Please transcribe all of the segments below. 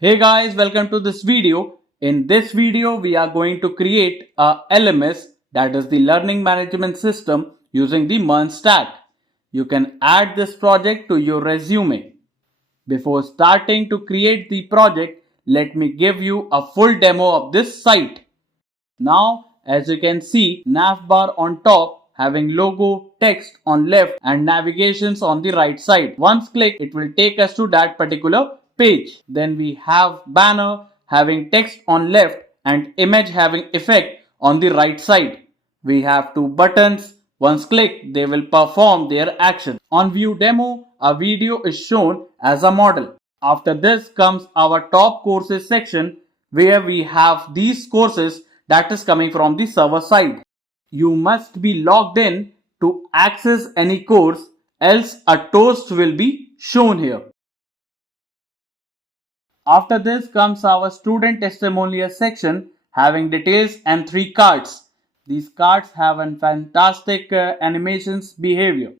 Hey guys, welcome to this video. In this video, we are going to create a LMS, that is the learning management system, using the MERN Stack. You can add this project to your resume. Before starting to create the project, let me give you a full demo of this site. Now, as you can see, navbar on top having logo, text on left and navigations on the right side. Once click, it will take us to that particular page. Then we have banner having text on left and image having effect on the right side. We have two buttons. Once click, they will perform their action. On view demo, a video is shown as a model. After this comes our top courses section where we have these courses that is coming from the server side. You must be logged in to access any course, else a toast will be shown here. After this comes our student testimonial section having details and three cards. These cards have a fantastic animations behavior.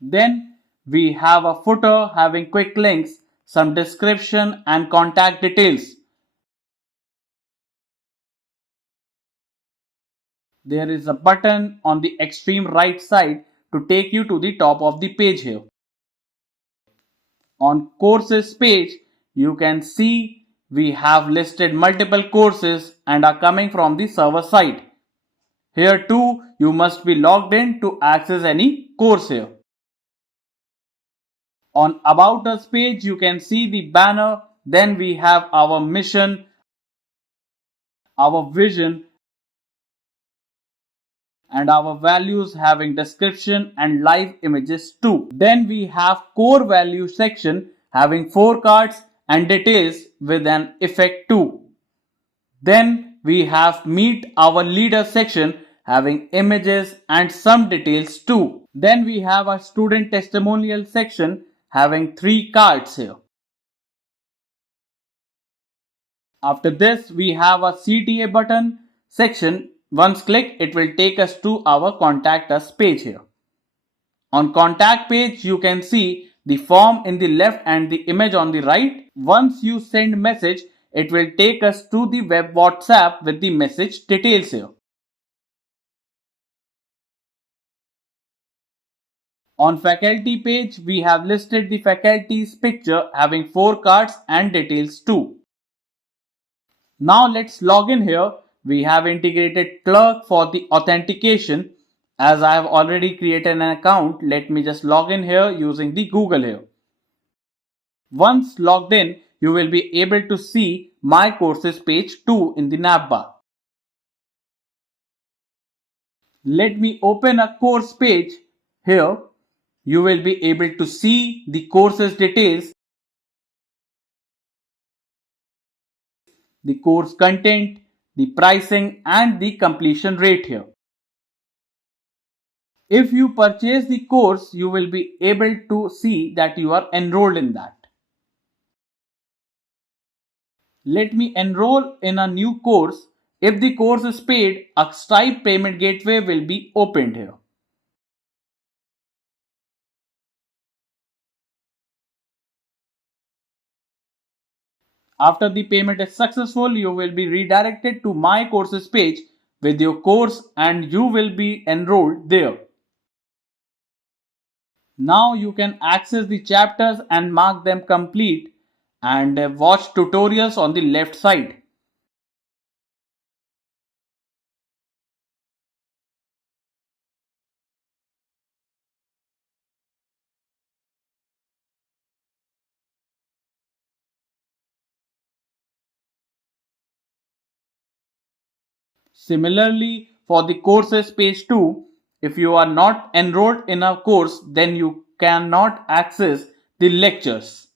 Then we have a footer having quick links, some description and contact details. There is a button on the extreme right side to take you to the top of the page here. On courses page, you can see we have listed multiple courses and are coming from the server side. Here too, you must be logged in to access any course here. On About Us page, you can see the banner. Then we have our mission, our vision, and our values having description and live images too. Then we have core value section having 4 cards and details with an effect too. Then we have meet our leader section having images and some details too. Then we have a student testimonial section having 3 cards here. After this, we have a CTA button section. Once click, it will take us to our contact us page here. On contact page, you can see the form in the left and the image on the right. Once you send message, it will take us to the web WhatsApp with the message details here. On faculty page, we have listed the faculty's picture having 4 cards and details too. Now let's log in here. We have integrated clerk for the authentication. As I have already created an account, let me just log in here using the Google here. Once logged in, you will be able to see my courses page 2 in the navbar. Let me open a course page here. You will be able to see the courses details, the course content, the pricing and the completion rate here. If you purchase the course, you will be able to see that you are enrolled in that. Let me enroll in a new course. If the course is paid, a Stripe payment gateway will be opened here. After the payment is successful, you will be redirected to my courses page with your course and you will be enrolled there. Now you can access the chapters and mark them complete and watch tutorials on the left side. Similarly, for the courses page 2, if you are not enrolled in a course, then you cannot access the lectures.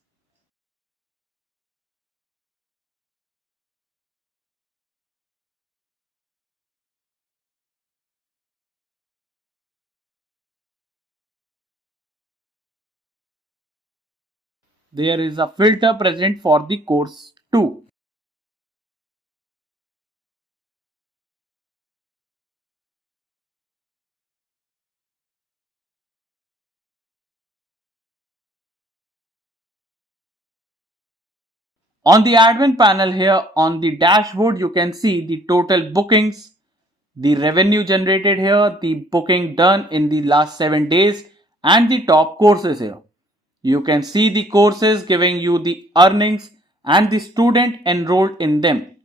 There is a filter present for the course too. On the admin panel here on the dashboard, you can see the total bookings, the revenue generated here, the booking done in the last 7 days, and the top courses here. You can see the courses giving you the earnings and the student enrolled in them.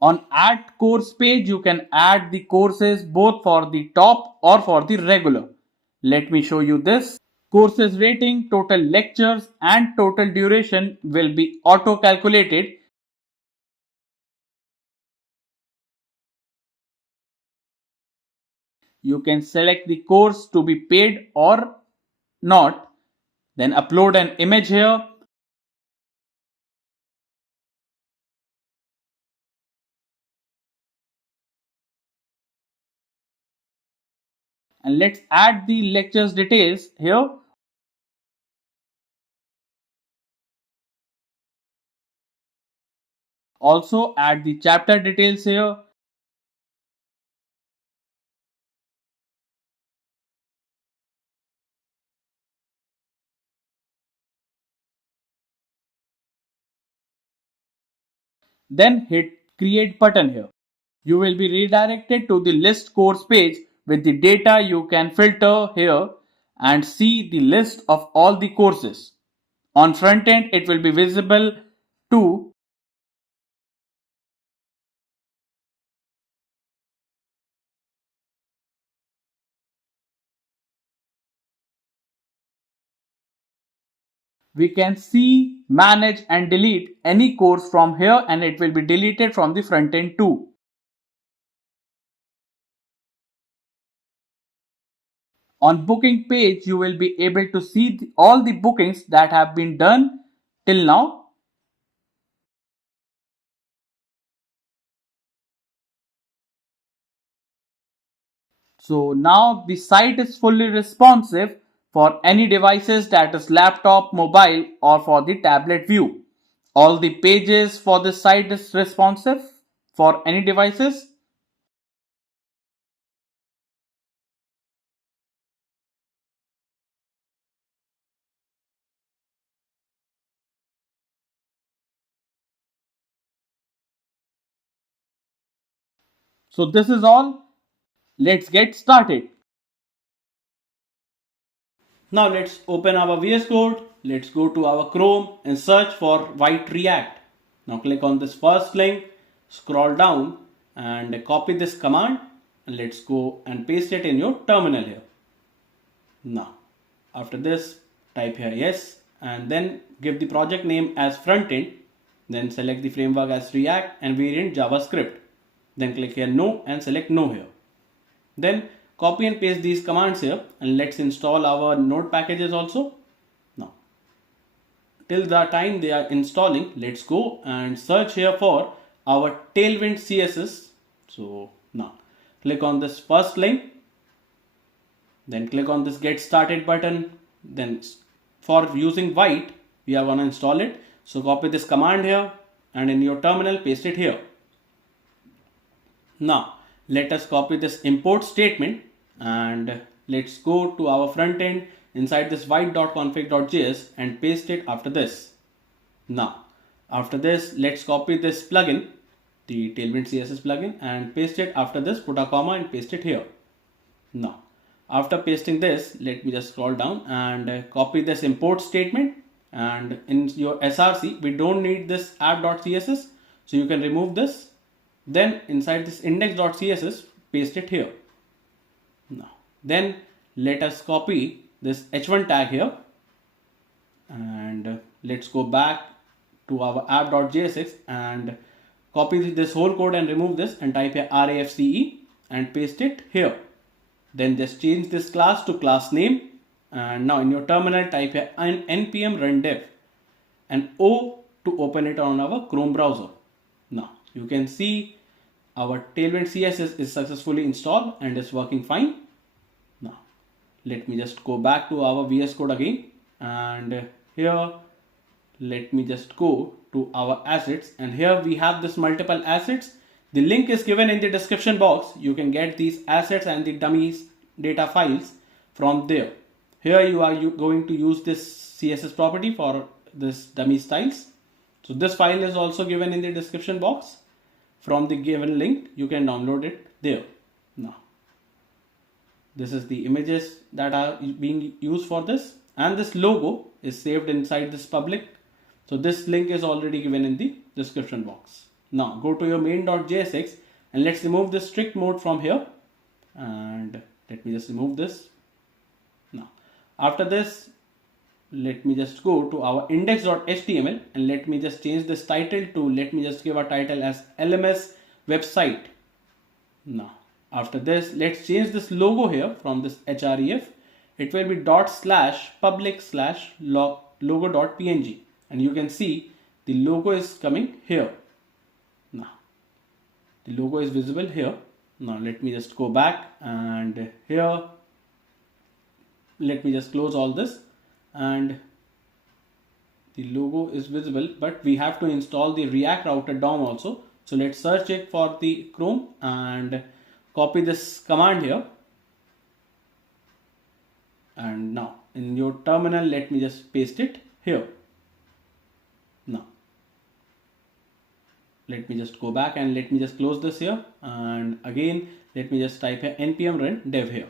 On add course page, you can add the courses both for the top or for the regular. Let me show you this. Courses rating, total lectures and total duration will be auto calculated. You can select the course to be paid or not, then upload an image here. And let's add the lectures details here. Also add the chapter details here. Then hit create button here. You will be redirected to the list course page with the data. You can filter here and see the list of all the courses. On front end, it will be visible too. We can see, manage and delete any course from here, and it will be deleted from the front end too. On booking page, you will be able to see all the bookings that have been done till now. So now the site is fully responsive for any devices, that is laptop, mobile or for the tablet view. All the pages for this site is responsive for any devices. So this is all. Let's get started. Now let's open our VS Code. Let's go to our Chrome and search for white React. Now click on this first link, scroll down and copy this command, and let's go and paste it in your terminal here. Now after this, type here yes and then give the project name as Frontend. Then select the framework as React and variant JavaScript. Then click here no and select no here. Then copy and paste these commands here and let's install our node packages also. Now till the time they are installing, let's go and search here for our Tailwind CSS. So now click on this first link, then click on this get started button. Then for using white, we are going to install it. So copy this command here and in your terminal paste it here. Now let us copy this import statement and let's go to our front end inside this white.config.js and paste it after this. Now after this, let's copy this plugin, the Tailwind CSS plugin, and paste it after this, put a comma and paste it here. Now after pasting this, let me just scroll down and copy this import statement, and in your src we don't need this app.css, so you can remove this. Then inside this index.css, paste it here. Now then let us copy this h1 tag here and let's go back to our app.jsx and copy this whole code and remove this and type here RAFCE and paste it here. Then just change this class to class name, and now in your terminal type here npm run dev and O to open it on our Chrome browser. Now you can see our Tailwind CSS is successfully installed and is working fine. Now let me just go back to our VS Code again, and here let me just go to our assets, and here we have this multiple assets. The link is given in the description box. You can get these assets and the dummies data files from there. Here you are going to use this CSS property for this dummy styles. So this file is also given in the description box. From the given link, you can download it there. Now, this is the images that are being used for this, and this logo is saved inside this public. So this link is already given in the description box. Now go to your main.jsx and let's remove this strict mode from here. And let me just remove this. Now, after this, let me just go to our index.html and let me just change this title to, let me just give a title as LMS website. Now, after this, let's change this logo here from this href. It will be /public/logo.png, and you can see the logo is coming here. Now, the logo is visible here. Now, let me just go back, and here, let me just close all this, and the logo is visible, but we have to install the React router DOM also. So let's search it for the Chrome and copy this command here. And now in your terminal, let me just paste it here. Now, let me just go back and let me just close this here. And again, let me just type here npm run dev here.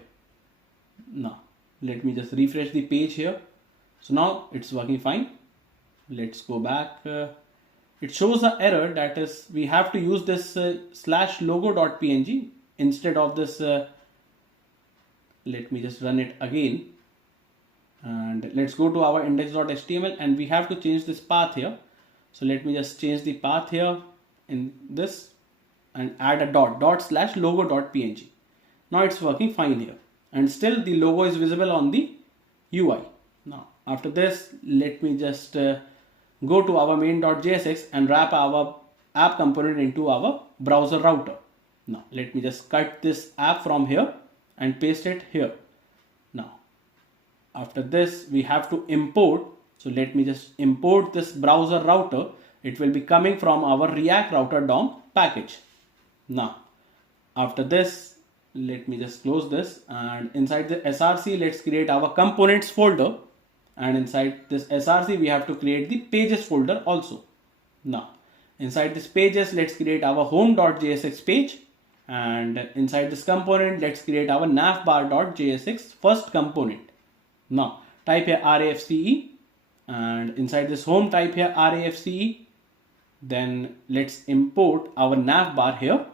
Now, let me just refresh the page here. So now it's working fine. Let's go back. It shows an error, that is we have to use this /logo.png instead of this. Let me just run it again. And let's go to our index.html and we have to change this path here. So let me just change the path here in this and add a /logo.png. Now it's working fine here, and still the logo is visible on the UI. Now, after this, let me just go to our main.jsx and wrap our app component into our browser router. Now, let me just cut this app from here and paste it here. Now, after this, we have to import. So let me just import this browser router. It will be coming from our React router DOM package. Now, after this, let me just close this, and inside the src, let's create our components folder. And inside this src, we have to create the pages folder also. Now, inside this pages, let's create our home.jsx page. And inside this component, let's create our navbar.jsx first component. Now, type here REFCE, and inside this home, type here REFCE. Then let's import our navbar here.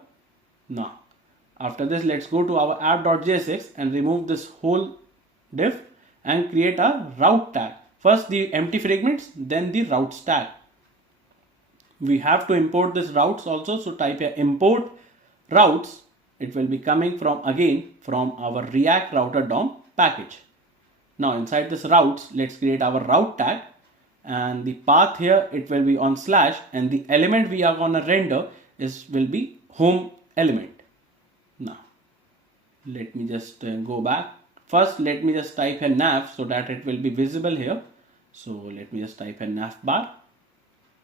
Now, after this, let's go to our app.jsx and remove this whole div and create a route tag. First the empty fragments, then the routes tag. We have to import this routes also. So type here import routes. It will be coming from our React router DOM package. Now inside this routes, let's create our route tag, and the path here, it will be on / and the element we are gonna render will be home element. Now, let me just go back. First, let me just type a nav so that it will be visible here. So let me just type a nav bar,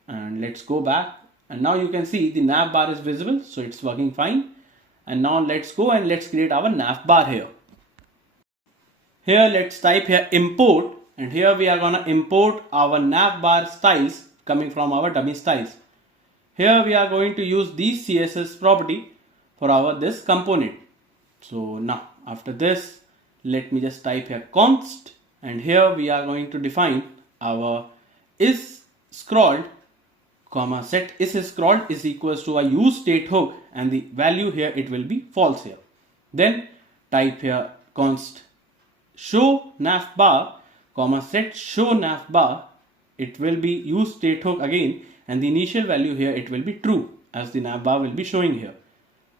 and let's go back. And now you can see the nav bar is visible, so it's working fine. And now let's go and let's create our nav bar here. Here, let's type here import, and here we are gonna import our nav bar styles coming from our dummy styles. Here we are going to use these CSS property for our this component. So now after this, let me just type here const, and here we are going to define our is scrolled comma set is scrolled is equals to a use state hook, and the value here it will be false here. Then type here const show navbar comma set show navbar. It will be use state hook again, and the initial value here it will be true, as the navbar will be showing here.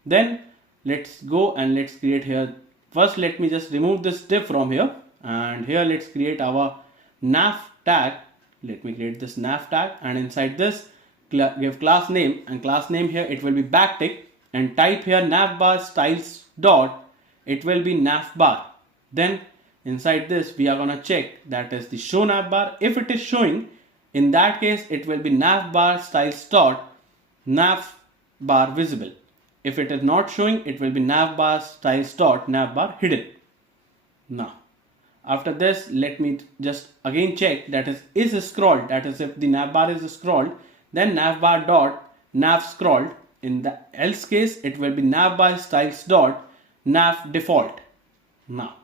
Then let's go and let's create here. First, let me just remove this div from here, and here let's create our nav tag. Let me create this nav tag, and inside this give class name, and class name here it will be backtick, and type here navbar styles dot, it will be navbar. Then inside this we are gonna check that is the show navbar. If it is showing, in that case it will be navbar styles dot navbar visible. If it is not showing, it will be navbar styles dot navbar hidden. Now, After this, let me just again check that is scrolled. That is, if the navbar is scrolled, then navbar dot nav scrolled. In the else case, it will be navbar styles dot nav default. Now,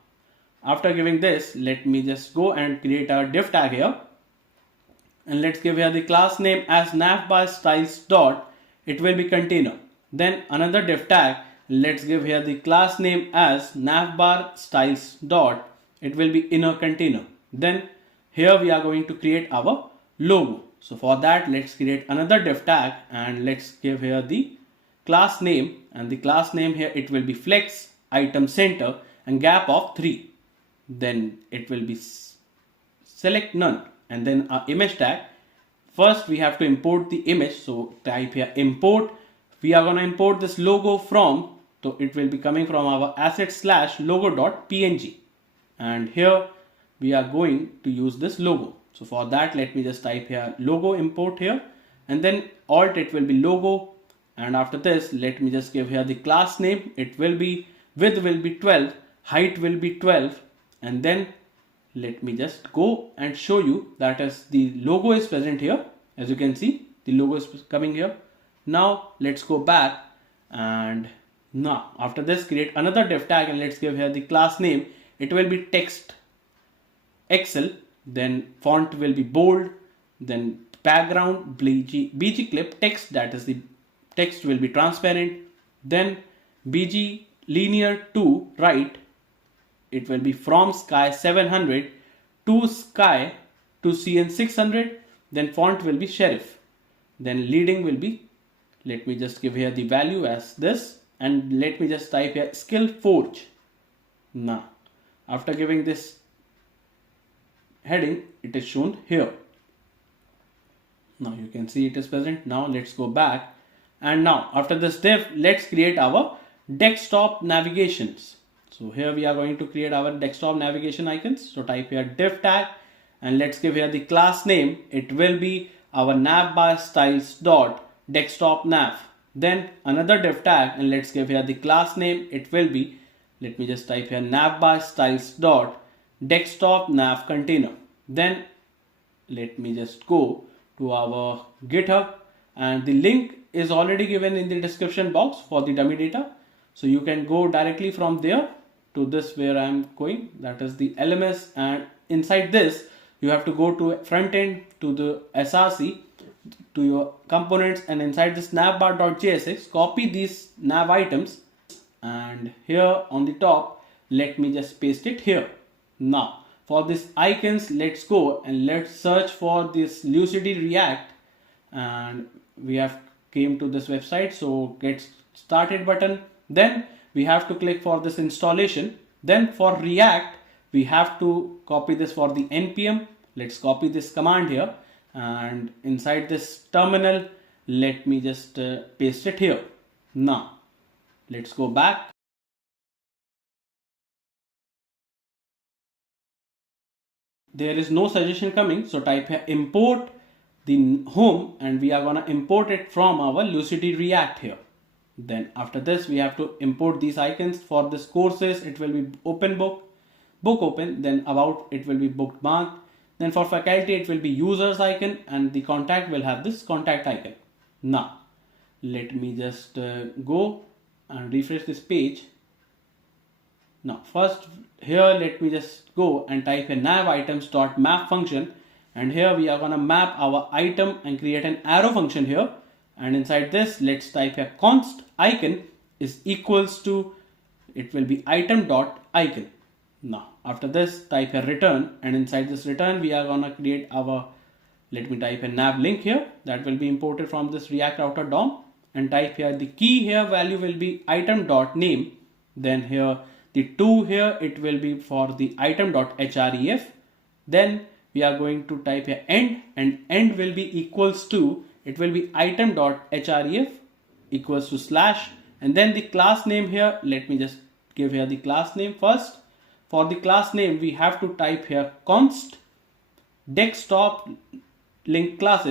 after giving this, let me just go and create a div tag here, and let's give here the class name as navbar styles dot. It will be container. Then another div tag. Let's give here the class name as navbar styles dot. It will be inner container. Then here we are going to create our logo. So for that, let's create another div tag, and let's give here the class name, and the class name here, it will be flex item center and gap of 3. Then it will be select none, and then our image tag. First we have to import the image, so type here import. We are going to import this logo from, so it will be coming from our asset slash logo.png, and here we are going to use this logo. So for that, let me just type here logo import here, and then alt, it will be logo. And after this, let me just give here the class name. It will be width will be 12, height will be 12, and then let me just go and show you that as the logo is present here. As you can see, the logo is coming here. Now let's go back, and now after this, create another div tag, and let's give here the class name. It will be text Excel, then font will be bold, then background BG clip text, that is the text will be transparent, then BG linear to right, it will be from sky 700 to sky to CN 600, then font will be serif, then leading will be, let me just give here the value as this, and let me just type here skill forge. Now after giving this heading, it is shown here. Now you can see it is present. Now let's go back, and now after this div, let's create our desktop navigations. So here we are going to create our desktop navigation icons. So type here div tag, and let's give here the class name. It will be our navbar styles dot desktop nav. Then another div tag, and let's give here the class name. It will be, let me just type here navbar styles dot desktop nav container. Then let me just go to our GitHub, and the link is already given in the description box for the dummy data. So you can go directly from there to this where I am going, that is the LMS, and inside this you have to go to Frontend, to the SRC, to your components, and inside this navbar.js, copy these nav items, and here on the top, let me just paste it here. Now for this icons, let's go and let's search for this Lucidity React, and we have came to this website. So get started button, then we have to click for this installation. Then for React, we have to copy this for the npm. Let's copy this command here, and inside this terminal, let me just paste it here. Now let's go back. There is no suggestion coming, so type here import the home, and we are gonna import it from our Lucidity React here. Then after this, we have to import these icons. For this courses, it will be open book open, then about, it will be bookmark, then for faculty it will be users icon, and the contact will have this contact icon. Now let me just go and refresh this page. Now first here, let me just go and type a nav items dot map function, and here we are gonna map our item and create an arrow function here. And inside this, let's type a const icon is equals to, it will be item dot icon. Now after this, type a return, and inside this return we are gonna create our, let me type a nav link here, that will be imported from this React router DOM, and type here the key here value will be item dot name. Then here the to here, it will be for the item dot href. Then we are going to type here end, and end will be equals to, it will be item dot href equals to slash, and then the class name here, let me just give here the class name first. For the class name, we have to type here const desktop link class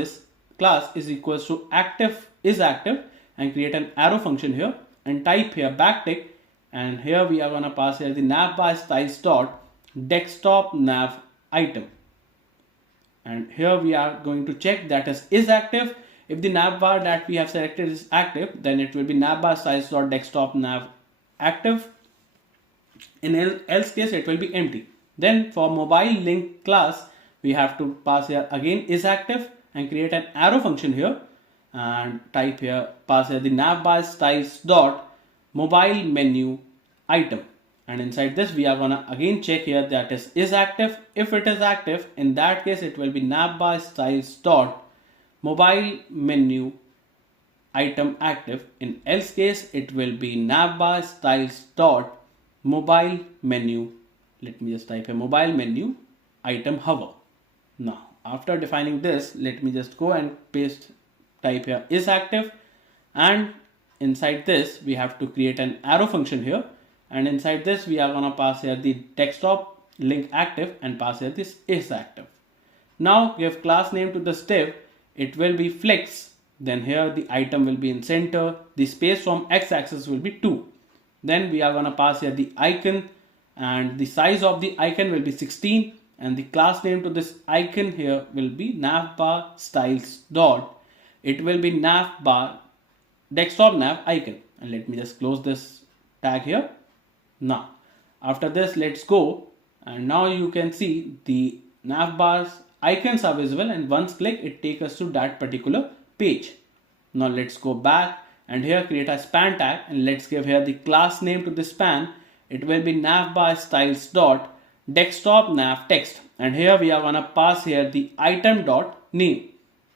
is equals to active is active, and create an arrow function here, and type here backtick, and here we are gonna pass here the navbar styles dot desktop nav item. And here we are going to check that is active. If the navbar that we have selected is active, then it will be navbar styles.desktop nav active. In else case, it will be empty. Then for mobile link class, we have to pass here again is active and create an arrow function here and type here, pass here the navbar styles dot mobile menu item. And inside this, we are gonna again check here that is active. If it is active, in that case, it will be navbar styles dot mobile menu item active. In else case, it will be navbar styles dot mobile menu. Let me just type here mobile menu item hover. Now, after defining this, let me just go and paste, type here is active, and inside this we have to create an arrow function here, and inside this we are gonna pass here the desktop link active and pass here this is active. Now give class name to this div, it will be flex, then here the item will be in center, the space from x-axis will be 2. Then we are gonna pass here the icon, and the size of the icon will be 16, and the class name to this icon here will be navbar styles dot, it will be navbar desktop nav icon. And let me just close this tag here. Now after this, let's go, and now you can see the navbar's icons are visible, and once click it takes us to that particular page. Now let's go back and here create a span tag, and let's give here the class name to the span. It will be navbar styles dot desktop nav text, and here we are gonna pass here the item dot name.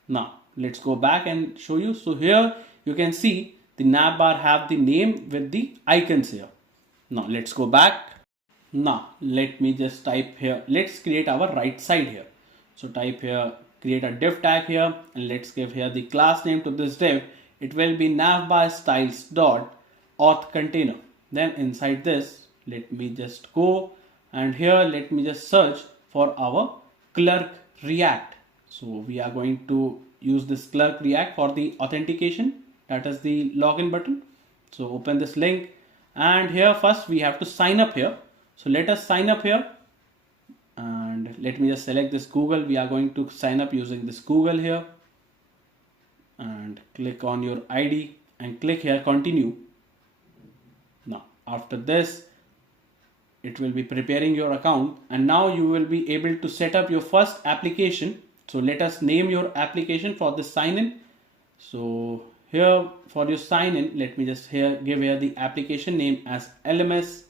Now let's go back and show you. So here you can see the navbar have the name with the icons here. Now let's go back. Now let me just type here, let's create our right side here. So type here, create a div tag here, and let's give here the class name to this div. It will be navbar styles dot auth container. Then inside this, let me just go and here let me just search for our clerk React. So we are going to use this clerk React for the authentication, that is the login button. So open this link, and here first we have to sign up here. So let us sign up here, and let me just select this Google. We are going to sign up using this Google here, and click on your ID and click here continue. Now after this, it will be preparing your account, and now you will be able to set up your first application. So let us name your application for the sign in. So here for your sign in, let me just here give here the application name as LMS,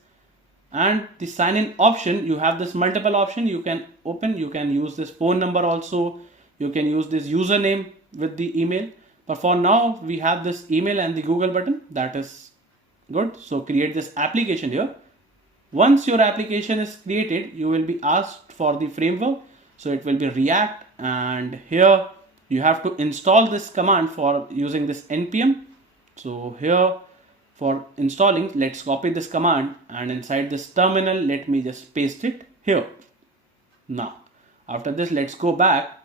and the sign in option, you have this multiple option you can open. You can use this phone number also, you can use this username with the email, but for now we have this email and the Google button, that is good. So create this application here. Once your application is created, you will be asked for the framework. So it will be React, and here you have to install this command for using this npm. So here for installing, let's copy this command, and inside this terminal, let me just paste it here. Now after this, let's go back,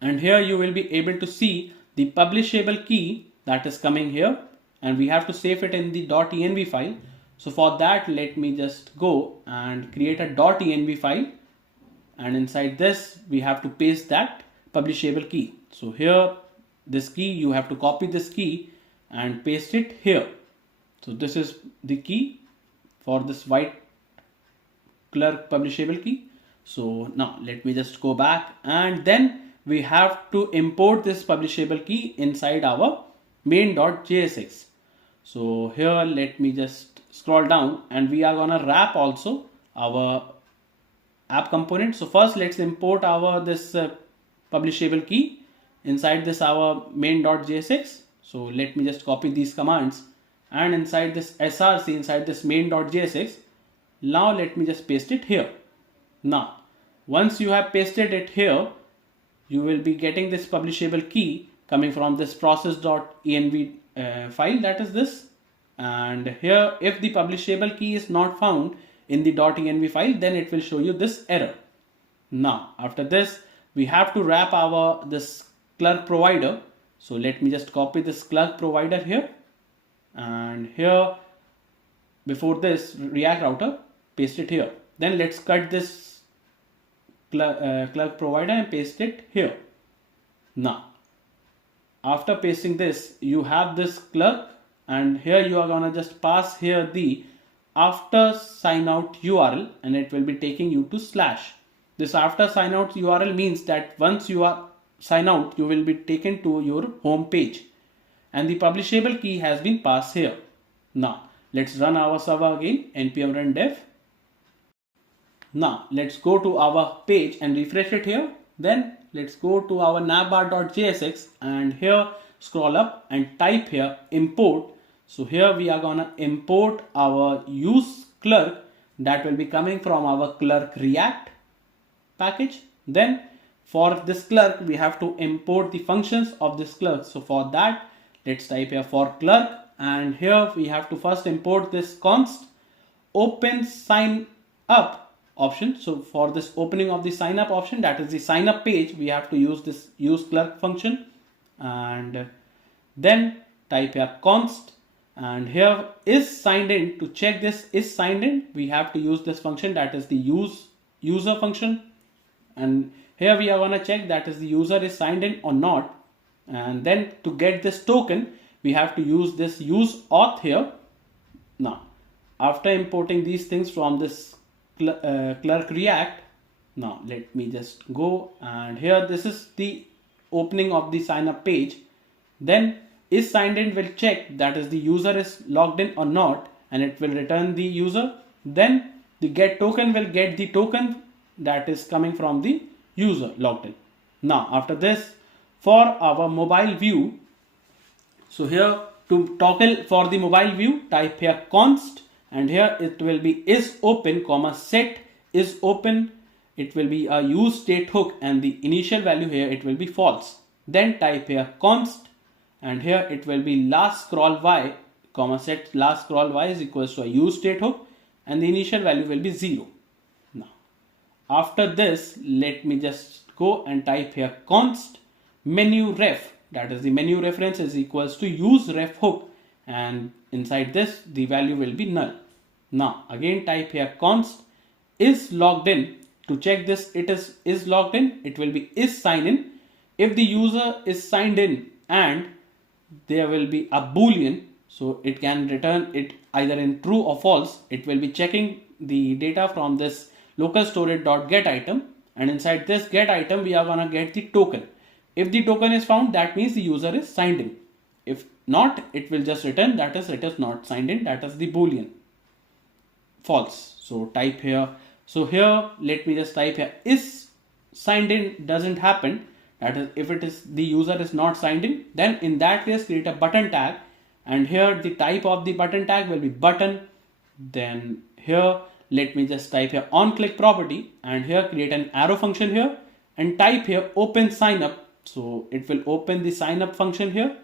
and here you will be able to see the publishable key that is coming here, and we have to save it in the .env file. So for that, let me just go and create a .env file, and inside this we have to paste that publishable key. So here this key, you have to copy this key and paste it here. So this is the key for this white clerk publishable key. So now let me just go back, and then we have to import this publishable key inside our main.jsx. So here let me just scroll down, and we are gonna wrap also our app component. So first let's import our this publishable key inside this our main.jsx. So let me just copy these commands, and inside this src, inside this main.jsx, now let me just paste it here. Now once you have pasted it here, you will be getting this publishable key coming from this process.env file, that is this. And here if the publishable key is not found in the .env file, then it will show you this error. Now after this, we have to wrap our this clerk provider. So let me just copy this clerk provider here, and here before this React router, paste it here. Then let's cut this clerk provider and paste it here. Now, after pasting this, you have this clerk, and here you are gonna just pass here the after sign out URL, and it will be taking you to slash. This after sign out URL means that once you are sign out, you will be taken to your home page, and the publishable key has been passed here. Now let's run our server again, npm run dev. Now let's go to our page and refresh it here. Then let's go to our navbar.jsx, and here scroll up and type here import. So here we are gonna import our use clerk that will be coming from our clerk React package. Then for this clerk we have to import the functions of this clerk. So for that, let's type here for clerk, and here we have to first import this const open sign up option. So for this opening of the sign up option, that is the sign up page, we have to use this use clerk function, and then type here const, and here is signed in. To check this is signed in, we have to use this function, that is the user function, and here we are going to check that is the user is signed in or not. And then to get this token, we have to use this use auth here. Now after importing these things from this clerk React, now let me just go, and here this is the opening of the sign up page. Then is signed in will check that is the user is logged in or not, and it will return the user. Then the get token will get the token that is coming from the user logged in. Now after this, for our mobile view, so here to toggle for the mobile view, type here const, and here it will be is open comma set is open. It will be a use state hook, and the initial value here it will be false. Then type here const, and here it will be last scroll y comma set last scroll y is equals to a use state hook, and the initial value will be 0. Now after this, let me just go and type here const menu ref, that is the menu reference is equals to use ref hook, and inside this the value will be null. Now again type here const is logged in. To check this it is logged in, it will be is signed in. If the user is signed in and there will be a boolean, so it can return it either in true or false. It will be checking the data from this local storage.get item, and inside this get item we are gonna get the token. If the token is found, that means the user is signed in. If not, it will just return that is it is not signed in, that is the boolean false. So type here, so here let me just type here is signed in doesn't happen, that is if it is the user is not signed in, then in that case create a button tag, and here the type of the button tag will be button. Then here let me just type here on click property, and here create an arrow function here, and type here open sign up. So it will open the sign up function here,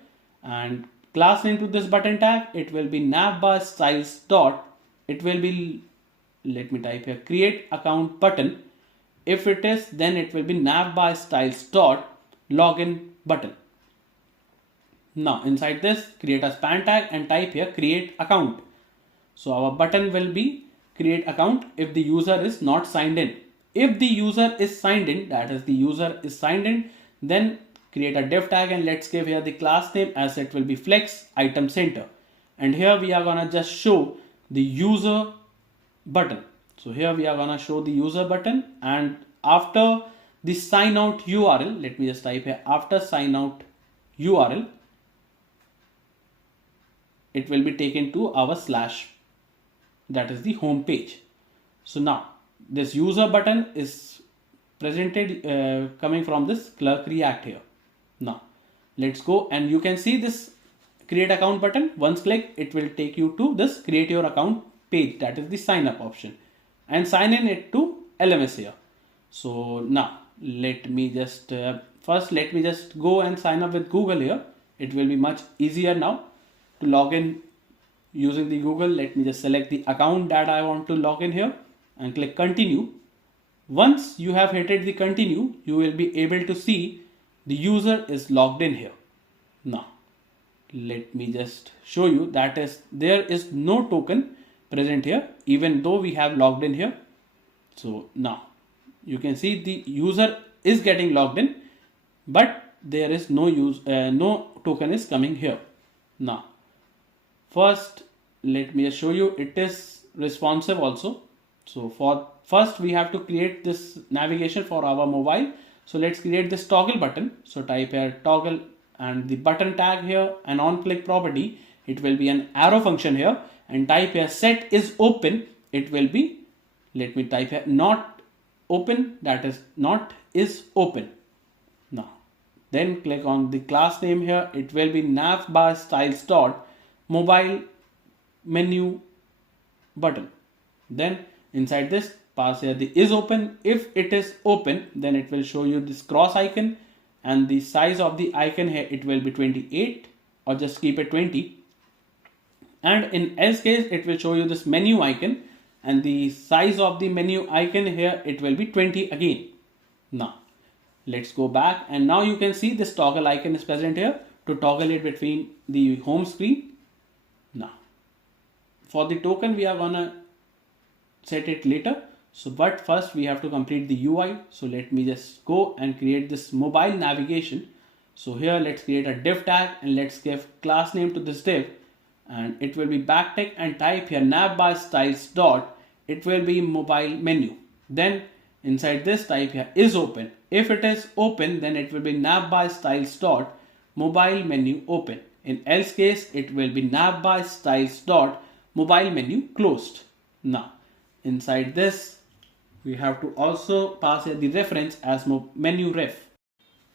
and class into this button tag it will be navbar styles dot, it will be, let me type here create account button. If it is, then it will be navbar styles dot login button. Now inside this create a span tag and type here create account. So our button will be create account if the user is not signed in. If the user is signed in, that is the user is signed in, then create a div tag, and let's give here the class name as it will be flex item center, and here we are gonna just show the user button. So here we are gonna show the user button, and after the sign out URL, let me just type here after sign out URL, it will be taken to our slash, that is the home page. So now this user button is presented coming from this clerk React here. Now let's go, and you can see this create account button. Once click, it will take you to this create your account page, that is the sign up option, and sign in it to LMS here. So now let me just first let me just go and sign up with Google here. It will be much easier now to log in using the Google. Let me just select the account that I want to log in here and click continue. Once you have hit the continue, you will be able to see the user is logged in here. Now let me just show you that is there is no token present here even though we have logged in here. So now you can see the user is getting logged in, but there is no token is coming here. Now first let me show you it is responsive also. So for first we have to create this navigation for our mobile. So let's create this toggle button. So type here toggle and the button tag here, and on click property it will be an arrow function here, and type here set is open. It will be, let me type here not open, that is not is open. Now then click on the class name here. It will be navbar styles dot mobile menu button. Then inside this pass here the is open. If it is open, then it will show you this cross icon, and the size of the icon here it will be 28, or just keep it 20. And in else case it will show you this menu icon, and the size of the menu icon here it will be 20 again. Now let's go back, and now you can see this toggle icon is present here to toggle it between the home screen. Now for the token we are gonna set it later. So but first we have to complete the UI. So let me just go and create this mobile navigation. So here let's create a div tag, and let's give class name to this div, and it will be backtick, and type here navbar styles dot, it will be mobile menu. Then inside this type here is open. If it is open, then it will be navbar styles dot mobile menu open. In else case it will be navbar styles dot mobile menu closed. Now inside this we have to also pass here the reference as menu ref.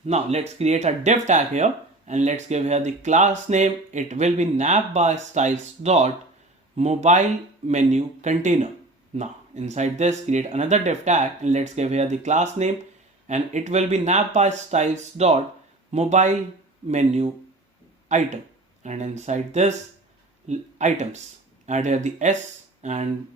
Now let's create a div tag here, and let's give here the class name. It will be navbar styles dot mobile menu container. Now inside this create another div tag, and let's give here the class name, and it will be navbar styles dot mobile menu item. And inside this items add here the s, and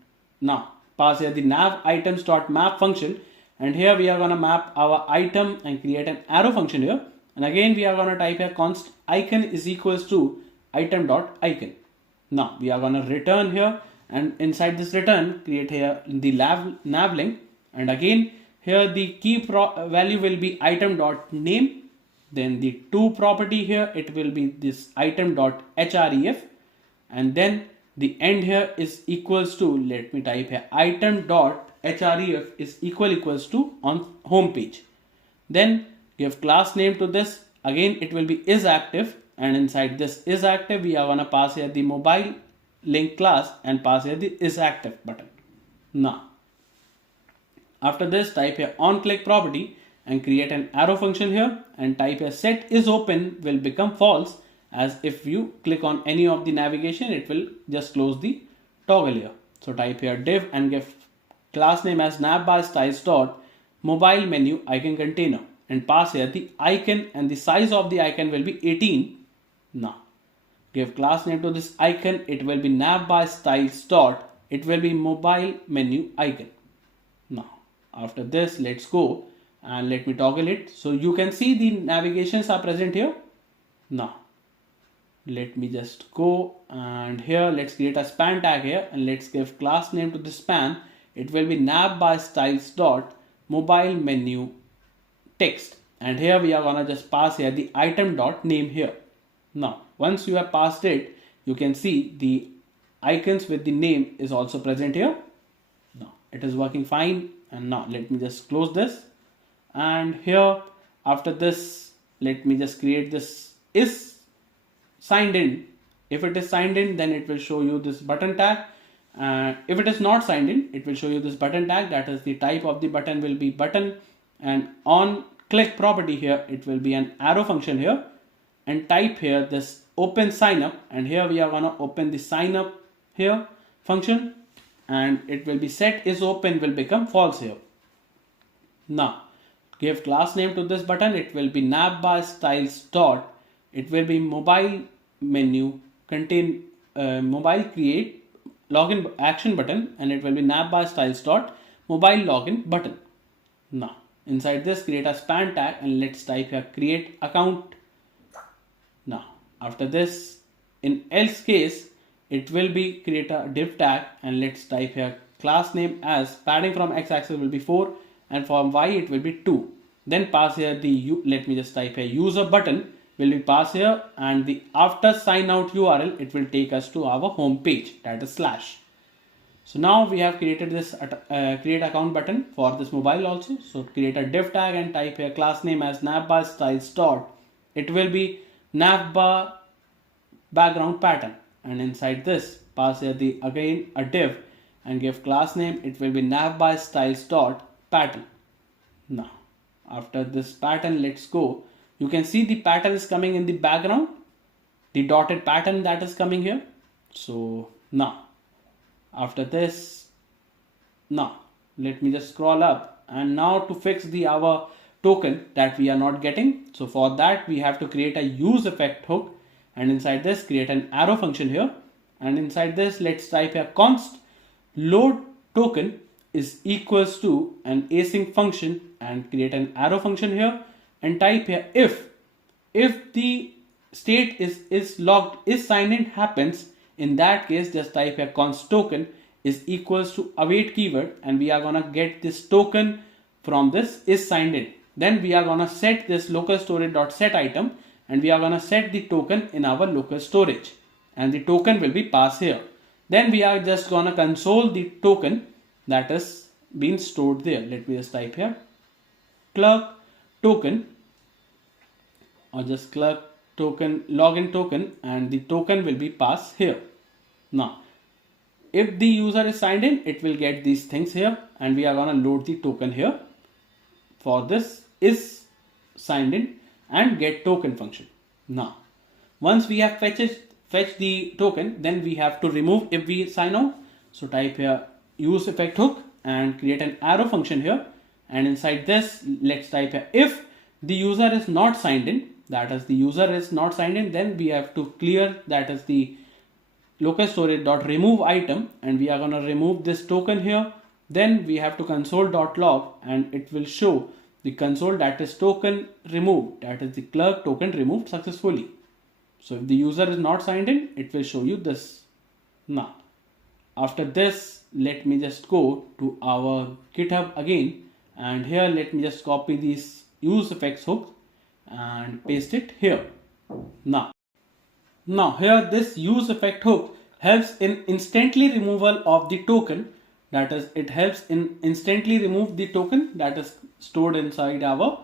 now pass here the nav items dot map function, and here we are going to map our item and create an arrow function here, and again we are going to type here const icon is equals to item dot icon. Now we are going to return here, and inside this return create here the nav link, and again here the key value will be item dot name. Then the to property here it will be this item dot href, and then the end here is equals to, let me type here item dot href is equals to on home page. Then give class name to this. Again it will be is active, and inside this is active we are gonna pass here the mobile link class and pass here the is active button. Now after this type here on click property and create an arrow function here, and type here set is open will become false, as if you click on any of the navigation it will just close the toggle here. So type here div and give class name as navbar styles dot mobile menu icon container, and pass here the icon, and the size of the icon will be 18. Now give class name to this icon. It will be navbar styles dot, it will be mobile menu icon. Now after this let's go and let me toggle it. So you can see the navigations are present here. Now let me just go, and here let's create a span tag here, and let's give class name to the span. It will be navbar styles dot mobile menu text, and here we are gonna just pass here the item dot name here. Now once you have passed it, you can see the icons with the name is also present here. Now it is working fine, and now let me just close this, and here after this let me just create this is signed in. If it is signed in, then it will show you this button tag. If it is not signed in, it will show you this button tag, that is the type of the button will be button, and on click property here it will be an arrow function here, and type here this open sign up, and here we are going to open the sign up here function, and it will be set is open will become false here. Now give class name to this button. It will be navbar styles dot, it will be mobile menu contain mobile create login action button, and it will be navbar styles dot mobile login button. Now inside this create a span tag, and let's type here create account. Now after this in else case it will be create a div tag, and let's type here class name as padding from x-axis will be 4 and from y it will be 2. Then pass here the, let me just type here, user button will be passed here, and the after sign out URL it will take us to our home page, that is slash. So now we have created this create account button for this mobile also. So create a div tag and type here class name as navbar styles dot. It will be navbar background pattern, and inside this pass here the again a div and give class name. It will be navbar styles dot pattern. Now after this pattern, let's go. You can see the pattern is coming in the background, the dotted pattern that is coming here. So now after this, now let me just scroll up, and now to fix the our token that we are not getting. So for that we have to create a use effect hook, and inside this create an arrow function here, and inside this let's type a const load token is equals to an async function, and create an arrow function here and type here if the state is logged is signed in happens. In that case, just type here const token is equals to await keyword, and we are gonna get this token from this is signed in. Then we are gonna set this local storage dot set item, and we are gonna set the token in our local storage, and the token will be passed here. Then we are just gonna console the token that is being stored there. Let me just type here clerk token, or just clerk token login token, and the token will be passed here. Now if the user is signed in, it will get these things here, and we are gonna load the token here for this is signed in and get token function. Now once we have fetched the token, then we have to remove if we sign out. So type here use effect hook and create an arrow function here, and inside this let's type here if the user is not signed in, that is the user is not signed in, then we have to clear, that is the local storage dot remove item, and we are going to remove this token here. Then we have to console dot log, and it will show the console that is token removed, that is the clerk token removed successfully. So if the user is not signed in, it will show you this. Now after this, let me just go to our GitHub again, and here let me just copy these use effects hook and paste it here. Now here this use effect hook helps in instantly removal of the token, that is it helps in instantly remove the token that is stored inside our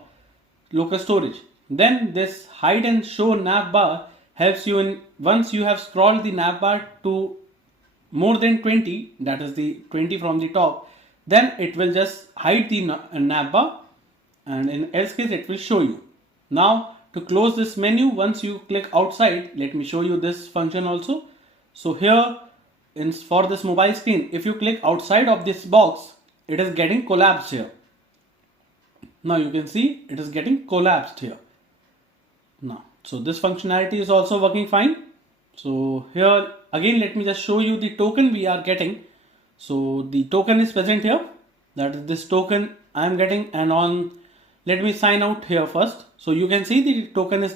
local storage. Then this hide and show navbar helps you in once you have scrolled the navbar to more than 20, that is the 20 from the top, then it will just hide the navbar, and in else case it will show you. Now to close this menu, once you click outside, let me show you this function also. So here for this mobile screen, if you click outside of this box, it is getting collapsed here. Now you can see it is getting collapsed here. Now so this functionality is also working fine. So here again let me just show you the token we are getting. So the token is present here, that is this token I am getting, and on let me sign out here first. So you can see the token is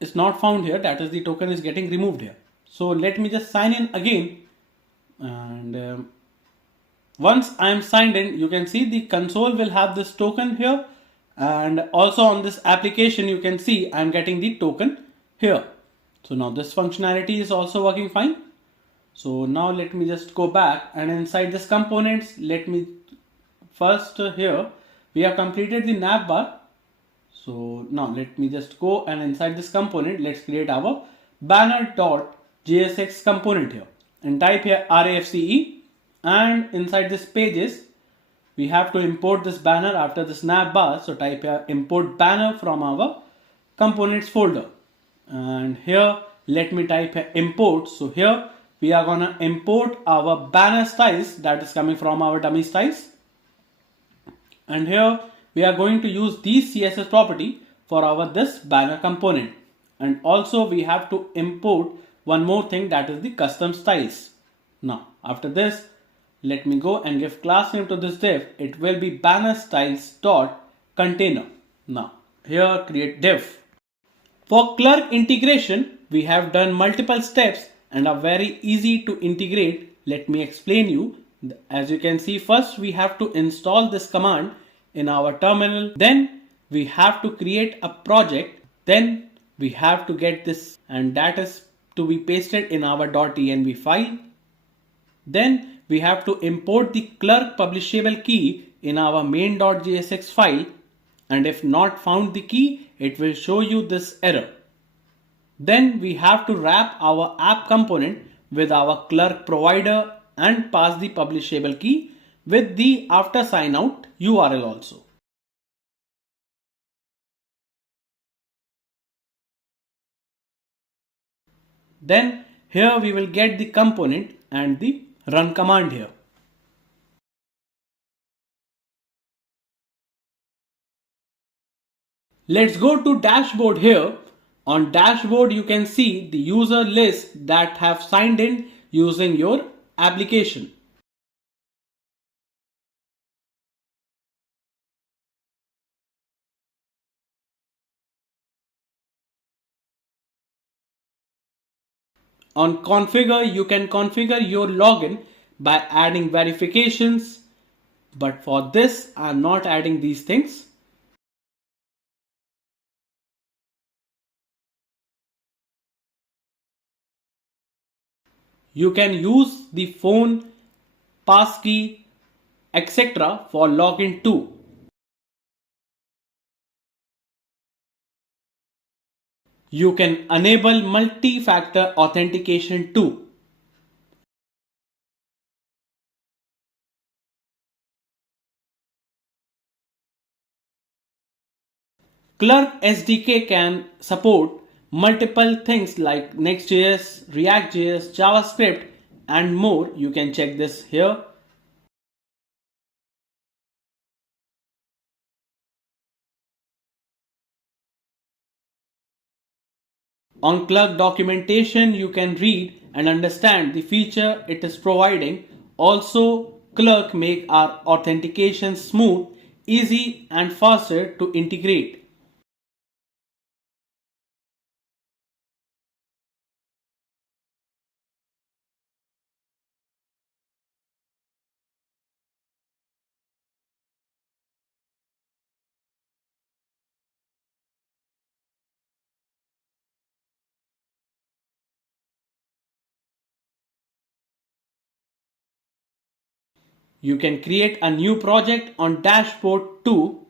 it's not found here, that is the token is getting removed here. So let me just sign in again, and once I am signed in, you can see the console will have this token here, and also on this application you can see I am getting the token here. So now this functionality is also working fine. So now let me just go back, and inside this components, let me first here we have completed the navbar. So now let me just go, and inside this component let's create our banner.jsx component here, and type here REFCE, and inside this pages we have to import this banner after this navbar. So type here import banner from our components folder, and here let me type here import. So here we are gonna import our banner styles that is coming from our dummy styles, and here we are going to use these CSS property for our this banner component, and also we have to import one more thing, that is the custom styles. Now after this, let me go and give class name to this div. It will be banner styles dot container. Now here create div. For clerk integration, we have done multiple steps and are very easy to integrate let me explain you. As you can see, first we have to install this command in our terminal. Then we have to create a project. Then we have to get this, and that is to be pasted in our .env file. Then we have to import the clerk publishable key in our main.jsx file, and if not found the key, it will show you this error. Then we have to wrap our app component with our clerk provider and pass the publishable key with the after sign out URL also. Then here we will get the component and the run command here. Let's go to dashboard here. On dashboard you can see the user list that have signed in using your application. On configure, you can configure your login by adding verifications, but for this I'm not adding these things. You can use the phone, passkey, etc. for login too. You can enable multi-factor authentication too. Clerk SDK can support multiple things like Next.js, React.js, JavaScript and more. You can check this here. On Clerk documentation, you can read and understand the feature it is providing. Also, Clerk make our authentication smooth, easy and faster to integrate. You can create a new project on dashboard too.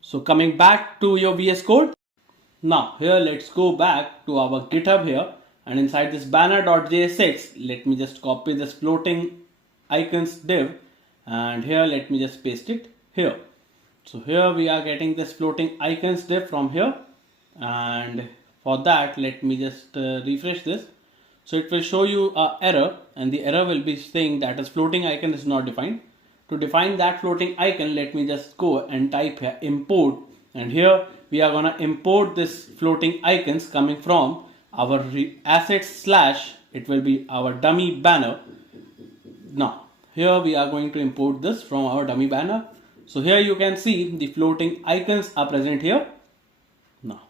So coming back to your VS Code. Now here let's go back to our GitHub here, and inside this banner.jsx, let me just copy this floating icons div, and here let me just paste it here. So here we are getting this floating icons div from here, and for that let me just refresh this. So it will show you an error, and the error will be saying that as floating icon is not defined. To define that floating icon, let me just go and type here import, and here we are gonna import this floating icons coming from our assets slash, it will be our dummy banner. Now here we are going to import this from our dummy banner. So here you can see the floating icons are present here. Now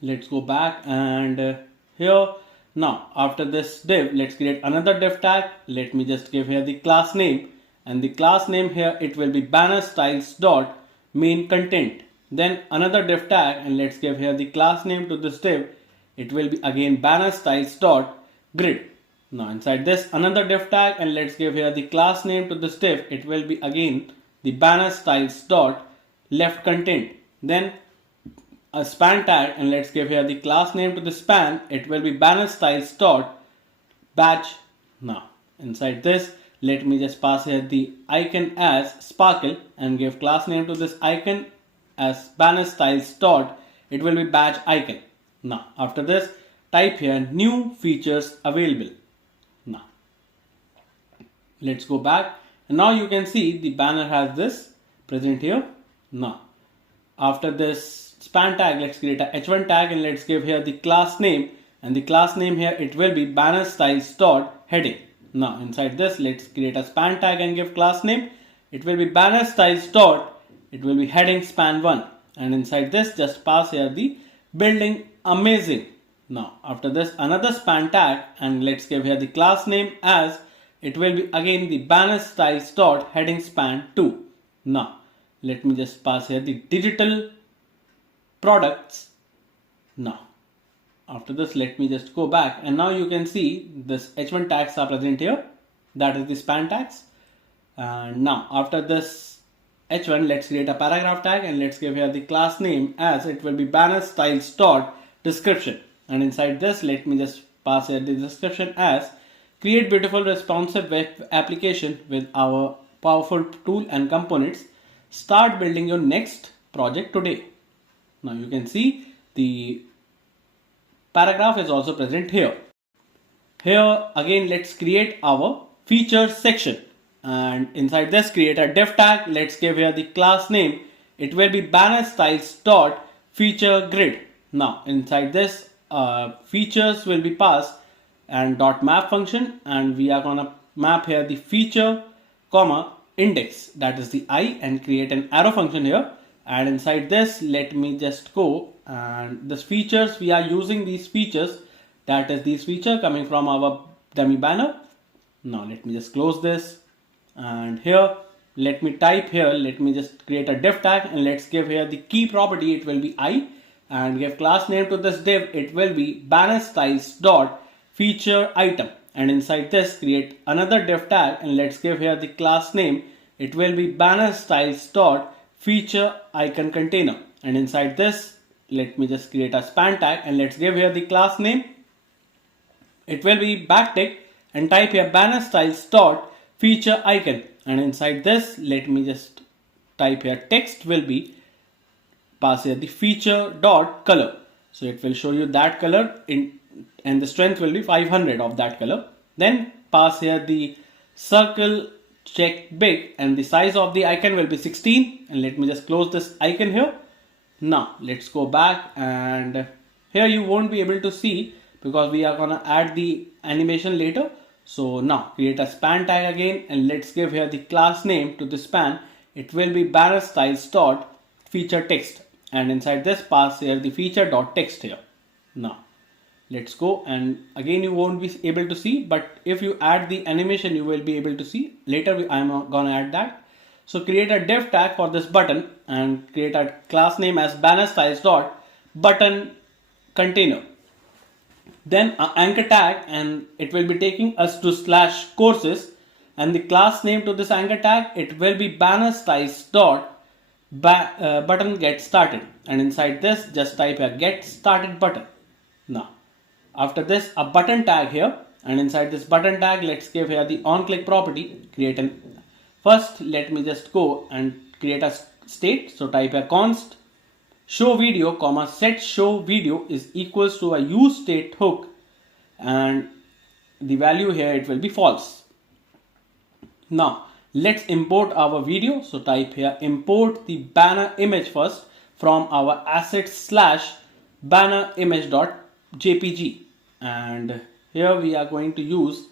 let's go back, and here now after this div, let's create another div tag. Let me just give here the class name, and the class name here it will be banner styles dot main content. Then another div tag, and let's give here the class name to this div. It will be again banner styles dot grid. Now inside this another div tag, and let's give here the class name to this div. It will be again the banner styles dot left content. Then a span tag, and let's give here the class name to the span. It will be banner styles dot batch. Now inside this let me just pass here the icon as sparkle, and give class name to this icon as banner styles dot, it will be batch icon. Now after this type here new features available. Now let's go back, and now you can see the banner has this present here. Now after this span tag, let's create a h1 tag, and let's give here the class name, and the class name here, it will be banner styles dot heading. Now inside this, let's create a span tag and give class name. It will be banner styles dot, it will be heading span 1, and inside this just pass here the building amazing. Now after this another span tag, and let's give here the class name as it will be again the banner styles dot heading span 2. Now let me just pass here the digital products. Now after this, let me just go back, and now you can see this h1 tags are present here, that is the span tags. And now after this h1, let's create a paragraph tag, and let's give here the class name as it will be banner styles dot description, and inside this let me just pass here the description as create beautiful responsive web application with our powerful tool and components. Start building your next project today. Now you can see the paragraph is also present here. Here again, let's create our features section, and inside this create a div tag. Let's give here the class name. It will be banner styles dot feature grid. Now inside this features will be passed and dot map function, and we are gonna map here the feature comma index, that is the I, and create an arrow function here. And inside this, let me just go, and this features, we are using these features, that is these feature coming from our dummy banner. Now let me just close this, and here let me type here, let me just create a div tag, and let's give here the key property, it will be I, and give class name to this div, it will be banner styles dot feature item, and inside this create another div tag, and let's give here the class name, it will be banner styles dot feature icon container, and inside this let me just create a span tag, and let's give here the class name, it will be backtick, and type here banner styles dot feature icon, and inside this let me just type here text will be pass here the feature dot color, so it will show you that color in, and the strength will be 500 of that color. Then pass here the circle check big, and the size of the icon will be 16, and let me just close this icon here. Now let's go back, and here you won't be able to see because we are gonna add the animation later. So now create a span tag again, and let's give here the class name to the span, it will be banner styles dot feature text, and inside this pass here the feature dot text here. Now let's go, and again you won't be able to see, but if you add the animation you will be able to see later. I'm gonna add that. So create a div tag for this button, and create a class name as banner styles dot button container, then an anchor tag, and it will be taking us to slash courses, and the class name to this anchor tag, it will be banner styles dot button get started, and inside this just type a get started button. Now after this a button tag here, and inside this button tag let's give here the on click property, create an first, let me just go and create a state. So type a const show video comma set show video is equals to a use state hook, and the value here it will be false. Now let's import our video. So type here import the banner image first from our assets slash banner image dot jpg, and here we are going to use,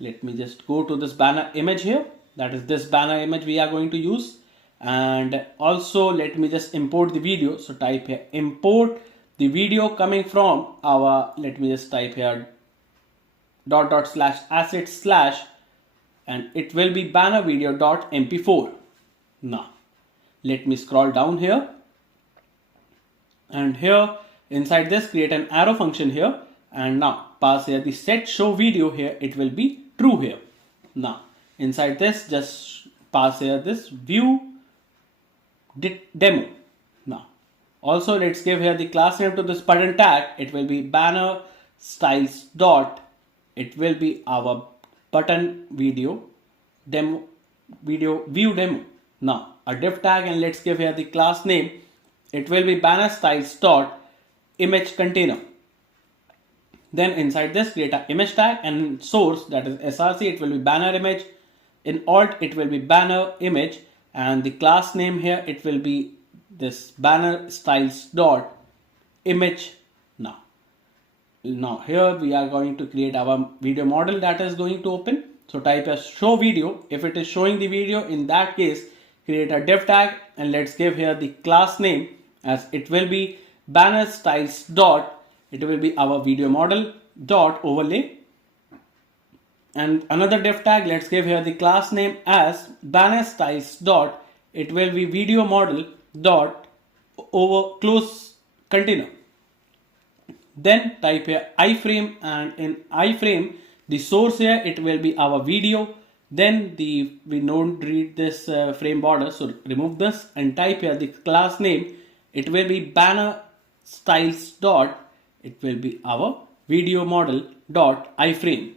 let me just go to this banner image here, that is this banner image we are going to use, and also let me just import the video. So type here import the video coming from our, let me just type here dot slash assets slash, and it will be banner video dot mp4. Now let me scroll down here, and here inside this create an arrow function here, and now pass here the set show video here, it will be true here. Now inside this just pass here this view demo. Now also let's give here the class name to this button tag, it will be banner styles dot, it will be our button video demo video view demo. Now a div tag, and let's give here the class name, it will be banner styles dot image container. Then inside this create an image tag, and source, that is src, it will be banner image, in alt it will be banner image, and the class name here it will be this banner styles dot image. Now Now here we are going to create our video model that is going to open. So type as show video. If it is showing the video, in that case, create a div tag and let's give here the class name as it will be banner styles dot. It will be our video model dot overlay. And another div tag, let's give here the class name as banner styles dot. It will be video model dot over close container. Then type here iframe, and in iframe the source here it will be our video. Then we don't read this frame border, so remove this and type here the class name. It will be banner styles dot. It will be our video model dot iframe,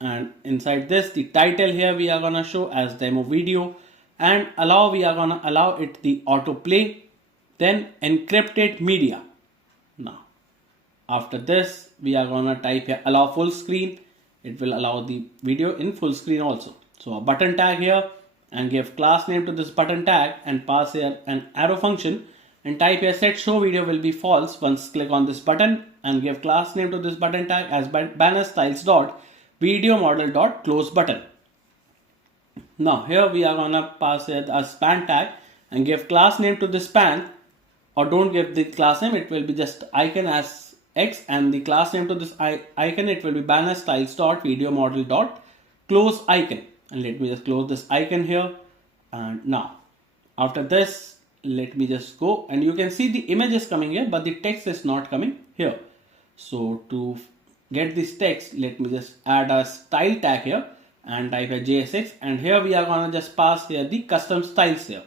and inside this the title here we are gonna show as demo video, and allow we are gonna allow it the autoplay. Then encrypted media. Now after this, we are gonna type here allow full screen. It will allow the video in full screen also. So a button tag here, and give class name to this button tag and pass here an arrow function and type here set show video will be false once click on this button, and give class name to this button tag as banner styles dot video model dot close button. Now here we are gonna pass here a span tag and give class name to this span, or don't give the class name, it will be just icon as X, and the class name to this icon it will be banner styles dot video model dot close icon. And let me just close this icon here. And now after this, let me just go, and you can see the image is coming here, but the text is not coming here. So to get this text, let me just add a style tag here and type a JSX, and here we are gonna just pass here the custom styles here.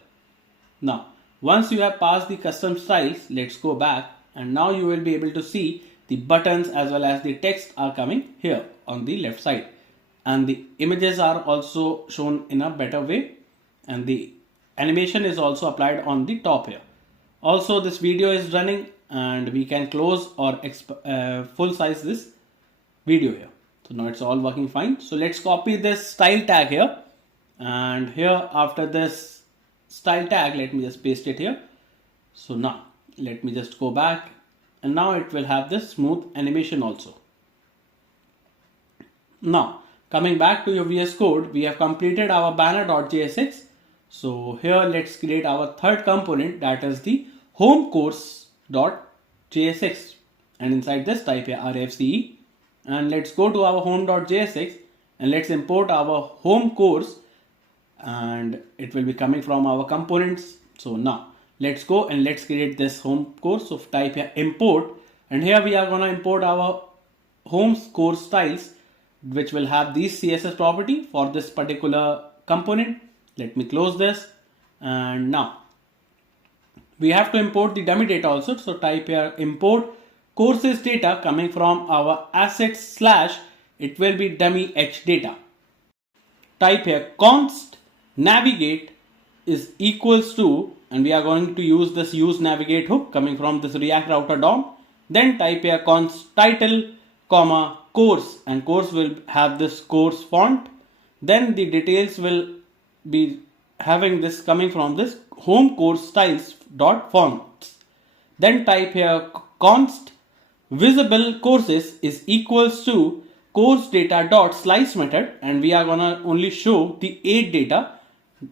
Now once you have passed the custom styles, let's go back, and now you will be able to see the buttons as well as the text are coming here on the left side, and the images are also shown in a better way, and the animation is also applied on the top here. Also this video is running, and we can close or full size this video here. So now it's all working fine. So let's copy this style tag here, and here after this style tag, let me just paste it here. So now let me just go back, and now it will have this smooth animation also. Now coming back to your VS Code, we have completed our banner.jsx. So here let's create our third component, that is the home course.jsx, and inside this type here rfce, and let's go to our home.jsx and let's import our home course, and it will be coming from our components. So now let's go and let's create this home course. So type here import, and here we are going to import our home course styles, which will have these CSS property for this particular component. Let me close this, and now we have to import the dummy data also. So type here import courses data coming from our assets slash it will be dummy h data. Type here const navigate is equals to, and we are going to use this use navigate hook coming from this React router DOM. Then type here const title comma course, and course will have this course font. Then the details will be having this coming from this home course styles dot fonts. Then type here const visible courses is equals to course data dot slice method, and we are gonna only show the 8 data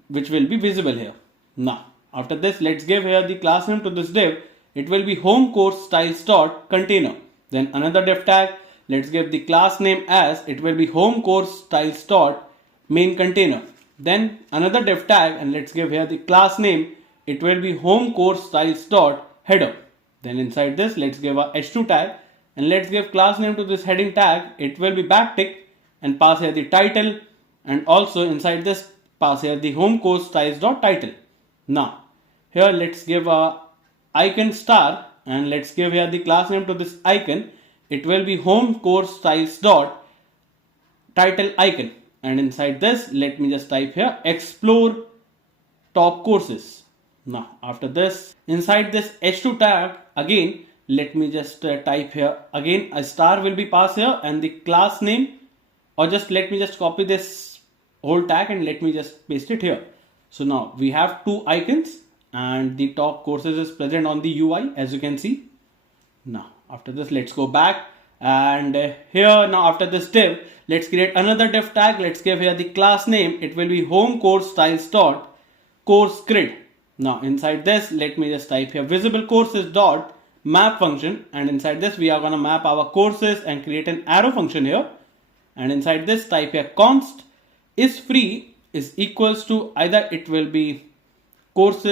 which will be visible here. Now after this, let's give here the class name to this div. It will be home course styles dot container. Then another div tag, let's give the class name as it will be home course styles dot main container. Then another div tag, and let's give here the class name. It will be home course styles dot header. Then inside this, let's give a h2 tag, and let's give class name to this heading tag. It will be backtick, and pass here the title, and also inside this pass here the home course styles dot title. Now here let's give a icon star, and let's give here the class name to this icon. It will be home course styles dot title icon, and inside this let me just type here explore top courses. Now after this, inside this h2 tag again, let me just type here again a star will be passed here, and the class name, or just let me just copy this whole tag and let me just paste it here. So now we have 2 icons, and the top courses is present on the UI as you can see. Now after this, let's go back, And here now after this div, let's create another div tag. Let's give here the class name. It will be home course styles dot course grid. Now inside this, let me just type here visible courses dot map function, and inside this we are going to map our courses and create an arrow function here. And inside this, type here const is free is equals to either it will be course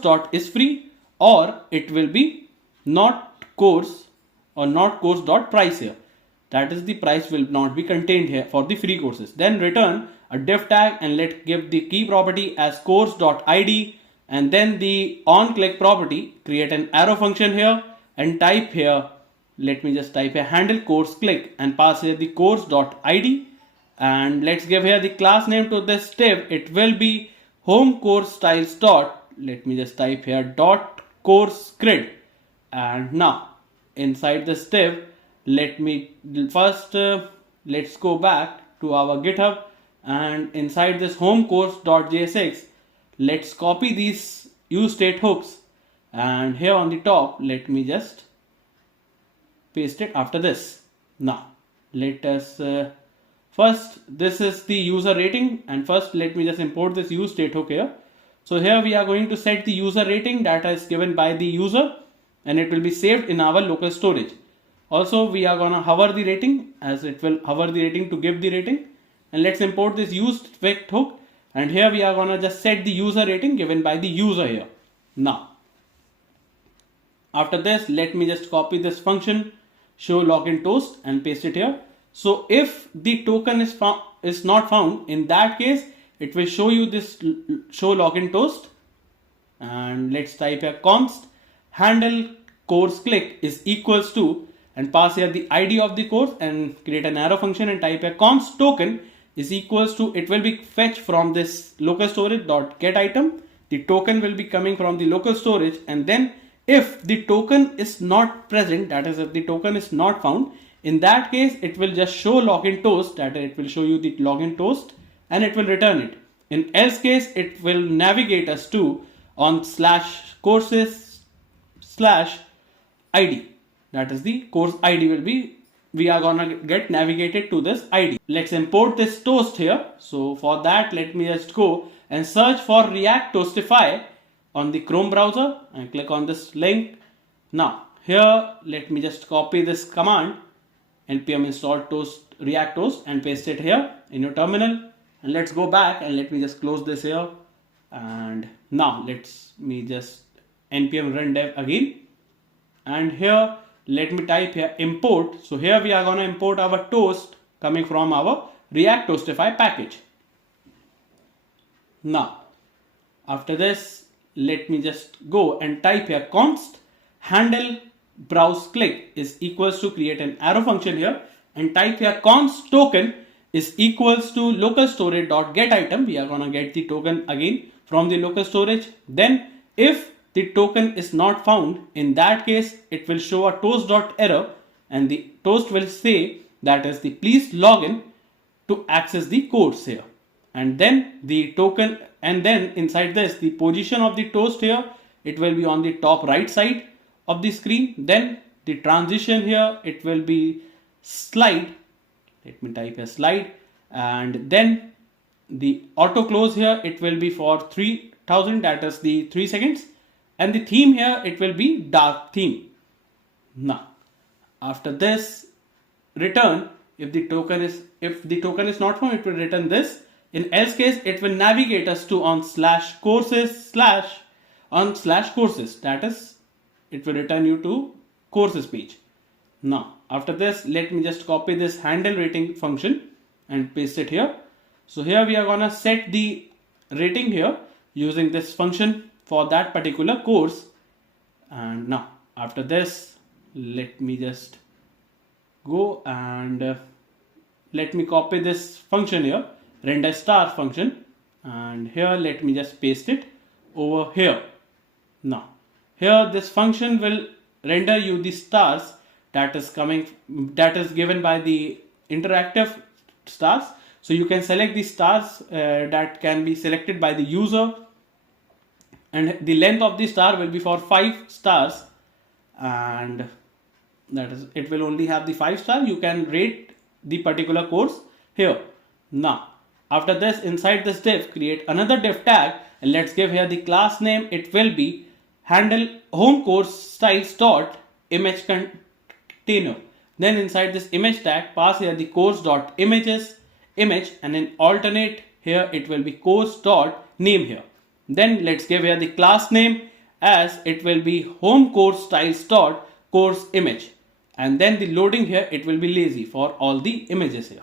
dot is free, or it will be not course or not course dot price here. That is, the price will not be contained here for the free courses. Then return a div tag and let give the key property as course dot id, and then the on click property, create an arrow function here and type here, let me just type a handle course click and pass here the course dot id. And let's give here the class name to this div. It will be home course styles dot, let me just type here dot course grid. And now inside this div, let me first let's go back to our GitHub, and inside this home course.jsx, let's copy these use state hooks, and here on the top let me just paste it after this. Now let us first, this is the user rating, and first let me just import this use state hook here. So here we are going to set the user rating that is given by the user, and it will be saved in our local storage. Also we are gonna hover the rating, as it will hover the rating to give the rating. And let's import this use state hook, and here we are gonna just set the user rating given by the user here. Now after this, let me just copy this function show login toast and paste it here. So if the token is not found, in that case it will show you this show login toast. And let's type a const handle course click is equals to, and pass here the id of the course and create an arrow function and type a const token is equals to, it will be fetched from this local storage dot get item. The token will be coming from the local storage, and then if the token is not present, that is if the token is not found, in that case it will just show login toast, that it will show you the login toast and it will return it. In else case, it will navigate us to on slash courses slash id, that is the course id will be, we are gonna get navigated to this id. Let's import this toast here. So for that, let me just go and search for React Toastify on the Chrome browser and click on this link. Now here let me just copy this command npm install toast react toast and paste it here in your terminal. And let's go back and let me just close this here. And now let's me just npm run dev again, and here let me type here import. So here we are going to import our toast coming from our React Toastify package. Now after this, let me just go and type here const handle browse click is equals to, create an arrow function here and type here const token is equals to local storage dot get item. We are going to get the token again from the local storage. Then if the token is not found, in that case it will show a toast dot error, and the toast will say that is the please login to access the course here. And then the token, and then inside this, the position of the toast here, it will be on the top right side of the screen. Then the transition here, it will be slide, let me type a slide, and then the auto close here, it will be for 3000, that is the 3 seconds, and the theme here, it will be dark theme. Now after this, return if the token is not found, it will return this. In else case, it will navigate us to on slash courses slash on slash courses, that is it will return you to courses page. Now after this, let me just copy this handle rating function and paste it here. So here we are gonna set the rating here using this function for that particular course. And now after this, let me just go and let me copy this function here, render star function, and here let me just paste it over here. Now here this function will render you the stars that is given by the interactive stars. So you can select the stars that can be selected by the user, and the length of the star will be for 5 stars. And that is, it will only have the 5 star. You can rate the particular course here. Now, after this, inside this div, create another div tag and let's give here the class name. It will be handle home course styles dot image container. Then inside this image tag, pass here the course dot images image, and in alternate here it will be course dot name here. Then let's give here the class name as it will be home course styles dot course image, and then the loading here it will be lazy for all the images here.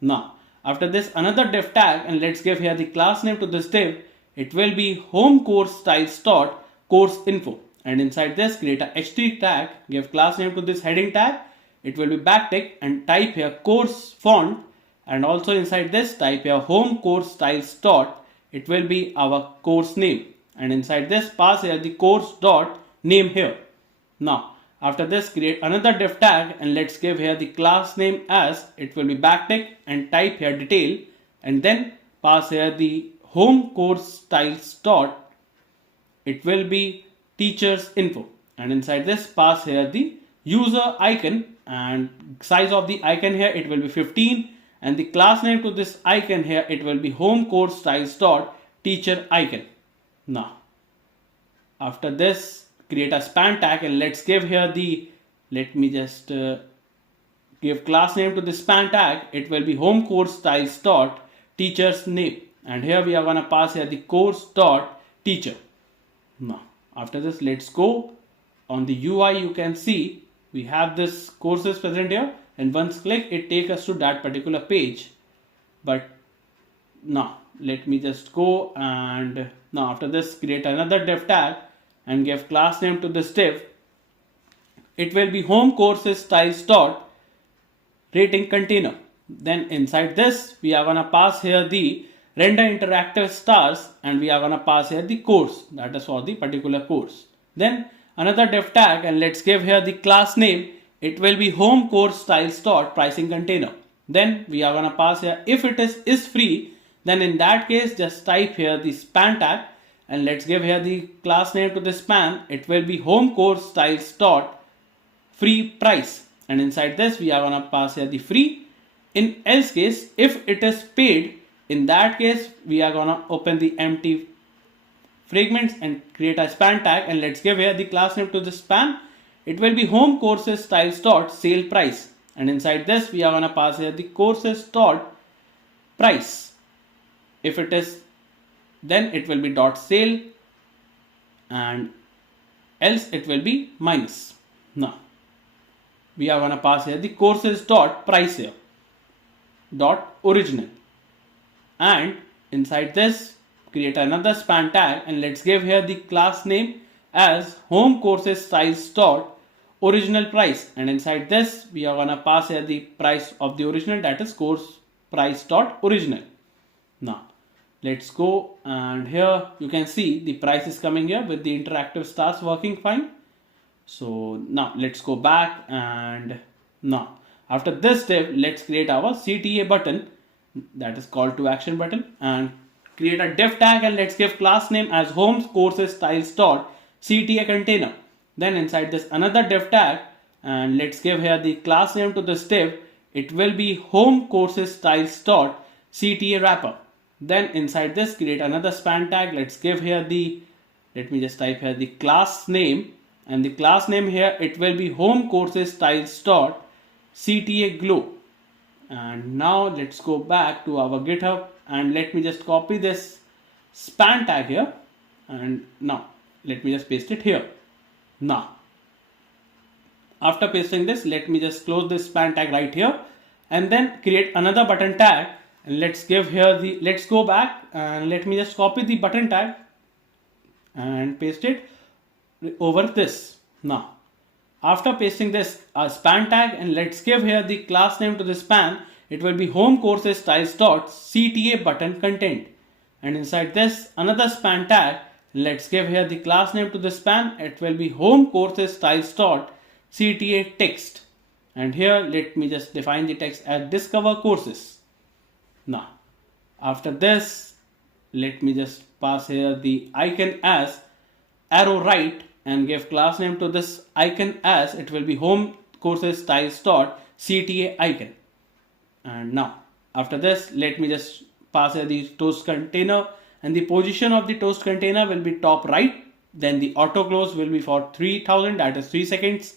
Now after this, another div tag, and let's give here the class name to this div. It will be home course styles dot course info, and inside this create a h3 tag, give class name to this heading tag. It will be backtick and type here course font, and also inside this type here home course styles dot, it will be our course name, and inside this pass here the course dot name here. Now after this, create another div tag and let's give here the class name as it will be backtick and type here detail, and then pass here the home course styles dot, it will be teachers info, and inside this pass here the user icon, and size of the icon here it will be 15, and the class name to this icon here it will be home course styles dot teacher icon. Now after this, create a span tag and let's give here the, let me just give class name to the span tag. It will be home course styles dot teacher's name, and here we are gonna pass here the course dot teacher. Now after this, let's go on the UI. You can see we have this courses present here, and once click it take us to that particular page. But now let me just go, and now after this create another div tag and give class name to this div. It will be home courses styles dot rating container. Then inside this we are gonna pass here the render interactive stars, and we are gonna pass here the course, that is for the particular course. Then another div tag, and let's give here the class name. It will be home course styles dot pricing container. Then we are gonna pass here, if it is free, then in that case just type here the span tag, and let's give here the class name to the span. It will be home course styles dot free price, and inside this we are gonna pass here the free. In else case, if it is paid, in that case we are gonna open the empty fragments and create a span tag, and let's give here the class name to the span. It will be home courses styles dot sale price, and inside this we are gonna pass here the courses dot price. If it is, then it will be dot sale, and else it will be minus. Now we are gonna pass here the courses dot price here dot original, and inside this create another span tag, and let's give here the class name as home courses styles dot original price, and inside this we are gonna pass here the price of the original, that is course price dot original. Now let's go, and here you can see the price is coming here with the interactive stars working fine. So now let's go back, and now after this div let's create our CTA button, that is call to action button, and create a div tag, and let's give class name as home courses styles dot CTA container. Then inside this another div tag, and let's give here the class name to this div. It will be home courses styles dot CTA wrapper. Then inside this create another span tag. Let's give here the, let me just type here the class name, and the class name here it will be home courses styles dot CTA glow. And now let's go back to our GitHub, and let me just copy this span tag here, and now let me just paste it here. Now after pasting this, let me just close this span tag right here, and then create another button tag, and let's give here the, let's go back and let me just copy the button tag and paste it over this. Now after pasting this span tag, and let's give here the class name to the span. It will be home courses styles dot CTA button content, and inside this another span tag. Let's give here the class name to the span. It will be home courses styles dot CTA text, and here let me just define the text as discover courses. Now after this let me just pass here the icon as arrow right, and give class name to this icon as it will be home courses styles dot CTA icon. And now after this, let me just pass here the toast container, and the position of the toast container will be top right. Then the auto close will be for 3000, that is 3 seconds.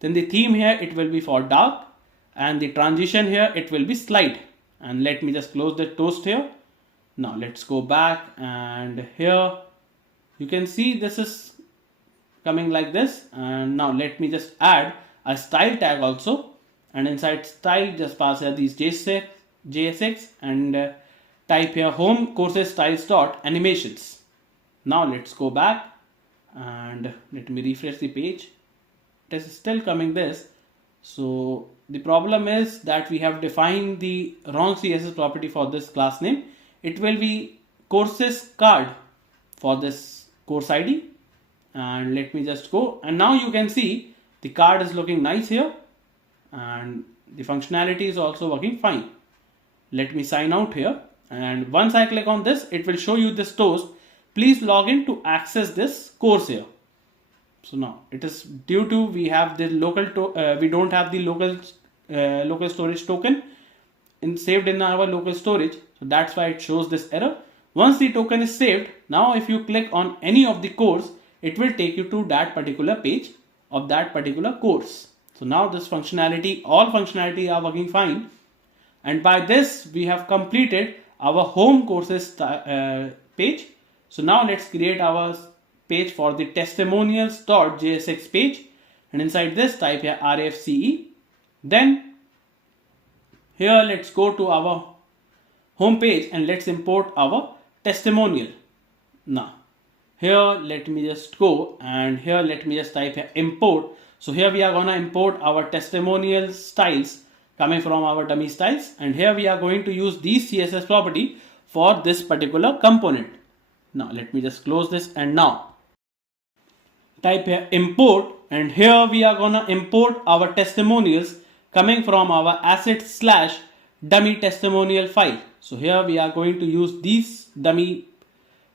Then the theme here, it will be for dark, and the transition here, it will be slide. And let me just close the toast here. Now let's go back, and here you can see this is coming like this. And now let me just add a style tag also, and inside style just pass here these JSX and type here home courses styles dot animations. Now let's go back and let me refresh the page. It is still coming this. So the problem is that we have defined the wrong CSS property for this class name. It will be courses card for this course ID. And let me just go, and now you can see the card is looking nice here, and the functionality is also working fine. Let me sign out here, and once I click on this, it will show you this toast. Please log in to access this course here. So now it is due to we have the we don't have the local storage token saved in our local storage, so that's why it shows this error. Once the token is saved, now if you click on any of the course, it will take you to that particular page of that particular course. So now this functionality, all functionality are working fine. And by this, we have completed our home courses page. So now let's create our page for the testimonials.jsx page. And inside this, type here RFCE. Then here, let's go to our home page and let's import our testimonial. Now here, let me just go, and here let me just type here import. So here we are gonna import our testimonial styles coming from our dummy styles, and here we are going to use these CSS property for this particular component. Now let me just close this, and now type here import, and here we are gonna import our testimonials coming from our asset/dummy testimonial file. So here we are going to use these dummy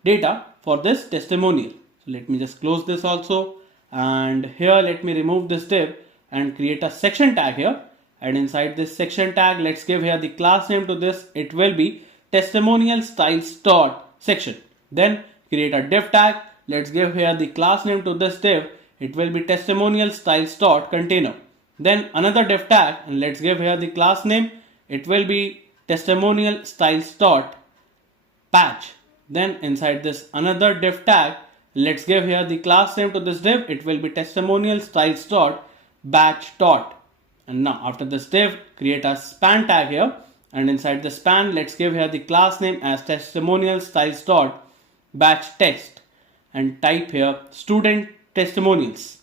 data for this testimonial. So let me just close this also, and here let me remove this div and create a section tag here. And inside this section tag, let's give here the class name to this. It will be testimonial styles dot section. Then create a div tag. Let's give here the class name to this div. It will be testimonial styles dot container. Then another div tag, and let's give here the class name. It will be testimonial styles dot patch. Then inside this another div tag, let's give here the class name to this div. It will be testimonial styles dot batch dot. And now after this div, create a span tag here, and inside the span, let's give here the class name as testimonial styles dot batch text, and type here student testimonials.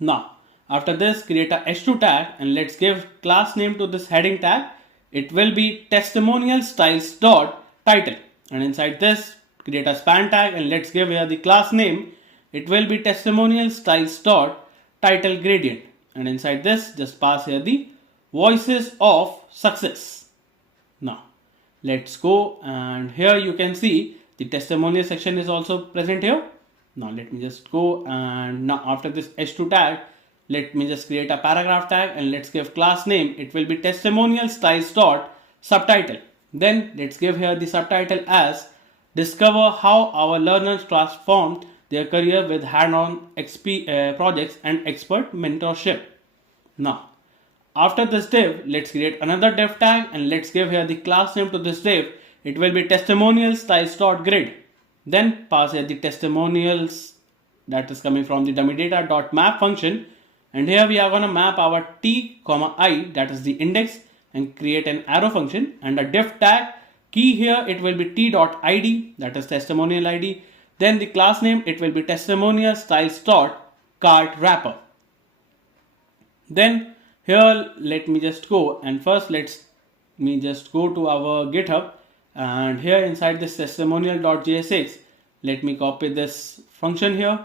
Now after this, create a h2 tag, and let's give class name to this heading tag. It will be testimonial styles dot title, and inside this create a span tag, and let's give here the class name. It will be testimonial styles dot title gradient, and inside this just pass here the voices of success. Now let's go, and here you can see the testimonial section is also present here. Now let me just go, and now after this h2 tag, let me just create a paragraph tag, and let's give class name. It will be testimonial styles dot subtitle. Then let's give here the subtitle as discover how our learners transformed their career with hand-on projects and expert mentorship. Now after this div, let's create another div tag, and let's give here the class name to this div. It will be testimonial styles dot grid. Then pass here the testimonials that is coming from the dummy data dot map function, and here we are going to map our t, I, that is the index, and create an arrow function and a div tag. Key here, it will be t.id, that is testimonial ID. Then the class name, it will be testimonial styles dot cart wrapper. Then here let me just go, and first let's me just go to our GitHub, and here inside this testimonial.jsx, let me copy this function here,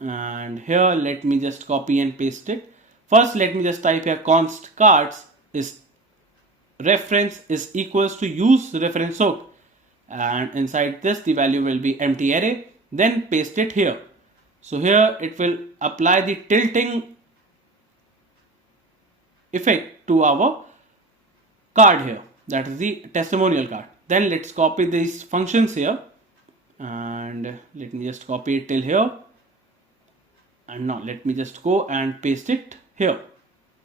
and here let me just copy and paste it. First let me just type here const cards is reference is equals to use reference hook, and inside this the value will be empty array. Then paste it here. So here it will apply the tilting effect to our card here, that is the testimonial card. Then let's copy these functions here, and let me just copy it till here, and now let me just go and paste it here.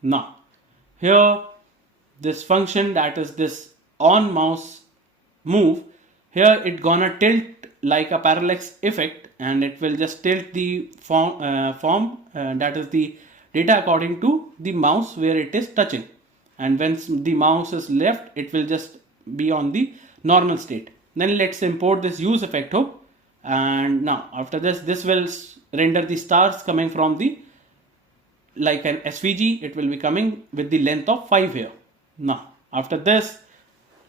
Now here this function, that is this on mouse move, here it gonna tilt like a parallax effect, and it will just tilt the form that is the data according to the mouse where it is touching, and when the mouse is left it will just be on the normal state. Then let's import this use effect hook, and now after this will render the stars coming from the like an SVG. It will be coming with the length of 5 here. Now after this,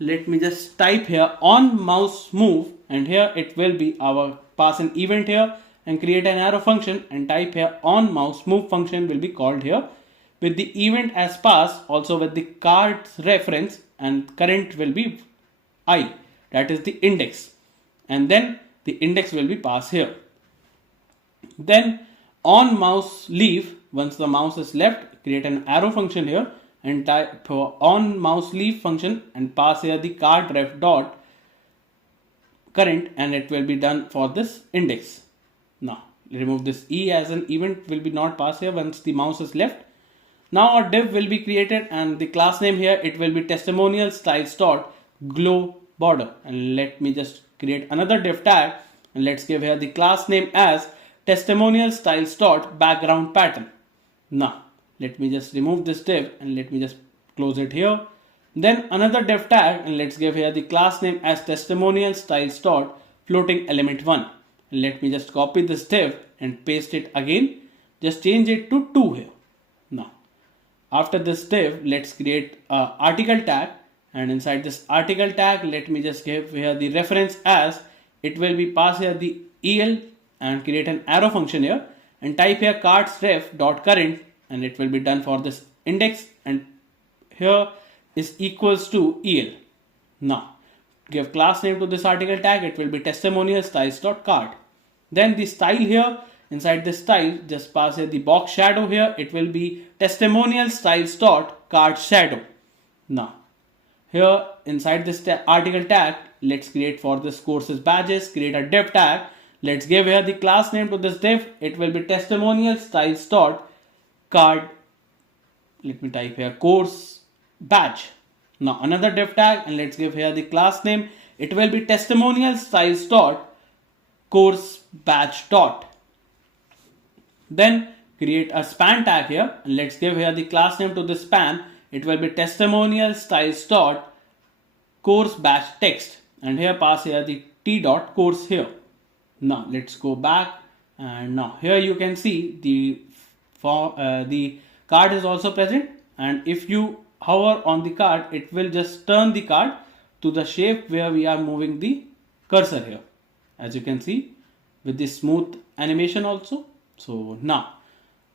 let me just type here on mouse move, and here it will be our pass an event here and create an arrow function, and type here on mouse move function will be called here with the event as pass, also with the card's reference, and current will be I, that is the index, and then the index will be passed here. Then on mouse leave, once the mouse is left, create an arrow function here and type on mouse leave function and pass here the card ref dot current, and it will be done for this index. Now remove this E as an event will be not passed here once the mouse is left. Now a div will be created, and the class name here it will be testimonial styles dot glow border, and let me just create another div tag, and let's give here the class name as testimonial styles dot background pattern. Now let me just remove this div and let me just close it here. Then another div tag, and let's give here the class name as testimonial styles dot floating element 1. And let me just copy this div and paste it again. Just change it to 2 here. Now after this div, let's create an article tag, and inside this article tag let me just give here the reference as it will be pass here the el, and create an arrow function here and type here cards ref dot current, and it will be done for this index, and here is equals to el. Now give class name to this article tag, it will be testimonial styles dot card. Then the style here, inside this style just pass here the box shadow here, it will be testimonial styles dot card shadow. Now here inside this article tag, let's create for this courses badges, create a div tag. Let's give here the class name to this div, it will be testimonial styles dot card, let me type here course badge. Now another div tag, and let's give here the class name, it will be testimonial styles dot course badge dot. Then create a span tag here, and let's give here the class name to the span, it will be testimonial styles dot course badge text, and here pass here the t dot course here. Now let's go back, and now here you can see the card is also present, and if you hover on the card, it will just turn the card to the shape where we are moving the cursor here, as you can see with this smooth animation also. So now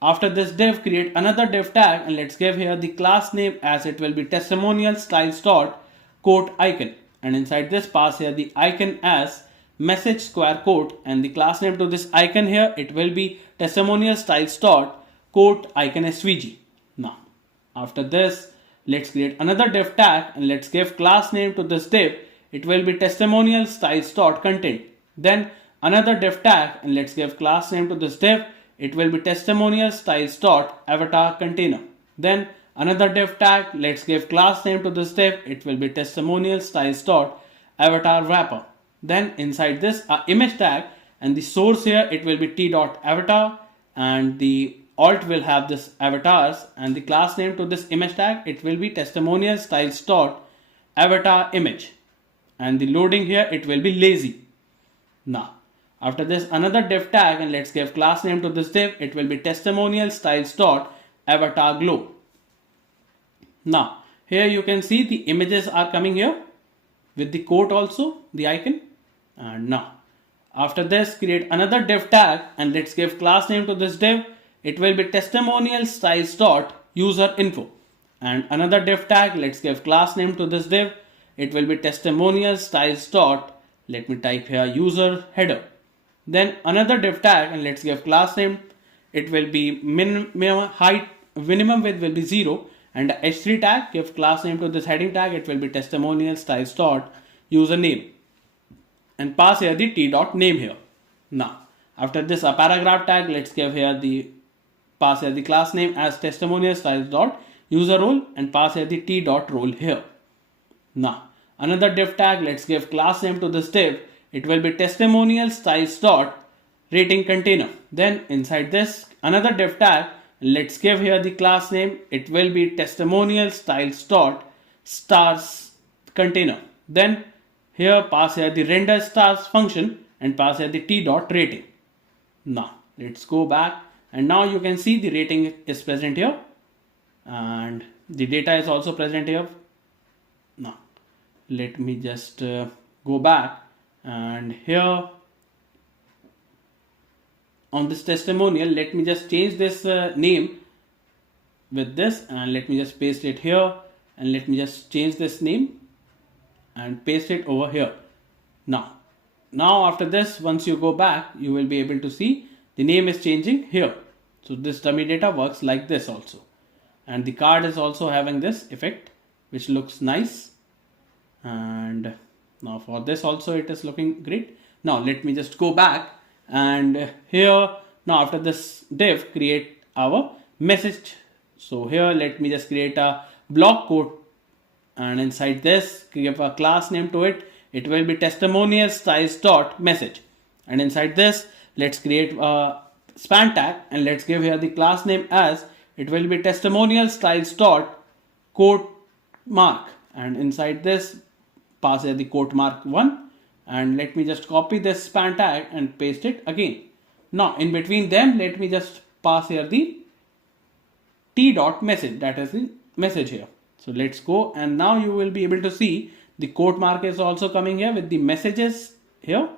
after this div, create another div tag, and let's give here the class name as it will be testimonial styles dot quote icon, and inside this pass here the icon as message square quote, and the class name to this icon here it will be testimonial styles dot quote icon svg. Now after this, let's create another div tag, and let's give class name to this div, it will be testimonial styles dot content. Then another div tag, and let's give class name to this div, it will be testimonial styles dot avatar container. Then another div tag, let's give class name to this div, it will be testimonial styles dot avatar wrapper. Then inside this image tag, and the source here it will be t dot avatar, and the alt will have this avatars, and the class name to this image tag it will be testimonial styles dot avatar image, and the loading here it will be lazy. Now after this, another div tag, and let's give class name to this div, it will be testimonial styles dot avatar glow. Now here you can see the images are coming here with the quote also, the icon. And now after this, create another div tag, and let's give class name to this div, it will be testimonial styles dot user info. And another div tag, let's give class name to this div, it will be testimonial styles dot, let me type here user header. Then another div tag, and let's give class name, it will be minimum height, minimum width will be 0, And the h3 tag, give class name to this heading tag. It will be testimonial styles dot username, and pass here the t.name here. Now, after this a paragraph tag, let's give here the pass here the class name as testimonial styles dot user role, and pass here the t.role here. Now, another div tag, let's give class name to this div. It will be testimonial styles dot rating container. Then inside this another div tag, let's give here the class name. It will be testimonial styles dot stars container. Then here pass here the render stars function and pass here the t.rating. Now let's go back, and now you can see the rating is present here and the data is also present here. Now let me just go back, and here on this testimonial, let me just change this name with this, and let me just paste it here, and let me just change this name and paste it over here. Now after this, once you go back, you will be able to see the name is changing here. So this dummy data works like this also, and the card is also having this effect which looks nice. And now for this also it is looking great. Now let me just go back, and here now after this div, create our message. So here let me just create a block code, and inside this give a class name to it. It will be testimonial styles dot message, and inside this let's create a span tag, and let's give here the class name as it will be testimonial styles dot quote mark, and inside this pass here the quote mark 1, and let me just copy this span tag and paste it again. Now in between them, let me just pass here the t.message, that is the message here. So let's go, and now you will be able to see the quote mark is also coming here with the messages here.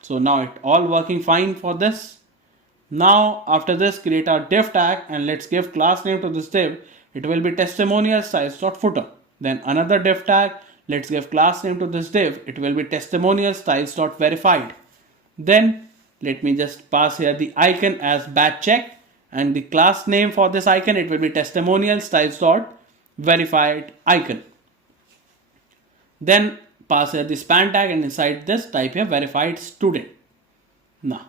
So now it all working fine for this. Now after this, create our div tag, and let's give class name to this div. It will be testimonial styles dot footer. Then another div tag, let's give class name to this div. It will be testimonial styles dot verified. Then let me just pass here the icon as badge check, and the class name for this icon, it will be testimonial styles dot verified icon. Then pass here the span tag, and inside this type here verified student. Now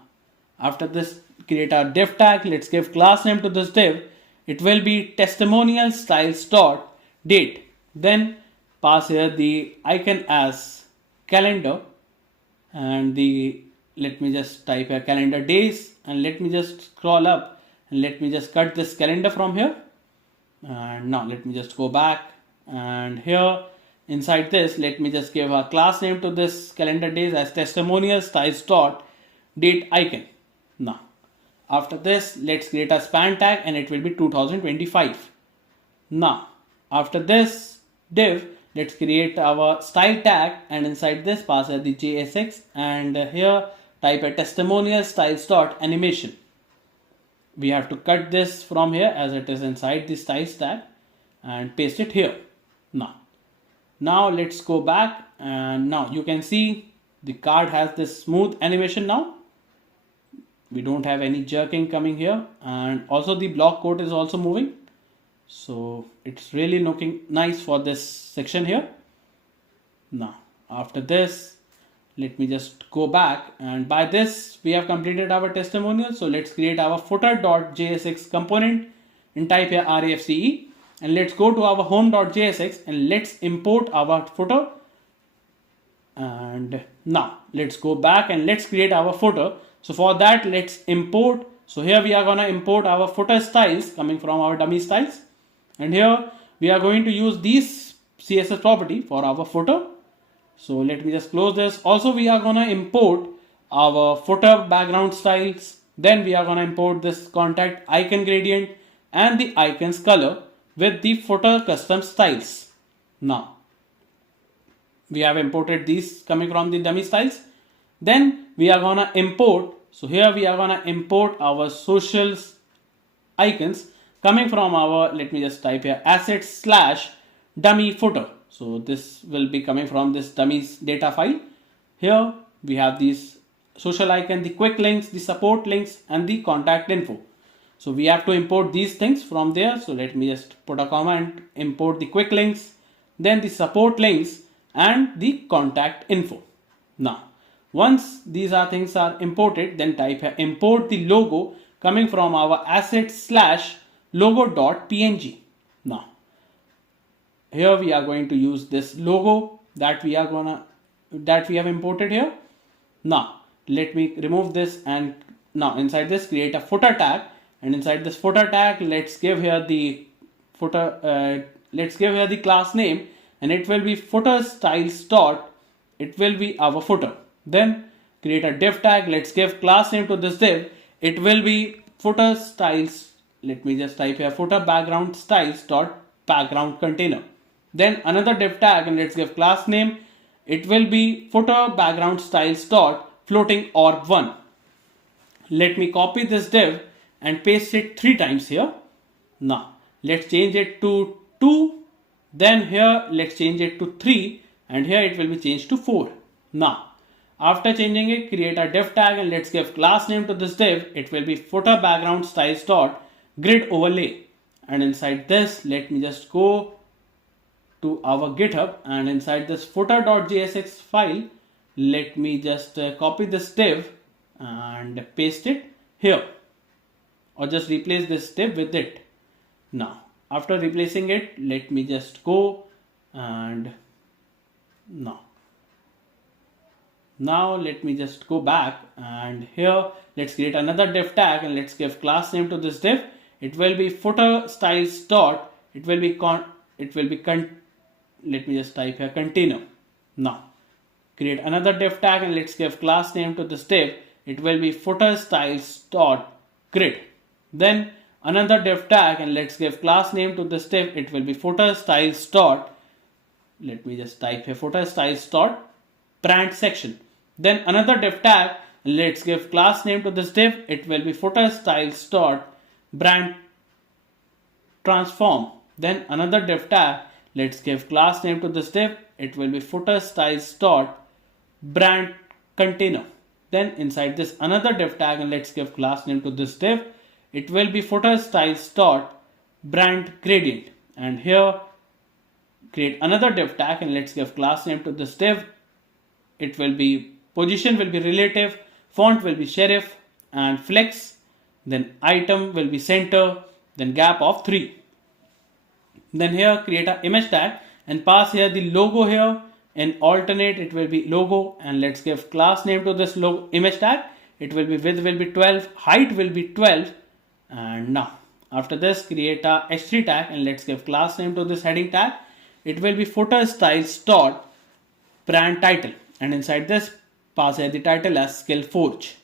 after this, create our div tag. Let's give class name to this div. It will be testimonial styles dot date. Then pass here the icon as calendar, and the let me just type here calendar days, and let me just scroll up, and let me just cut this calendar from here. And now let me just go back, and here inside this let me just give a class name to this calendar days as testimonial styles dot date icon. Now after this, let's create a span tag, and it will be 2025. Now after this div, let's create our style tag, and inside this pass the JSX, and here type a testimonial styles dot animation. We have to cut this from here as it is inside the styles tag and paste it here. Now let's go back, and now you can see the card has this smooth animation. Now we don't have any jerking coming here, and also the block code is also moving. So it's really looking nice for this section here. Now after this, let me just go back, and by this we have completed our testimonial. So let's create our footer.jsx component and type here refce, and let's go to our home.jsx, and let's import our footer. And now let's go back, and let's create our footer. So for that, let's import. So here we are going to import our footer styles coming from our dummy styles, and here we are going to use these CSS property for our footer. So let me just close this. Also we are going to import our footer background styles. Then we are going to import this contact icon gradient and the icons color with the footer custom styles. Now we have imported these coming from the dummy styles. Then we are going to import. So here we are going to import our socials icons coming from our, let me just type here, assets slash dummy footer. So this will be coming from this dummies data file. Here we have these social icon, the quick links, the support links, and the contact info. So we have to import these things from there. So let me just put a comment, import the quick links, then the support links and the contact info. Now, once these things are imported, then type here import the logo coming from our asset slash logo.png. Now, here we are going to use this logo that we have imported here. Now, let me remove this, and now inside this create a footer tag, and inside this footer tag let's give here the class name, and it will be footer styles dot, it will be our footer. Then create a div tag, let's give class name to this div, it will be footer styles, let me just type here footer background styles dot background container. Then another div tag, and let's give class name, it will be footer background styles dot floating orb 1. Let me copy this div and paste it 3 times here. Now let's change it to 2, then here let's change it to 3, and here it will be changed to 4. Now after changing it, create a div tag, and let's give class name to this div, it will be footer background styles dot grid overlay. And inside this, let me just go to our GitHub, and inside this footer.jsx file, let me just copy this div and paste it here, or just replace this div with it. Now after replacing it, let me just go and now let me just go back, and here let's create another div tag, and let's give class name to this div, it will be footer styles dot, let me just type here container. Now create another div tag, and let's give class name to this div, it will be footer styles dot grid. Then another div tag, and let's give class name to this div, it will be footer styles dot, let me just type here footer styles dot brand section. Then another div tag, and let's give class name to this div, it will be footer styles dot brand transform. Then another div tag, let's give class name to this div, it will be footer styles dot brand container. Then inside this another div tag, and let's give class name to this div, it will be footer styles dot brand gradient. And here create another div tag, and let's give class name to this div, it will be position will be relative, font will be serif and flex, then item will be center, then gap of 3. Then here create an image tag and pass here the logo here, and alternate it will be logo, and let's give class name to this logo image tag, it will be width will be 12, height will be 12. And now after this create a h3 tag, and let's give class name to this heading tag, it will be footer styles dot brand title, and inside this pass here the title as SkillForge.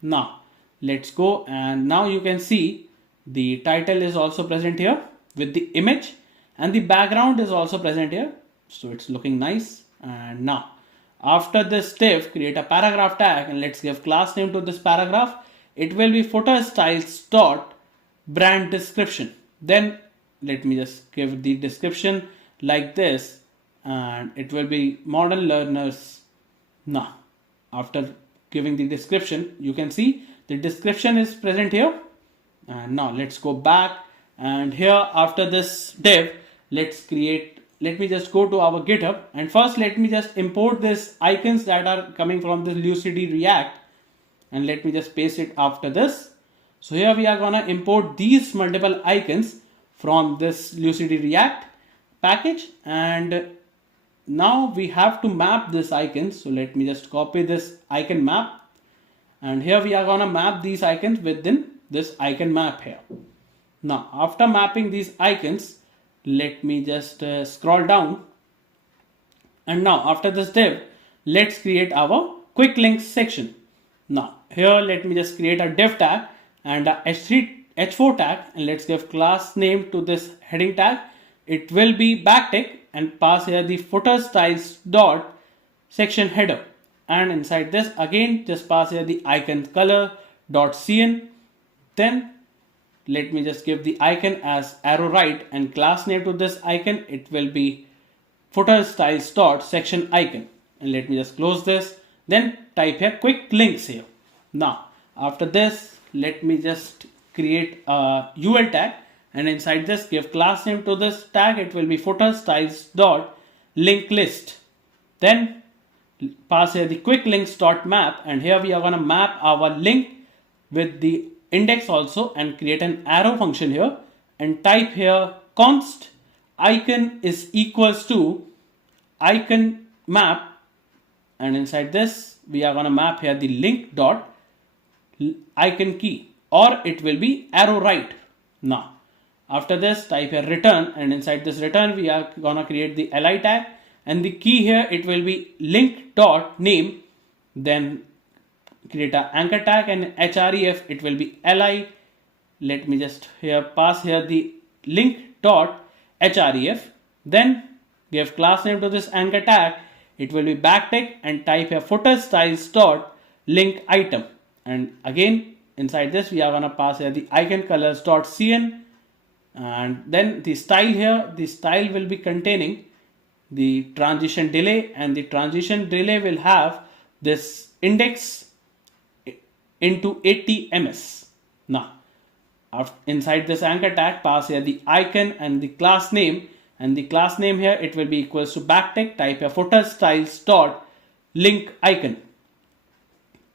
Now let's go, and now you can see the title is also present here with the image, and the background is also present here, so it's looking nice. And now after this div create a paragraph tag, and let's give class name to this paragraph, it will be footer styles dot brand description. Then let me just give the description like this, and it will be modern learners. Now after giving the description, you can see the description is present here. And now let's go back, and here after this div let me just go to our GitHub, and first let me just import this icons that are coming from this Lucid React, and let me just paste it after this. So here we are gonna import these multiple icons from this Lucid React package, and now we have to map this icons. So let me just copy this icon map, and here we are gonna map these icons within this icon map here. Now after mapping these icons, let me just scroll down, and now after this div let's create our quick links section. Now here let me just create a div tag and a h4 tag, and let's give class name to this heading tag, it will be backtick, and pass here the footer styles dot section header, and inside this again just pass here the icon color dot cn. Then let me just give the icon as arrow right, and class name to this icon, it will be footer styles dot section icon, and let me just close this. Then type here quick links here. Now after this let me just create a UL tag, and inside this give class name to this tag. It will be footer styles dot link list. Then pass here the quick links dot map, and here we are going to map our link with the index also, and create an arrow function here, and type here const icon is equals to icon map, and inside this we are going to map here the link dot icon key, or it will be arrow right. Now after this type here return, and inside this return we are going to create the li tag, and the key here it will be link dot name. Then create a anchor tag, and href it will be li. Let me just here pass here the link dot href. Then give class name to this anchor tag. It will be backtick, and type here footer styles dot link item, and again inside this we are going to pass here the icon colors dot cn, and then the style here, the style will be containing the transition delay, and the transition delay will have this index into 80 ms. Now inside this anchor tag pass here the icon and the class name, and the class name here it will be equals to backtick, type here footer styles dot link icon,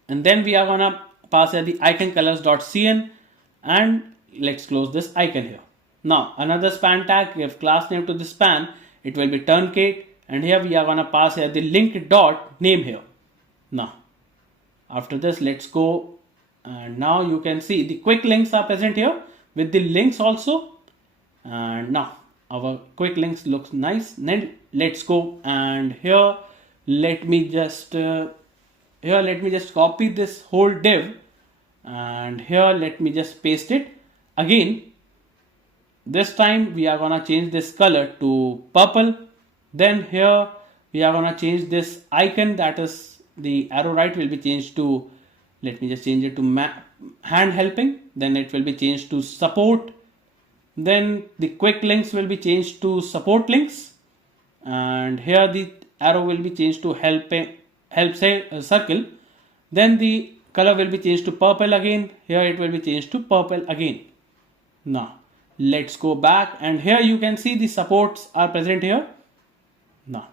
and then we are gonna pass here the icon colors dot cn, and let's close this icon here. Now another span tag, give class name to the span, it will be turnkate, and here we are gonna pass here the link dot name here. Now after this let's go, and now you can see the quick links are present here with the links also, and now our quick links looks nice. Then let's go, and here let me just copy this whole div, and here let me just paste it again. This time we are gonna change this color to purple. Then here we are gonna change this icon, that is the arrow right will be changed to, let me just change it to hand helping. Then it will be changed to support. Then the quick links will be changed to support links, and here the arrow will be changed to help say circle. Then the color will be changed to purple again. Here it will be changed to purple again. Now let's go back, and here you can see the supports are present here. Now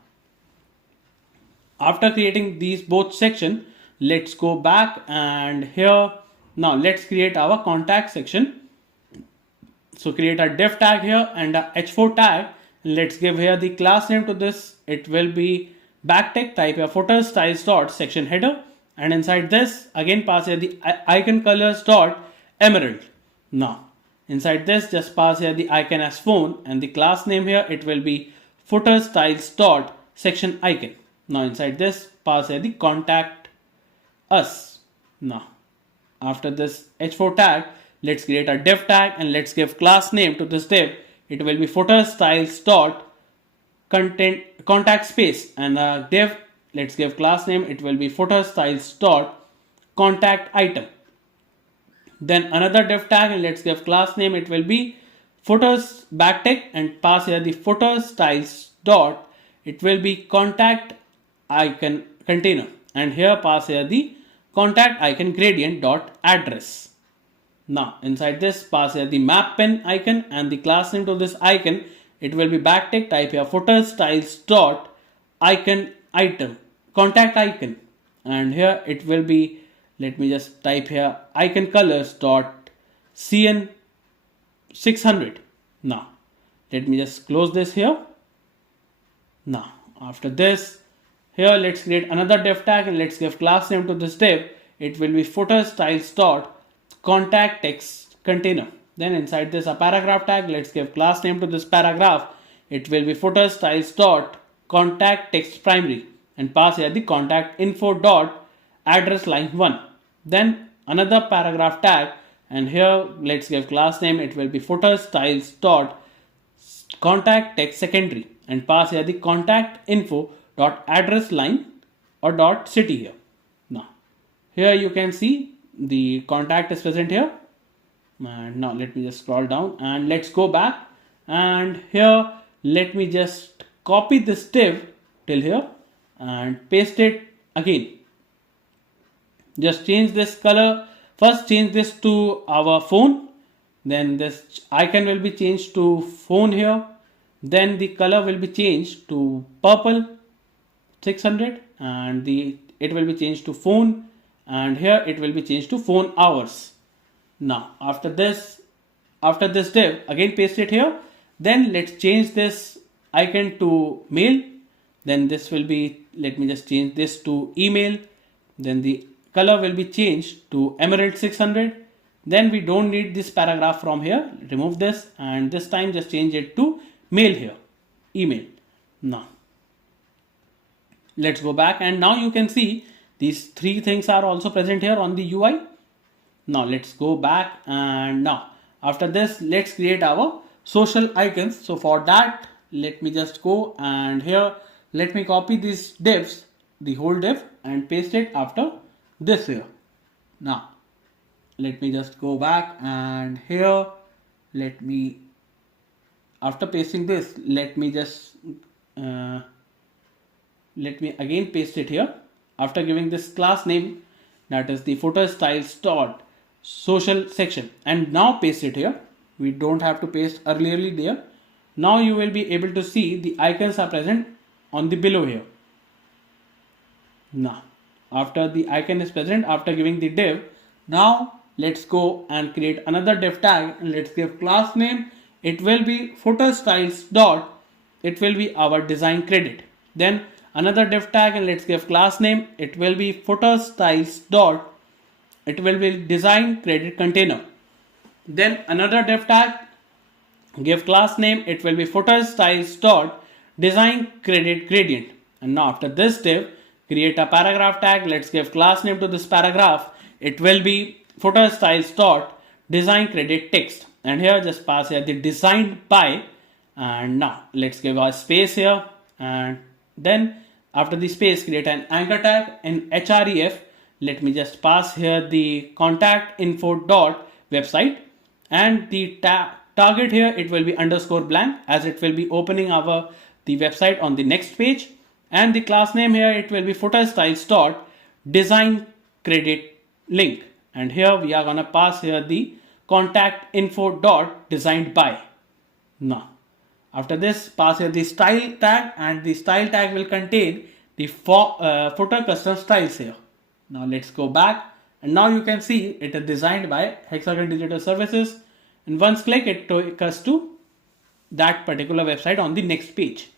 after creating these both section, let's go back, and here now let's create our contact section. So create a div tag here and a h4 tag. Let's give here the class name to this. It will be backtick, type here footer styles dot section header, and inside this again pass here the icon colors dot emerald. Now inside this just pass here the icon as phone, and the class name here it will be footer styles dot section icon. Now inside this pass here the contact us. Now after this h4 tag, let's create a div tag, and let's give class name to this div. It will be footer styles dot contact space, and a div, let's give class name, it will be footer styles dot contact item. Then another div tag, and let's give class name, it will be footers backtick, and pass here the footer styles dot, it will be contact icon container, and here pass here the contact icon gradient dot address. Now inside this pass here the map pen icon, and the class name to this icon, it will be backtick, type here footer styles dot icon item contact icon, and here it will be, let me just type here icon colors dot cn 600. Now let me just close this here. Now after this, here let's create another div tag, and let's give class name to this div. It will be footer styles dot contact text container. Then inside this a paragraph tag, let's give class name to this paragraph. It will be footer styles dot contact text primary, and pass here the contact info dot address line 1. Then another paragraph tag, and here let's give class name, it will be footer styles dot contact text secondary, and pass here the contact info dot address line or dot city here. Now here you can see the contact is present here, and now let me just scroll down, and let's go back, and here let me just copy this div till here and paste it again. Just change this color, first change this to our phone, Then this icon will be changed to phone here. Then the color will be changed to purple 600, and it will be changed to phone, and here it will be changed to phone hours. Now after this div, again paste it here. Then let's change this icon to mail. Then this will be, let me just change this to email. Then the color will be changed to emerald 600. Then we don't need this paragraph from here. Remove this, and this time just change it to mail here, email. Now let's go back, and now you can see these three things are also present here on the UI. Now let's go back, and now after this let's create our social icons. So for that, let me just go, and here let me copy these divs, the whole div, and paste it after this here. Now let me just go back, and here let me, after pasting this, let me just let me again paste it here after giving this class name, that is the footer styles dot social section, and now paste it here. We don't have to paste earlierly there. Now you will be able to see the icons are present on the below here. Now after the icon is present, after giving the div, now let's go and create another div tag, and let's give class name. It will be footer styles dot, it will be our design credit. Then another div tag, and let's give class name. It will be footer styles dot, it will be design credit container. Then another div tag, give class name. It will be footer styles dot design credit gradient. And now after this div, create a paragraph tag. Let's give class name to this paragraph. It will be footer styles dot design credit text, and here just pass here the designed by. And now let's give a space here, and then after the space create an anchor tag in href. Let me just pass here the contact info dot website, and the target here, it will be underscore blank, as it will be opening the website on the next page. And the class name here, it will be footer styles dot design credit link, and here we are gonna pass here the contact info dot designed by. Now after this, pass here the style tag, and the style tag will contain the footer custom styles here. Now let's go back, and now you can see it is designed by Hexagon Digital Services, and once click, it takes us to that particular website on the next page.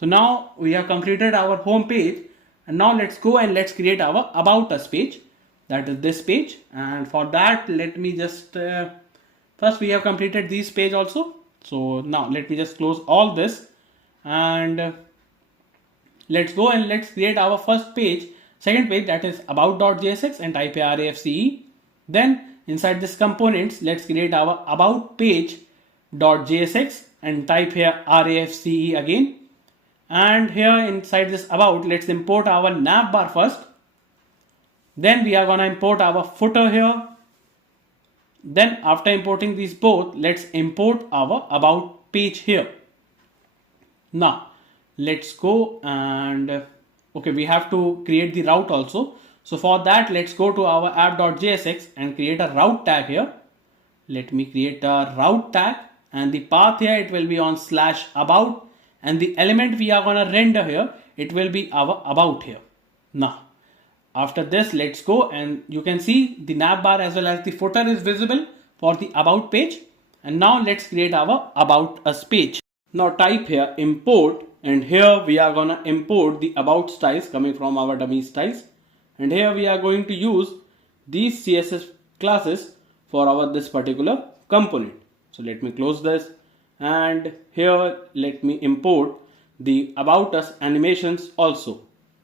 So now we have completed our home page, and now let's go and let's create our about us page, that is this page. And for that, let me just first, we have completed this page also. So now let me just close all this, and let's go and let's create our first page, second page, that is about.jsx, and type here REFCE. Then inside this components, let's create our about page.jsx, and type here REFCE again. And here inside this about, let's import our nav bar first. Then we are gonna import our footer here. Then after importing these both, let's import our about page here. Now let's go, and okay, we have to create the route also. So for that, let's go to our app.jsx and create a route tag here. Let me create a route tag, and the path here, it will be on /about, and the element we are gonna render here, it will be our about here. Now after this, let's go, and you can see the nav bar as well as the footer is visible for the about page. And now let's create our about us page. Now type here import, and here we are gonna import the about styles coming from our dummy styles, and here we are going to use these CSS classes for our this particular component. So let me close this, and here let me import the about us animations also.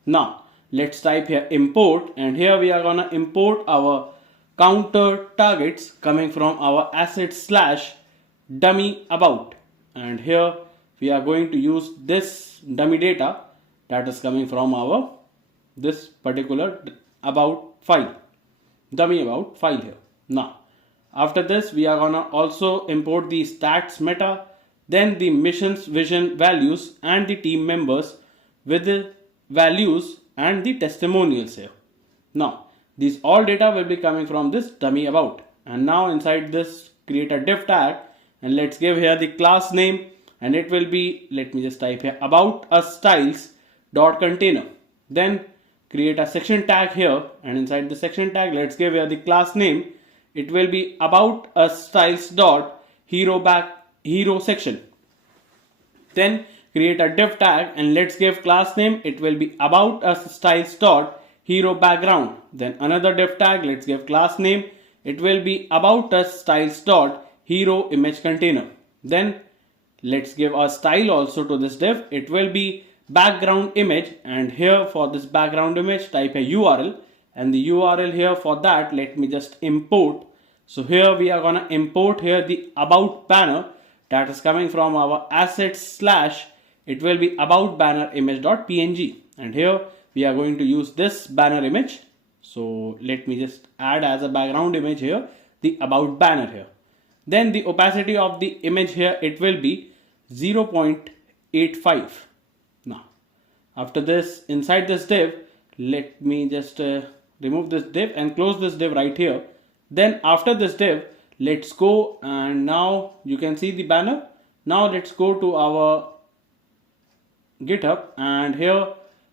Now let's type here import, and here we are gonna import our counter targets coming from our assets / dummy about, and here we are going to use this dummy data that is coming from our this particular about file, dummy about file here. Now after this, we are gonna also import the stats meta, then the missions vision values, and the team members with the values and the testimonials here. Now these all data will be coming from this dummy about, and now inside this create a div tag and let's give here the class name, and it will be, let me just type here, about a styles dot container. Then create a section tag here, and inside the section tag let's give here the class name. It will be about a styles dot hero section. Then create a div tag and let's give class name. It will be about a styles dot hero background. Then another div tag, let's give class name. It will be about a styles dot hero image container. Then let's give a style also to this div. It will be background image, and here for this background image type a URL, and the URL here for that let me just import. So here we are gonna import here the about banner that is coming from our assets slash, it will be about banner image.png, and here we are going to use this banner image. So let me just add as a background image here the about banner here. Then the opacity of the image here, it will be 0.85. Now after this, inside this div, let me just remove this div and close this div right here. Then after this div, let's go, and now you can see the banner. Now let's go to our GitHub, and here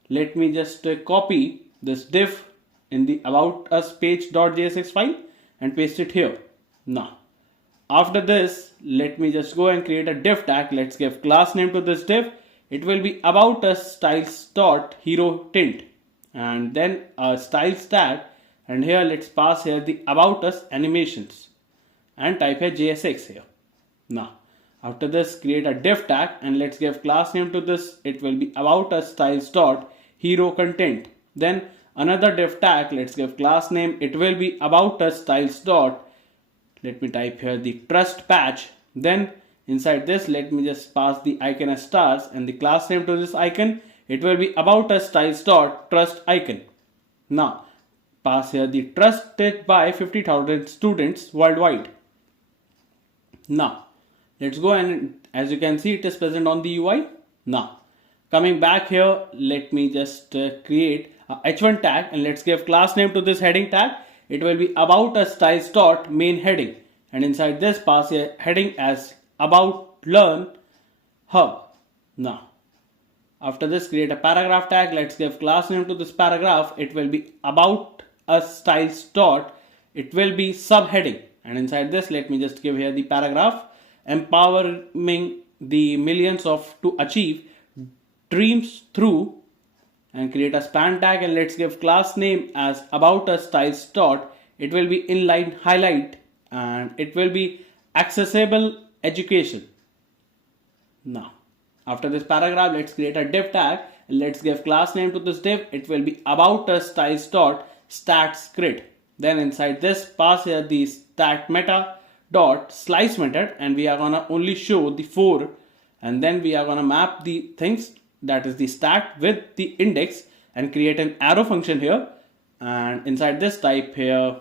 let me just copy this div in the about us page.jsx file and paste it here. Now after this, let me just go and create a div tag. Let's give class name to this div. It will be about us styles dot hero tint, and then a styles tag, and here let's pass here the about us animations and type here JSX here. Now after this, create a div tag and let's give class name to this. It will be about us styles dot hero content. Then another div tag, let's give class name. It will be about us styles dot, let me type here the trust patch. Then inside this, let me just pass the icon as stars, and the class name to this icon, it will be about us styles dot trust icon. Now pass here the trusted by 50,000 students worldwide. Now let's go, and as you can see, it is present on the UI. Now coming back here, let me just create a h1 tag and let's give class name to this heading tag. It will be about a styles dot main heading, and inside this pass a heading as about learn hub. Now after this, create a paragraph tag. Let's give class name to this paragraph. It will be about a styles dot, it will be subheading, and inside this let me just give here the paragraph, empowering the millions of to achieve dreams through, and create a span tag and let's give class name as about a styles dot, it will be inline highlight, and it will be accessible education. Now after this paragraph, let's create a div tag and let's give class name to this div. It will be about a styles dot stats grid. Then inside this pass here the stat meta dot slice method, and we are gonna only show the 4, and then we are gonna map the things, that is the stat with the index, and create an arrow function here, and inside this type here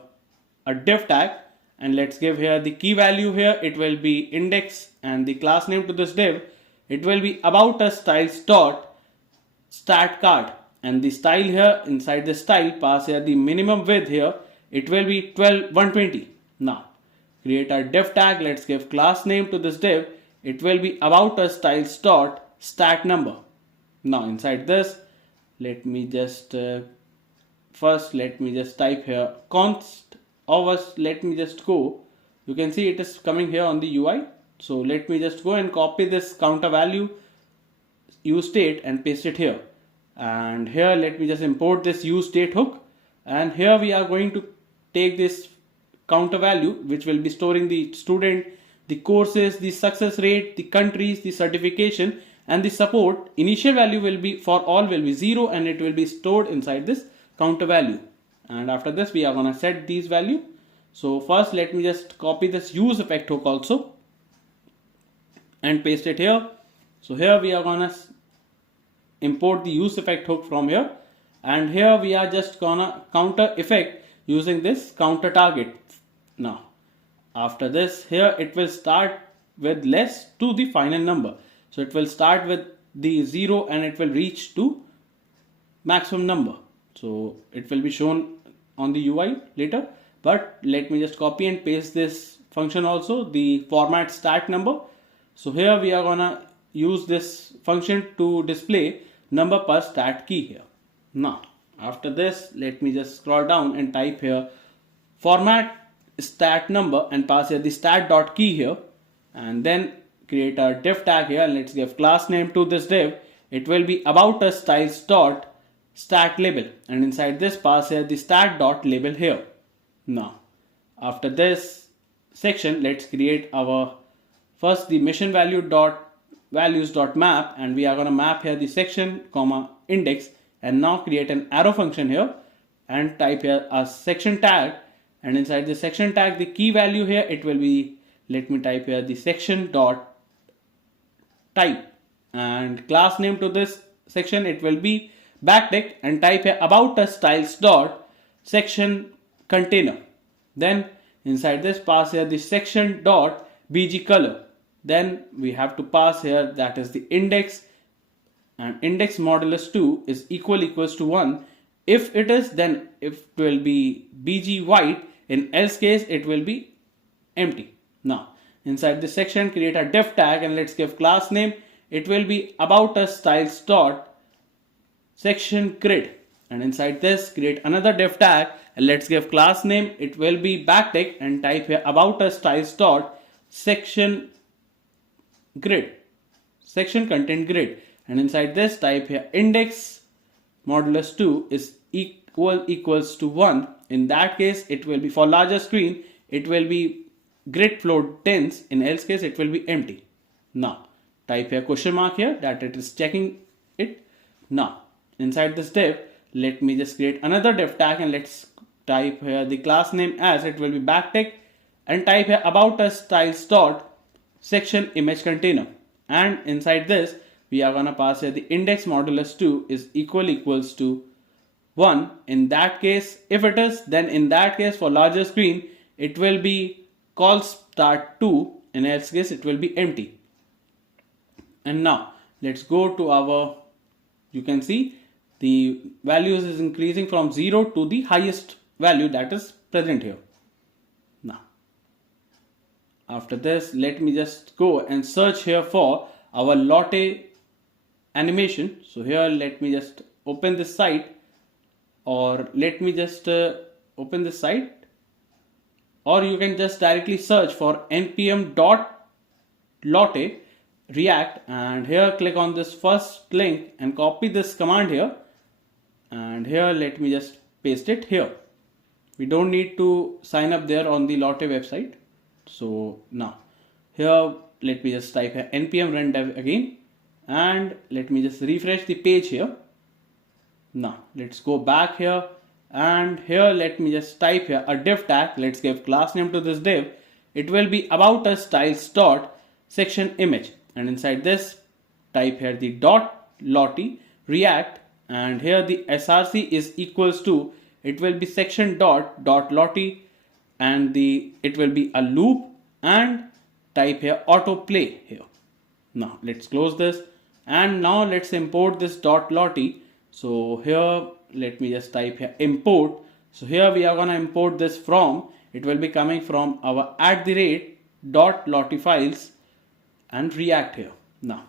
a div tag and let's give here the key value here. It will be index, and the class name to this div, it will be about a styles dot stat card, and the style here, inside the style pass here the minimum width here, it will be 120. Now create a div tag, let's give class name to this div. It will be about a styles dot stat number. Now inside this, let me just first let me just type here const hours. Let me just go, you can see it is coming here on the UI. So let me just go and copy this counter value use state and paste it here, and here let me just import this use state hook, and here we are going to take this counter value which will be storing the student, the courses, the success rate, the countries, the certification, and the support. Initial value will be for all will be 0, and it will be stored inside this counter value, and after this we are gonna set these value. So first let me just copy this use effect hook also and paste it here. So here we are gonna import the use effect hook from here, and here we are just gonna counter effect using this counter target. Now after this, here it will start with less to the final number. So it will start with the 0 and it will reach to maximum number. So it will be shown on the UI later, but let me just copy and paste this function also, the format stat number. So here we are gonna use this function to display number per stat key here. Now after this, let me just scroll down and type here format stat number and pass here the stat dot key here, and then create a div tag here, and let's give class name to this div. It will be about us styles dot stat label, and inside this pass here the stat dot label here. Now after this section, let's create our first the mission value dot values dot map, and we are going to map here the section comma index, and now create an arrow function here and type here a section tag, and inside the section tag the key value here it will be, let me type here the section dot type, and class name to this section it will be backtick, and type here about us styles dot section container. Then inside this pass here the section dot bg color. Then we have to pass here that is the index, and index modulus 2 is equals to 1. If it is, then it will be bg white, in else case it will be empty. Now inside this section create a div tag, and let's give class name. It will be about us styles dot section grid, and inside this create another div tag, and let's give class name. It will be backtick, and type here about us styles dot section grid, section content grid, and inside this type here index modulus 2 is equals to 1. In that case it will be, for larger screen it will be grid float tens, in else case it will be empty. Now type here question mark here that it is checking it. Now inside this div, let me just create another div tag, and let's type here the class name as it will be backtick, and type here about us styles dot section image container, and inside this we are gonna pass here the index modulus 2 is equals to 1. In that case, if it is, then in that case for larger screen it will be call start 2, in else case it will be empty. And now let's go to our, you can see the values is increasing from 0 to the highest value that is present here. Now after this, let me just go and search here for our Lotte animation. So here let me just open this site, or let me just open this site, or you can just directly search for npm.lotte React, and here click on this first link and copy this command here, and here let me just paste it here. We don't need to sign up there on the Lotte website. So now here let me just type here npm run dev again, and let me just refresh the page here. Now let's go back here, and here let me just type here a div tag. Let's give class name to this div. It will be about us styles dot section image, and inside this type here the dot Lotte React, and here the src is equals to, it will be section dot Lotte, and it will be a loop, and type here autoplay here. Now let's close this, and now let's import this dot Lotte. So here let me just type here import. So here we are going to import this from, it will be coming from our @.Lotte files and React here. Now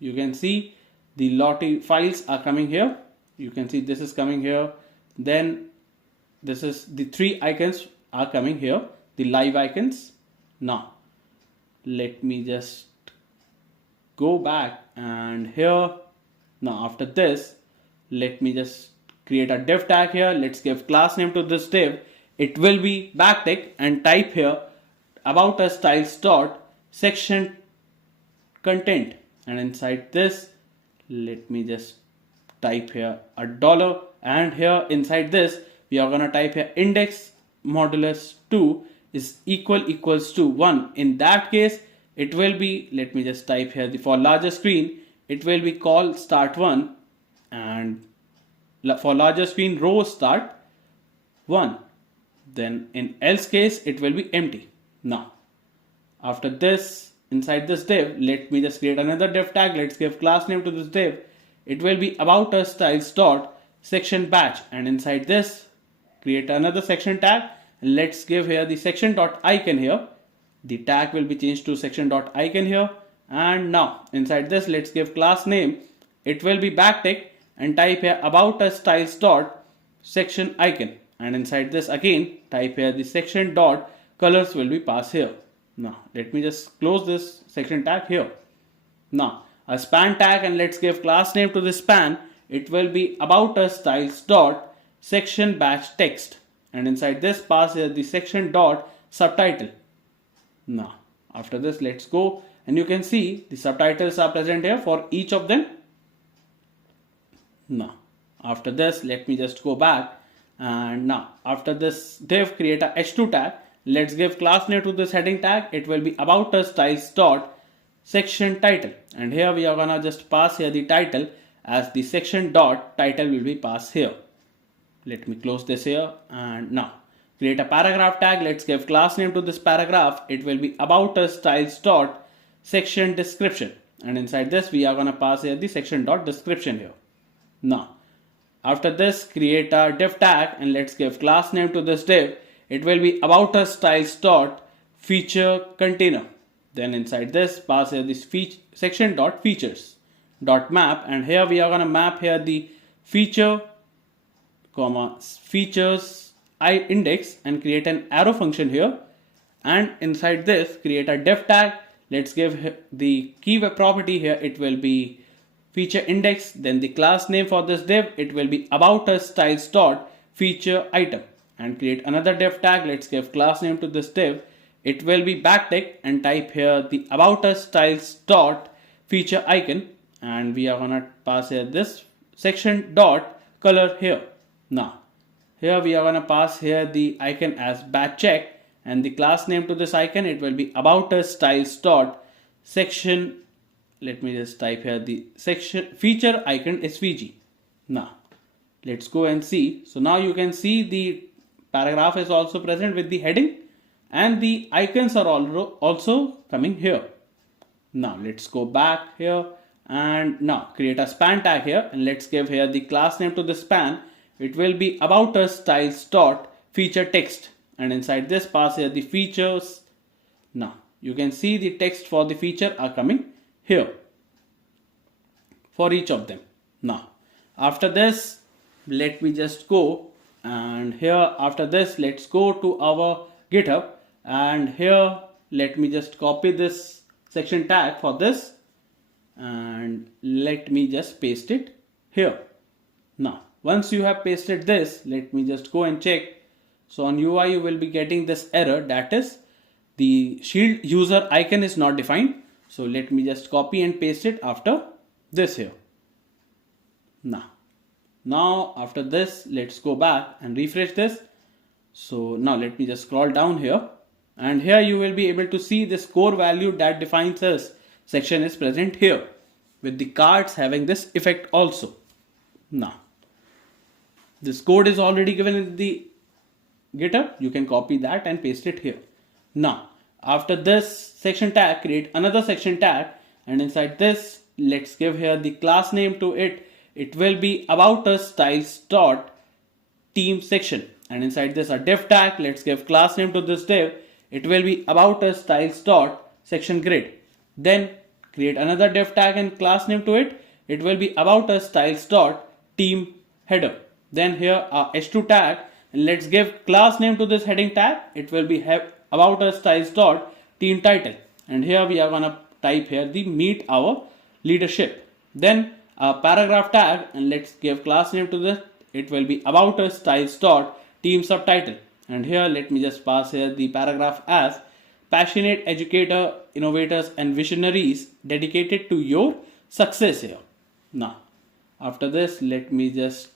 you can see the Lotte files are coming here. You can see this is coming here, then this is the 3 icons are coming here, the live icons. Now let me just go back, and here now after this let me just create a div tag here. Let's give class name to this div. It will be backtick, and type here about us styles dot section content, and inside this let me just type here a $, and here inside this we are gonna type here index modulus 2 is equals to 1. In that case it will be, let me just type here the, for larger screen it will be call start 1, and for larger screen row start 1. Then in else case it will be empty. Now after this, inside this div, let me just create another div tag. Let's give class name to this div. It will be about us styles dot section batch, and inside this create another section tag. Let's give here the section dot icon here, The tag will be changed to section.icon here. And now inside this, let's give class name. It will be backtick and type here about us styles dot section icon. And inside this again, type here the section dot colors will be passed here. Now let me just close this section tag here. Now a span tag, and let's give class name to this span. It will be about us styles dot section batch text. And inside this, pass here the section dot subtitle. Now after this, let's go, and you can see the subtitles are present here for each of them. Now after this, let me just go back, and now after this div, create a h2 tag. Let's give class name to this heading tag. It will be about us styles dot section title, and here we are gonna just pass here the title as the section dot title will be passed here. Let me close this here, and now create a paragraph tag. Let's give class name to this paragraph. It will be about us styles dot section description, and inside this we are gonna pass here the section dot description here. Now after this, create a div tag, and let's give class name to this div. It will be about us styles dot feature container. Then inside this, pass here this section dot features dot map, and here we are gonna map here the feature features index and create an arrow function here. And inside this, create a div tag. Let's give the key web property here. It will be feature index. Then the class name for this div, it will be about us styles dot feature item, and create another div tag. Let's give class name to this div. It will be backtick and type here the about us styles dot feature icon, and we are gonna pass here this section dot color here. Now here we are gonna pass here the icon as batch check, and the class name to this icon, it will be about us styles dot section. Let me just type here the section feature icon SVG. Now let's go and see. So now you can see the paragraph is also present with the heading, and the icons are also coming here. Now let's go back here, and now create a span tag here, and let's give here the class name to the span. It will be about us styles dot feature text, and inside this, pass here the features. Now you can see the text for the feature are coming here for each of them. Now after this, let me just go, and here after this, let's go to our GitHub, and here let me just copy this section tag for this, and let me just paste it here. Now once you have pasted this, let me just go and check. So on UI you will be getting this error, that is the shield user icon is not defined. So let me just copy and paste it after this here. Now after this, let's go back and refresh this. So now let me just scroll down here, and here you will be able to see this core value that defines us section is present here, with the cards having this effect also. Now this code is already given in the GitHub. You can copy that and paste it here. Now after this section tag, create another section tag, and inside this, let's give here the class name to it. It will be about us styles dot team section, and inside this a div tag. Let's give class name to this div. It will be about us styles dot section grid. Then create another div tag and class name to it. It will be about us styles dot team header. Then here a h2 tag, and let's give class name to this heading tag. It will be about us styles dot team title, and here we are gonna type here the meet our leadership. Then a paragraph tag, and let's give class name to this. It will be about us styles dot team subtitle, and here let me just pass here the paragraph as passionate educator, innovators and visionaries dedicated to your success here. Now after this, let me just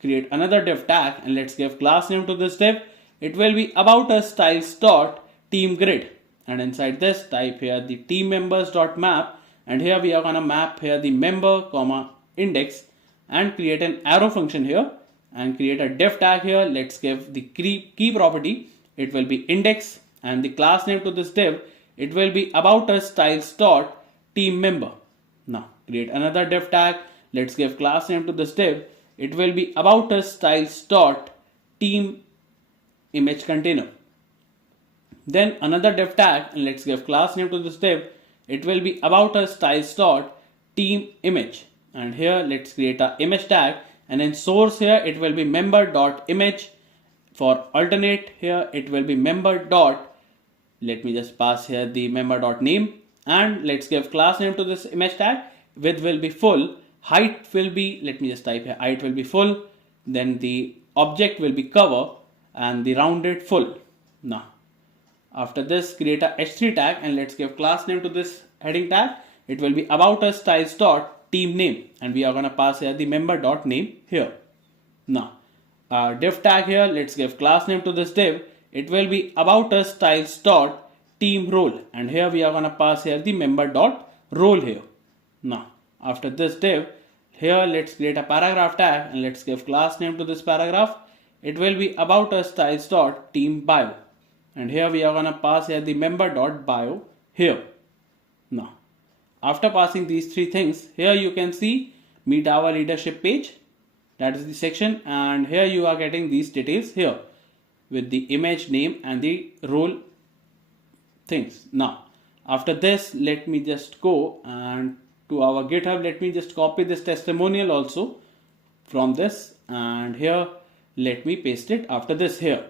create another div tag, and let's give class name to this div. It will be about us styles dot team grid, and inside this, type here the team members dot map, and here we are gonna map here the member comma index, and create an arrow function here, and create a div tag here. Let's give the key property. It will be index, and the class name to this div, it will be about us styles dot team member. Now create another div tag. Let's give class name to this div. It will be about us styles dot team image container. Then another div tag, and let's give class name to this div. It will be about us styles dot team image, and here let's create a image tag, and in source here it will be member dot image. For alternate here it will be member dot, let me just pass here the member dot name, and let's give class name to this image tag. Width will be full, height will be, let me just type here, height will be full, then the object will be cover, and the rounded full. Now after this, create a h3 tag, and let's give class name to this heading tag. It will be about us styles dot team name, and we are going to pass here the member dot name here. Now div tag here, let's give class name to this div. It will be about us styles dot team role, and here we are going to pass here the member dot role here. Now after this div, here let's create a paragraph tag, and let's give class name to this paragraph. It will be about us styles dot team bio, and here we are going to pass here the member dot bio here. Now after passing these three things, here you can see meet our leadership page, that is the section, and here you are getting these details here with the image name and the role things. Now after this, let me just go and to our GitHub. Let me just copy this testimonial also from this, and here let me paste it after this here.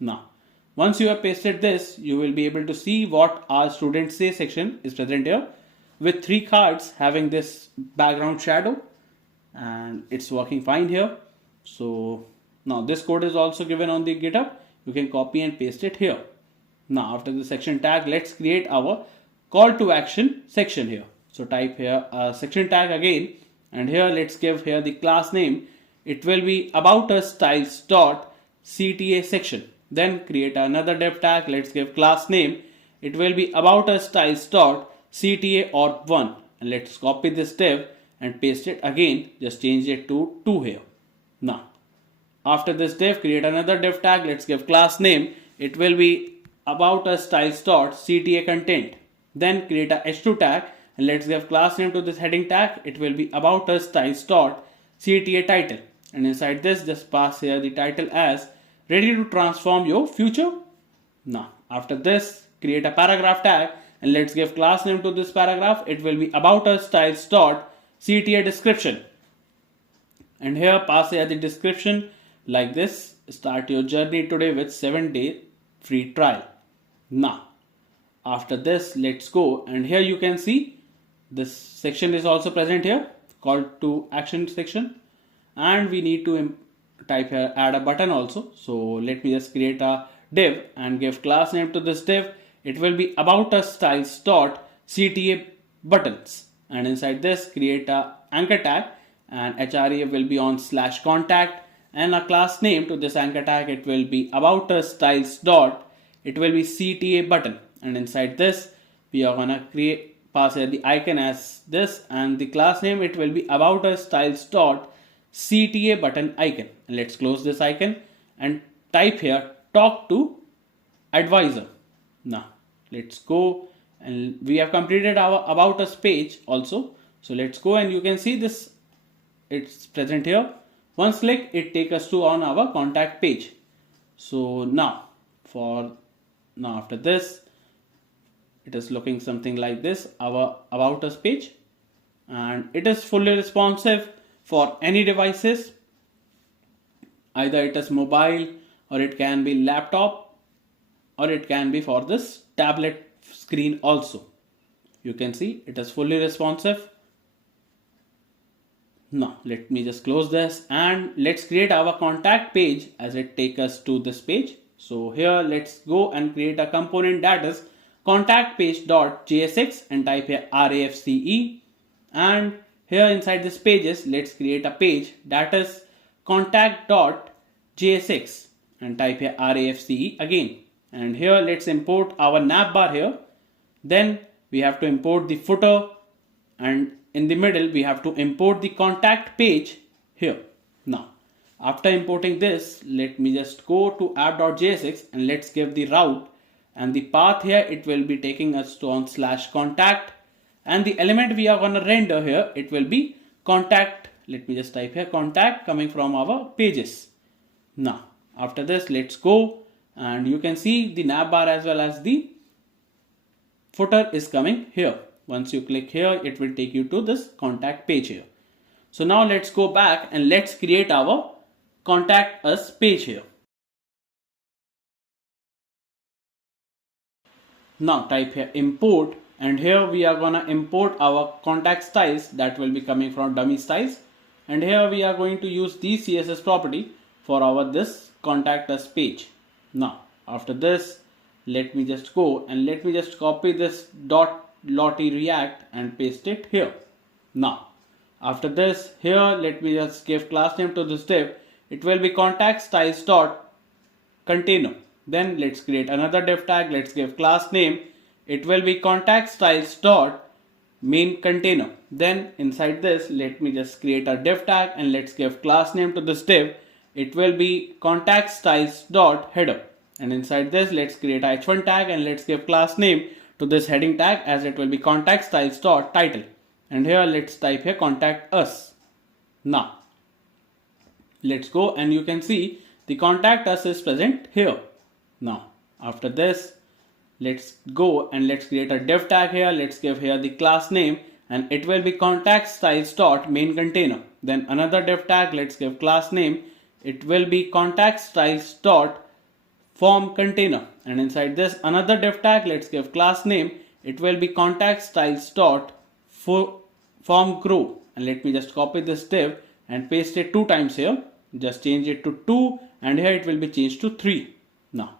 Now once you have pasted this, you will be able to see what our students say section is present here with 3 cards having this background shadow, and it's working fine here. So now this code is also given on the GitHub. You can copy and paste it here. Now after the section tag, let's create our call to action section here. So type here a section tag again, and here let's give here the class name. It will be about us styles dot CTA section. Then create another div tag. Let's give class name. It will be about us styles dot CTA or 1, and let's copy this div and paste it again. Just change it to 2 here. Now after this div, create another div tag. Let's give class name. It will be about us styles dot CTA content. Then create a h2 tag, and let's give class name to this heading tag. It will be about us styles dot CTA title, and inside this just pass here the title as ready to transform your future. Now after this, create a paragraph tag, and let's give class name to this paragraph. It will be about us styles dot CTA description, and here pass here the description like this. Start your journey today with 7-day free trial. Now after this, let's go, and here you can see this section is also present here, call to action section, and we need to type here add a button also. So let me just create a div and give class name to this div. It will be about us styles dot CTA buttons, and inside this create a anchor tag, and HREF will be on /contact, and a class name to this anchor tag. It will be about us styles dot, it will be CTA button, and inside this we are gonna pass here the icon as this, and the class name it will be about us styles dot CTA button icon. And let's close this icon and type here talk to advisor. Now let's go, and we have completed our about us page also. So let's go, and you can see this, it's present here. Once click, it take us to on our contact page. So now after this, it is looking something like this, our about us page, and it is fully responsive for any devices. Either it is mobile, or it can be laptop, or it can be for this tablet screen also. You can see it is fully responsive. Now let me just close this, and let's create our contact page as it take us to this page. So here let's go and create a component that is contact page.jsx, and type here RESTful, and here inside this pages, let's create a page that is contact.jsx, and type here RESTful again, and here let's import our navbar here. Then we have to import the footer, and in the middle we have to import the contact page here. Now after importing this, let me just go to app.jsx, and let's give the route, and the path here it will be taking us to on /contact, and the element we are going to render here, it will be contact. Let me just type here contact coming from our pages. Now after this, let's go and you can see the navbar as well as the footer is coming here. Once you click here, it will take you to this contact page here. So now let's go back and let's create our contact us page here. Now type here import, and here we are gonna import our contact styles that will be coming from dummy styles, and here we are going to use the CSS property for our this contact us page. Now after this, let me just go and let me just copy this .lottie react and paste it here. Now after this, here let me just give class name to this div. It will be contact styles dot container. Then let's create another div tag. Let's give class name. It will be contact styles dot main container. Then inside this, let me just create a div tag and let's give class name to this div. It will be contact styles dot header. And inside this, let's create a h1 tag and let's give class name to this heading tag, as it will be contact styles dot title. And here let's type here contact us. Now let's go and you can see the contact us is present here. Now after this, let's go and let's create a div tag here. Let's give here the class name and it will be contact styles dot main container. Then another div tag, let's give class name. It will be contact styles dot form container, and inside this another div tag, let's give class name. It will be contact styles dot form grow, and let me just copy this div and paste it 2 times here. Just change it to 2 and here it will be changed to 3. Now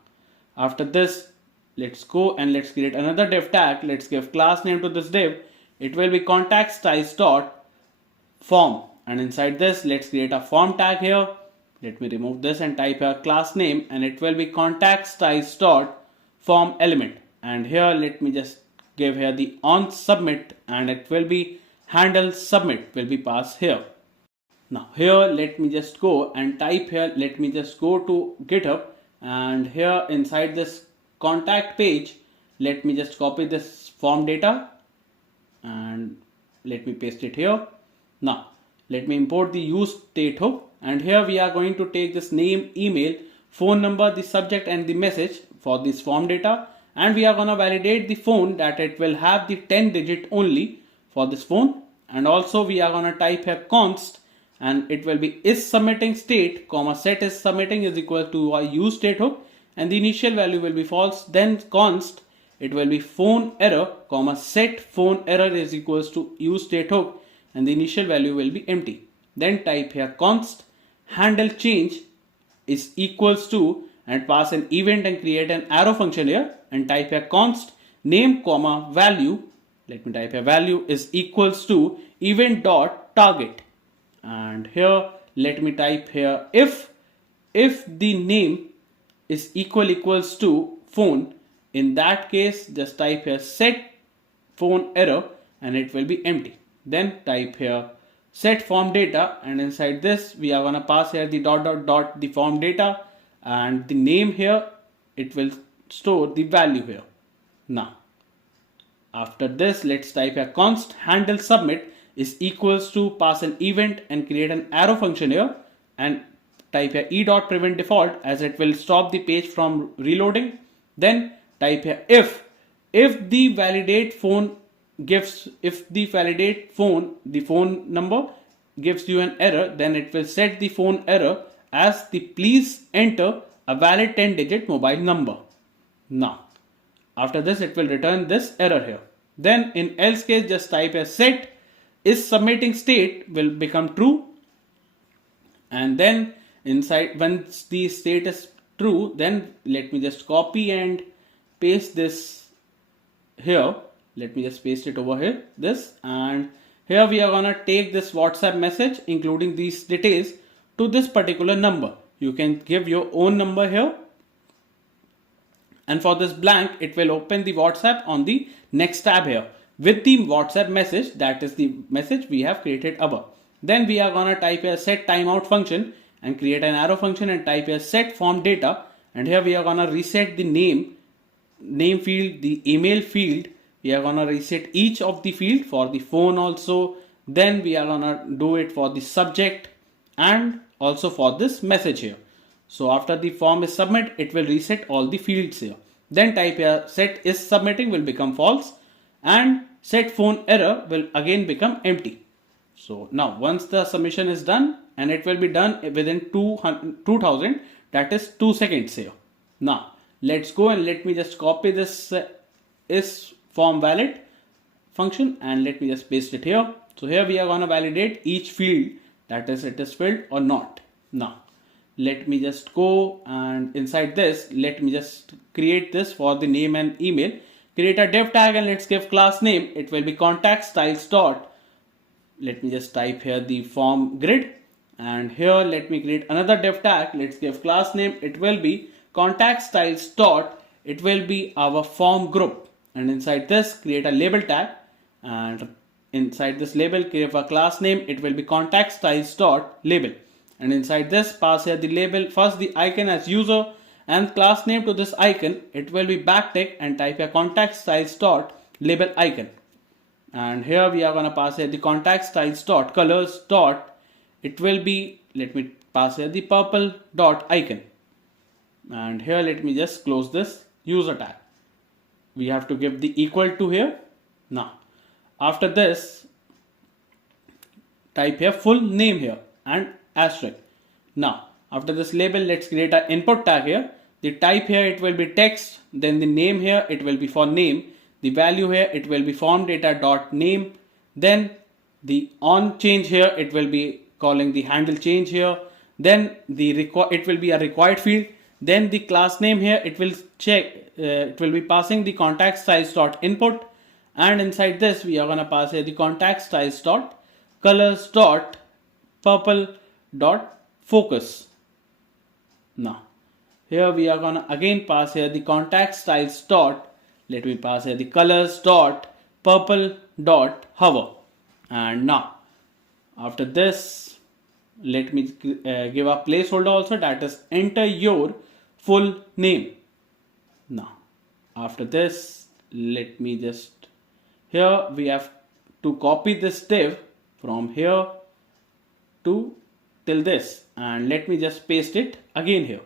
after this, let's go and let's create another div tag. Let's give class name to this div. It will be contact styles dot form, and inside this let's create a form tag here. Let me remove this and type here class name, and it will be contact styles dot form element, and here let me just give here the on submit, and it will be handle submit will be passed here. Now here let me just go and type here, let me just go to GitHub, and here inside this contact page, let me just copy this form data and let me paste it here. Now let me import the use state hook, and here we are going to take this name, email, phone number, the subject and the message for this form data, and we are going to validate the phone that it will have the 10 digit only for this phone. And also we are going to type here const, and it will be is submitting state comma set is submitting is equal to a use state hook, and the initial value will be false. Then const, it will be phone error comma set phone error is equals to use state hook, and the initial value will be empty. Then type here const handle change is equals to, and pass an event and create an arrow function here, and type here const name comma value. Let me type here value is equals to event dot target, and here let me type here if the name is equals to phone, in that case just type here set phone error and it will be empty. Then type here set form data, and inside this we are going to pass here the dot the form data, and the name here it will store the value here. Now after this, let's type here const handle submit is equals to, pass an event and create an arrow function here, and type here e.prevent default, as it will stop the page from reloading. Then type here if the validate phone gives, if the validate phone, the phone number gives you an error, then it will set the phone error as the please enter a valid 10 digit mobile number. Now after this, it will return this error here. Then in else case, just type a set is submitting state will become true, and then inside once the state is true, then let me just copy and paste this here. Let me just paste it over here, this, and here we are gonna take this WhatsApp message including these details to this particular number. You can give your own number here, and for this blank, it will open the WhatsApp on the next tab here with the WhatsApp message, that is the message we have created above. Then we are gonna type a set timeout function and create an arrow function and type a set form data, and here we are gonna reset the name field, the email field. We are gonna reset each of the field for the phone also. Then we are gonna do it for the subject and also for this message here. So after the form is submit, it will reset all the fields here. Then type here set is submitting will become false and set phone error will again become empty. So now once the submission is done, and it will be done within 2000, that is 2 seconds here. Now let's go and let me just copy this is form valid function and let me just paste it here. So here we are going to validate each field, that is it is filled or not. Now let me just go and inside this let me just create this for the name and email. Create a div tag and let's give class name. It will be contact styles dot. Let me just type here the form grid, and here let me create another div tag. Let's give class name. It will be contact styles dot. It will be our form group, and inside this create a label tag, and inside this label give a class name. It will be contact styles dot label, and inside this pass here the label first the icon as user and class name to this icon. It will be backtick and type here contact styles dot label icon, and here we are going to pass here the contact styles dot colors dot. It will be, let me pass here the purple dot icon, and here let me just close this user tag. We have to give the equal to here. Now after this type here full name here and asterisk. Now after this label let's create an input tag here. The type here it will be text, then the name here it will be for name, the value here it will be form data dot name, then the on change here it will be calling the handle change here, then the it will be a required field, then the class name here it will check it will be passing the contact styles dot input, and inside this we are going to pass here the contact styles dot colors dot purple dot focus. Now here we are going to again pass here the contact styles dot, let me pass here the colors dot purple dot hover, and now after this let me give a placeholder also, that is enter your full name. Now after this let me just, here we have to copy this div from here to till this, and let me just paste it again here,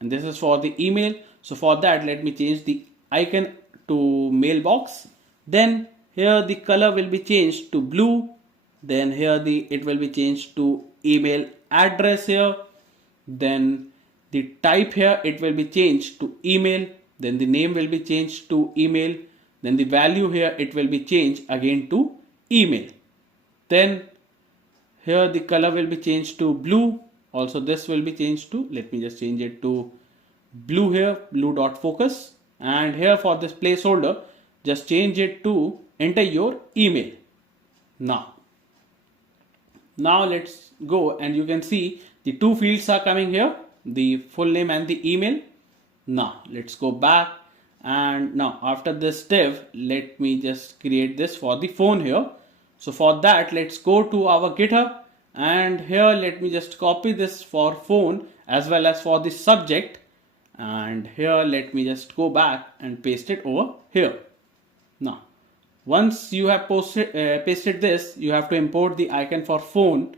and this is for the email. So for that let me change the icon to mailbox, then here the color will be changed to blue, then here it will be changed to email address here, then the type here it will be changed to email, then the name will be changed to email, then the value here it will be changed again to email, then here the color will be changed to blue, also this will be changed to, let me just change it to blue here, blue dot focus, and here for this placeholder just change it to enter your email. Now let's go, and you can see the two fields are coming here, the full name and the email. Now let's go back, and now after this div let me just create this for the phone here. So for that let's go to our GitHub, and here let me just copy this for phone as well as for the subject, and here let me just go back and paste it over here. Now once you have pasted this, you have to import the icon for phone,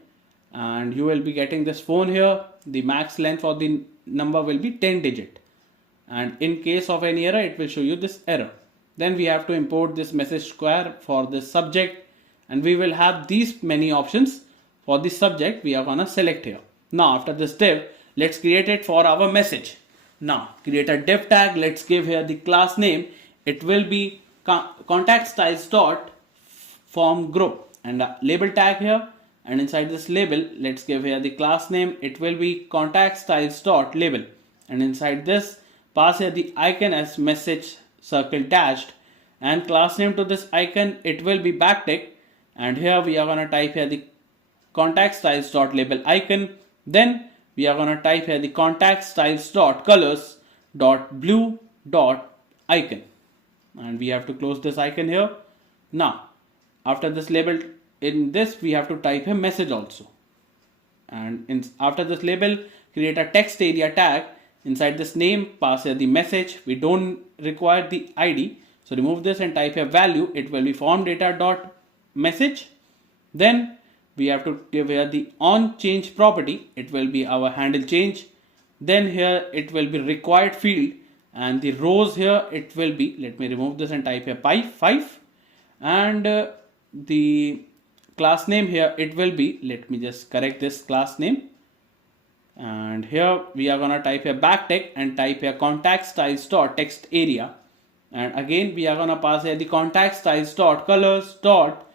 and you will be getting this phone here. The max length for the number will be 10 digit, and in case of any error it will show you this error. Then we have to import this message square for this subject, and we will have these many options. For the subject we are gonna select here. Now after this div let's create it for our message. Now create a div tag, let's give here the class name. It will be contact styles dot form group, and a label tag here, and inside this label let's give here the class name. It will be contact styles dot label, and inside this pass here the icon as message circle dashed, and class name to this icon it will be backtick, and here we are going to type here the contact styles dot label icon, then we are going to type here the contact styles dot colors dot blue dot icon, and we have to close this icon here. Now after this label, in this we have to type a message also, and after this label create a text area tag. Inside this name pass here the message. We don't require the ID, so remove this and type a value. It will be form data dot message, then we have to give here the on change property. It will be our handle change, Then here it will be required field, and the rows here it will be, let me remove this and type here 5, and the class name here it will be, let me just correct this class name, and here we are gonna type here backtick and type here contact styles dot text area, and again we are gonna pass here the contact styles dot colors dot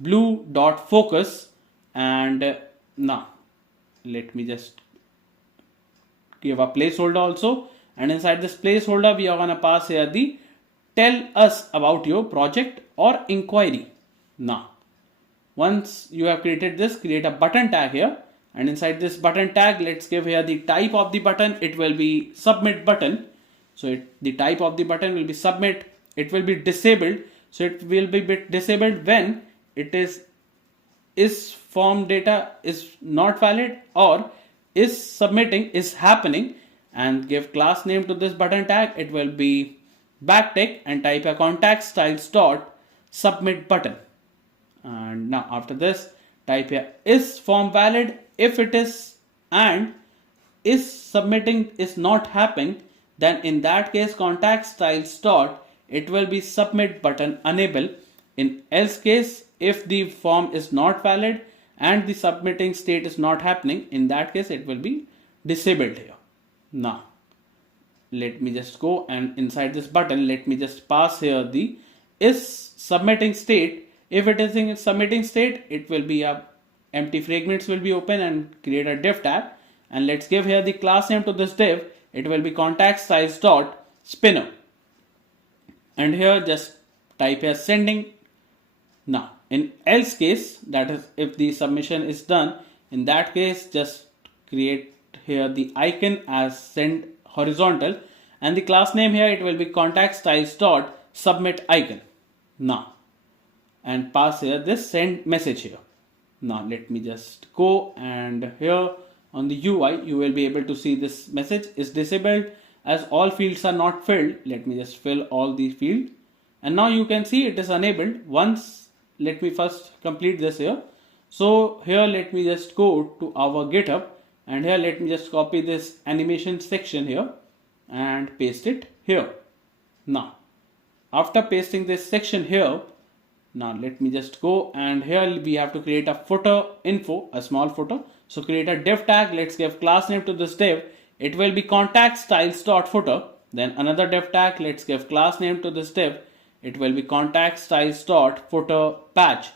blue dot focus, and now let me just give a placeholder also, and inside this placeholder we are gonna pass here the tell us about your project or inquiry. Now once you have created this, create a button tag here, and inside this button tag let's give here the type of the button. It will be submit button, so the type of the button will be submit. It will be disabled, so it will be disabled when it is form data is not valid or is submitting is happening, and give class name to this button tag. It will be backtick and type a contact styles dot submit button, and now after this type here is form valid if it is, and is submitting is not happening, then in that case contact styles dot it will be submit button enable. In else case, if the form is not valid and the submitting state is not happening, in that case it will be disabled here. Now let me just go, and inside this button let me just pass here the is submitting state. If it is in submitting state, it will be a empty fragments will be open and create a div tag, and let's give here the class name to this div. It will be contact styles dot spinner, and here just type here sending. Now in else case, that is if the submission is done, in that case just create here the icon as send horizontal, and the class name here it will be contact styles dot submit icon. Now and pass here this send message here. Now let me just go, and here on the UI you will be able to see this message is disabled as all fields are not filled. Let me just fill all the field, and now you can see it is enabled. Once let me first complete this here. So here let me just go to our GitHub, and here let me just copy this animation section here and paste it here. Now after pasting this section here, now let me just go, and here we have to create a footer info, a small footer. So create a div tag. Let's give class name to this div. It will be contact styles dot footer. Then another div tag. Let's give class name to this div. It will be contact styles dot footer patch,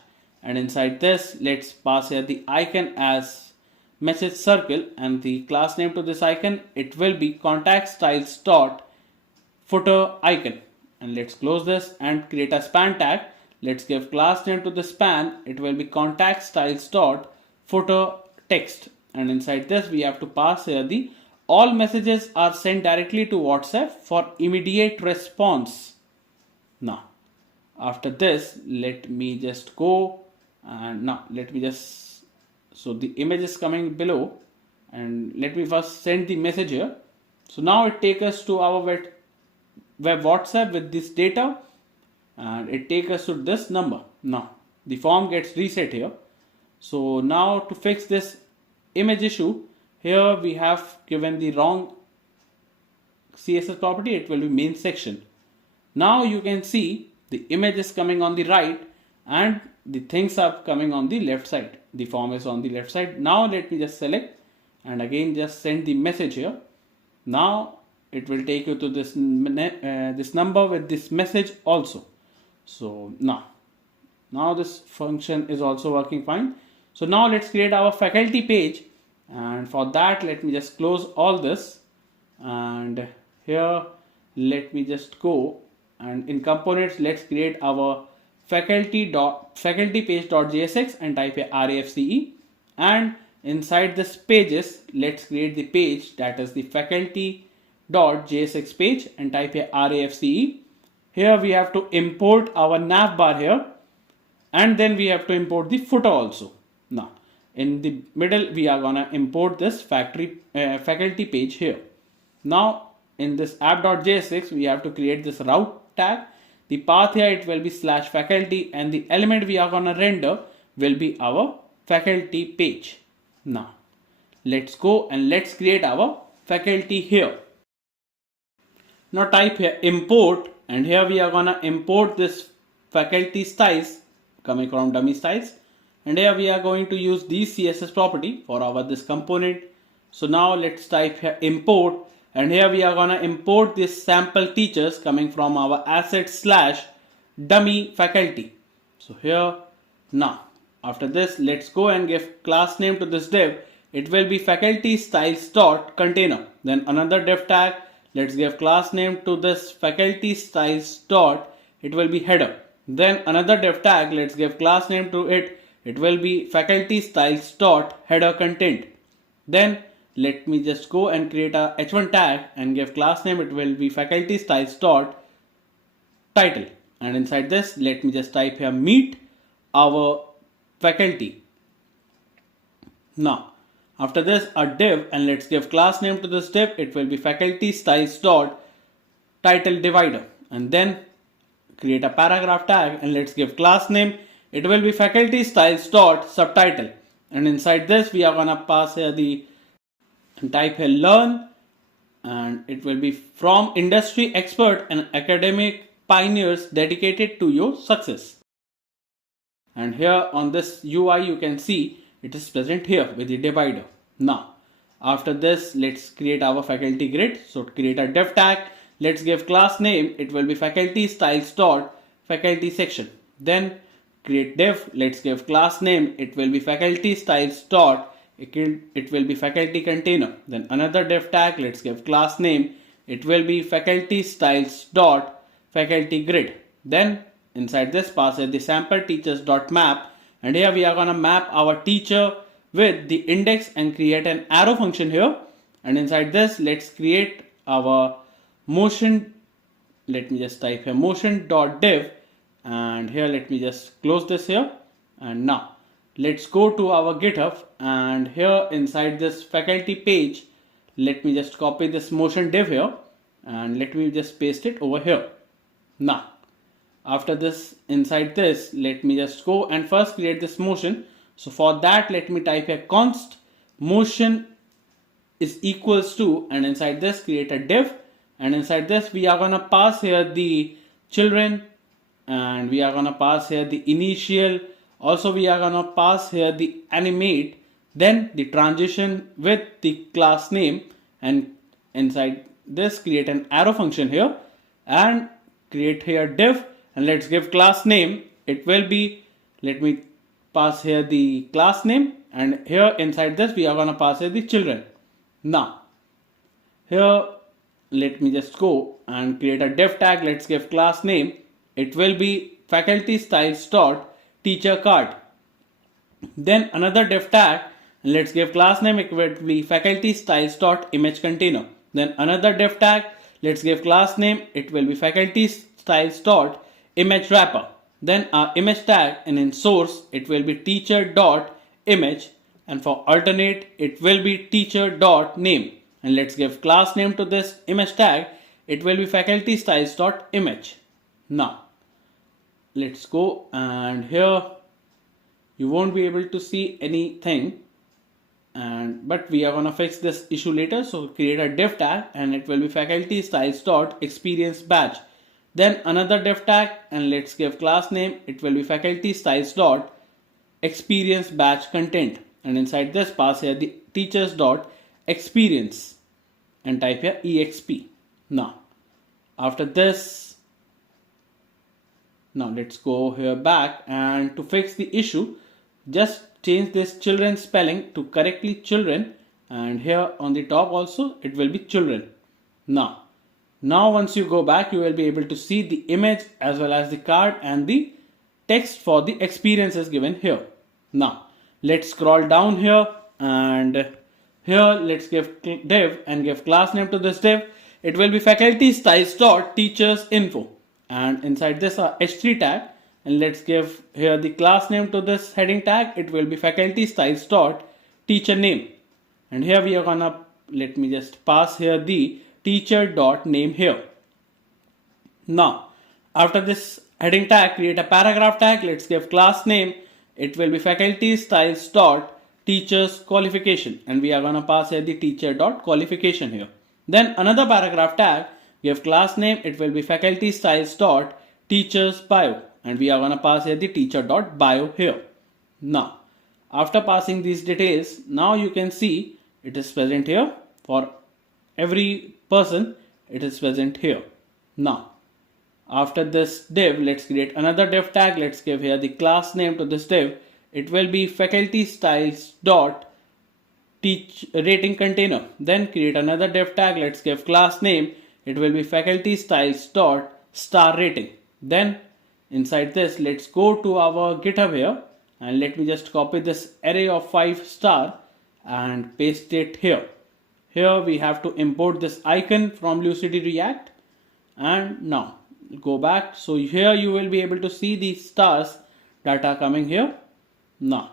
and inside this let's pass here the icon as message circle, and the class name to this icon it will be contact styles dot footer icon, and let's close this and create a span tag. Let's give class name to the span. It will be contact styles dot footer text, and inside this we have to pass here the all messages are sent directly to WhatsApp for immediate response. Now after this let me just go, and now let me just, so the image is coming below, and let me first send the message here. So now it takes us to our web WhatsApp with this data, and it takes us to this number. Now the form gets reset here. So now to fix this image issue, here we have given the wrong CSS property. It will be main section. Now you can see the image is coming on the right and the things are coming on the left side. The form is on the left side. Now let me just select and again just send the message here. Now it will take you to this this number with this message also. So now this function is also working fine. So now let's create our faculty page, and for that let me just close all this, and here let me just go, and in components let's create our faculty page.jsx and type a RESTful, and inside this pages let's create the page that is the faculty.jsx page and type a RESTful. Here we have to import our navbar here, and then we have to import the footer also. Now in the middle we are gonna import this faculty page here. Now in this app.jsx we have to create this route tag. The path here it will be /faculty, and the element we are gonna render will be our faculty page. Now let's go and let's create our faculty here. Now type here import, and here we are gonna import this faculty styles coming from dummy styles, and here we are going to use these CSS property for our this component. So now let's type here import, and here we are gonna import this sample teachers coming from our asset slash dummy faculty. So here now after this, let's go and give class name to this div. It will be faculty styles dot container. Then another div tag. Let's give class name to this faculty styles dot. It will be header. Then another div tag. Let's give class name to it. It will be faculty styles dot header content. Then let me just go and create a h1 tag and give class name. It will be faculty styles dot title. And inside this, let me just type here meet our faculty. Now after this a div, and let's give class name to this div. It will be faculty styles dot title divider, and then create a paragraph tag, and let's give class name. It will be faculty styles dot subtitle, and inside this we are gonna pass here the type here learn, and it will be from industry expert and academic pioneers dedicated to your success. And here on this UI you can see it is present here with the divider. Now after this, let's create our faculty grid. So create a div tag. Let's give class name. It will be faculty styles dot faculty section. Then create div. Let's give class name. It will be faculty styles dot it will be faculty container. Then another div tag. Let's give class name. It will be faculty styles dot faculty grid. Then inside this, pass the sample teachers dot map, and here we are gonna map our teacher with the index and create an arrow function here. And inside this, let's create our motion. Let me just type here motion dot div, and here let me just close this here. And now let's go to our GitHub, and here inside this faculty page, let me just copy this motion div here, and let me just paste it over here. Now after this, inside this, let me just go and first create this motion. So for that, let me type here const motion is equals to, and inside this create a div, and inside this we are gonna pass here the children, and we are gonna pass here the initial. Also we are gonna pass here the animate, then the transition with the class name, and inside this create an arrow function here and create here div. And let's give class name. It will be, let me pass here the class name, and here inside this we are gonna pass here the children. Now here let me just go and create a div tag. Let's give class name. It will be faculty styles dot teacher card. Then another div tag, and let's give class name. It will be faculty styles dot image container. Then another div tag, let's give class name. It will be faculty styles dot image wrapper. Then our image tag, and in source it will be teacher dot image, and for alternate it will be teacher dot name. And let's give class name to this image tag. It will be faculty styles dot image. Now let's go, and here you won't be able to see anything, but we are gonna fix this issue later. So create a div tag, and it will be faculty styles dot experience badge. Then another div tag, and let's give class name. It will be faculty styles dot experience badge content, and inside this pass here the teachers dot experience and type here exp. Now after this, now let's go here back, and to fix the issue, just change this children spelling to correctly children, and here on the top also it will be children. Now once you go back, you will be able to see the image as well as the card and the text for the experiences given here. Now let's scroll down here, and here let's give div and give class name to this div. It will be faculty styles dot teachers info, and inside this h3 tag, and let's give here the class name to this heading tag. It will be faculty styles dot teacher name, and here we are gonna, let me just pass here the teacher dot name here. Now after this heading tag, create a paragraph tag. Let's give class name. It will be faculty styles dot teacher's qualification, and we are going to pass here the teacher.qualification here. Then another paragraph tag, give class name, it will be faculty styles dot teacher's bio, and we are going to pass here the teacher.bio here. Now, after passing these details, now you can see it is present here for every person, it is present here. Now, after this div, let's create another div tag. Let's give here the class name to this div. It will be faculty styles dot teach rating container. Then create another div tag. Let's give class name. It will be faculty styles dot star rating. Then inside this, let's go to our GitHub here, and let me just copy this array of 5 star and paste it here. Here we have to import this icon from Lucidity React, and now go back. So here you will be able to see the stars that are coming here. Now,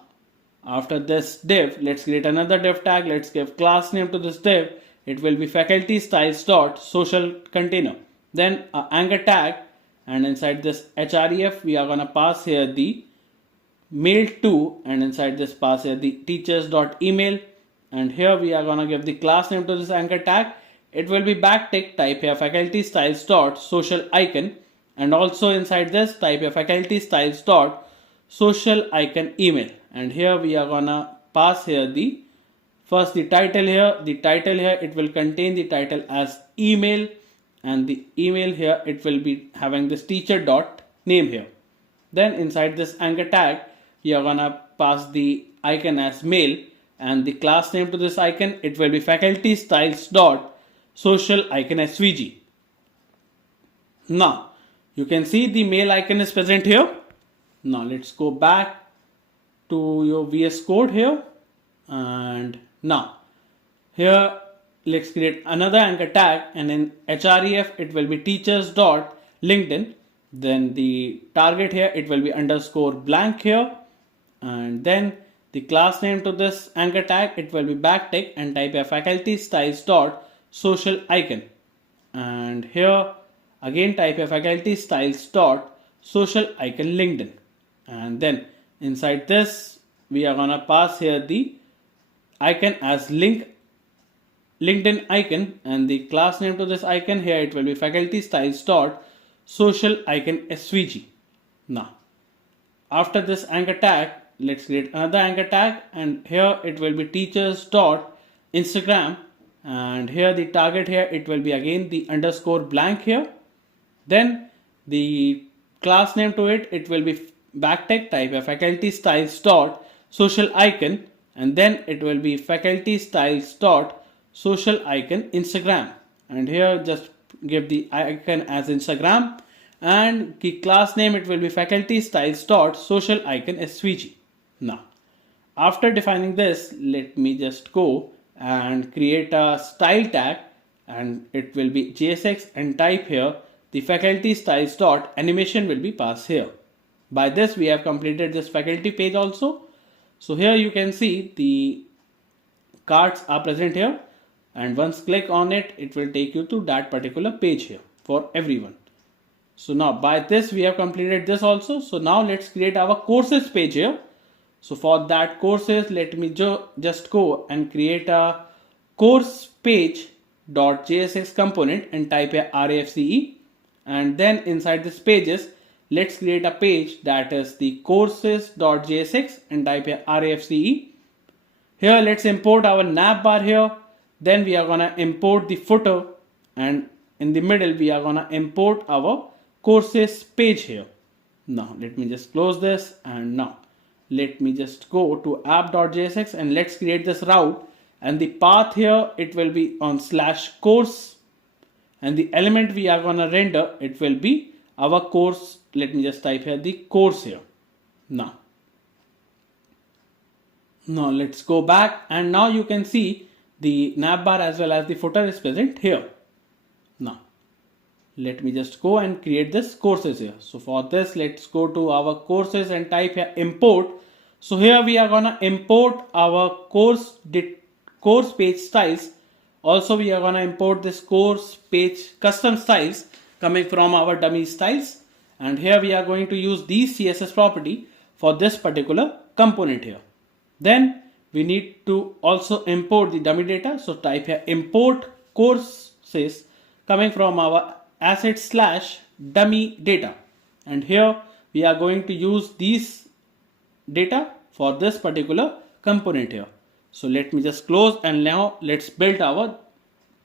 after this div, let's create another div tag. Let's give class name to this div. It will be faculty styles dot social container. Then anchor tag, and inside this href we are gonna pass here the mail to, and inside this pass here the teachers dot email, and here we are gonna give the class name to this anchor tag. It will be backtick, type here faculty styles dot social icon, and also inside this type here faculty styles dot social icon email, and here we are gonna pass here the first the title here. The title here, it will contain the title as email, and the email here it will be having this teacher dot name here. Then inside this anchor tag we are gonna pass the icon as mail, and the class name to this icon, it will be faculty styles dot social icon svg. Now you can see the mail icon is present here. Now let's go back to your VS Code here, and now here let's create another anchor tag, and in href it will be teachers dot LinkedIn. Then the target here, it will be underscore blank here, and then the class name to this anchor tag, it will be backtick, and type a faculty styles dot social icon, and here again type a faculty styles dot social icon LinkedIn, and then inside this we are gonna pass here the icon as LinkedIn icon, and the class name to this icon here, it will be faculty styles dot social icon svg. Now after this anchor tag, let's create another anchor tag, and here it will be teachers dot Instagram, and here the target here, it will be again the underscore blank here. Then the class name to it, it will be backtick, type a faculty styles dot social icon, and then it will be faculty styles dot social icon Instagram, and here just give the icon as Instagram, and the class name, it will be faculty styles dot social icon svg. Now after defining this, let me just go and create a style tag, and it will be JSX, and type here the faculty styles dot animation will be passed here. By this we have completed this faculty page also. So here you can see the cards are present here, and once click on it, it will take you to that particular page here for everyone. So now by this we have completed this also. So now let's create our courses page here. So for that courses, let me just go and create a course page .jsx component, and type a RESTful, and then inside this pages, let's create a page that is the courses.jsx, and type a RESTful. Here let's import our navbar here. Then we are gonna import the footer, and in the middle we are gonna import our courses page here. Now let me just close this, and now let me just go to app.jsx, and let's create this route, and the path here, it will be on /course, and the element we are gonna render, it will be our course. Let me just type here the course here. Now let's go back, and now you can see the navbar as well as the footer is present here. Now let me just go and create this courses here. So for this, let's go to our courses and type here import. So here we are gonna import our course page styles. Also we are gonna import this course page custom styles coming from our dummy styles, and here we are going to use these CSS property for this particular component here. Then we need to also import the dummy data. So type here import courses coming from our asset slash dummy data. And here we are going to use these data for this particular component here. So let me just close, and now let's build our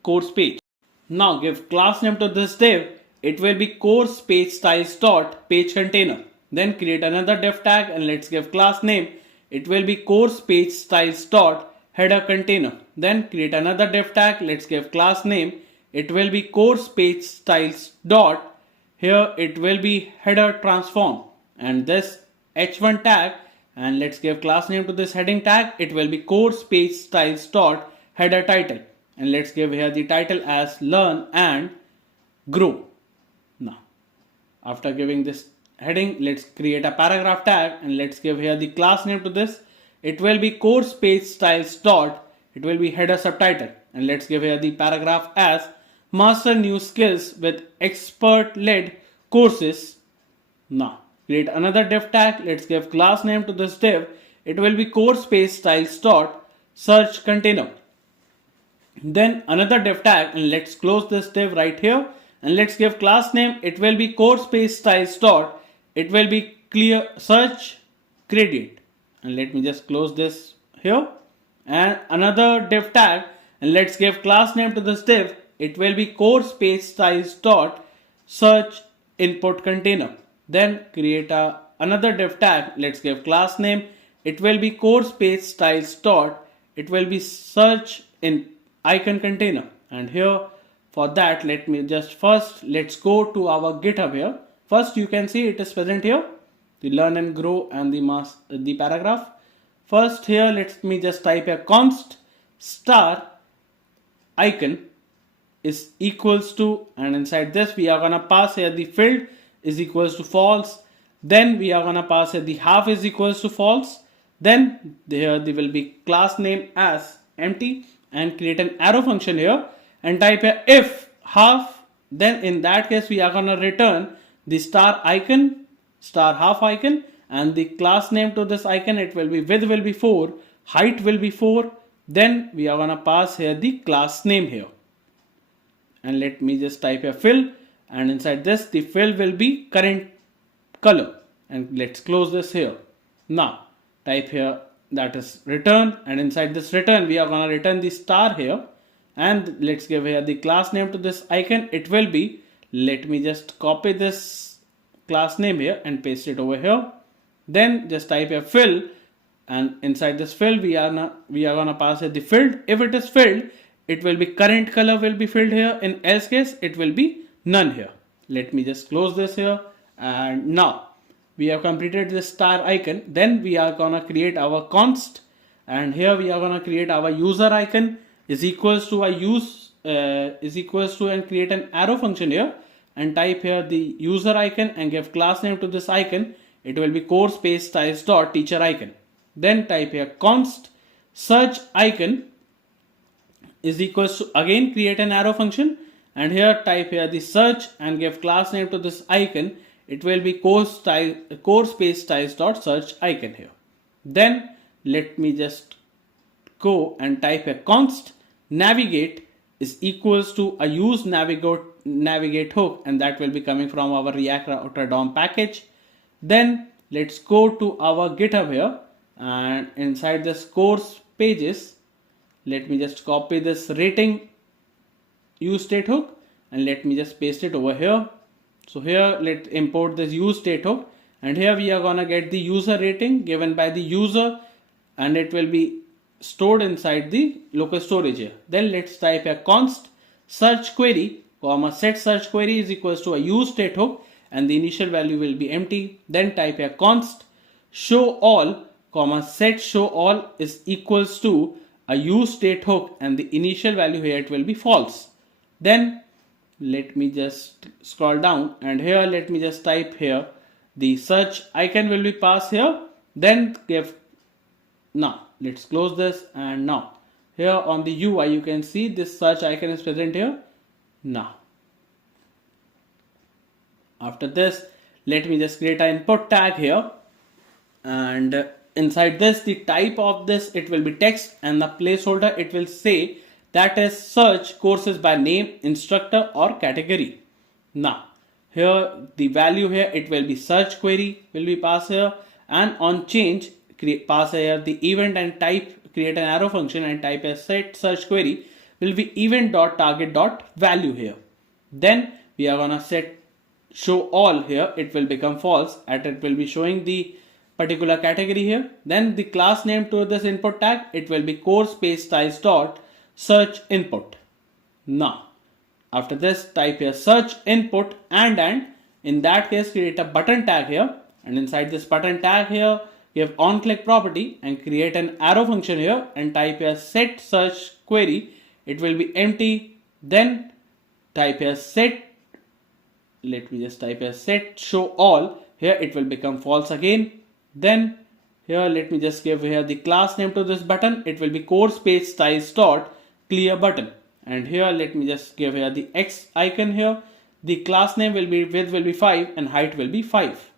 course page. Now give class name to this div. It will be course page styles dot page container. Then create another div tag and let's give class name. It will be course page styles dot header container. Then create another div tag. Let's give class name. It will be course page styles dot. Here it will be header transform, and this h1 tag, and let's give class name to this heading tag. It will be course page styles dot header title, and let's give here the title as learn and grow. Now after giving this heading, let's create a paragraph tag and let's give here the class name to this. It will be course page styles dot, it will be header subtitle, and let's give here the paragraph as master new skills with expert led courses. Now create another div tag. Let's give class name to this div. It will be course page styles dot search container. Then another div tag, and let's close this div right here, and let's give class name. It will be course page styles dot, it will be clear search gradient, and let me just close this here, and another div tag, and let's give class name to this div. It will be course page styles dot search input container. Then create another div tag. Let's give class name. It will be course page styles dot, it will be search in icon container. And here for that, let me just let's go to our GitHub here. First you can see it is present here, the learn and grow and the paragraph. First here let me just type a const star icon is equals to, and inside this we are gonna pass here the field is equals to false. Then we are gonna pass here the half is equals to false. Then there will be class name as empty, and create an arrow function here and type here if half. Then in that case we are gonna return the star icon, star half icon, and the class name to this icon, it will be width will be 4, height will be 4. Then we are gonna pass here the class name here, and let me just type a fill, and inside this the fill will be current color, and let's close this here. Now type here that is return, and inside this return we are going to return the star here, and let's give here the class name to this icon. It will be, let me just copy this class name here and paste it over here. Then just type a fill, and inside this fill we are gonna pass it the field. If it is filled, it will be current color will be filled here. In else case, it will be none here. Let me just close this here, and now we have completed this star icon. Then we are gonna create our const, and here we are gonna create our user icon is equals to a use is equals to, and create an arrow function here and type here the user icon and give class name to this icon. It will be course page styles dot teacher icon. Then type here const search icon is equals to, again create an arrow function, and here type here the search and give class name to this icon. It will be course page styles dot search icon here. Then let me just go and type a const navigate is equals to a use navigate hook, and that will be coming from our React Router DOM package. Then let's go to our GitHub here, and inside this course pages, let me just copy this rating use state hook and let me just paste it over here. So here let's import this use state hook, and here we are gonna get the user rating given by the user, and it will be stored inside the local storage here. Then let's type a const search query comma set search query is equals to a use state hook, and the initial value will be empty. Then type a const show all comma set show all is equals to a use state hook, and the initial value here it will be false. Then let me just scroll down, and here let me just type here the search icon will be passed here. Then give, now let's close this, and now here on the UI you can see this search icon is present here. Now after this, let me just create an input tag here, and inside this, the type of this, it will be text, and the placeholder, it will say that is search courses by name, instructor or category. Now here the value here, it will be search query will be passed here, and on change pass here the event and type, create an arrow function and type as set search query will be event.target.value here. Then we are gonna set show all here, it will become false and it will be showing the particular category here. Then the class name to this input tag, it will be course space styles dot search input. Now after this, type here search input and in that case create a button tag here, and inside this button tag here give on click property and create an arrow function here and type here set search query, it will be empty. Then type here set, let me just type here set show all, here it will become false again. Then here let me just give here the class name to this button, it will be course space styles dot clear button, and here let me just give here the X icon here, the class name will be width will be 5 and height will be 5.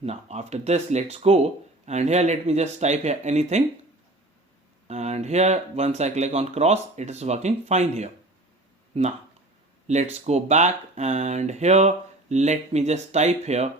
Now after this, let's go and here let me just type here anything, and here once I click on cross, it is working fine here. Now let's go back and here let me just type here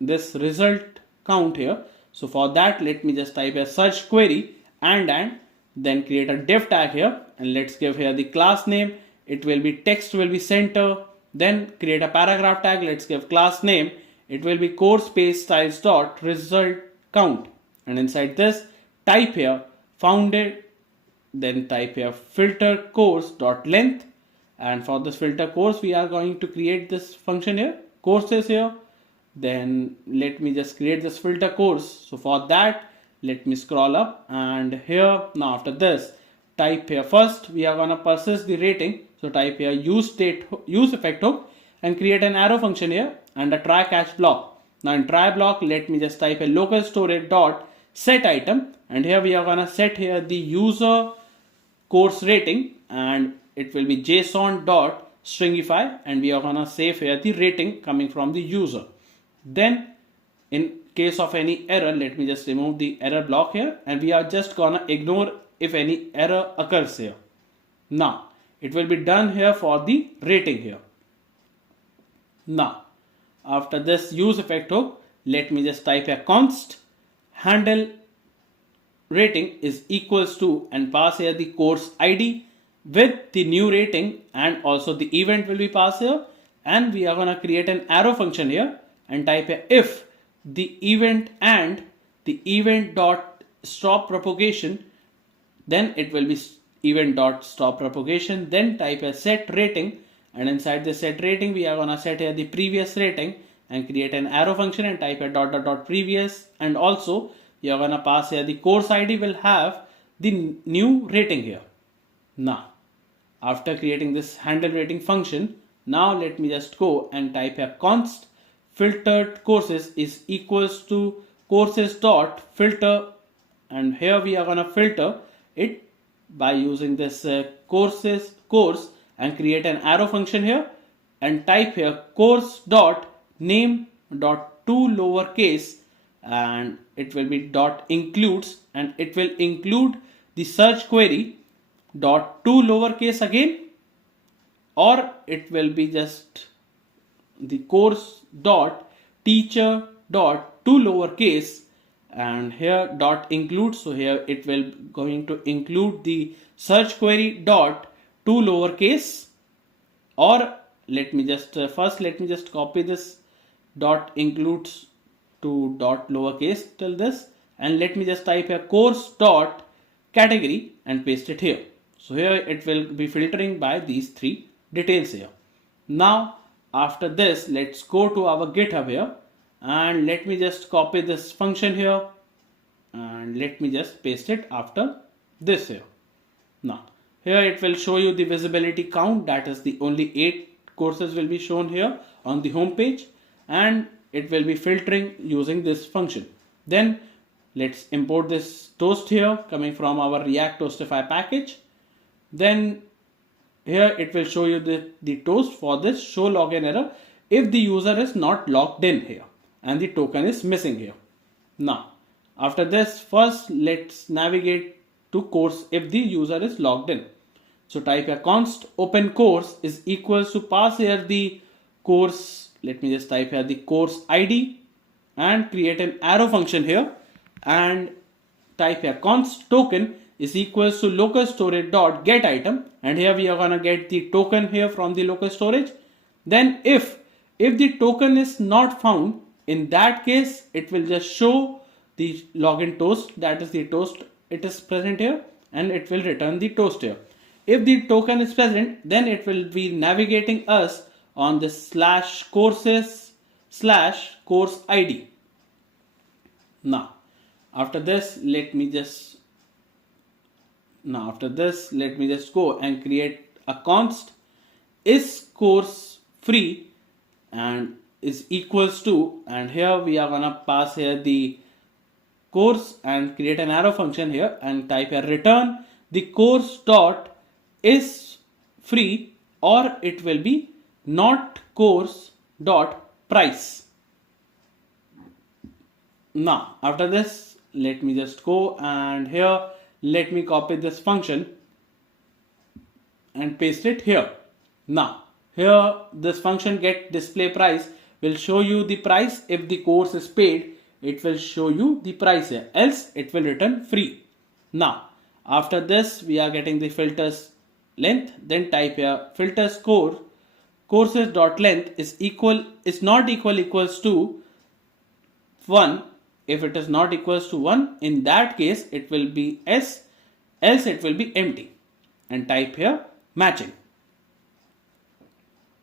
this result count here. So for that, let me just type a search query and then create a div tag here, and let's give here the class name, it will be text will be center. Then create a paragraph tag, let's give class name, it will be course space styles dot result count, and inside this type here founded, then type here filter course dot length, and for this filter course we are going to create this function here courses here. Then let me just create this filter course. So for that, let me scroll up and here now after this type here first we are gonna persist the rating, so type here use effect hook and create an arrow function here and a try catch block. Now in try block, let me just type a local storage dot set item, and here we are gonna set here the user course rating, and it will be json dot stringify, and we are gonna save here the rating coming from the user. Then in case of any error, let me just remove the error block here, and we are just gonna ignore if any error occurs here. Now it will be done here for the rating here. Now after this use effect hook, let me just type a const handle rating is equals to and pass here the course ID with the new rating, and also the event will be passed here, and we are gonna create an arrow function here and type a if the event and the event dot stop propagation, then it will be event dot stop propagation. Then type a set rating, and inside the set rating we are gonna set here the previous rating and create an arrow function and type a dot dot dot previous, and also you are gonna pass here the course ID will have the new rating here. Now after creating this handle rating function, now let me just go and type a const filtered courses is equals to courses dot filter, and here we are gonna filter it by using this course and create an arrow function here and type here course dot name dot to lowercase, and it will be dot includes, and it will include the search query dot to lowercase again, or it will be just the course dot teacher dot to lowercase, and here dot include, so here it will going to include the search query dot to lowercase, or let me just first let me just copy this dot includes to dot lowercase till this, and let me just type a course dot category and paste it here. So here it will be filtering by these three details here. Now after this, let's go to our GitHub here and let me just copy this function here and let me just paste it after this here. Now here it will show you the visibility count, that is the only 8 courses will be shown here on the home page, and it will be filtering using this function. Then let's import this toast here coming from our React Toastify package. Then here it will show you the toast for this show login error if the user is not logged in here and the token is missing here. Now After this, first let's navigate to course if the user is logged in. So type here const open course is equals to pass here the course. Let me just type here the course ID and create an arrow function here, and type here const token is equals to local storage dot get item, and here we are gonna get the token here from the local storage. Then if the token is not found, in that case it will just show the login toast, that is the toast it is present here, and it will return the toast here. If the token is present, then it will be navigating us on the slash courses slash course ID. Now after this let me just go and create a const is course free and is equals to, and here we are gonna pass here the course and create an arrow function here and type here return the course dot is free, or it will be not course dot price. Now after this let me just go and here let me copy this function and paste it here. Now here this function get display price will show you the price. If the course is paid, it will show you the price here, else it will return free. Now after this we are getting the filters length, then type here filters courses dot length is not equals to 1. If it is not equals to 1, in that case it will be s, else it will be empty, and type here matching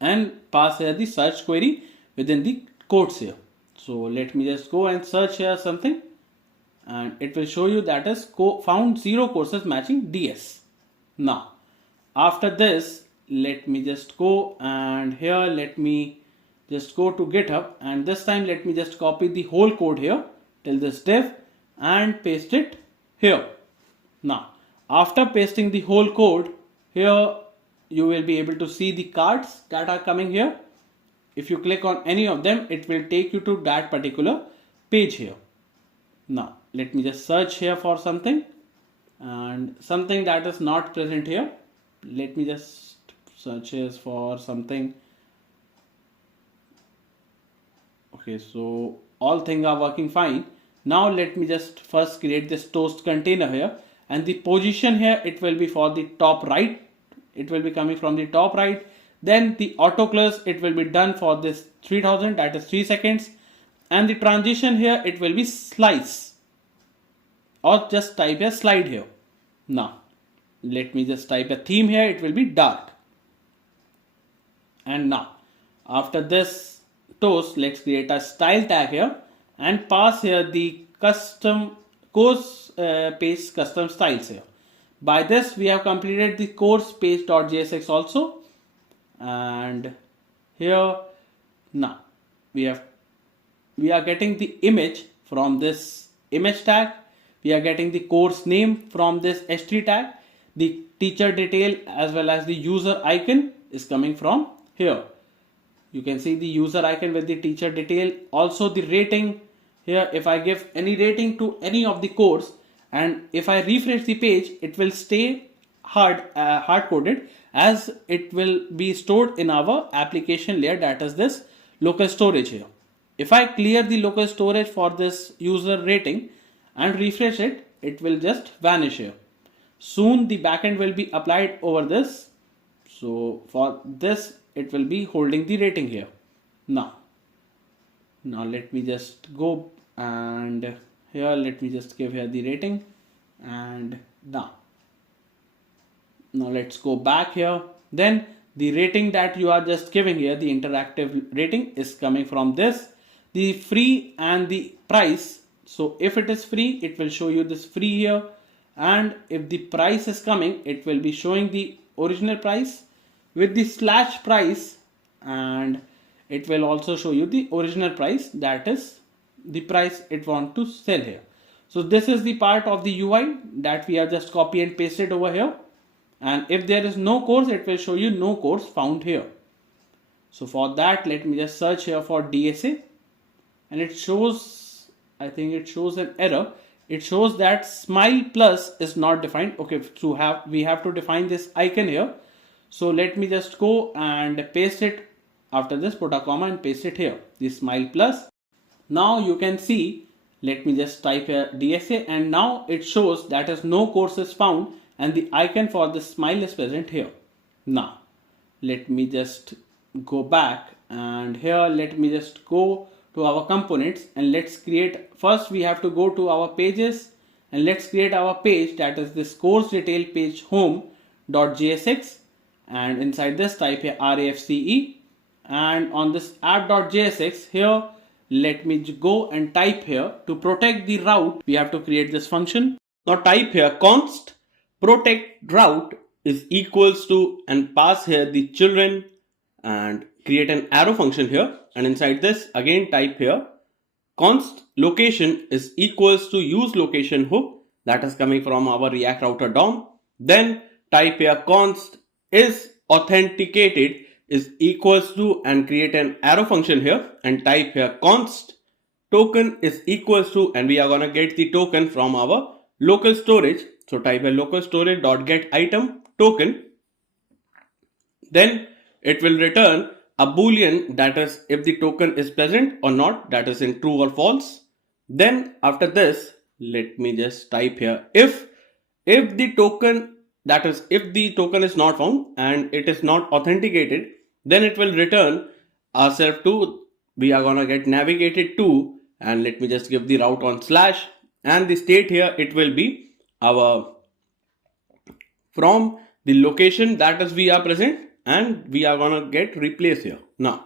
and pass here the search query within the quotes here. So let me just go and search here something, and it will show you that is found 0 courses matching DS. Now after this let me just go and here let me just go to GitHub, and this time let me just copy the whole code here till this div and paste it here. Now after pasting the whole code here, you will be able to see the cards that are coming here. If you click on any of them, it will take you to that particular page here. Now let me just search here for something, and something that is not present here. Let me just search here for something. Okay, so all things are working fine. Now let me just first create this toast container here, and the position here it will be for the top right. It will be coming from the top right. Then the auto close it will be done for this 3000, that is 3 seconds, and the transition here it will be slice, or just type a slide here. Now let me just type a theme here, it will be dark. And now after this toast, let's create a style tag here and pass here the custom course page custom styles here. By this we have completed the course page.jsx also, and here now we are getting the image from this image tag, we are getting the course name from this h3 tag, the teacher detail as well as the user icon is coming from here. You can see the user icon with the teacher detail, also the rating here. If I give any rating to any of the course and if I refresh the page, it will stay hard coded, as it will be stored in our application layer, that is this local storage here. If I clear the local storage for this user rating and refresh it, it will just vanish here. Soon the backend will be applied over this. So for this it will be holding the rating here. Now let me just go and here let me just give here the rating, and now let's go back here. Then the rating that you are just giving here, the interactive rating, is coming from this, the free and the price. So if it is free, it will show you this free here, and if the price is coming, it will be showing the original price with the slash price, and it will also show you the original price, that is the price it want to sell here. So this is the part of the UI that we are just copy and pasted over here, and if there is no course, it will show you no course found here. So for that, let me just search here for DSA, and it shows, I think it shows an error. it shows that smile plus is not defined. Okay, so we have to define this icon here. So let me just go and paste it. After this, put a comma and paste it here, the smile plus. Now you can see, let me just type here DSA, and now it shows that is no course is found and the icon for the smile is present here. Now let me just go back, and here let me just go to our components, and let's create, first we have to go to our pages, and let's create our page, that is this course detail page home.jsx, and inside this type here REFCE, and on this app.jsx here let me go and type here, to protect the route we have to create this function. Now type here const protect route is equals to, and pass here the children and create an arrow function here, and inside this again type here const location is equals to use location hook, that is coming from our React router DOM. Then type here const is authenticated is equals to, and create an arrow function here, and type here const token is equals to, and we are gonna get the token from our local storage. So type here local storage dot get item token. Then it will return a boolean, that is if the token is present or not, that is in true or false. Then after this, let me just type here if the token, that is if the token is not found and it is not authenticated, then it will return ourselves to, we are gonna get navigated to, and let me just give the route on slash, and the state here it will be our from the location that is we are present, and we are gonna get replaced here. Now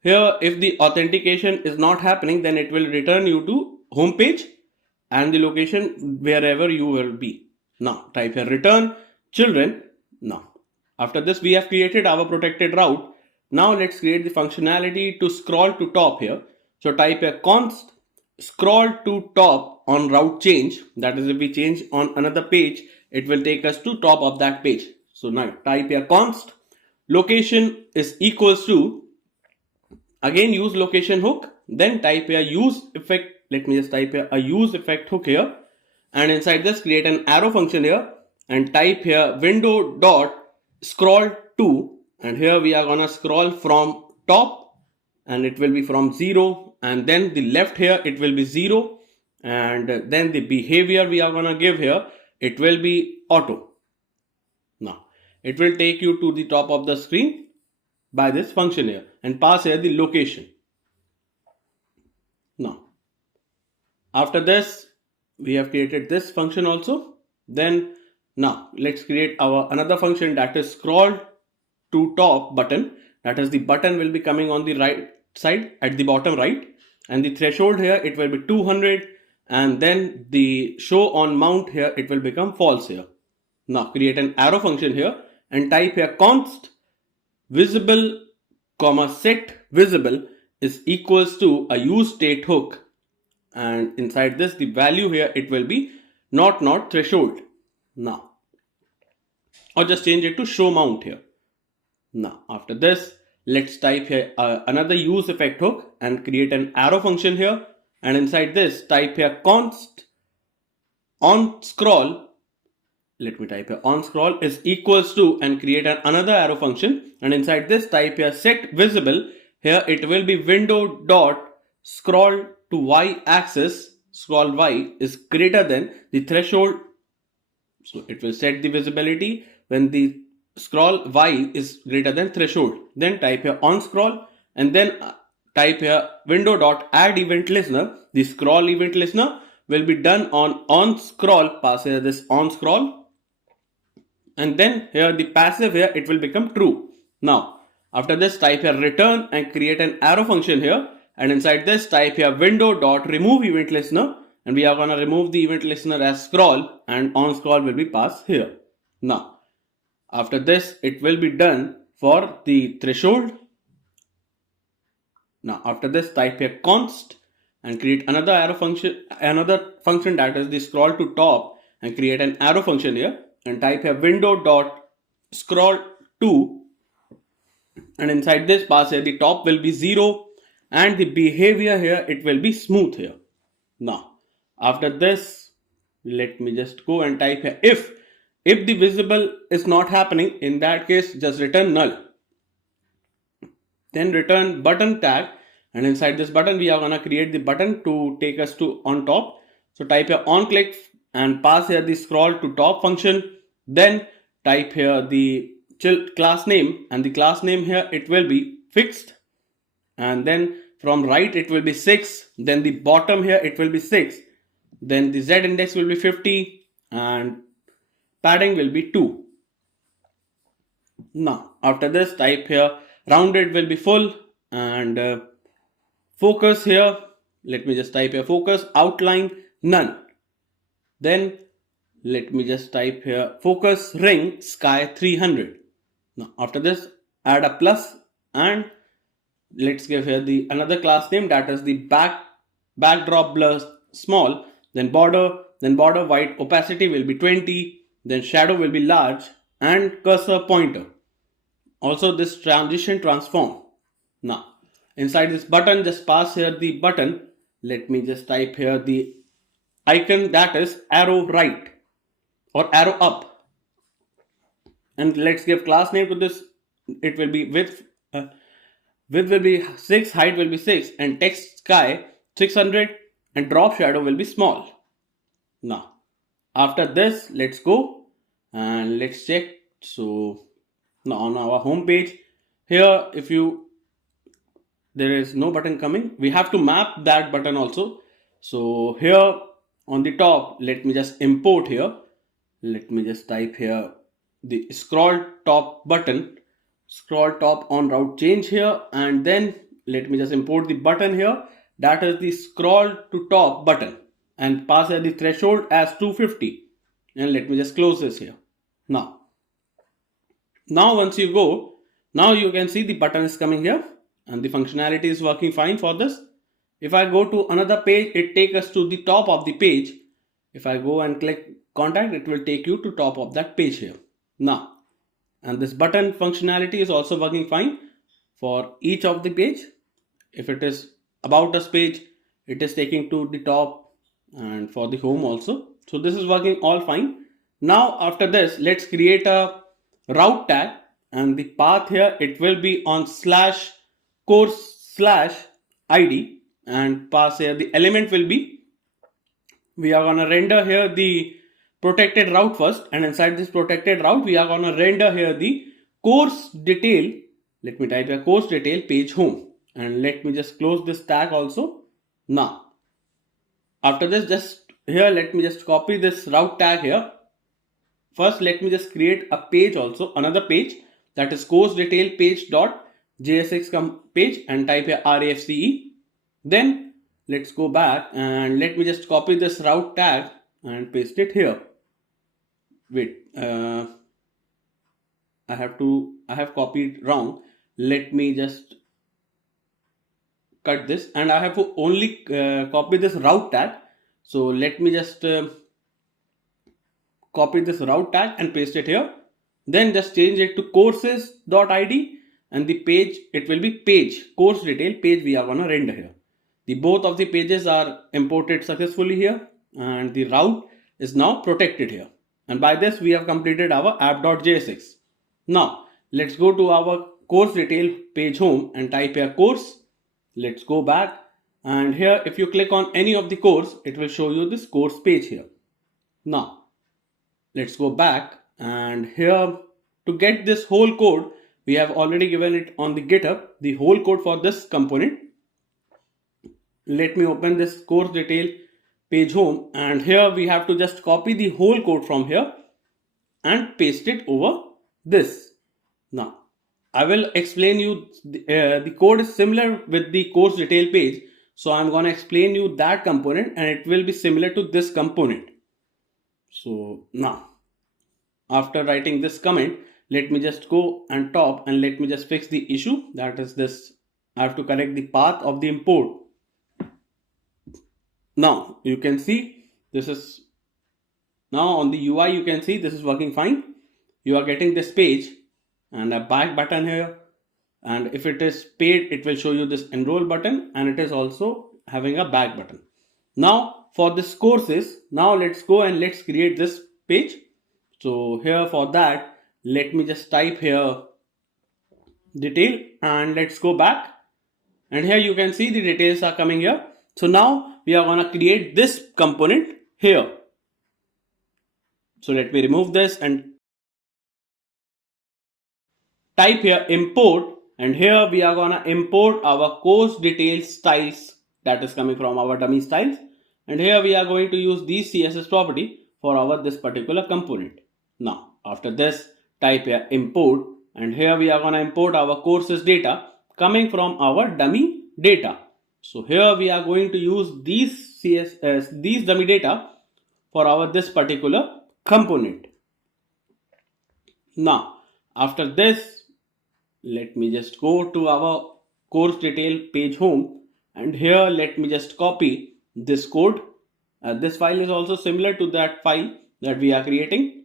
here if the authentication is not happening, then it will return you to home page and the location wherever you will be. Now type here return children. Now after this we have created our protected route. Now let's create the functionality to scroll to top here. So type here const scroll to top on route change, that is if we change on another page, it will take us to top of that page. So now type here const location is equals to, again use location hook, then type here use effect, let me just type here a use effect hook here, and inside this create an arrow function here, and type here window dot scroll to, and here we are gonna scroll from top, and it will be from 0, and then the left here it will be 0, and then the behavior we are gonna give here, it will be auto. Now it will take you to the top of the screen by this function here, and pass here the location. Now after this we have created this function also. Then now let's create our another function, that is scroll to top button, that is the button will be coming on the right side at the bottom right, and the threshold here it will be 200, and then the show on mount here it will become false here. Now create an arrow function here, and type here const visible comma set visible is equals to a use state hook, and inside this the value here it will be not threshold. Now or just change it to show mount here. Now after this let's type here another use effect hook and create an arrow function here, and inside this type here const on scroll, let me type here on scroll is equals to, and create another arrow function, and inside this type here set visible, here it will be window dot scroll to y axis, scroll y is greater than the threshold, so it will set the visibility when the scroll y is greater than threshold. Then type here on scroll, and then type here window dot add event listener, the scroll event listener will be done on scroll, pass here this on scroll, and then here the passive here it will become true. Now after this type here return and create an arrow function here, and inside this type here window dot remove event listener, and we are gonna remove the event listener as scroll, and on scroll will be passed here. Now after this it will be done for the threshold. Now after this type here const and create another arrow function, that is the scroll to top, and create an arrow function here, and type here window dot scroll to, and inside this pass here the top will be 0, and the behavior here it will be smooth here. Now After this, let me just go and type here if the visible is not happening, in that case just return null. Then return button tag, and inside this button we are gonna create the button to take us to on top. So type here on click and pass here the scroll to top function. Then type here the class name, and the class name here it will be fixed, and then from right it will be 6, then the bottom here it will be 6, then the z index will be 50 and padding will be 2. Now after this, type here rounded will be full, and focus here, let me just type here focus outline none. Then let me just type here focus ring sky 300. Now after this, add a plus, and let's give here the another class name, that is the backdrop blur small, then border white opacity will be 20, then shadow will be large, and cursor pointer. Also this transition transform. Now inside this button, just pass here the button. Let me just type here the icon, that is arrow right or arrow up, and let's give class name to this. It will be width will be 6, height will be 6, and text sky 600, and drop shadow will be small. Now after this, let's go and let's check. So now on our home page here, if there is no button coming, we have to map that button also. So here on the top, let me just import here. Let me just type here the scroll top button, scroll top on route change here, and then let me just import the button here, that is the scroll to top button, and pass here the threshold as 250, and let me just close this here. Now once you go, now you can see the button is coming here and the functionality is working fine for this. If I go to another page, it takes us to the top of the page. If I go and click contact, it will take you to top of that page here. Now, and this button functionality is also working fine for each of the page. If it is about us page, it is taking to the top, and for the home also. So this is working all fine. Now after this, let's create a route tag, and the path here it will be on /course/id, and pass here the element will be, we are gonna render here the protected route first, and inside this protected route we are gonna render here the course detail. Let me type here course detail page home, and let me just close this tag also. Now after this, just here let me just copy this route tag here. First let me just create a page also, another page, that is course detail page dot jsx page, and type here REFCE. Then let's go back and let me just copy this route tag and paste it here. Wait, I have copied wrong. Let me just cut this, and I have to only copy this route tag. So let me just copy this route tag and paste it here. Then just change it to courses.id, and the page it will be page course detail page we are gonna render here. The both of the pages are imported successfully here, and the route is now protected here. And by this we have completed our app.jsx. Now let's go to our course detail page home and type here course. Let's go back, and here if you click on any of the course, it will show you this course page here. Now let's go back, and here to get this whole code, we have already given it on the GitHub, the whole code for this component. Let me open this course detail page home, and here we have to just copy the whole code from here and paste it over this. Now I will explain you the code is similar with the course detail page, so I'm going to explain you that component, and it will be similar to this component. So now after writing this comment, let me just go and top, and let me just fix the issue, that is this, I have to correct the path of the import. Now you can see this is, now on the UI you can see this is working fine. You are getting this page and a back button here, and if it is paid, it will show you this enroll button, and it is also having a back button. Now for this courses, now let's go and let's create this page. So here for that, let me just type here detail and let's go back. And here you can see the details are coming here. So now we are going to create this component here. So let me remove this and type here import, and here we are going to import our course details styles that is coming from our dummy styles, and here we are going to use these CSS property for our this particular component. Now after this, type here import, and here we are going to import our courses data coming from our dummy data. So here we are going to use these CSS, these dummy data for our this particular component. Now after this, let me just go to our course detail page home, and here let me just copy this code. This file is also similar to that file that we are creating.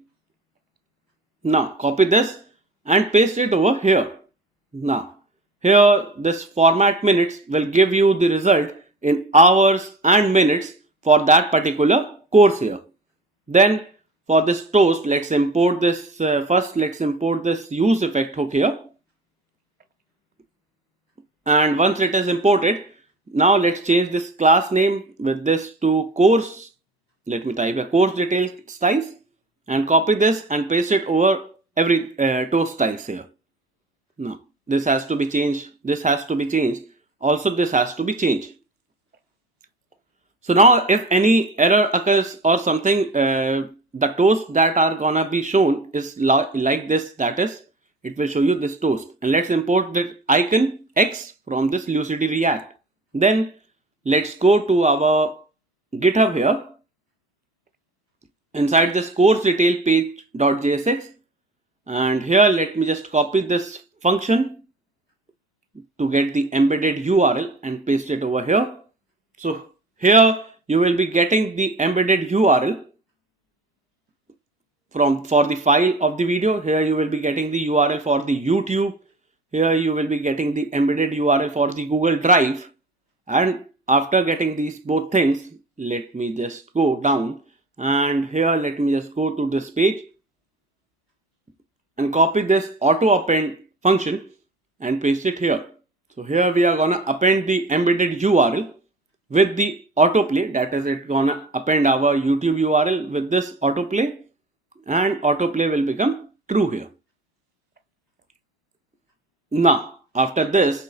Now copy this and paste it over here. Now here this format minutes will give you the result in hours and minutes for that particular course here. Then for this toast, let's import this first. Let's import this use effect hook here. And once it is imported, now let's change this class name with this to course. Let me type a course detail styles and copy this and paste it over every toast styles here. Now this has to be changed, this has to be changed, also this has to be changed. So now if any error occurs or something, the toast that are gonna be shown is like this, that is, it will show you this toast. And let's import the icon X from this Lucidity React. Then let's go to our GitHub here. Inside this course detail page.jsx, and here let me just copy this function to get the embedded URL and paste it over here. So here you will be getting the embedded URL for the file of the video. Here you will be getting the URL for the YouTube. Here you will be getting the embedded URL for the Google Drive. And after getting these both things, let me just go down, and here let me just go to this page and copy this auto append function and paste it here. So here we are gonna append the embedded URL with the autoplay, that is, it's gonna append our YouTube URL with this autoplay, and autoplay will become true here. Now after this,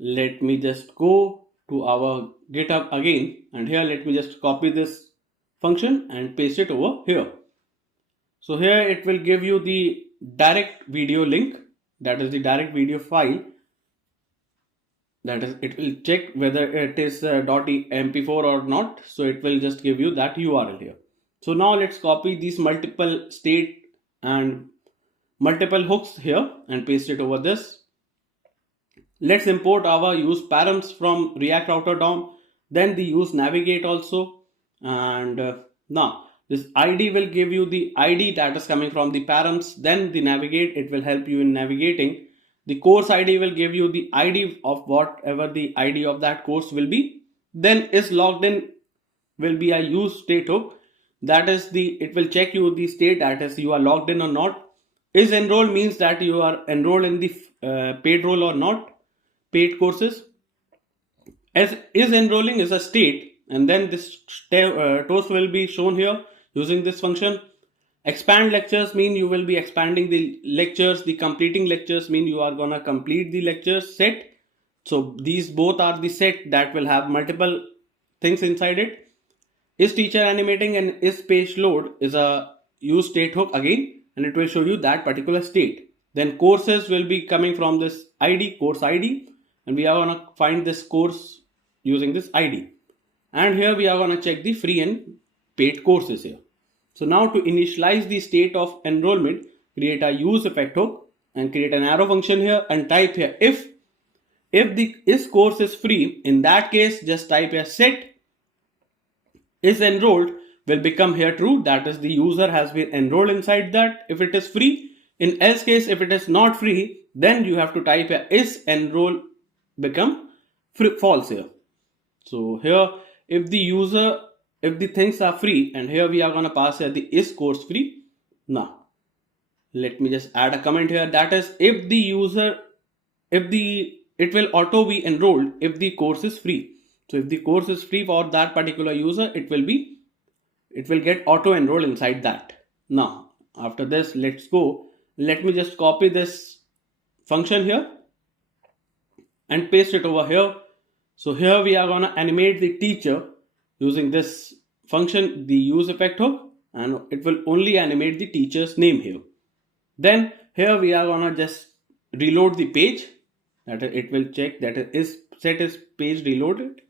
let me just go to our GitHub again, and here let me just copy this function and paste it over here. So here it will give you the direct video link, that is the direct video file, that is, it will check whether it is .mp4 or not. So it will just give you that URL here. So now let's copy these multiple state and multiple hooks here and paste it over this. Let's import our use params from React Router DOM, then the use navigate also, and now this ID will give you the ID that is coming from the params, then the navigate, it will help you in navigating. The course ID will give you the ID of whatever the ID of that course will be. Then is logged in will be a use state hook, that is it will check you the state, that is you are logged in or not. Is enrolled means that you are enrolled in the paid role or not, paid courses. As is enrolling is a state, and then this toast will be shown here using this function. Expand lectures mean you will be expanding the lectures. The completing lectures mean you are gonna complete the lectures set. So these both are the set that will have multiple things inside it. Is teacher animating and is page load is a use state hook again, and it will show you that particular state. Then courses will be coming from this ID, course ID, and we are gonna find this course using this ID. And here we are gonna check the free and paid courses here. So now to initialize the state of enrollment, create a use effect hook and create an arrow function here and type here if the is course is free. In that case, just type here set is enrolled will become here true, that is the user has been enrolled inside that if it is free. In else case, if it is not free, then you have to type here is enroll become false here. So here if the user if the things are free, and here we are going to pass here the is course free. Now let me just add a comment here, that is if the user, it will auto be enrolled if the course is free. So if the course is free for that particular user, it will get auto enroll inside that. Now after this, let me just copy this function here and paste it over here. So here we are going to animate the teacher using this function, the use effect hook, and it will only animate the teacher's name here. Then here we are going to just reload the page, that it will check that is set is page reloaded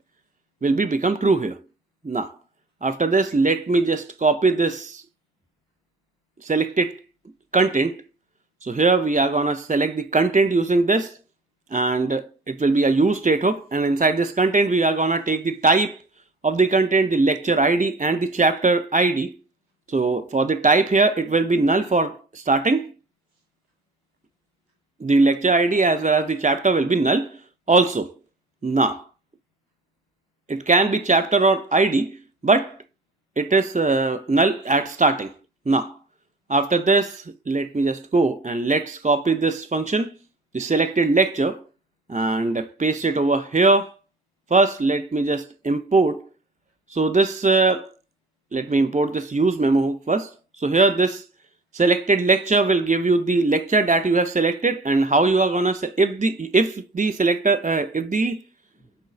will be become true here. Now after this, let me just copy this selected content. So here we are going to select the content using this, and it will be a use state hook, and inside this content we are going to take the type of the content, the lecture ID and the chapter ID. So for the type here, it will be null for starting. The lecture ID as well as the chapter will be null also. Now it can be chapter or ID, but it is null at starting. Now after this, let me just go and let's copy this function, the selected lecture, and paste it over here. First let me just import, so this let me import this use memo hook first. So here this selected lecture will give you the lecture that you have selected, and how you are gonna say if the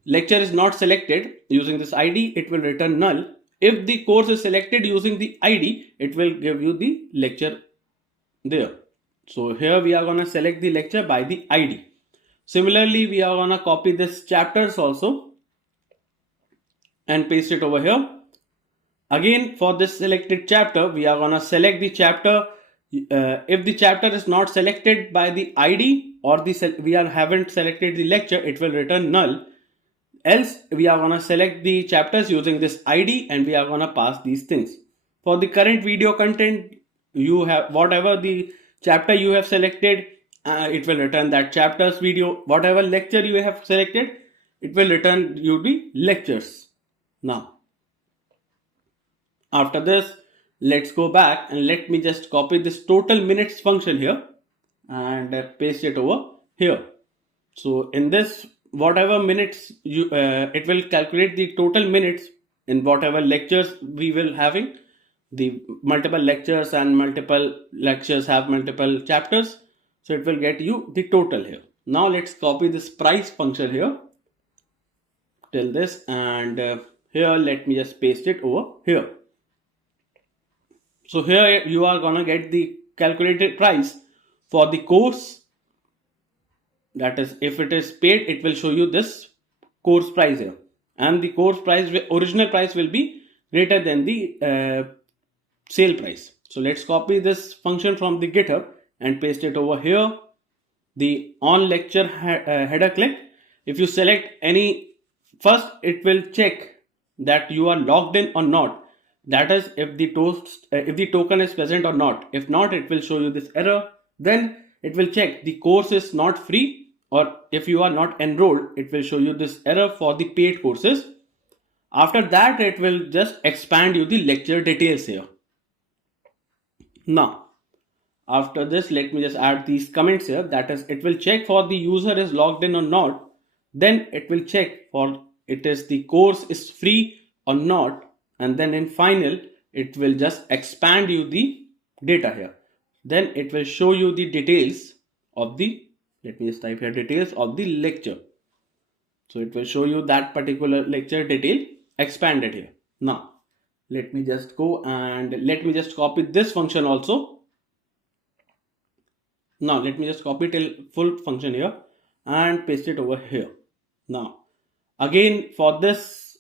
lecture is not selected using this ID, it will return null. If the course is selected using the ID, it will give you the lecture there. So here we are going to select the lecture by the ID. Similarly, we are going to copy this chapters also and paste it over here. Again, for this selected chapter, we are going to select the chapter. If the chapter is not selected by the ID, or haven't selected the lecture, it will return null. Else we are going to select the chapters using this ID, and we are going to pass these things. For the current video content, you have whatever the chapter you have selected, it will return that chapter's video. Whatever lecture you have selected, it will return you the lectures. Now after this, let's go back and let me just copy this total minutes function here and paste it over here. So in this, whatever minutes it will calculate the total minutes in whatever lectures we will having. The multiple lectures and multiple lectures have multiple chapters, so it will get you the total here. Now let's copy this price function here till this, and here let me just paste it over here. So here you are gonna get the calculated price for the course. That is, if it is paid, it will show you this course price here, and the course price, original price, will be greater than the sale price. So let's copy this function from the GitHub and paste it over here. The on lecture header click, if you select any, first it will check that you are logged in or not. That is, if the token is present or not. If not, it will show you this error. Then it will check the course is not free, or if you are not enrolled, it will show you this error for the paid courses. After that, it will just expand you the lecture details here. Now after this, let me just add these comments here. That is, it will check for the user is logged in or not. Then it will check for it is the course is free or not, and then in final it will just expand you the data here. Then it will show you the details of the, let me just type here, details of the lecture. So it will show you that particular lecture detail expanded here. Now let me just go and let me just copy this function also. Now let me just copy till full function here and paste it over here. Now again, for this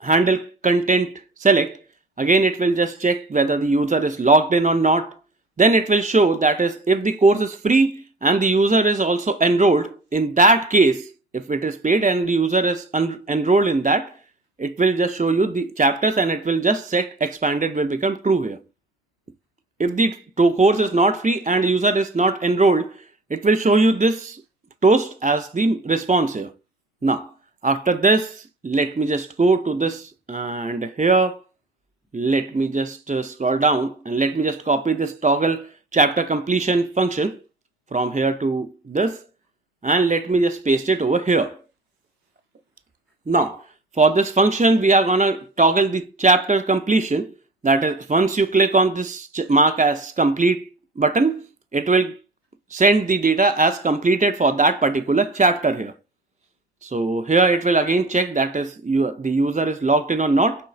handle content select, again it will just check whether the user is logged in or not. Then it will show that is, if the course is free and the user is also enrolled, in that case, if it is paid and the user is enrolled in that, it will just show you the chapters, and it will just set expanded will become true here. If the course is not free and the user is not enrolled, it will show you this toast as the response here. Now After this, let me just go to this, and here let me just scroll down, and let me just copy this toggle chapter completion function from here to this, and let me just paste it over here. Now for this function, we are gonna toggle the chapter completion. That is, once you click on this mark as complete button, it will send the data as completed for that particular chapter here. So here it will again check that is the user is logged in or not.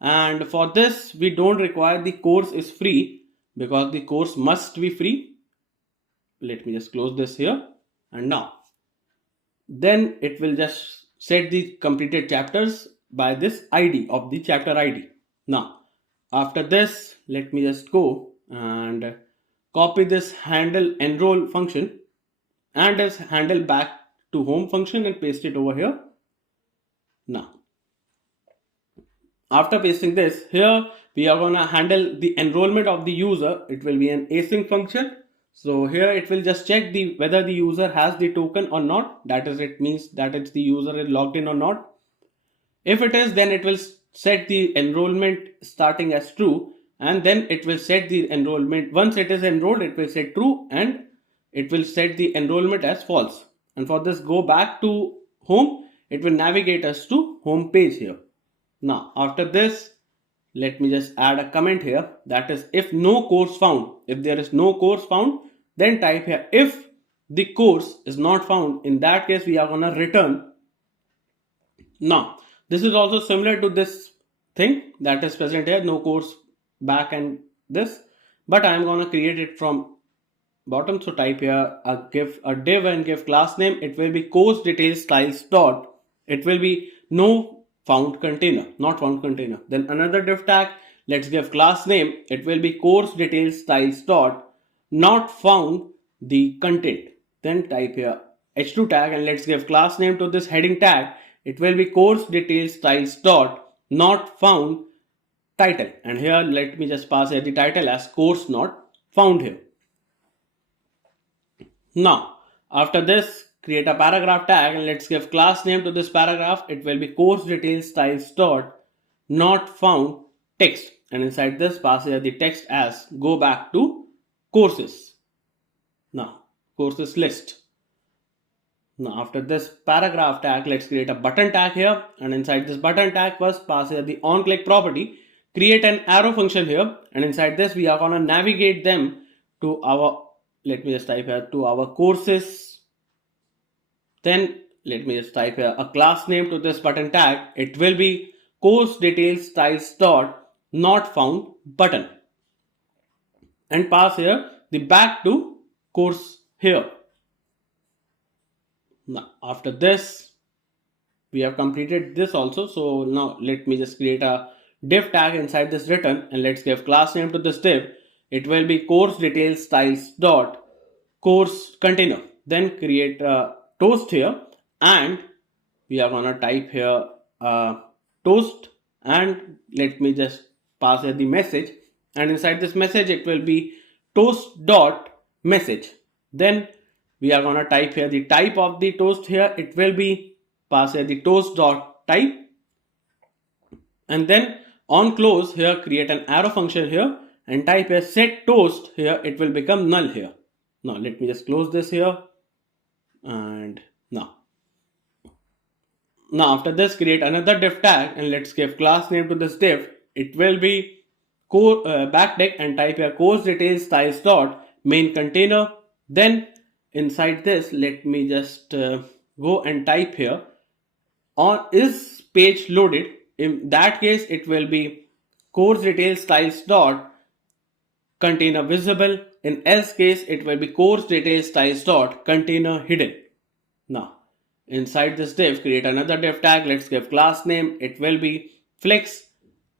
And for this, we don't require the course is free, because the course must be free. Let me just close this here, and now then it will just set the completed chapters by this ID of the chapter ID. Now after this, let me just go and copy this handle enroll function and this handle back to home function and paste it over here. Now after pasting this here, we are going to handle the enrollment of the user. It will be an async function. So here it will just check whether the user has the token or not. That is, it means that it's the user is logged in or not. If it is, then it will set the enrollment starting as true, and then it will set the enrollment. Once it is enrolled, it will set true, and it will set the enrollment as false. And for this, go back to home. It will navigate us to home page here. Now after this, let me just add a comment here, that is, if no course found. If there is no course found, then type here if the course is not found. In that case, we are gonna return. Now this is also similar to this thing that is present here, no course back and this, but I am gonna create it from bottom. So type here a div and give class name. It will be course details styles dot. It will be no found container, not found container. Then another div tag, let's give class name. It will be course details styles dot not found the content. Then type here h2 tag, and let's give class name to this heading tag. It will be course details styles dot not found title, and here let me just pass here the title as course not found here. Now after this, create a paragraph tag, and let's give class name to this paragraph. It will be course details styles dot not found text, and inside this, pass here the text as go back to courses. Now courses list. Now after this paragraph tag, let's create a button tag here, and inside this button tag, first pass here the on click property. Create an arrow function here, and inside this, we are gonna navigate them to our, let me just type here, to our courses. Then let me just type here a class name to this button tag. It will be course details styles dot not found button, and pass here the back to course here. Now after this, we have completed this also. So now let me just create a div tag inside this return, and let's give class name to this div. It will be course details styles dot course container. Then create a toast here, and we are gonna type here toast, and let me just pass here the message, and inside this message it will be toast dot message. Then we are gonna type here the type of the toast here. It will be pass here the toast dot type, and then on close here, create an arrow function here, and type here set toast here. It will become null here. Now let me just close this here, and now after this, create another div tag, and let's give class name to this div. It will be backdeck, and type here course details styles dot main container. Then inside this, let me just go and type here on is page loaded. In that case, it will be course details styles dot container visible. In else case, it will be course details styles dot container hidden. Now inside this div, create another div tag. Let's give class name. It will be flex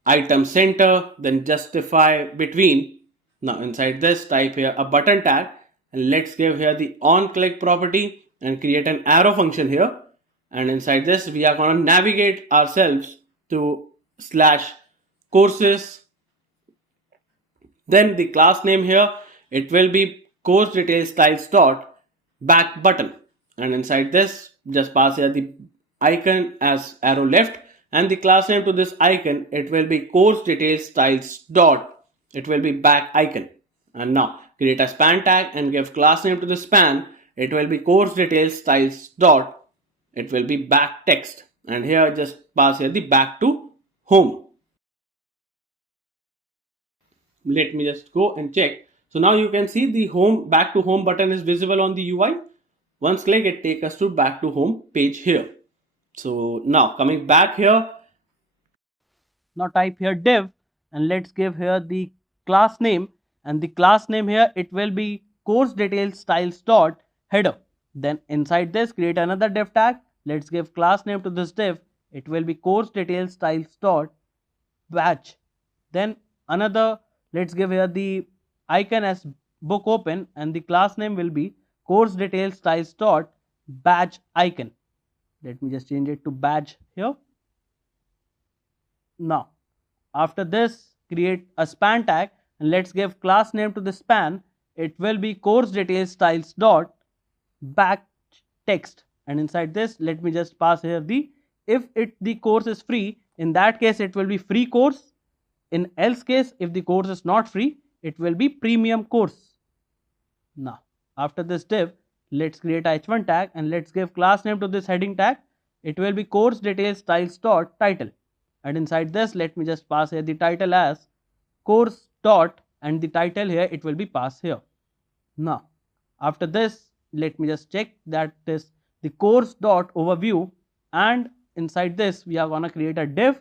item center, then justify between. Now inside this, type here a button tag, and let's give here the on click property, and create an arrow function here, and inside this, we are going to navigate ourselves to / courses. Then the class name here, it will be course details styles dot back button, and inside this, just pass here the icon as arrow left, and the class name to this icon, it will be course details styles dot, it will be back icon. And now create a span tag and give class name to the span, it will be course details styles dot, it will be back text, and here just pass here the back to home. Let me just go and check. So now you can see the home, back to home button is visible on the UI. Once click, it take us to back to home page here. So now coming back here, now type here div, and let's give here the class name, and the class name here, it will be course details styles dot header. Then inside this create another div tag, let's give class name to this div, it will be course details styles dot badge. Then another, let's give here the icon as book open, and the class name will be course details styles dot badge icon. Let me just change it to badge here. Now after this create a span tag, and let's give class name to the span, it will be course details styles dot back text, and inside this let me just pass here the, if the course is free, in that case it will be free course, in else case if the course is not free, it will be premium course. Now after this div, let's create a h1 tag, and let's give class name to this heading tag, it will be course details styles dot title, and inside this let me just pass here the title as course dot, and the title here it will be passed here. Now after this let me just check that is the course dot overview, and inside this we are gonna create a div,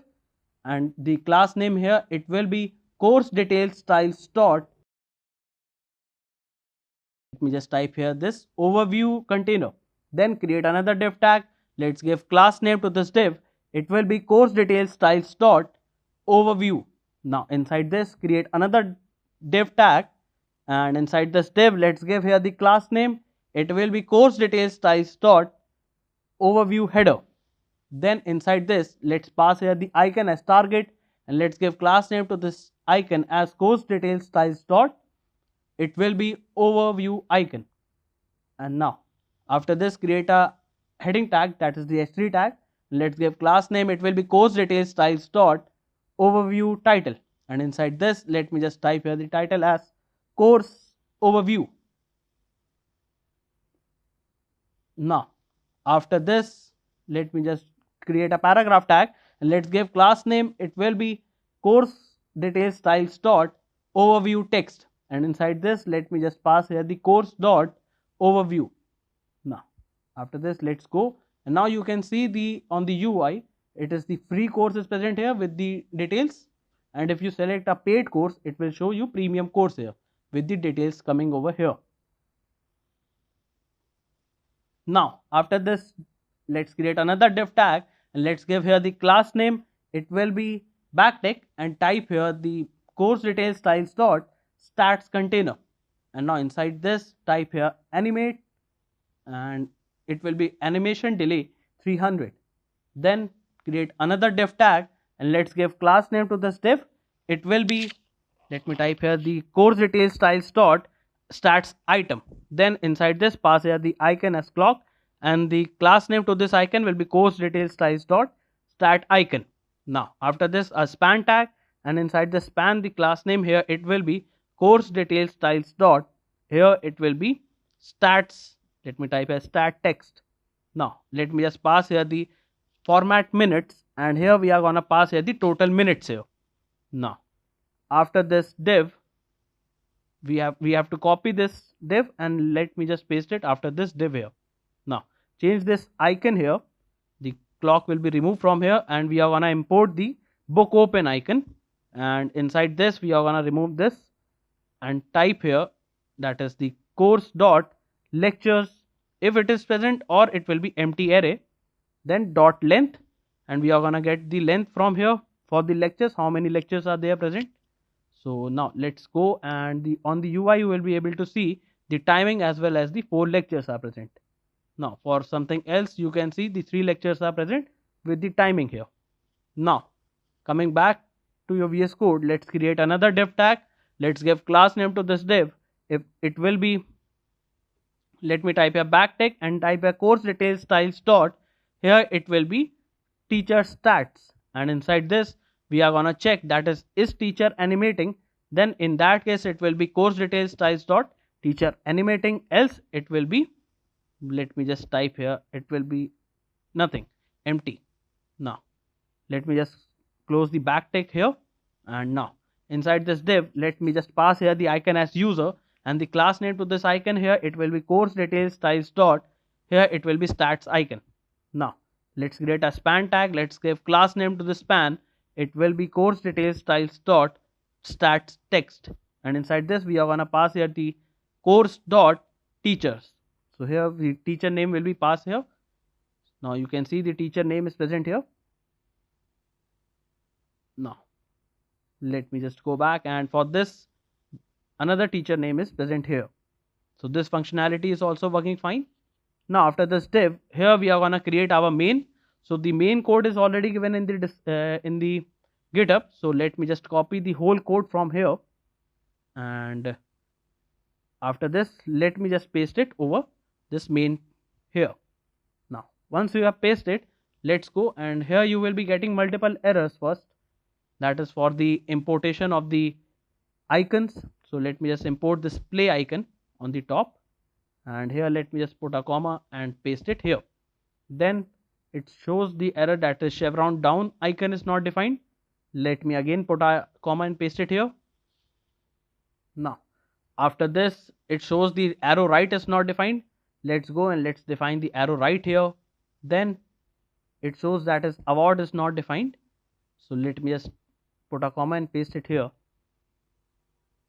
and the class name here it will be course details styles dot, let me just type here this overview container. Then create another div tag, let's give class name to this div, it will be course details styles dot overview. Now inside this create another div tag, and inside this div let's give here the class name, it will be course details styles dot overview header. Then inside this let's pass here the icon as target, and let's give class name to this icon as course details styles dot, it will be overview icon. And now after this create a heading tag, that is the h3 tag, let's give class name, it will be course details styles dot overview title, and inside this let me just type here the title as course overview. Now after this let me just create a paragraph tag, and let's give class name, it will be course details styles dot overview text, and inside this let me just pass here the course dot overview. Now after this let's go, and now you can see the on the UI it is the free course is present here with the details, and if you select a paid course it will show you premium course here with the details coming over here. Now after this let's create another div tag, and let's give here the class name, it will be backtick, and type here the course details styles dot stats container, and now inside this type here animate, and it will be animation delay 300. Then create another div tag, and let's give class name to this div, it will be, let me type here the course details styles dot stats item. Then inside this pass here the icon as clock, and the class name to this icon will be course details styles dot stat icon. Now after this a span tag, and inside the span the class name here it will be course details styles dot, here it will be stats, let me type as stat text. Now let me just pass here the format minutes, and here we are gonna pass here the total minutes here. Now after this div we have to copy this div, and let me just paste it after this div here. Now change this icon here, the clock will be removed from here, and we are gonna import the book open icon, and inside this we are gonna remove this and type here that is the course dot lectures if it is present, or it will be empty array, then dot length, and we are gonna get the length from here for the lectures, how many lectures are there present. So now let's go, and on the UI you will be able to see the timing as well as the 4 lectures are present. Now for something else you can see the 3 lectures are present with the timing here. Now coming back to your VS Code, let's create another div tag, let's give class name to this div, if it will be, let me type a backtick and type a course details styles dot here it will be teacher stats, and inside this we are gonna check that is teacher animating. Then in that case it will be course details styles dot teacher animating, else it will be, let me just type here, it will be nothing, empty. Now let me just close the backtick here, and now inside this div let me just pass here the icon as user, and the class name to this icon here it will be course details styles dot, here it will be stats icon. Now let's create a span tag, let's give class name to the span, it will be course details styles dot stats text, and inside this we are gonna pass here the course dot teachers. So here the teacher name will be passed here. Now you can see the teacher name is present here. Now let me just go back, and for this another teacher name is present here. So this functionality is also working fine. Now after this div, here we are gonna create our main. So the main code is already given in the GitHub. So let me just copy the whole code from here, and after this let me just paste it over this main here. Now once you have pasted, let's go, and here you will be getting multiple errors first. That is for the importation of the icons. So let me just import this play icon on the top, and here let me just put a comma and paste it here. Then it shows the error that is chevron down icon is not defined. Let me again put a comma and paste it here. Now after this it shows the arrow right is not defined. Let's go and let's define the arrow right here. Then it shows that is award is not defined. So let me just put a comma and paste it here.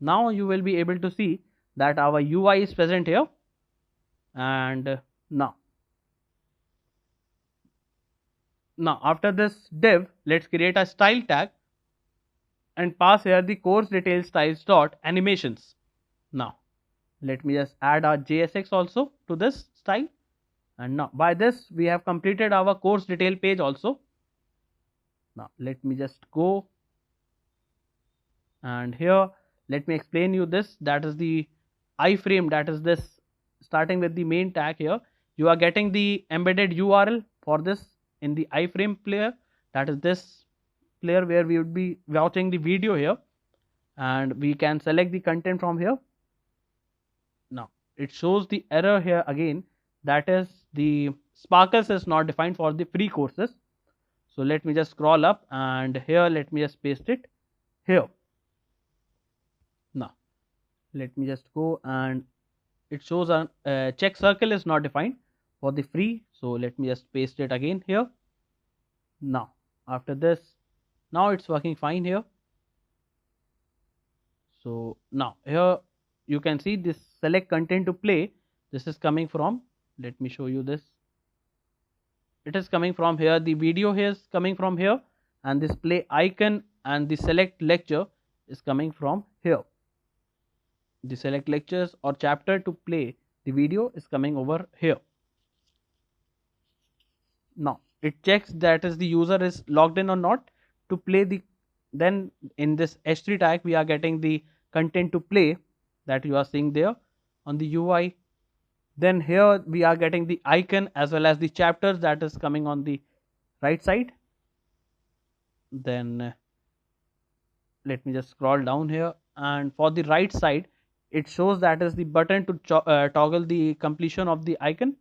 Now you will be able to see that our UI is present here, and now after this div let's create a style tag and pass here the course details styles dot animations. Now let me just add our JSX also to this style, and now by this we have completed our course detail page also. Now let me just go, and here let me explain you this, that is the iframe, that is this starting with the main tag. Here you are getting the embedded URL for this in the iframe player, that is this player where we would be watching the video here, and we can select the content from here. Now it shows the error here again, that is the sparkles is not defined for the free courses. So let me just scroll up, and here let me just paste it here. Now let me just go, and it shows a check circle is not defined for the free. So let me just paste it again here. Now after this, now it's working fine here. So now here you can see this select content to play, this is coming from, let me show you this, it is coming from here, the video here is coming from here, and this play icon and the select lecture is coming from here. The select lectures or chapter to play the video is coming over here. Now it checks that is the user is logged in or not to play the, then in this h3 tag we are getting the content to play that you are seeing there on the UI. Then here we are getting the icon as well as the chapters that is coming on the right side. Then let me just scroll down here, and for the right side it shows that is the button to toggle the completion of the icon.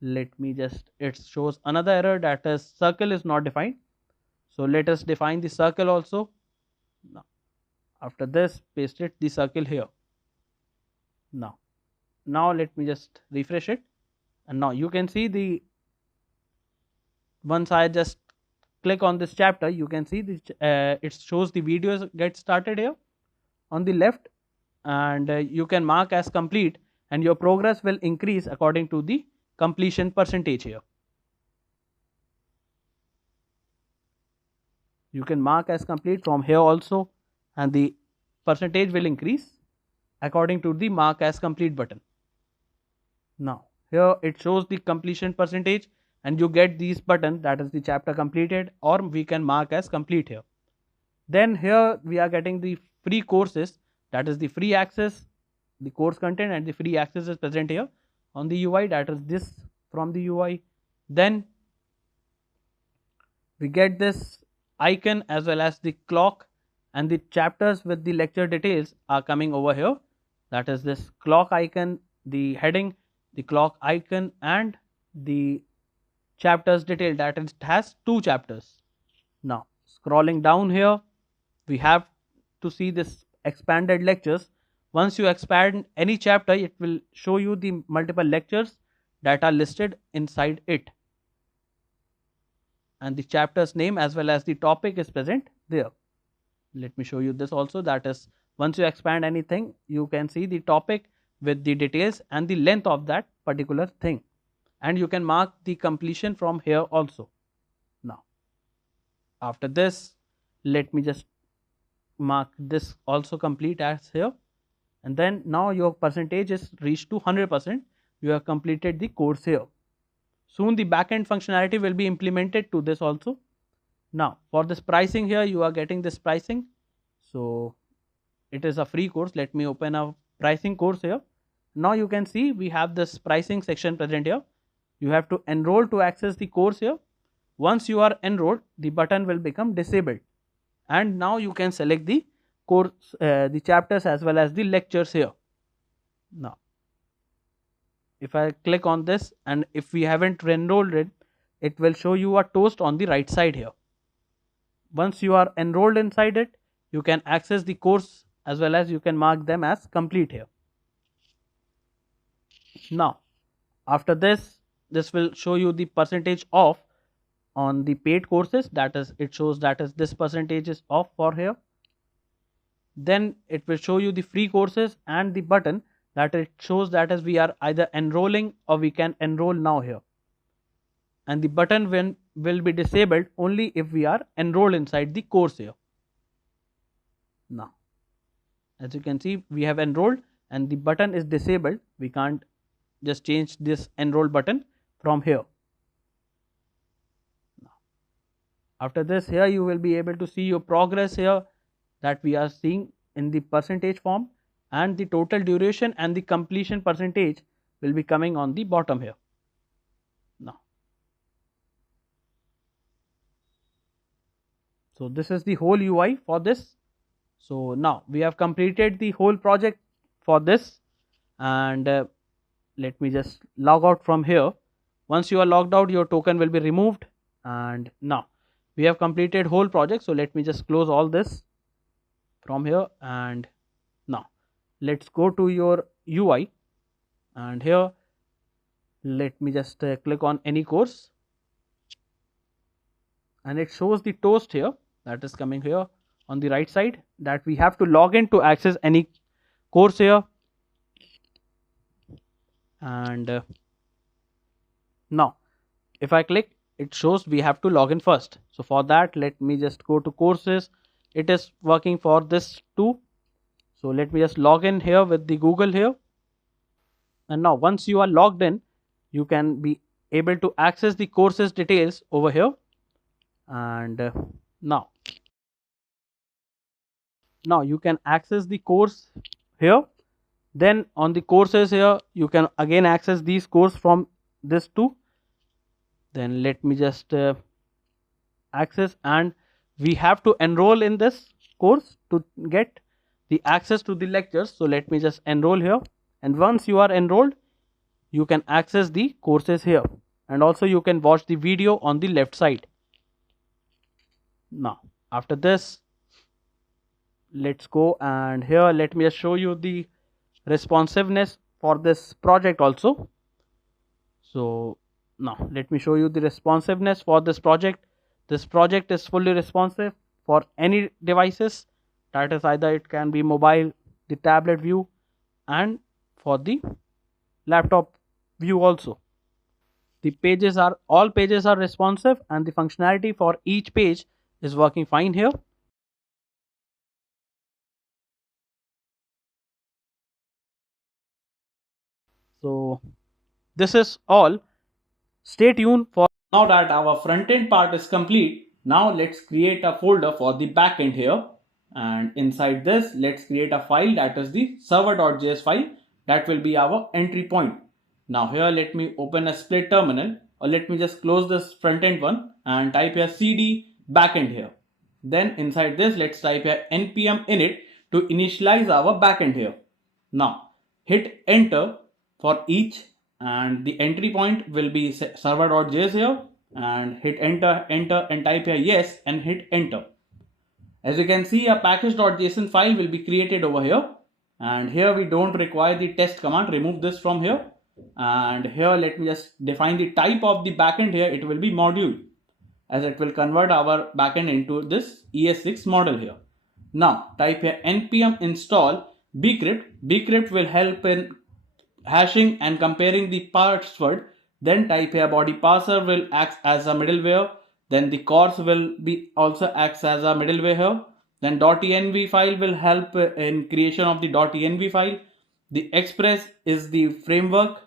Let me just, it shows another error that is circle is not defined. So let us define the circle also. Now after this paste it the circle here. Now let me just refresh it, and now you can see the, once I just click on this chapter you can see this it shows the videos get started here on the left, and you can mark as complete, and your progress will increase according to the completion percentage here. You can mark as complete from here also, and the percentage will increase according to the mark as complete button. Now here it shows the completion percentage, and you get these button, that is the chapter completed, or we can mark as complete here. Then here we are getting the free courses, that is the free access, the course content and the free access is present here on the UI, that is this from the UI. Then we get this icon as well as the clock, and the chapters with the lecture details are coming over here. That is this clock icon, the heading, the clock icon, and the chapters detail, that it has 2 chapters. Now scrolling down here, we have to see this expanded lectures. Once you expand any chapter, it will show you the multiple lectures that are listed inside it, and the chapter's name as well as the topic is present there. Let me show you this also. That is, once you expand anything, you can see the topic with the details and the length of that particular thing, and you can mark the completion from here also. Now after this, let me just mark this also complete as here, and then now your percentage is reached to 100%. You have completed the course here. Soon the backend functionality will be implemented to this also. Now for this pricing here, you are getting this pricing, so it is a free course. Let me open a pricing course here. Now you can see we have this pricing section present here. You have to enroll to access the course here. Once you are enrolled, the button will become disabled, and now you can select the course, the chapters as well as the lectures here. Now if I click on this, and if we haven't enrolled it, it will show you a toast on the right side here. Once you are enrolled inside it, you can access the course as well as you can mark them as complete here. Now after this, this will show you the percentage off on the paid courses. That is, it shows that is this percentage is off for here. Then it will show you the free courses and the button that it shows that as we are either enrolling or we can enroll now here, and the button will be disabled only if we are enrolled inside the course here. Now as you can see, we have enrolled and the button is disabled. We can't just change this enroll button from here. Now after this, here you will be able to see your progress here, that we are seeing in the percentage form, and the total duration and the completion percentage will be coming on the bottom here. Now so this is the whole UI for this. So now we have completed the whole project for this, and let me just log out from here. Once you are logged out, your token will be removed, and now we have completed whole project. So let me just close all this from here, and now let's go to your UI, and here let me just click on any course, and it shows the toast here that is coming here on the right side, that we have to log in to access any course here. And now if I click, it shows we have to log in first. So for that, let me just go to courses. It is working for this too. So let me just log in here with the Google here, and now once you are logged in, you can be able to access the courses details over here. And now you can access the course here. Then on the courses here, you can again access these courses from this too. Then let me just access, and we have to enroll in this course to get the access to the lectures. So let me just enroll here, and once you are enrolled, you can access the courses here, and also you can watch the video on the left side. Now after this, let's go, and here let me just show you the responsiveness for this project also. So now let me show you the responsiveness for this project. This project is fully responsive for any devices, that is either it can be mobile, the tablet view, and for the laptop view also. The pages are, all pages are responsive, and the functionality for each page is working fine here. So this is all. Stay tuned for. Now that our front-end part is complete, now let's create a folder for the backend here. And inside this, let's create a file, that is the server.js file. That will be our entry point. Now here, let me open a split terminal, or let me just close this front-end one and type here cd backend here. Then inside this, let's type here npm init to initialize our backend here. Now hit enter for each, and the entry point will be server.js here, and hit enter and type here yes and hit enter. As you can see, a package.json file will be created over here, and here we don't require the test command. Remove this from here, and here let me just define the type of the backend here. It will be module, as it will convert our backend into this ES6 model here. Now type here npm install bcrypt. Bcrypt will help in hashing and comparing the password. Then type here body parser will act as a middleware. Then the course will be also acts as a middleware here. Then .env file will help in creation of the .env file. The Express is the framework.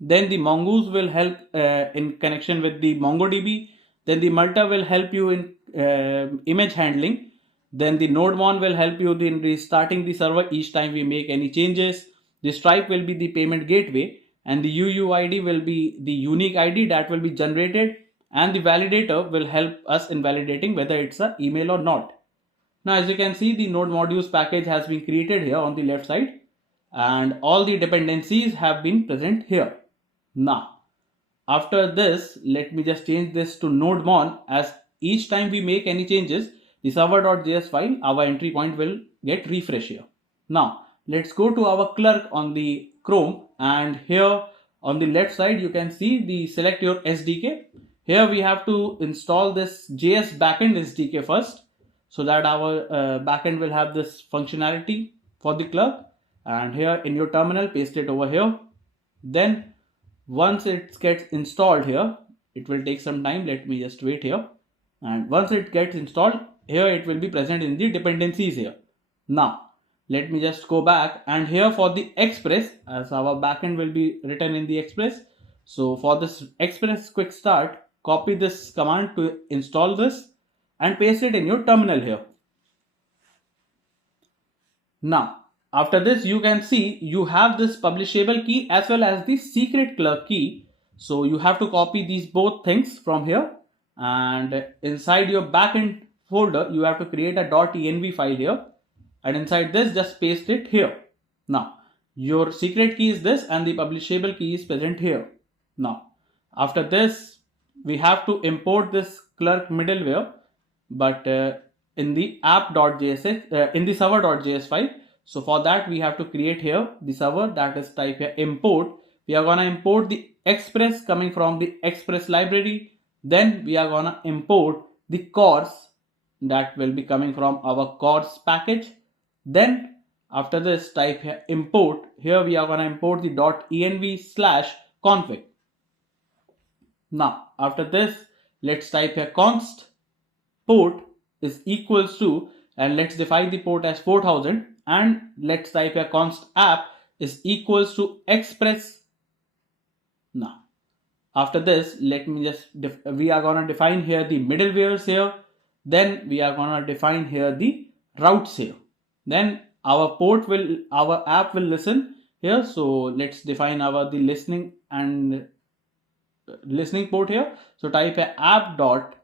Then the mongoose will help in connection with the MongoDB. Then the Malta will help you in image handling. Then the node.mon will help you in restarting the server each time we make any changes. The Stripe will be the payment gateway, and the UUID will be the unique ID that will be generated, and the validator will help us in validating whether it's an email or not. Now as you can see, the node modules package has been created here on the left side, and all the dependencies have been present here. Now after this, let me just change this to node.mon, as each time we make any changes, the server.js file, our entry point will get refreshed here. Now let's go to our clerk on the Chrome, and here on the left side you can see the select your SDK. Here we have to install this JS backend SDK first, so that our backend will have this functionality for the clerk. And here in your terminal, paste it over here. Then once it gets installed here, it will take some time. Let me just wait here. And once it gets installed, here it will be present in the dependencies here. Now let me just go back, and here for the Express, as our backend will be written in the Express. So for this Express quick start, copy this command to install this and paste it in your terminal here. Now after this, you can see you have this publishable key as well as the secret clerk key. So you have to copy these both things from here, and inside your backend folder you have to create a .env file here, and inside this just paste it here. Now your secret key is this, and the publishable key is present here. Now after this, we have to import this clerk middleware, but in the app.js in the server.js file. So for that we have to create here the server, that is type here import. We are gonna import the Express coming from the Express library. Then we are gonna import the course that will be coming from our course package. Then after this, type here import. Here we are gonna import the .env/config. Now after this, let's type here const port is equals to, and let's define the port as 4000, and let's type here const app is equals to Express. Now after this, let me just we are gonna define here the middlewares here. Then we are gonna define here the routes here. Then our app will listen here. So let's define the listening port here. So type a app dot,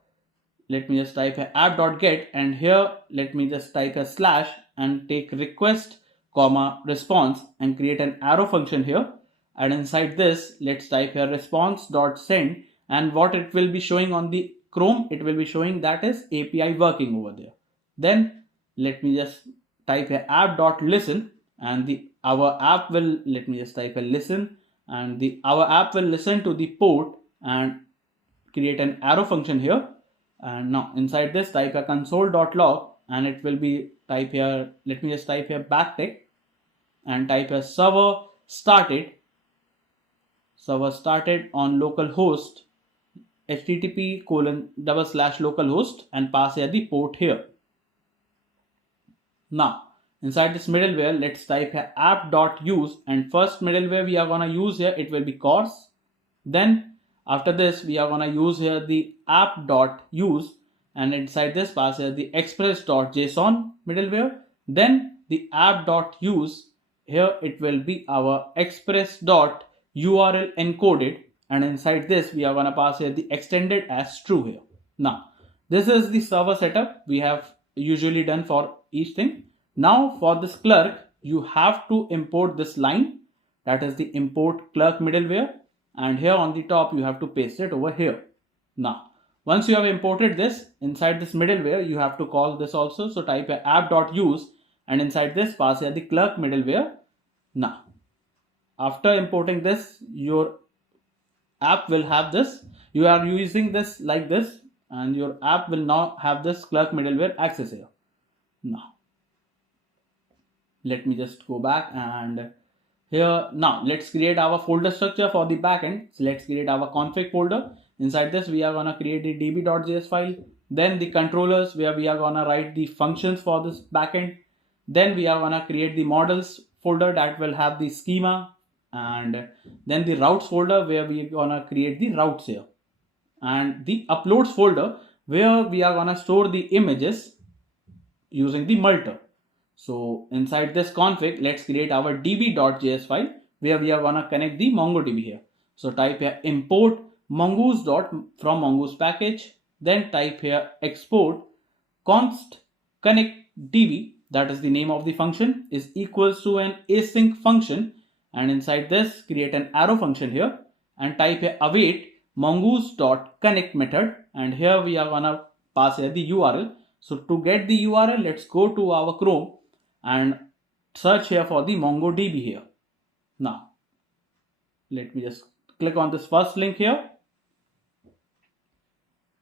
let me just type a app.get, and here let me just type a slash and take request comma response and create an arrow function here. And inside this, let's type here response.send, and what it will be showing on the Chrome, it will be showing that is API working over there. Then let me just type here app.listen, and our app will, let me just type a listen, and our app will listen to the port and create an arrow function here. And now inside this, type a console.log, and it will be type here, let me just type here backtick, and type a server started on localhost http://localhost, and pass here the port here. Now inside this middleware, let's type here app.use, and first middleware we are gonna use here, it will be course. Then after this, we are gonna use here the app.use, and inside this pass here the express.json middleware. Then the app.use, here it will be our express.url encoded, and inside this we are going to pass here the extended as true here. Now this is the server setup we have usually done for each thing. Now for this clerk, you have to import this line, that is the import clerk middleware, and here on the top you have to paste it over here. Now once you have imported this, inside this middleware you have to call this also. So type app.use and inside this pass here the clerk middleware. Now after importing this, your app will have this. You are using this like this, and your app will now have this clerk middleware access here. Now let me just go back, and here now let's create our folder structure for the backend. So let's create our config folder. Inside this we are gonna create the db.js file, then the controllers where we are gonna write the functions for this backend. Then we are gonna create the models folder that will have the schema, and then the routes folder where we are gonna create the routes here, and the uploads folder where we are gonna store the images using the multer. So inside this config, let's create our db.js file where we are gonna connect the MongoDB here. So type here import mongoose from mongoose package, then type here export const connect db, that is the name of the function, is equals to an async function, and inside this create an arrow function here and type here await mongoose.connect method, and here we are gonna pass here the URL. So to get the URL, let's go to our Chrome and search here for the MongoDB here. Now let me just click on this first link here,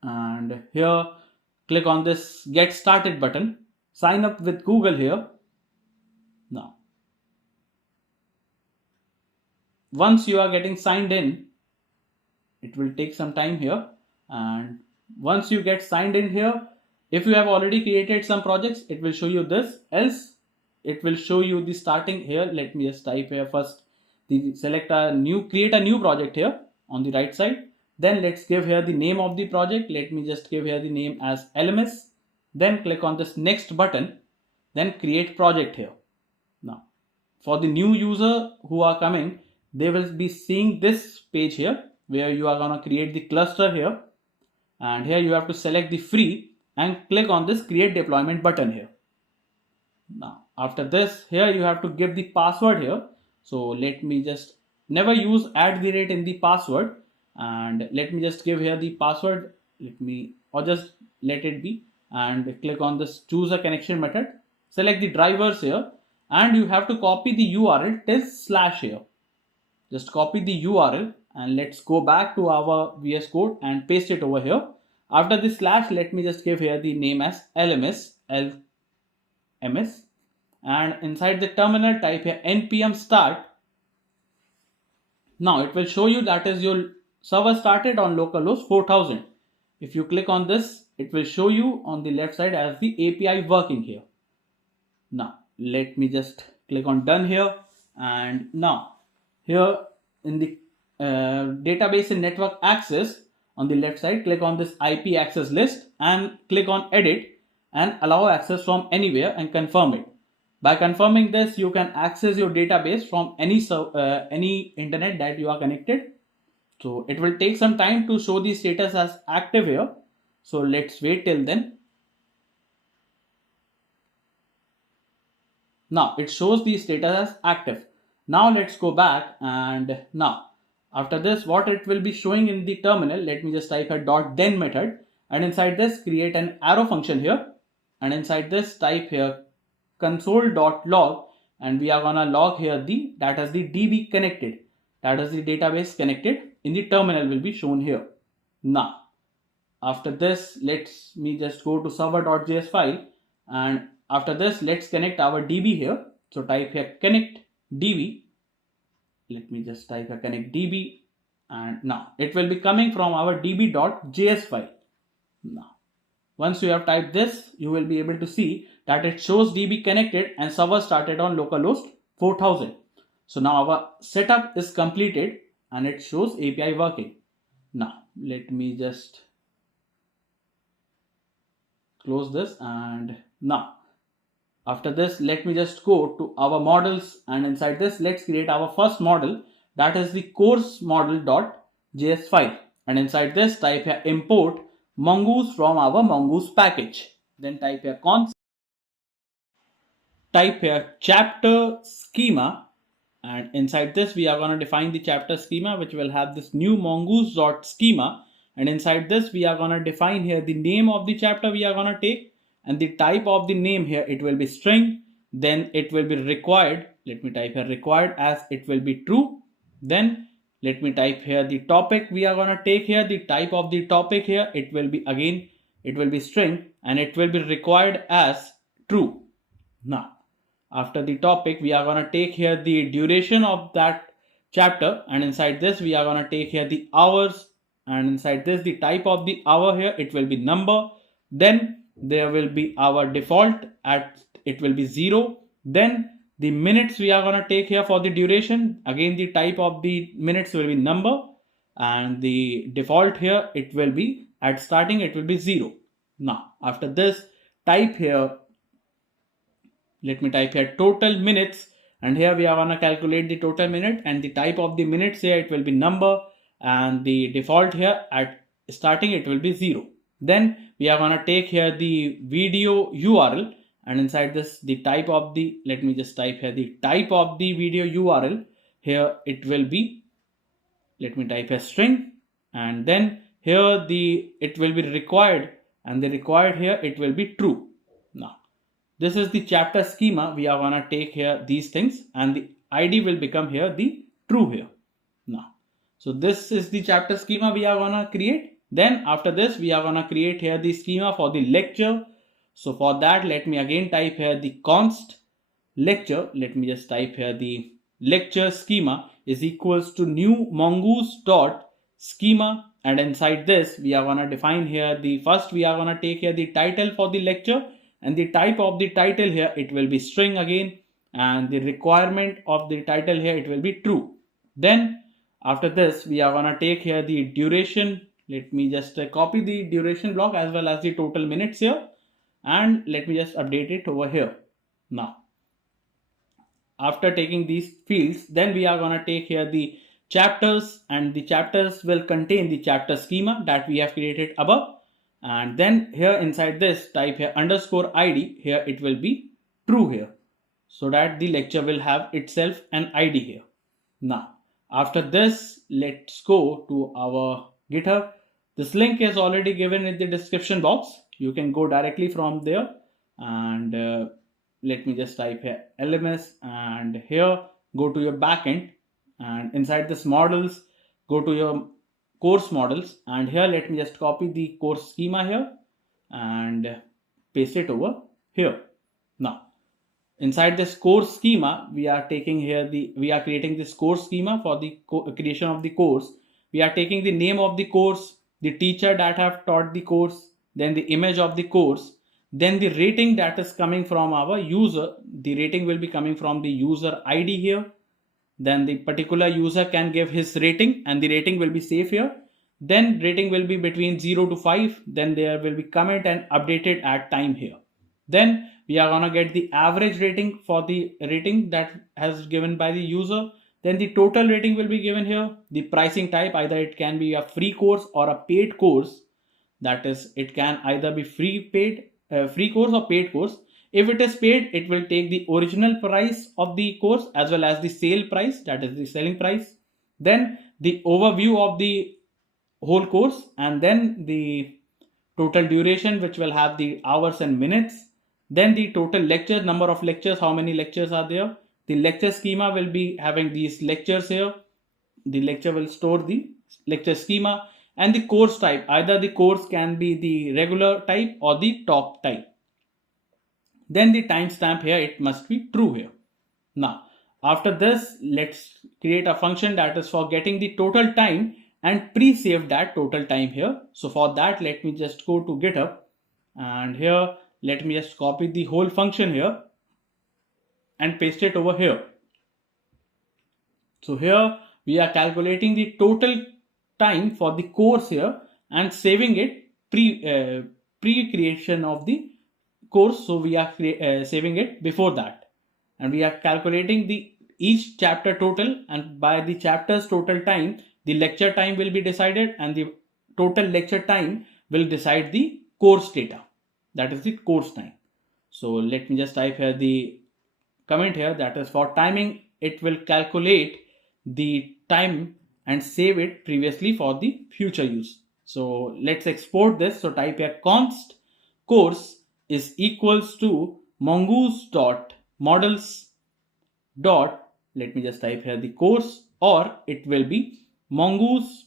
and here click on this get started button, sign up with Google here. Now once you are getting signed in, it will take some time here, and once you get signed in here, if you have already created some projects, it will show you this, else it will show you the starting here. Let me just type here first select a new, create a new project here on the right side. Then let's give here the name of the project. Let me just give here the name as LMS. Then click on this next button, then create project here. Now for the new user who are coming, they will be seeing this page here where you are gonna create the cluster here, and here you have to select the free and click on this create deployment button here. Now after this, here you have to give the password here. So let me just never use @ in the password, and let me just give here the password, or just let it be, and click on this choose a connection method, select the drivers here, and you have to copy the URL till / here. Just copy the URL and let's go back to our VS Code and paste it over here. After the / let me just give here the name as LMS, and inside the terminal type here npm start. Now it will show you that is your server started on localhost 4000. If you click on this, it will show you on the left side as the API working here. Now let me just click on done here, and now here in the database and network access on the left side, click on this IP access list and click on edit and allow access from anywhere and confirm it. By confirming this, you can access your database from any internet that you are connected. So it will take some time to show the status as active here. So let's wait till then. Now it shows the status as active. Now let's go back, and now after this what it will be showing in the terminal, let me just type a .then method, and inside this create an arrow function here, and inside this type here console.log, and we are gonna log here that is the DB connected, that is the database connected in the terminal will be shown here. Now after this, let me just go to server.js file, and after this let's connect our DB here. So type here connect DB. Let me just type a connect DB, and now it will be coming from our db.js file. Now once you have typed this, you will be able to see that it shows DB connected and server started on localhost 4000. So now our setup is completed and it shows API working. Now let me just close this, and now after this let me just go to our models, and inside this let's create our first model, that is the course model JS file, and inside this type here import mongoose from our mongoose package. Then type here const, type here chapter schema, and inside this we are going to define the chapter schema, which will have this new mongoose.schema, and inside this we are going to define here the name of the chapter we are going to take, and the type of the name here, it will be string. Then it will be required, let me type here required as it will be true. Then let me type here the topic we are going to take here, the type of the topic here, it will be again, it will be string, and it will be required as true. Now after the topic we are going to take here the duration of that chapter, and inside this we are going to take here the hours, and inside this the type of the hour here, it will be number. Then there will be our default at, it will be 0. Then the minutes we are going to take here for the duration, again the type of the minutes will be number, and the default here, it will be at starting, it will be 0. Now after this type here, let me type here total minutes, and here we are going to calculate the total minute, and the type of the minutes here, it will be number, and the default here at starting, it will be 0. Then we are going to take here the video URL, and inside this the type of the, let me just type here the type of the video URL here, it will be, let me type a string, and then here the, it will be required, and the required here, it will be true. Now this is the chapter schema, we are going to take here these things, and the ID will become here the true here. Now so this is the chapter schema we are going to create. Then after this we are going to create here the schema for the lecture. So for that, let me again type here the const lecture, let me just type here the lecture schema is equals to new mongoose dot schema, and inside this we are going to define here the, first we are going to take here the title for the lecture, and the type of the title here, it will be string again, and the requirement of the title here, it will be true. Then after this we are going to take here the duration, let me just copy the duration block as well as the total minutes here, and let me just update it over here. Now after taking these fields, then we are going to take here the chapters, and the chapters will contain the chapter schema that we have created above. And then here inside this type here underscore ID here, it will be true here, so that the lecture will have itself an ID here. Now after this, let's go to our GitHub. This link is already given in the description box, you can go directly from there, and let me just type here LMS, and here go to your backend, and inside this models, go to your course models, and here let me just copy the course schema here and paste it over here. Now inside this course schema, we are taking here the, we are creating this course schema for the creation of the course. We are taking the name of the course, the teacher that have taught the course, then the image of the course, then the rating that is coming from our user, the rating will be coming from the user ID here. Then the particular user can give his rating, and the rating will be safe here. Then rating will be between 0 to 5. Then there will be comment and updated at time here. Then we are going to get the average rating for the rating that has given by the user. Then the total rating will be given here. The pricing type, either it can be a free course or a paid course. That is, it can either be free course or paid course. If it is paid, it will take the original price of the course as well as the sale price, that is the selling price. Then the overview of the whole course, and then the total duration, which will have the hours and minutes. Then the total lectures, number of lectures, how many lectures are there. The lecture schema will be having these lectures here. The lecture will store the lecture schema, and the course type, either the course can be the regular type or the top type. Then the timestamp here, it must be true here. Now after this, let's create a function that is for getting the total time and pre-save that total time here. So for that, let me just go to GitHub, and here let me just copy the whole function here and paste it over here. So here we are calculating the total time for the course here and saving it pre-creation of the course. So we are saving it before that, and we are calculating the each chapter total, and by the chapter's total time the lecture time will be decided, and the total lecture time will decide the course data, that is the course time. So let me just type here the comment here, that is for timing it will calculate the time and save it previously for the future use. So let's export this. So type here const course is equals to mongoose dot models dot, let me just type here the course, or it will be mongoose,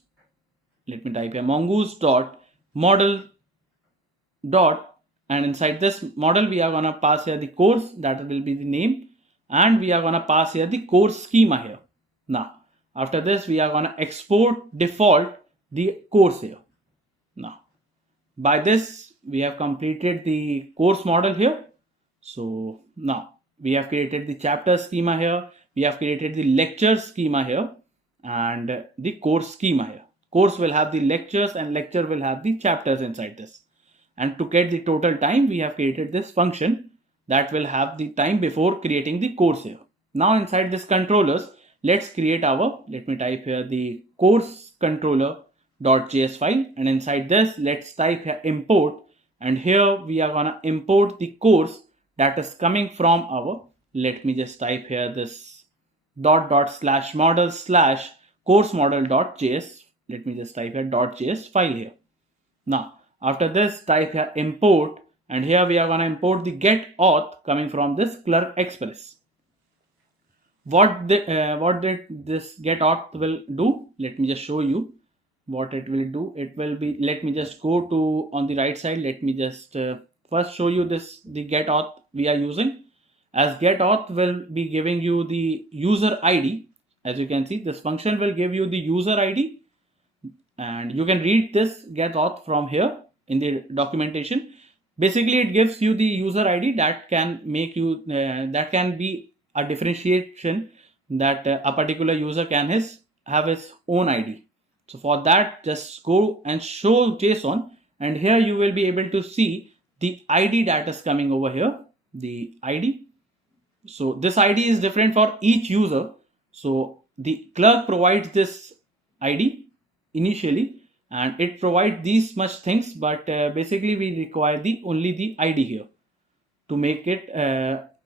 let me type here mongoose dot model dot, and inside this model we are going to pass here the course, that will be the name, and we are going to pass here the course schema here. Now after this we are going to export default the course here. Now by this we have completed the course model here. So now we have created the chapter schema here, we have created the lecture schema here, and the course schema here. Course will have the lectures and lecture will have the chapters inside this. And to get the total time, we have created this function that will have the time before creating the course here. Now inside this controllers, let's create our, let me type here the course controller.js file, and inside this let's type here import, and here we are gonna import the course that is coming from our, let me just type here this // model / course model.js, let me just type here .js file here. Now after this type here import, and here we are going to import the get auth coming from this clerk express. What did this get auth will do? Let me just show you what it will do. It will be, let me just go to on the right side, let me just first show you this, the get auth we are using. As get auth will be giving you the user ID. As you can see, this function will give you the user ID, and you can read this get auth from here in the documentation. Basically it gives you the user ID that can make you that can be a differentiation that a particular user can have his own ID. So for that, just go and show JSON, and here you will be able to see the ID that is coming over here, the ID. So this ID is different for each user. So the clerk provides this ID initially, and it provides these much things, but basically we require only the ID here to make it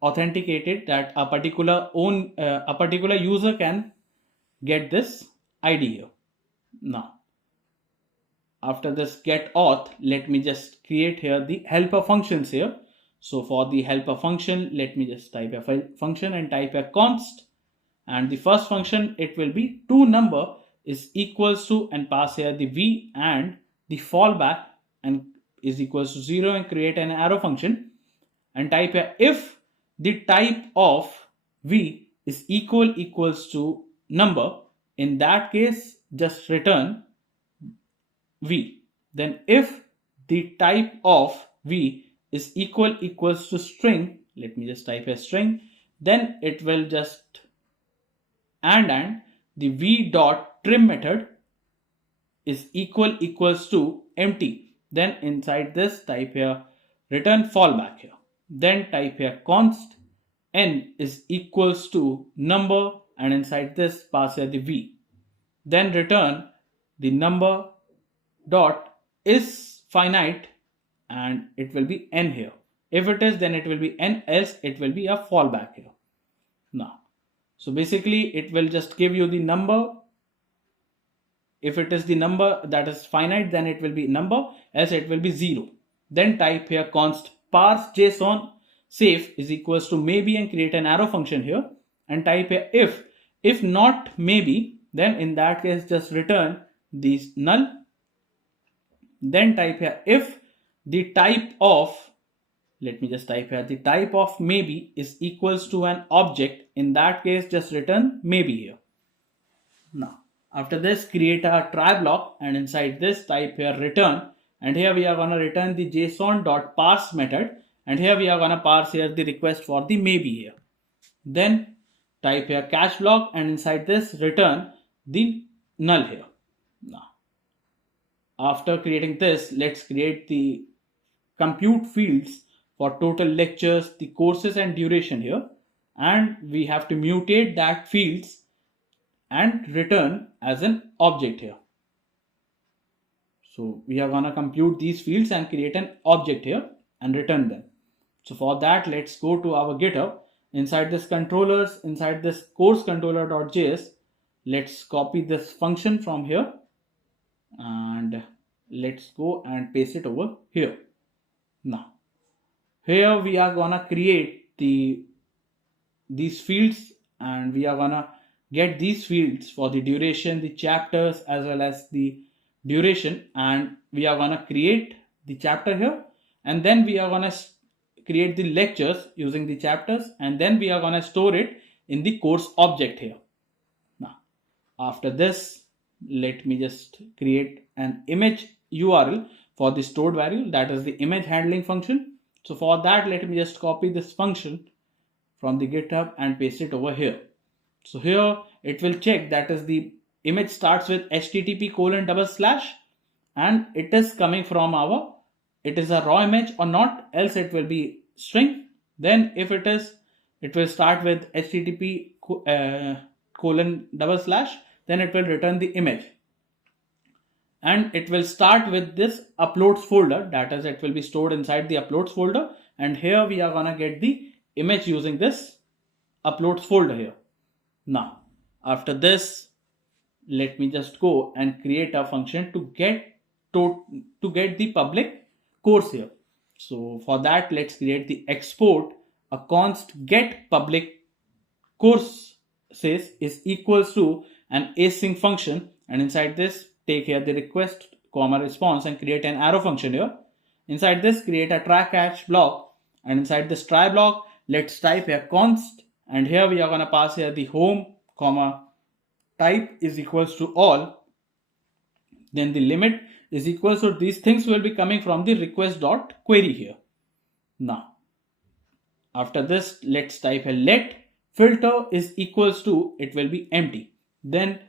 authenticated that a particular user can get this ID here. Now after this get auth, let me just create here the helper functions here. So for the helper function, let me just type a function and type a const, and the first function it will be toNumber is equals to, and pass here the v, and the fallback and is equals to 0, and create an arrow function, and type here if the type of v is equals to number, in that case just return v. Then if the type of v is equals to string, let me just type a string, then it will just and the v dot trim method is equals to empty. Then inside this type here return fallback here. Then type here const n is equals to number, and inside this pass here the v. Then return the number dot is finite, and it will be n here. If it is, then it will be n, else it will be a fallback here. Now so basically it will just give you the number. If it is the number that is finite, then it will be number, else it will be 0. Then type here const parse JSON safe is equals to maybe, and create an arrow function here, and type here if not maybe, then in that case just return these null. Then type here if the type of, let me just type here the type of maybe is equals to an object, in that case just return maybe here. Now after this create a try block, and inside this type here return, and here we are going to return the json.parse method, and here we are going to parse here the request for the maybe here. Then type here catch block, and inside this return the null here. Now after creating this, let's create the compute fields for total lectures, the courses and duration here, and we have to mutate that fields and return as an object here. So we are gonna compute these fields and create an object here and return them. So for that, let's go to our GitHub. Inside this controllers, inside this course controller.js, let's copy this function from here and let's go and paste it over here. Now, here we are gonna create these fields and we are gonna get these fields for the duration, the chapters as well as the duration, and we are gonna create the chapter here, and then we are gonna create the lectures using the chapters, and then we are gonna store it in the course object here. Now, after this, let me just create an image URL for the stored variable, that is the image handling function. So for that, let me just copy this function from the GitHub and paste it over here. So here it will check that is the image starts with http:// and it is coming from it is a raw image or not, else it will be string. Then if it is, it will start with http:// then it will return the image, and it will start with this uploads folder, that is it will be stored inside the uploads folder, and here we are gonna get the image using this uploads folder here. Now after this, let me just go and create a function to get the public course here. So for that, let's create the export a const get public courses is equals to an async function, and inside this take here the request comma response and create an arrow function here. Inside this, create a try catch block, and inside this try block, let's type here const, and here we are going to pass here the home comma type is equals to all, then the limit is equals to, these things will be coming from the request.query here. Now after this, let's type here let filter is equals to, it will be empty, then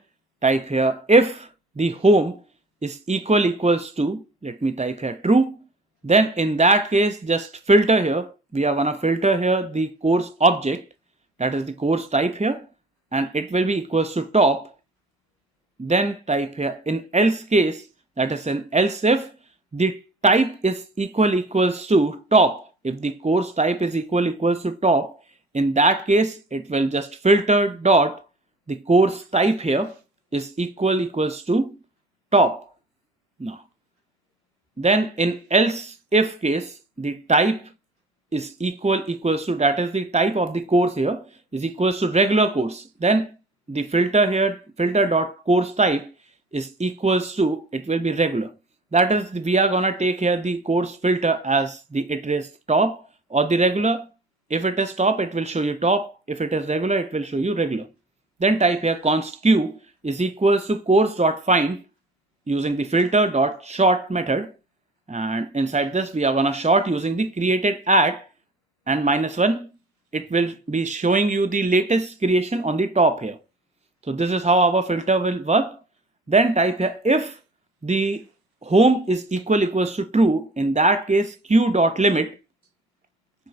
type here if the home is equals to, let me type here true, then in that case just filter here, we are gonna filter here the course object, that is the course type here, and it will be equals to top. Then type here in else case, that is in else if the type is equals to top, if the course type is equals to top, in that case it will just filter dot the course type here is equals to top. Now then in else if case, the type is equals to, that is the type of the course here is equals to regular course, then the filter here filter dot course type is equals to, it will be regular, that is we are gonna take here the course filter as the it is top or the regular. If it is top, it will show you top, if it is regular, it will show you regular. Then type here const q is equals to course dot find using the filter dot sort method, and inside this we are gonna sort using the created at and -1, it will be showing you the latest creation on the top here. So this is how our filter will work. Then type here if the home is equals to true, in that case q dot limit,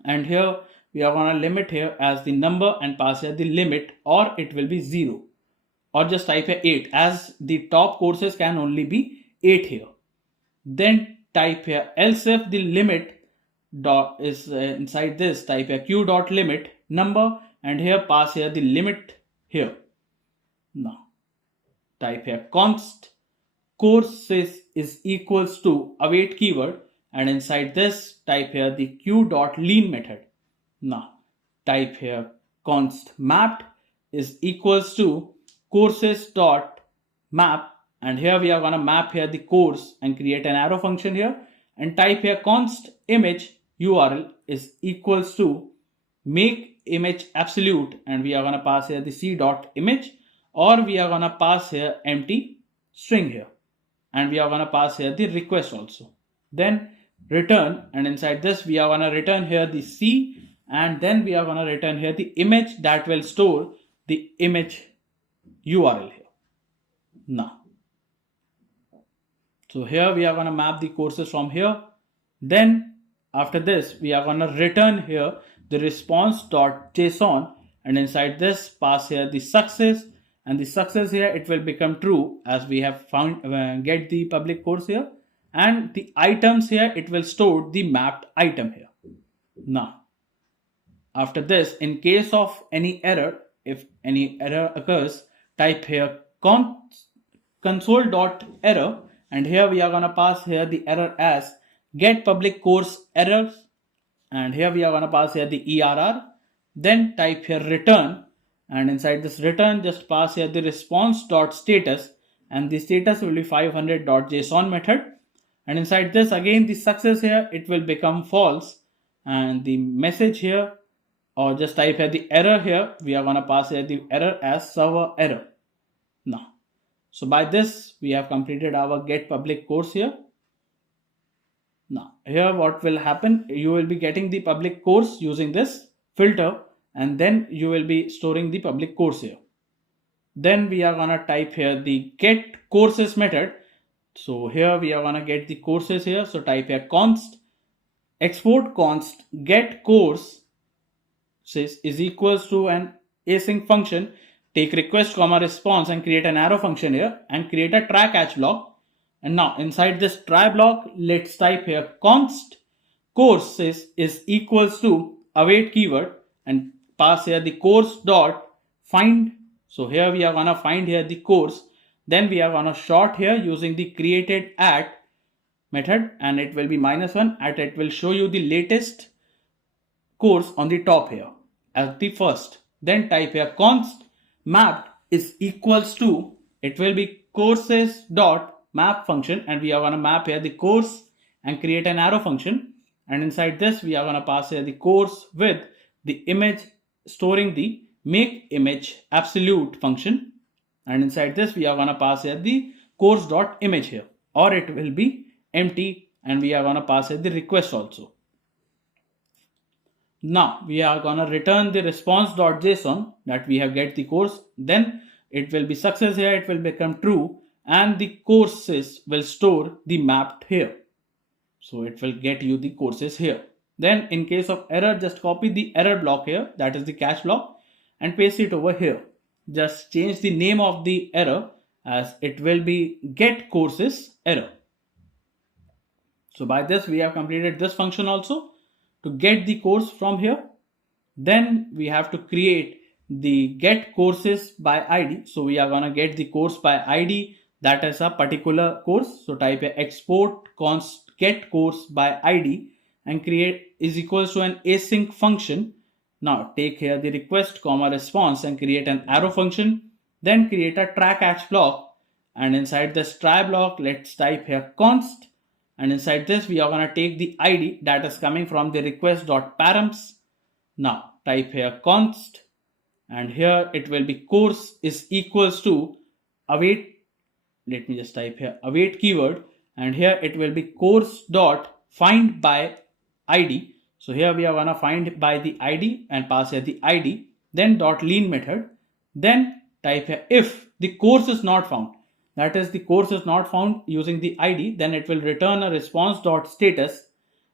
and here we are gonna limit here as the number and pass here the limit, or it will be 0, or just type here 8 as the top courses can only be 8 here. Then type here else if the limit dot is inside this, type here q dot limit number, and here pass here the limit here. Now type here const courses is equals to await keyword, and inside this type here the q dot leen method. Now type here const mapped is equals to courses dot map, and here we are gonna map here the course and create an arrow function here, and type here const image URL is equals to make image absolute, and we are gonna pass here the c dot image, or we are gonna pass here empty string here, and we are gonna pass here the request also. Then return, and inside this we are gonna return here the c, and then we are gonna return here the image that will store the image URL here. Now so here we are gonna map the courses from here. Then after this we are gonna return here the response.json, and inside this pass here the success and the success here, it will become true as we have found get the public course here, and the items here, it will store the mapped item here. Now after this, in case of any error, if any error occurs, type here console.error, and here we are going to pass here the error as get public course errors, and here we are going to pass here the err. Then type here return, and inside this return just pass here the response.status, and the status will be 500.json method, and inside this again the success here, it will become false, and the message here, or just type here the error here, we are going to pass here the error as server error. Now, so by this we have completed our get public course here. Now here what will happen, you will be getting the public course using this filter, and then you will be storing the public course here. Then we are going to type here the get courses method. So here we are going to get the courses here, so type here const export const get course is equals to an async function, take request comma response and create an arrow function here and create a try catch block. And now inside this try block, let's type here const courses is equals to await keyword and pass here the course dot find. So here we are going to find here the course. Then we are going to sort here using the created at method, and it will be -1 at it will show you the latest course on the top here as the first. Then type here const mapped is equals to, it will be courses dot map function, and we are going to map here the course and create an arrow function, and inside this we are going to pass here the course with the image storing the make image absolute function, and inside this we are going to pass here the course dot image here, or it will be empty, and we are going to pass here the request also. Now we are going to return the response.json that we have get the course, then it will be success here, it will become true, and the courses will store the mapped here. So it will get you the courses here. Then in case of error, just copy the error block here, that is the catch block, and paste it over here. Just change the name of the error as it will be get courses error. So by this we have completed this function also to get the course from here. Then we have to create the get courses by ID. So we are going to get the course by ID, that is a particular course. So type a export const get course by ID and create is equals to an async function. Now take here the request comma response and create an arrow function, then create a try catch block, and inside this try block let's type here const, and inside this we are going to take the ID that is coming from the request.params. Now type here const, and here it will be course is equals to await, let me just type here await keyword, and here it will be course dot find by ID. So here we are going to find by the ID and pass here the ID, then dot lean method, then type here if the course is not found, that is the course is not found using the ID, then it will return a response.status,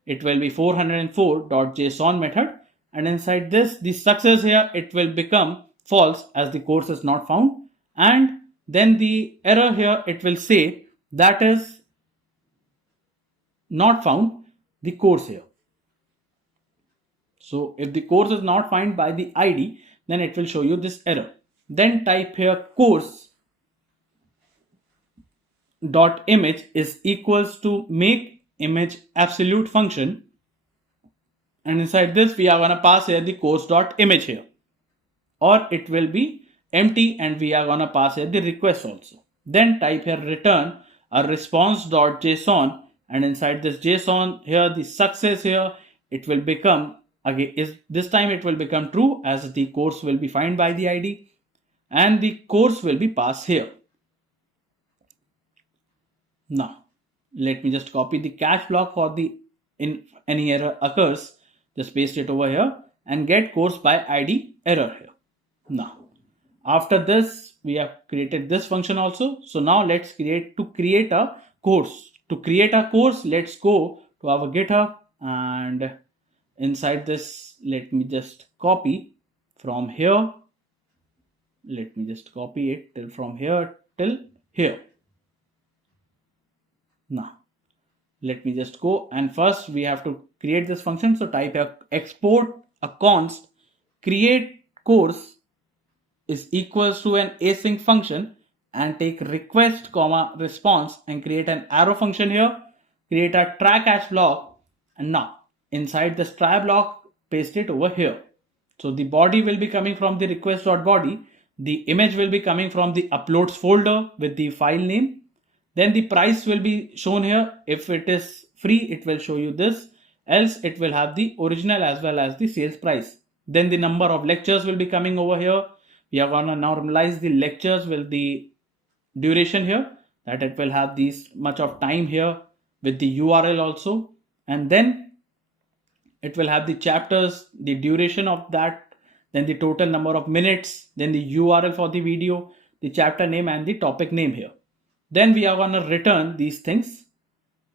it will be 404.json method, and inside this the success here, it will become false as the course is not found, and then the error here, it will say that is not found the course here. So if the course is not found by the ID, then it will show you this error. Then type here course dot image is equals to make image absolute function, and inside this we are going to pass here the course dot image here, or it will be empty, and we are going to pass here the request also. Then type here return a response.json, and inside this JSON here the success here, it will become again is this time it will become true as the course will be found by the ID and the course will be passed here. Now let me just copy the catch block for the in any error occurs, just paste it over here and get course by ID error here. Now after this we have created this function also. So now let's create a course. To create a course, let's go to our GitHub, and inside this let me just copy from here Let me just copy it till from here till here. Now let me just go, and first we have to create this function. So type export a const create course is equals to an async function, and take request comma response and create an arrow function here, create a try catch block, and now inside this try block paste it over here. So the body will be coming from the request.body, the image will be coming from the uploads folder with the file name, then the price will be shown here. If it is free it will show you this, else it will have the original as well as the sales price. Then the number of lectures will be coming over here. We are going to normalize the lectures with the duration here, that it will have this much of time here with the URL also, and then it will have the chapters, the duration of that, then the total number of minutes, then the URL for the video, the chapter name and the topic name here. Then we are going to return these things,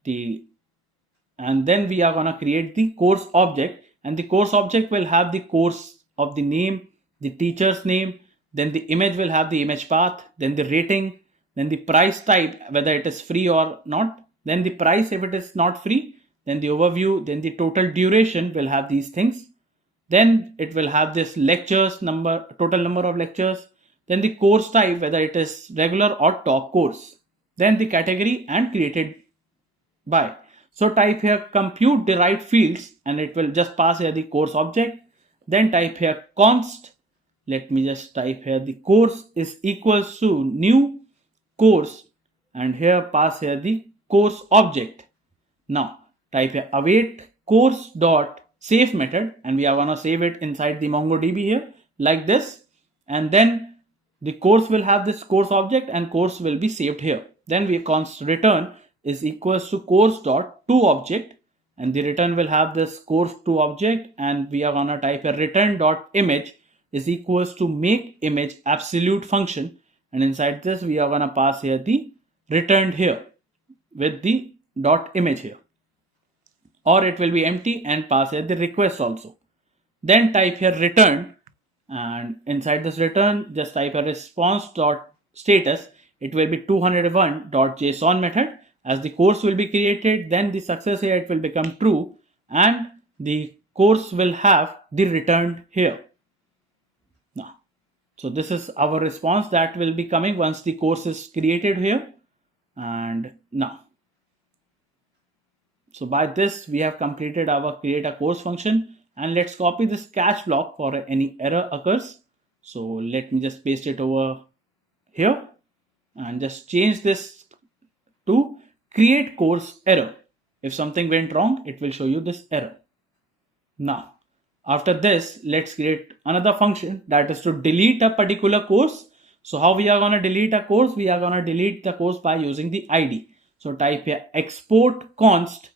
and then we are going to create the course object, and the course object will have the course of the name, the teacher's name, then the image will have the image path, then the rating, then the price type, whether it is free or not, then the price if it is not free, then the overview, then the total duration will have these things, then it will have this lectures number, total number of lectures, then the course type, whether it is regular or top course, then the category and created by. So type here compute derived fields, and it will just pass here the course object. Then type here const, let me just type here the course is equals to new course, and here pass here the course object. Now type here await course dot save method, and we are going to save it inside the MongoDB here like this, and then the course will have this course object and course will be saved here. Then we const return is equals to course dot to object, and the return will have this course to object, and we are going to type a return dot image is equals to make image absolute function, and inside this we are going to pass here the returned here with the dot image here, or it will be empty and pass here the request also. Then type here return, and inside this return just type a response dot status, it will be 201.json method. As the course will be created, then the success here it will become true, and the course will have the returned here. Now, so this is our response that will be coming once the course is created here. And now, so by this we have completed our create a course function, and let's copy this catch block for any error occurs. So let me just paste it over here and just change this to create course error. If something went wrong, it will show you this error. Now, after this, let's create another function that is to delete a particular course. So how we are going to delete a course? We are going to delete the course by using the ID. So type here export const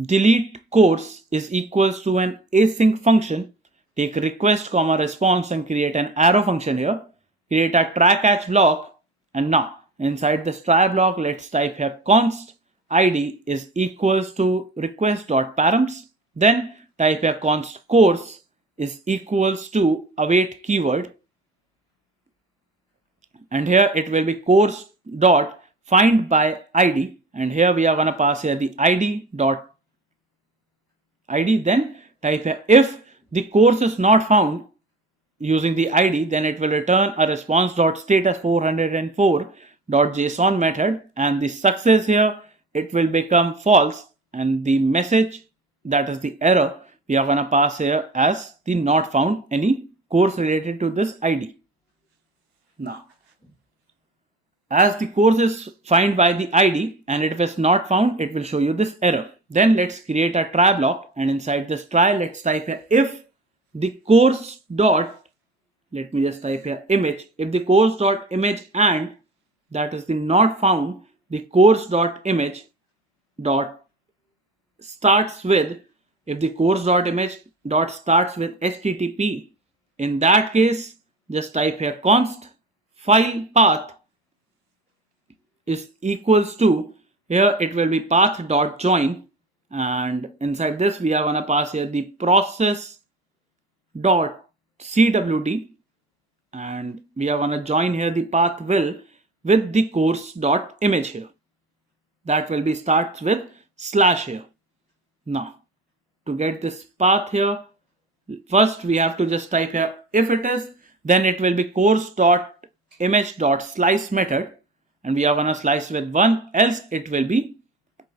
delete course is equals to an async function. Take request comma response and create an arrow function here. Create a try catch block, and now inside this try block, let's type here const id is equals to request.params. Then type here const course is equals to await keyword, and here it will be course dot find by id, and here we are going to pass here the id dot id. Then type here if the course is not found using the id, then it will return a response dot status 404.json method, and the success here it will become false, and the message, that is the error, we are going to pass here as the not found any course related to this id. Now, as the course is found by the id and it was not found, it will show you this error. Then let's create a try block, and inside this try let's type here if the course dot, let me just type here image, if the course dot image and that is the not found, the course dot image dot starts with, if the course dot image dot starts with http, in that case just type here const file path is equals to, here it will be path dot join, and inside this we are going to pass here the process dot cwd, and we are going to join here the path will with the course.image here. That will be starts with slash here. Now to get this path here, first we have to just type here if it is, then it will be course.image.slice method, and we are going to slice with 1, else it will be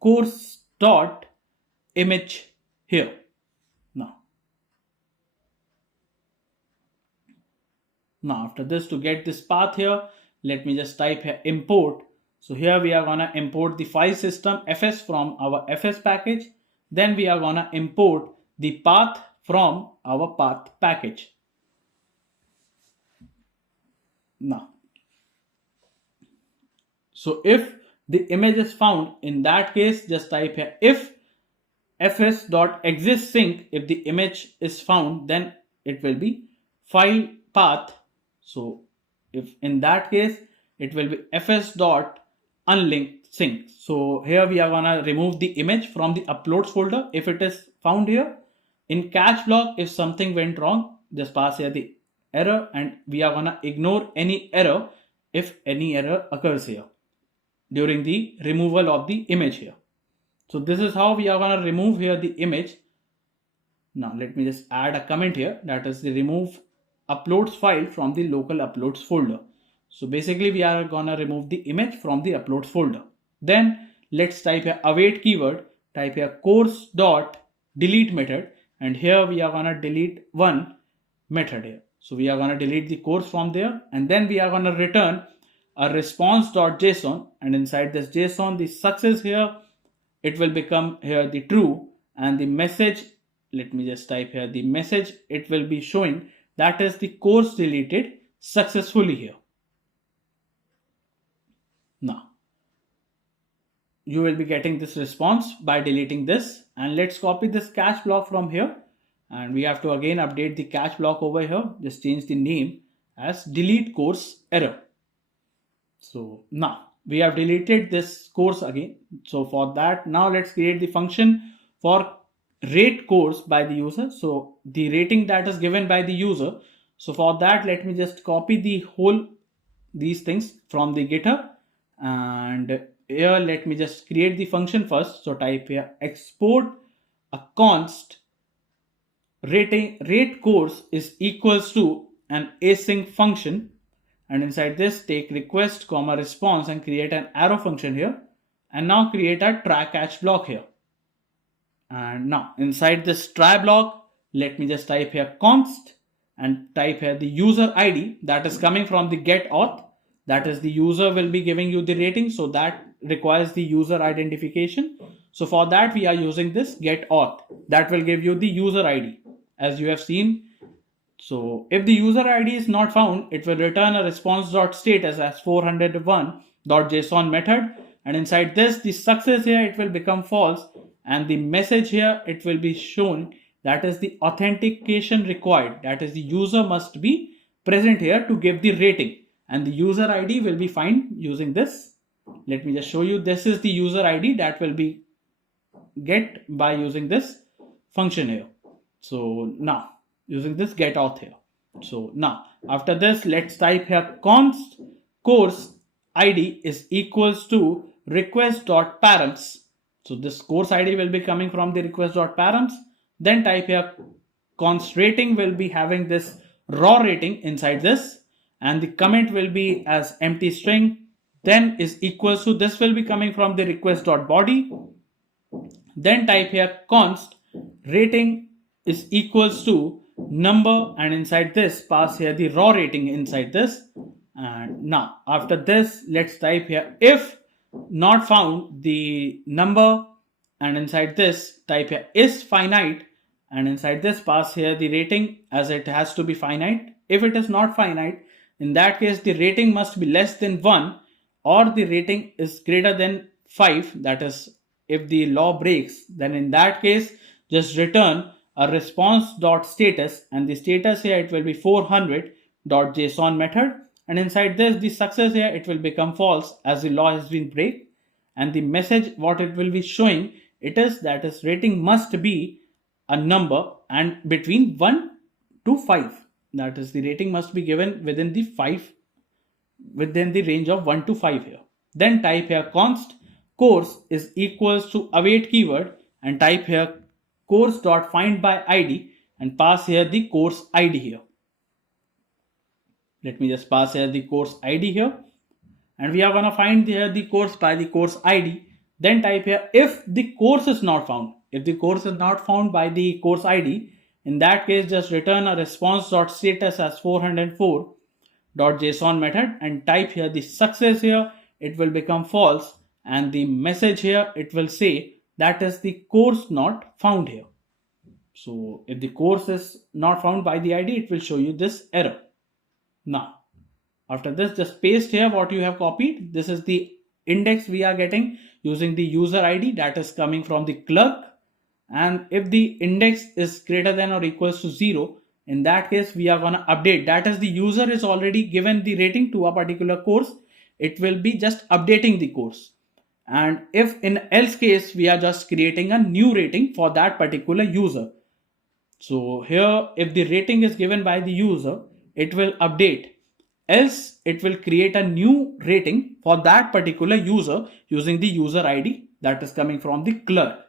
course.image here. Now after this, to get this path here, let me just type here import. So here we are gonna import the file system fs from our fs package. Then we are gonna import the path from our path package. Now, so if the image is found, in that case just type here if fs.existSync. If the image is found, then it will be file path. So if in that case it will be fs.unlinked sync. So here we are gonna remove the image from the uploads folder if it is found here. In catch block, if something went wrong, just pass here the error, and we are gonna ignore any error if any error occurs here during the removal of the image here. So this is how we are gonna remove here the image. Now let me just add a comment here, that is the remove uploads file from the local uploads folder. So basically we are gonna remove the image from the uploads folder. Then let's type here await keyword, type here course.delete method, and here we are gonna delete one method here. So we are gonna delete the course from there, and then we are gonna return a response.json, and inside this JSON the success here, it will become here the true, and the message, let me just type here the message, it will be showing that is the course deleted successfully here. Now you will be getting this response by deleting this, and let's copy this catch block from here, and we have to again update the catch block over here. Just change the name as delete course error. So now we have deleted this course again. So for that, now let's create the function for rate course by the user. So the rating that is given by the user. So for that, let me just copy the whole these things from the GitHub, and here let me just create the function first. So type here export a const rate course is equals to an async function, and inside this take request comma response and create an arrow function here, and now create a try catch block here. And now inside this try block, let me just type here const and type here the user ID that is coming from the get auth, that is the user will be giving you the rating, so that requires the user identification. So for that we are using this get auth, that will give you the user ID as you have seen. So if the user ID is not found, it will return a response.status as 401.json method, and inside this the success here, it will become false, and the message here, it will be shown that is the authentication required, that is the user must be present here to give the rating, and the user ID will be found using this. Let me just show you, this is the user ID that will be get by using this function here. So now using this get auth here. So now after this, let's type here const course ID is equals to request.params. So this course ID will be coming from the request.params. Then type here const rating will be having this raw rating inside this, and the comment will be as empty string, then is equals to, this will be coming from the request.body. Then type here const rating is equals to number, and inside this pass here the raw rating inside this. And now after this, let's type here if not found the number, and inside this type here is finite, and inside this pass here the rating as it has to be finite. If it is not finite, in that case the rating must be less than 1 or the rating is greater than 5. That is, if the law breaks, then in that case just return a response.status, and the status here, it will be 400.json method, and inside this the success here, it will become false as the law has been break, and the message what it will be showing, it is that is rating must be a number and between 1 to 5. that is the rating must be given within the range of 1 to 5 here. Then type here const course is equals to await keyword and type here course dot find by id and pass here the course id here. Let me just pass here the course id here, and we are going to find here the course by the course id. Then type here if the course is not found. If the course is not found by the course id, in that case just return a response.status as 404.json method and type here the success here, it will become false, and the message here it will say that is the course not found here. So if the course is not found by the id, it will show you this error. Now after this, just paste here what you have copied. This is the index we are getting using the user id that is coming from the clerk, and if the index is greater than or equals to 0, in that case we are going to update, that is the user is already given the rating to a particular course, it will be just updating the course. And if in else case we are just creating a new rating for that particular user. So here if the rating is given by the user, it will update, else it will create a new rating for that particular user using the user id that is coming from the clerk.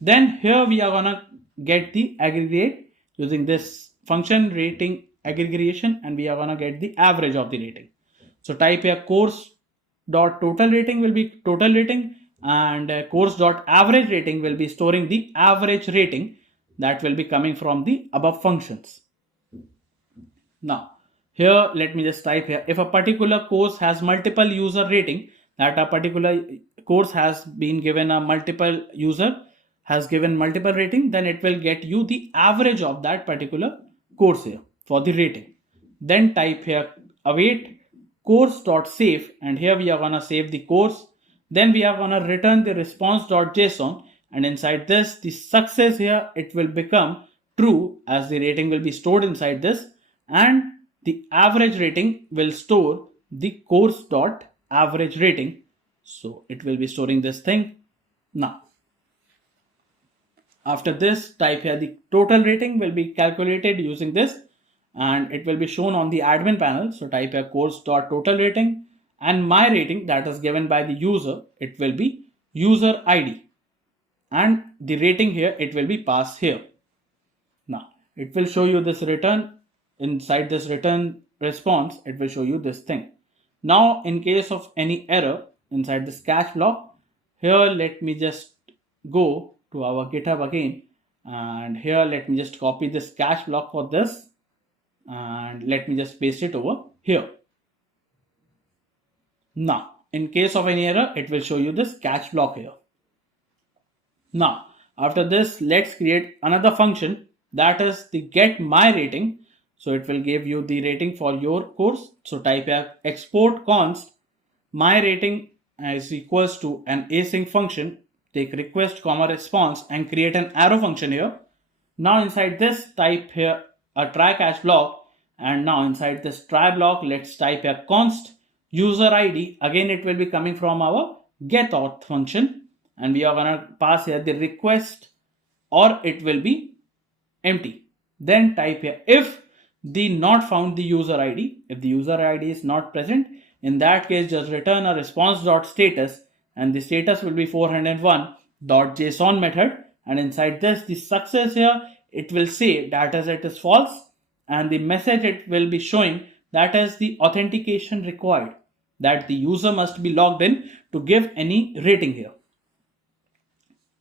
Then here we are gonna get the aggregate using this function rating aggregation, and we are gonna get the average of the rating. So type here course dot total rating will be total rating, and course dot average rating will be storing the average rating that will be coming from the above functions. Now here let me just type here if a particular course has multiple user rating, that a particular course has been given a multiple user has given multiple rating, then it will get you the average of that particular course here for the rating. Then type here await course.save, and here we are going to save the course. Then we are going to return the response.json, and inside this the success here it will become true as the rating will be stored inside this, and the average rating will store the course.average rating. So it will be storing this thing. Now after this, type here the total rating will be calculated using this, and it will be shown on the admin panel. So type here course.total rating, and my rating that is given by the user, it will be user id, and the rating here it will be passed here. Now it will show you this return. Inside this return response, it will show you this thing. Now in case of any error inside this catch block, here let me just go to our GitHub again, and here let me just copy this catch block for this, and let me just paste it over here. Now in case of any error, it will show you this catch block here. Now after this, let's create another function, that is the get my rating. So it will give you the rating for your course. So type here export const my rating is equals to an async function, take request comma response and create an arrow function here. Now inside this type here a try catch block, and now inside this try block let's type here const user id. Again it will be coming from our get auth function, and we are gonna pass here the request or it will be empty. Then type here if the not found the user id. If the user id is not present, in that case just return a response.status, and the status will be 401.json method, and inside this the success here it will say that as it is false, and the message it will be showing that is the authentication required, that the user must be logged in to give any rating here.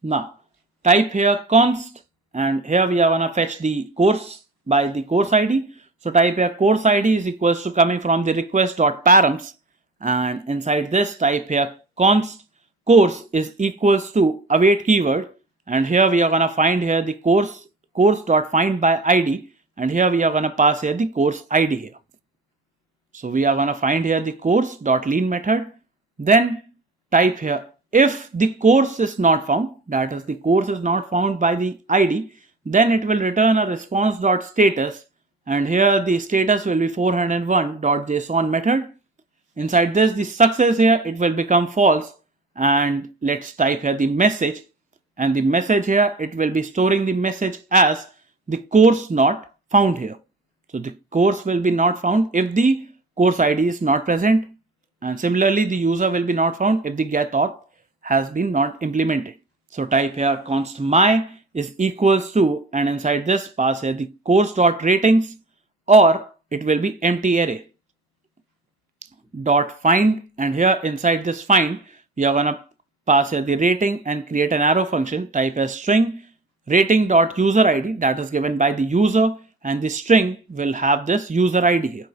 Now type here const, and here we are gonna fetch the course by the course id. So type here course id is equals to coming from the request.params, and inside this type here const course is equals to await keyword, and here we are gonna find here the course.find by id, and here we are gonna pass here the course id here. So we are gonna find here the course.lean method. Then type here if the course is not found, that is the course is not found by the id, then it will return a response.status, and here the status will be 401.json method. Inside this the success here it will become false, and let's type here the message, and the message here it will be storing the message as the course not found here. So the course will be not found if the course ID is not present, and similarly the user will be not found if the get auth has been not implemented. So type here const my is equals to, and inside this pass here the course dot ratings, or it will be empty array dot find, and here inside this find we are gonna pass here the rating and create an arrow function. Type as string rating dot user id, that is given by the user, and the string will have this user id here,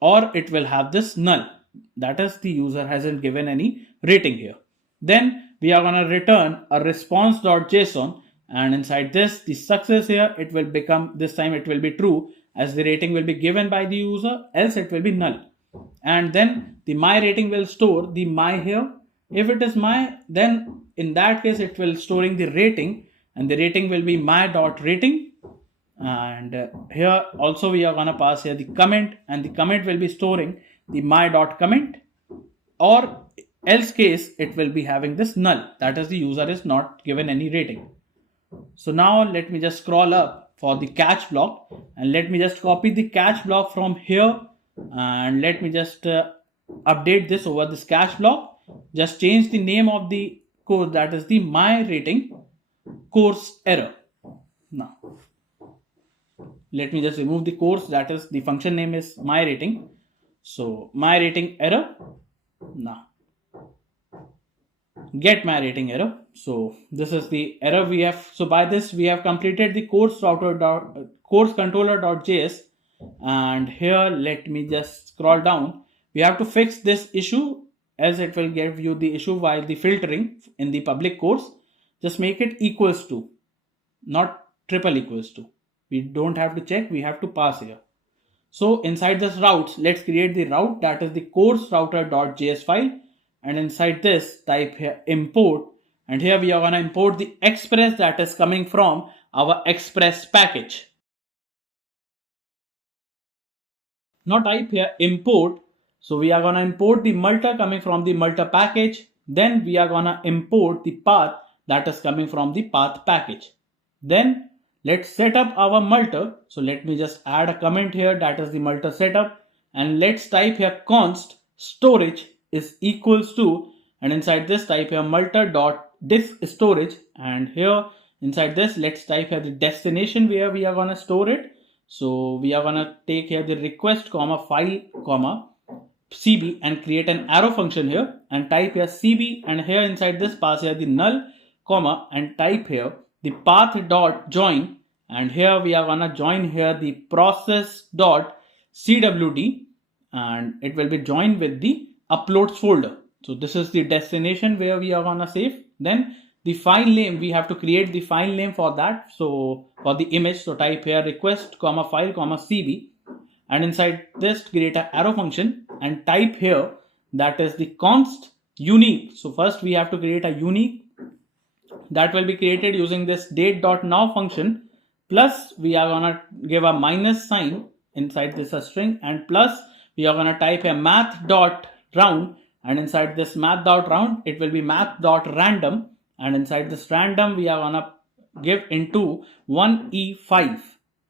or it will have this null, that is the user hasn't given any rating here. Then we are going to return a response.json, and inside this the success here, it will become, this time it will be true as the rating will be given by the user, else it will be null. And then the my rating will store the my here. If it is my, then in that case it will storing the rating, and the rating will be my dot rating. And here also we are gonna pass here the comment, and the comment will be storing the my dot comment, or else case it will be having this null, that is the user is not given any rating. So now let me just scroll up for the catch block, and let me just copy the catch block from here, and let me just update this over this catch block. Just change the name of the course, that is the my rating course error. Now let me just remove the course, that is the function name is my rating. So my rating error. Now get my rating error. So this is the error we have. So by this we have completed the course controller.js, and here let me just scroll down. We have to fix this issue, as it will give you the issue while the filtering in the public course. Just make it equals to, not triple equals to. We don't have to check, we have to pass here. So inside this routes, let's create the route, that is the course router.js file, and inside this type here import, and here we are going to import the express that is coming from our express package. Now type here import. So we are going to import the multer coming from the multer package. Then we are going to import the path that is coming from the path package. Then let's set up our multer. So let me just add a comment here, that is the multer setup, and let's type here const storage is equals to, and inside this type here multer dot disk storage, and here inside this let's type here the destination where we are going to store it. So we are going to take here the request comma file comma cb and create an arrow function here, and type here cb, and here inside this pass here the null comma, and type here the path dot join, and here we are gonna join here the process dot cwd, and it will be joined with the uploads folder. So this is the destination where we are gonna save. Then the file name, we have to create the file name for that. So for the image, so type here request comma file comma cb, and inside this create an arrow function and type here that is the const unique. So first we have to create a unique, that will be created using this date.now function, plus we are gonna give a minus sign inside this a string, and plus we are gonna type a math.round, and inside this math.round it will be math.random, and inside this random we are gonna give into 1e5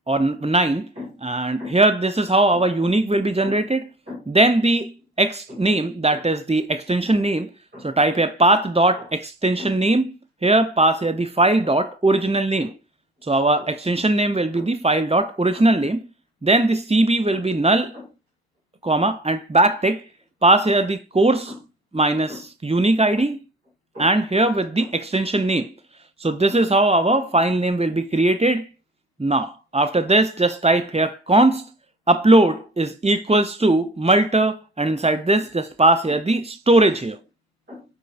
or 9, and here this is how our unique will be generated. Then the x name, that is the extension name, so type a path.extension name, here pass here the file dot original name. So our extension name will be the file dot original name. Then the cb will be null comma and backtick, pass here the course minus unique id, and here with the extension name. So this is how our file name will be created. Now after this just type here const upload is equals to multer, and inside this just pass here the storage here.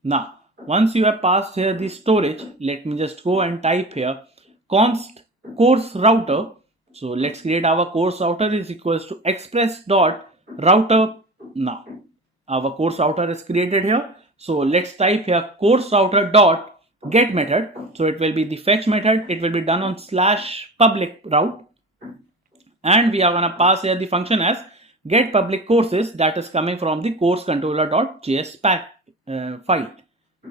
Now once you have passed here the storage, let me just go and type here const course router. So let's create our course router is equals to express dot router. Now our course router is created here. So let's type here course router dot get method. So it will be the fetch method, it will be done on slash public route, and we are going to pass here the function as get public courses, that is coming from the course controller.js pack file.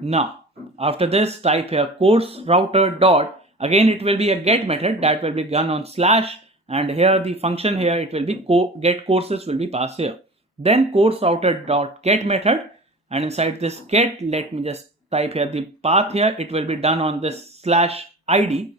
Now after this type here course router dot, again it will be a get method that will be done on slash, and here the function here, it will be get courses will be passed here. Then course router dot get method, and inside this get, let me just type here the path here, it will be done on this /id,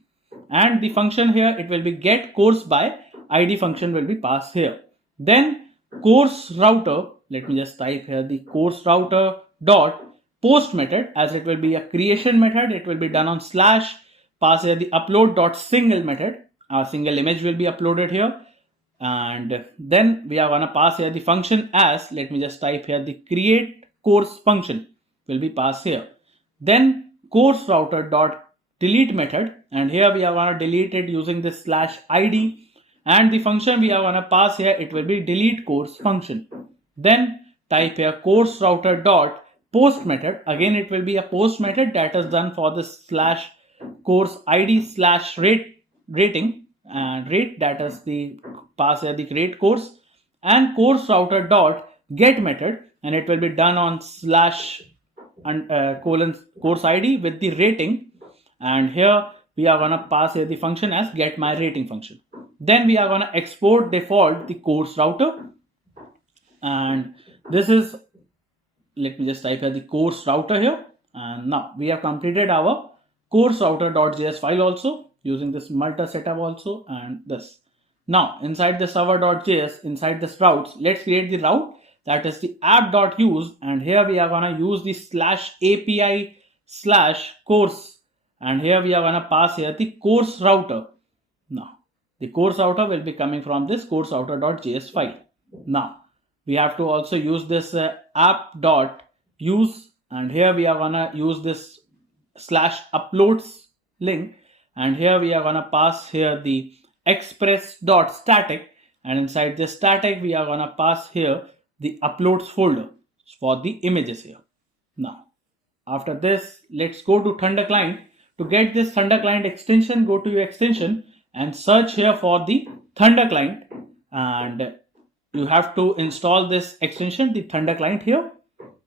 and the function here, it will be get course by id function will be passed here. Then course router, let me just type here the course router dot post method, as it will be a creation method, it will be done on / pass here the upload dot single method, a single image will be uploaded here, and then we are gonna pass here the function as, let me just type here the create course function will be passed here. Then course router dot delete method, and here we are gonna delete it using this /id, and the function we are gonna pass here, it will be delete course function. Then type here course router dot post method, again it will be a post method that is done for this /course id /rating, and rate, that is the pass here the create course, and course router dot get method, and it will be done on course id with the rating, and here we are gonna pass here the function as get my rating function. Then we are gonna export default the course router, and this is, let me just type here the course router here, and now we have completed our course router.js file also using this multi setup also, and this. Now inside the server.js, inside this routes, let's create the route, that is the app.use, and here we are gonna use the /API /course, and here we are gonna pass here the course router. Now the course router will be coming from this course router.js file. Now we have to also use this app.use, and here we are gonna use this /uploads link, and here we are gonna pass here the express.static, and inside this static we are gonna pass here the uploads folder for the images here. Now after this, let's go to Thunder Client. To get this Thunder Client extension, go to your extension and search here for the Thunder Client, and you have to install this extension, the Thunder Client here.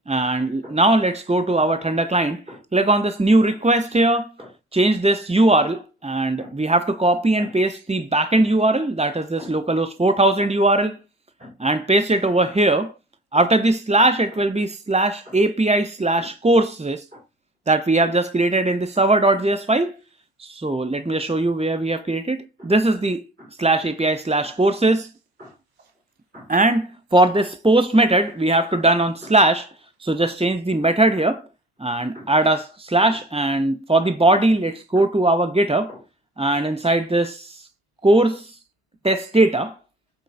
And now let's go to our Thunder Client, click on this new request here, change this URL, and we have to copy and paste the backend URL, that is this localhost 4000 URL, and paste it over here. After the slash, it will be /API /courses that we have just created in the server.js file. So let me just show you where we have created. This is the /API /courses, and for this post method we have to done on /. So just change the method here and add a /, and for the body, let's go to our GitHub, and inside this course test data,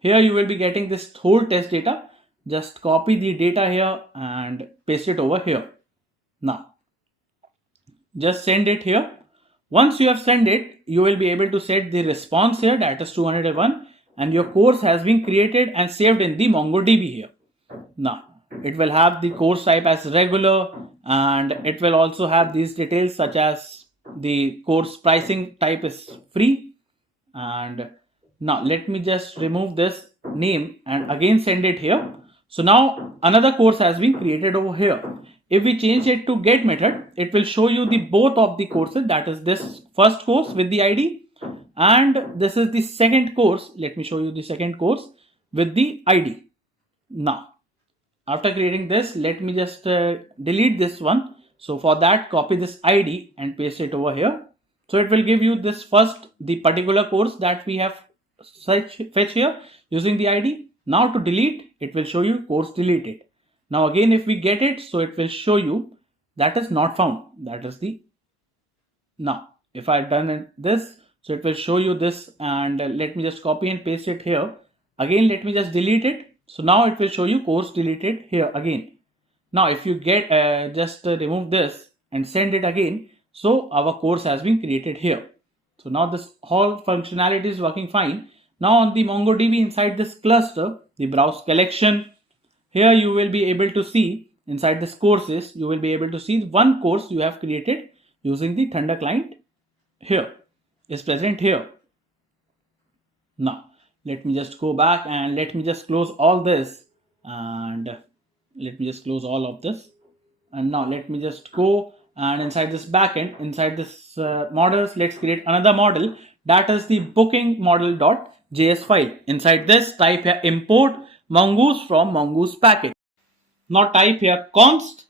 here you will be getting this whole test data. Just copy the data here and paste it over here. Now just send it here. Once you have sent it, you will be able to set the response here, that is 201, and your course has been created and saved in the MongoDB here. Now it will have the course type as regular, and it will also have these details such as the course pricing type is free. And now let me just remove this name and again send it here. So now another course has been created over here. If we change it to get method, it will show you the both of the courses, that is this first course with the ID, and this is the second course. Let me show you the second course with the ID. Now after creating this, let me just delete this one. So for that, copy this ID and paste it over here. So it will give you this first, the particular course that we have fetch here using the ID. Now to delete, it will show you course deleted. Now again, if we get it, so it will show you that is not found. That is the, now if I done this, so it will show you this, and let me just copy and paste it here. Again, let me just delete it. So now it will show you course deleted here again. Now if you get just remove this and send it again, so our course has been created here. So now this whole functionality is working fine. Now on the MongoDB, inside this cluster, the browse collection, here you will be able to see inside this courses, you will be able to see one course you have created using the Thunder Client here is present here. Now let me just go back and let me just close all this, and let me just close all of this. And now let me just go and inside this backend, inside this models, let's create another model, that is the booking model dot JS file. Inside this, type here import mongoose from mongoose package. Now type here const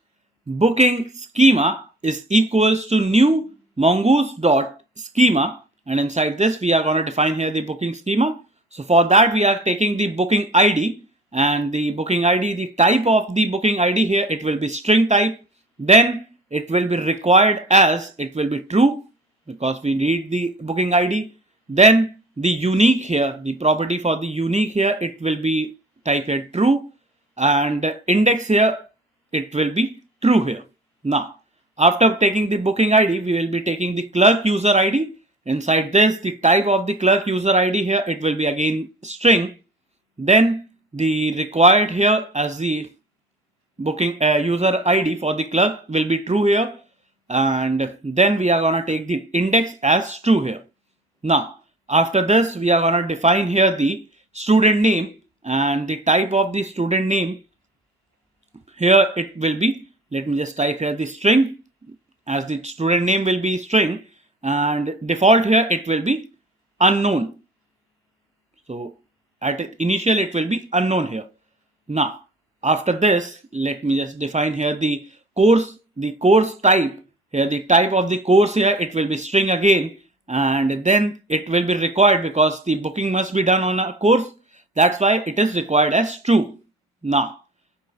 booking schema is equals to new mongoose dot schema, and inside this we are going to define here the booking schema. So for that we are taking the booking ID, and the booking ID, the type of the booking ID here, it will be string type. Then it will be required as it will be true because we need the booking ID. Then the unique here, the property for the unique here, it will be type here true, and index here it will be true here. Now after taking the booking ID, we will be taking the clerk user ID. Inside this, the type of the clerk user ID here, it will be again string. Then the required here as the booking user ID for the clerk will be true here, and then we are gonna take the index as true here. Now after this, we are gonna define here the student name, and the type of the student name here it will be, let me just type here the string, as the student name will be string, and default here it will be unknown. So at initial it will be unknown here. Now after this, let me just define here the course type. Here the type of the course here, it will be string again, and then it will be required because the booking must be done on a course. That's why it is required as true. Now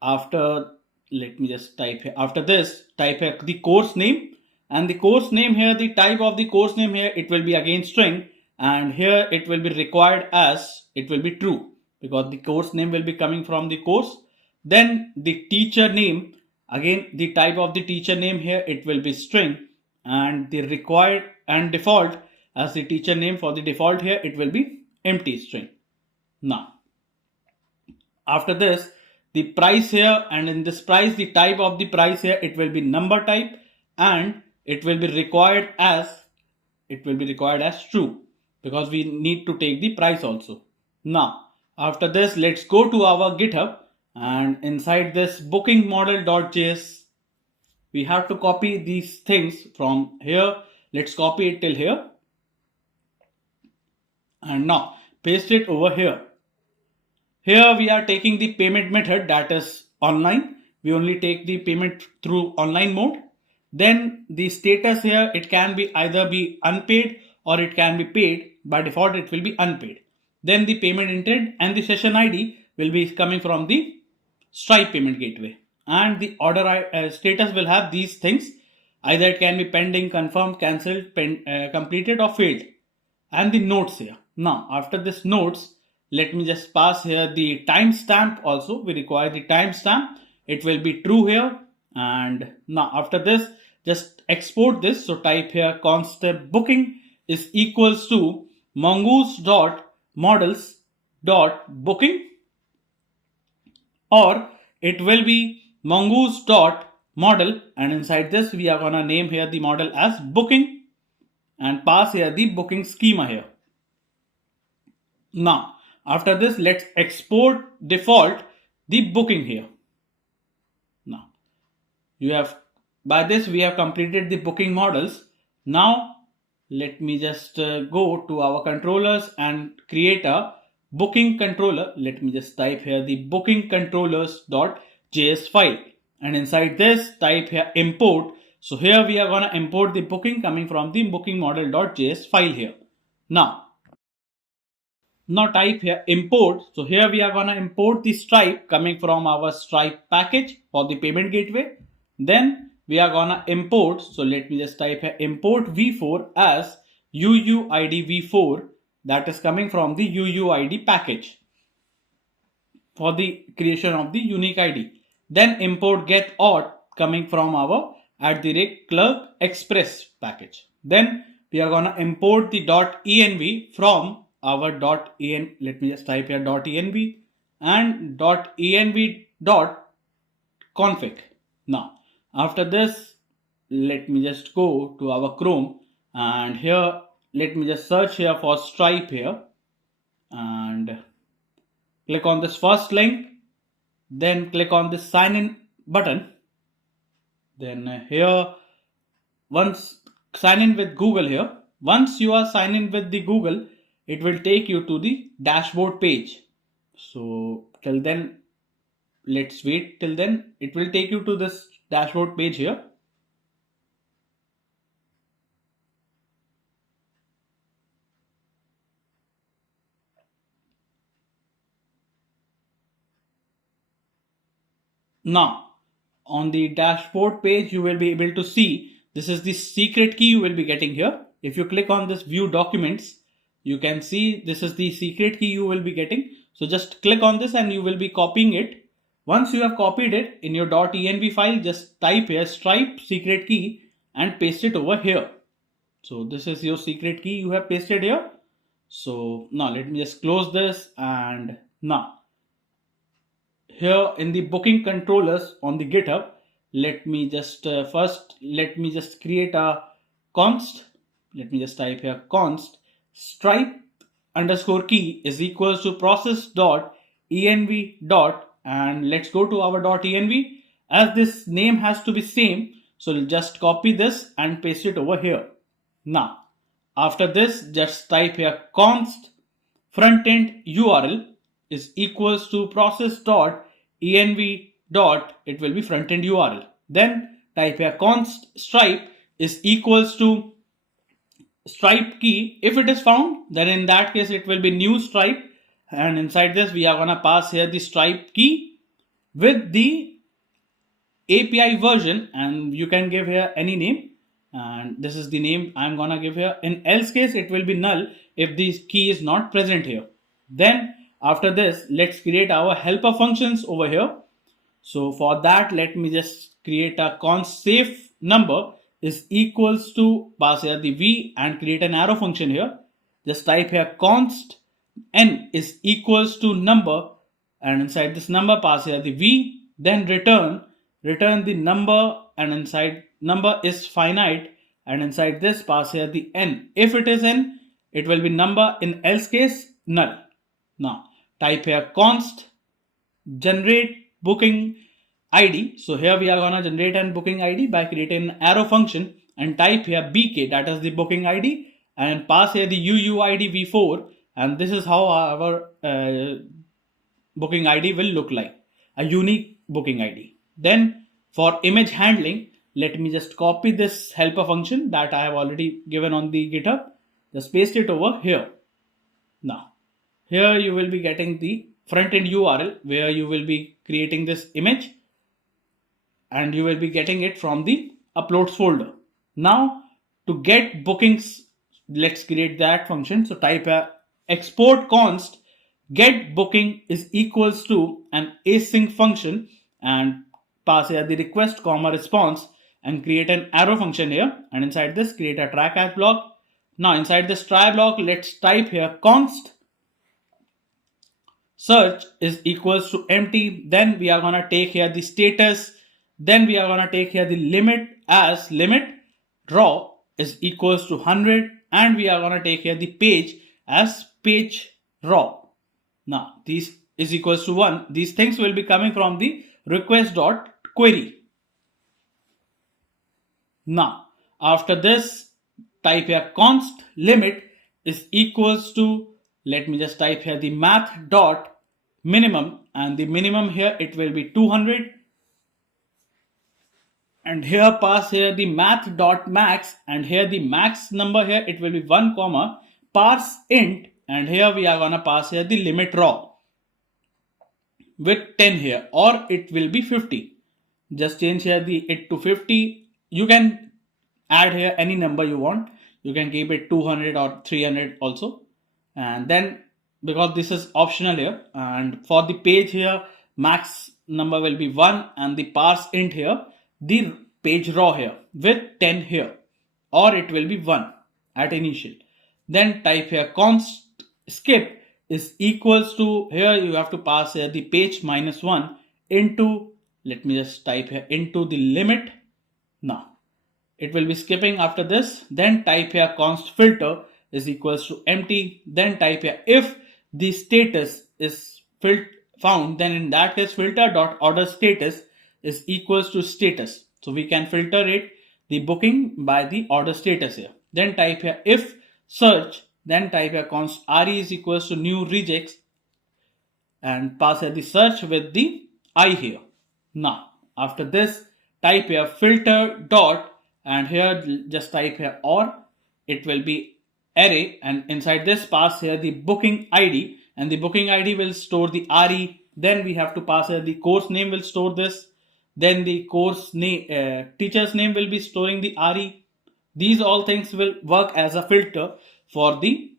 after, let me just type here, after this type here the course name, and the course name here, the type of the course name here, it will be again string, and here it will be required as it will be true because the course name will be coming from the course. Then the teacher name, again the type of the teacher name here, it will be string, and the required and default as the teacher name for the default here, it will be empty string. Now after this, the price here, and in this price, the type of the price here, it will be number type, and it will be required as true because we need to take the price also. Now after this, let's go to our GitHub, and inside this booking model.js, we have to copy these things from here. Let's copy it till here, and now paste it over here. Here we are taking the payment method, that is online. We only take the payment through online mode. Then the status here, it can be either be unpaid or it can be paid. By default it will be unpaid. Then the payment intent and the session ID will be coming from the Stripe payment gateway, and the order status will have these things. Either it can be pending, confirmed, cancelled, completed or failed, and the notes here. Now after this notes, let me just pass here the timestamp also. We require the timestamp. It will be true here. And now after this, just export this. So type here const booking is equals to mongoose dot models dot booking, or it will be mongoose dot model, and inside this we are gonna name here the model as booking and pass here the booking schema here. Now after this, let's export default the booking here. Now by this we have completed the booking models. Now let me just go to our controllers and create a booking controller. Let me just type here the booking controllers.js file, and inside this type here import. So here we are going to import the booking coming from the booking model.js file here. Now type here import. So here we are going to import the Stripe coming from our Stripe package for the payment gateway. Then we are going to import. So let me just type here import v4 as UUID v4, that is coming from the UUID package for the creation of the unique ID. Then import get auth coming from our @clerk express package. Then we are going to import the .env from our .env. Let me just type here .env and .env.config. Now after this, let me just go to our Chrome, and here let me just search here for Stripe here and click on this first link. Then click on this sign in button. Then here, once sign in with Google here. Once you are signed in with the Google, it will take you to the dashboard page. So till then, let's wait till then. It will take you to this dashboard page here. Now, on the dashboard page, you will be able to see this is the secret key you will be getting here. If you click on this view documents, you can see this is the secret key you will be getting. So just click on this and you will be copying it. Once you have copied it in your .env file, just type here stripe secret key and paste it over here. So this is your secret key you have pasted here. So now let me just close this, and now here in the booking controllers on the GitHub, let me just create a const. Let me just type here const stripe underscore key is equals to process dot env dot, and let's go to our .env. As this name has to be same, so we'll just copy this and paste it over here. Now after this, just type here const frontend URL is equals to process dot env dot, it will be frontend URL. Then type here const stripe is equals to stripe key. If it is found, then in that case it will be new stripe, and inside this we are gonna pass here the stripe key with the API version, and you can give here any name, and this is the name I'm gonna give here. In else case it will be null if this key is not present here. Then after this, let's create our helper functions over here. So for that, let me just create a const safe number is equals to pass here the v and create an arrow function here. Just type here const n is equals to number, and inside this number pass here the v, then return the number, and inside number is finite, and inside this pass here the n. If it is n, it will be number, in else case null. Now type here const generate booking ID. So here we are gonna generate an booking ID by creating an arrow function, and type here bk, that is the booking ID, and pass here the uuid v4, and this is how our booking ID will look like, a unique booking ID. Then for image handling, let me just copy this helper function that I have already given on the GitHub, just paste it over here. Now here you will be getting the front-end URL where you will be creating this image, and you will be getting it from the uploads folder. Now to get bookings, let's create that function. So type export const get booking is equals to an async function, and pass here the request comma response, and create an arrow function here, and inside this create a try catch block. Now inside this try block, let's type here const search is equals to empty. Then we are gonna take here the status, then we are gonna take here the limit as limit raw is equals to 100, and we are gonna take here the page as page raw. Now this is equals to 1. These things will be coming from the request.query. Now after this, type here const limit is equals to, let me just type here the math dot minimum, and the minimum here it will be 200, and here pass here the math dot max, and here the max number here it will be 1 comma parse int, and here we are gonna pass here the limit raw with 10 here, or it will be 50. Just change here the it to 50. You can add here any number you want. You can keep it 200 or 300 also. And then because this is optional here, and for the page here max number will be 1, and the parse int here the page raw here with 10 here, or it will be 1 at initial. Then type here const skip is equals to, here you have to pass here the page minus 1 into, let me just type here into the limit. Now it will be skipping after this. Then type here const filter is equals to empty. Then type here if the status is found, then in that case filter dot order status is equals to status. So we can filter it the booking by the order status here. Then type here if search Then type here const re is equals to new regex and pass here the search with the I here. Now, after this, type here filter dot and here just type here or it will be array and inside this pass here the booking ID and the booking ID will store the RE. Then we have to pass here the course name will store this. Then the course name, teacher's name will be storing the RE. These all things will work as a filter for the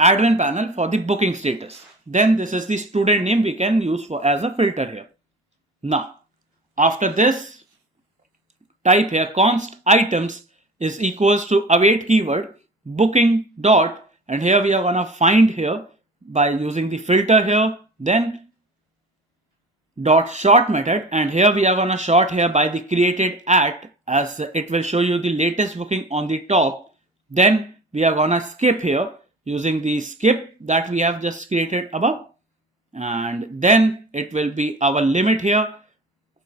admin panel for the booking status. Then this is the student name we can use for as a filter here. Now, after this, type here const items is equals to await keyword booking dot and here we are gonna find here by using the filter here, then dot short method and here we are gonna short here by the created at as it will show you the latest booking on the top. Then we are gonna skip here using the skip that we have just created above and then it will be our limit here.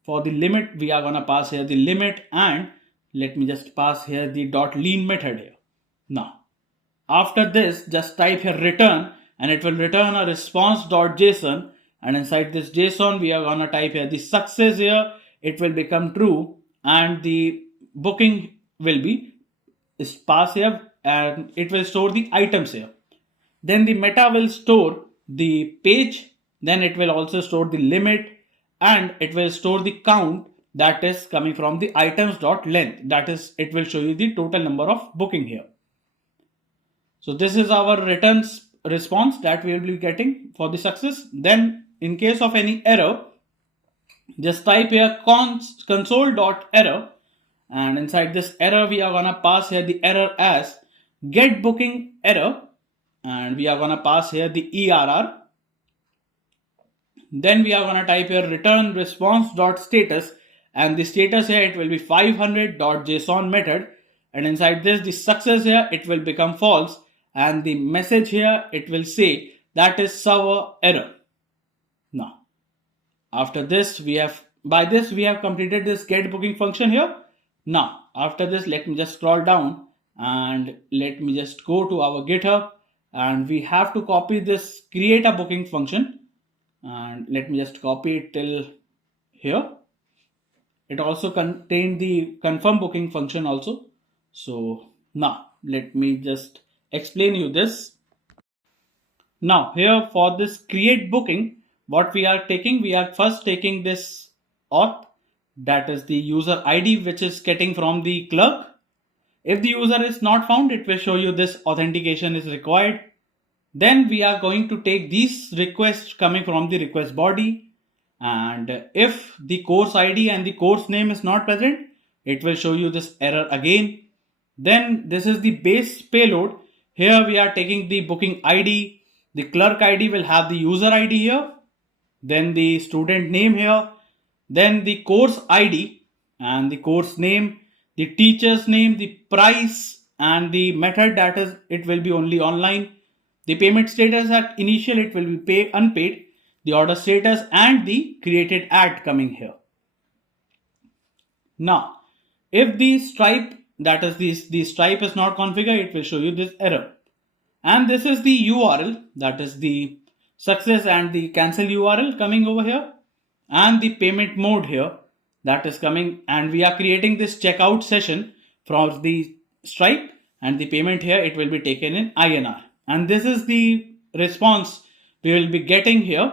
For the limit we are gonna pass here the limit and let me just pass here the dot leen method here. Now after this just type here return and it will return a response.json and inside this JSON we are gonna type here the success here, it will become true and the booking will be is pass here and it will store the items here. Then the meta will store the page, then it will also store the limit and it will store the count that is coming from the items.length, that is it will show you the total number of booking here. So this is our returns response that we will be getting for the success. Then in case of any error, just type here console.error and inside this error we are gonna pass here the error as get booking error and we are gonna pass here the ERR. Then we are gonna type here return response.status and the status here it will be 500.json method and inside this the success here it will become false and the message here it will say that is server error. Now after this we have completed this get booking function here. Now after this let me just scroll down and let me just go to our GitHub and we have to copy this create a booking function and let me just copy it till here. It also contained the confirm booking function also. So now let me just explain you this. Now here for this create booking, what we are first taking this auth, that is the user ID which is getting from the clerk. If the user is not found, it will show you this authentication is required. Then we are going to take these requests coming from the request body and if the course ID and the course name is not present, it will show you this error again. Then this is the base payload. Here we are taking the booking ID, the clerk ID will have the user ID here, then the student name here, then the course ID and the course name, the teacher's name, the price and the method that is it will be only online. The payment status at initial it will be pay unpaid, the order status and the created ad coming here. Now if the stripe that is the stripe is not configured, it will show you this error. And this is the URL that is the success and the cancel URL coming over here and the payment mode here that is coming and we are creating this checkout session from the stripe and the payment here it will be taken in INR and this is the response we will be getting here.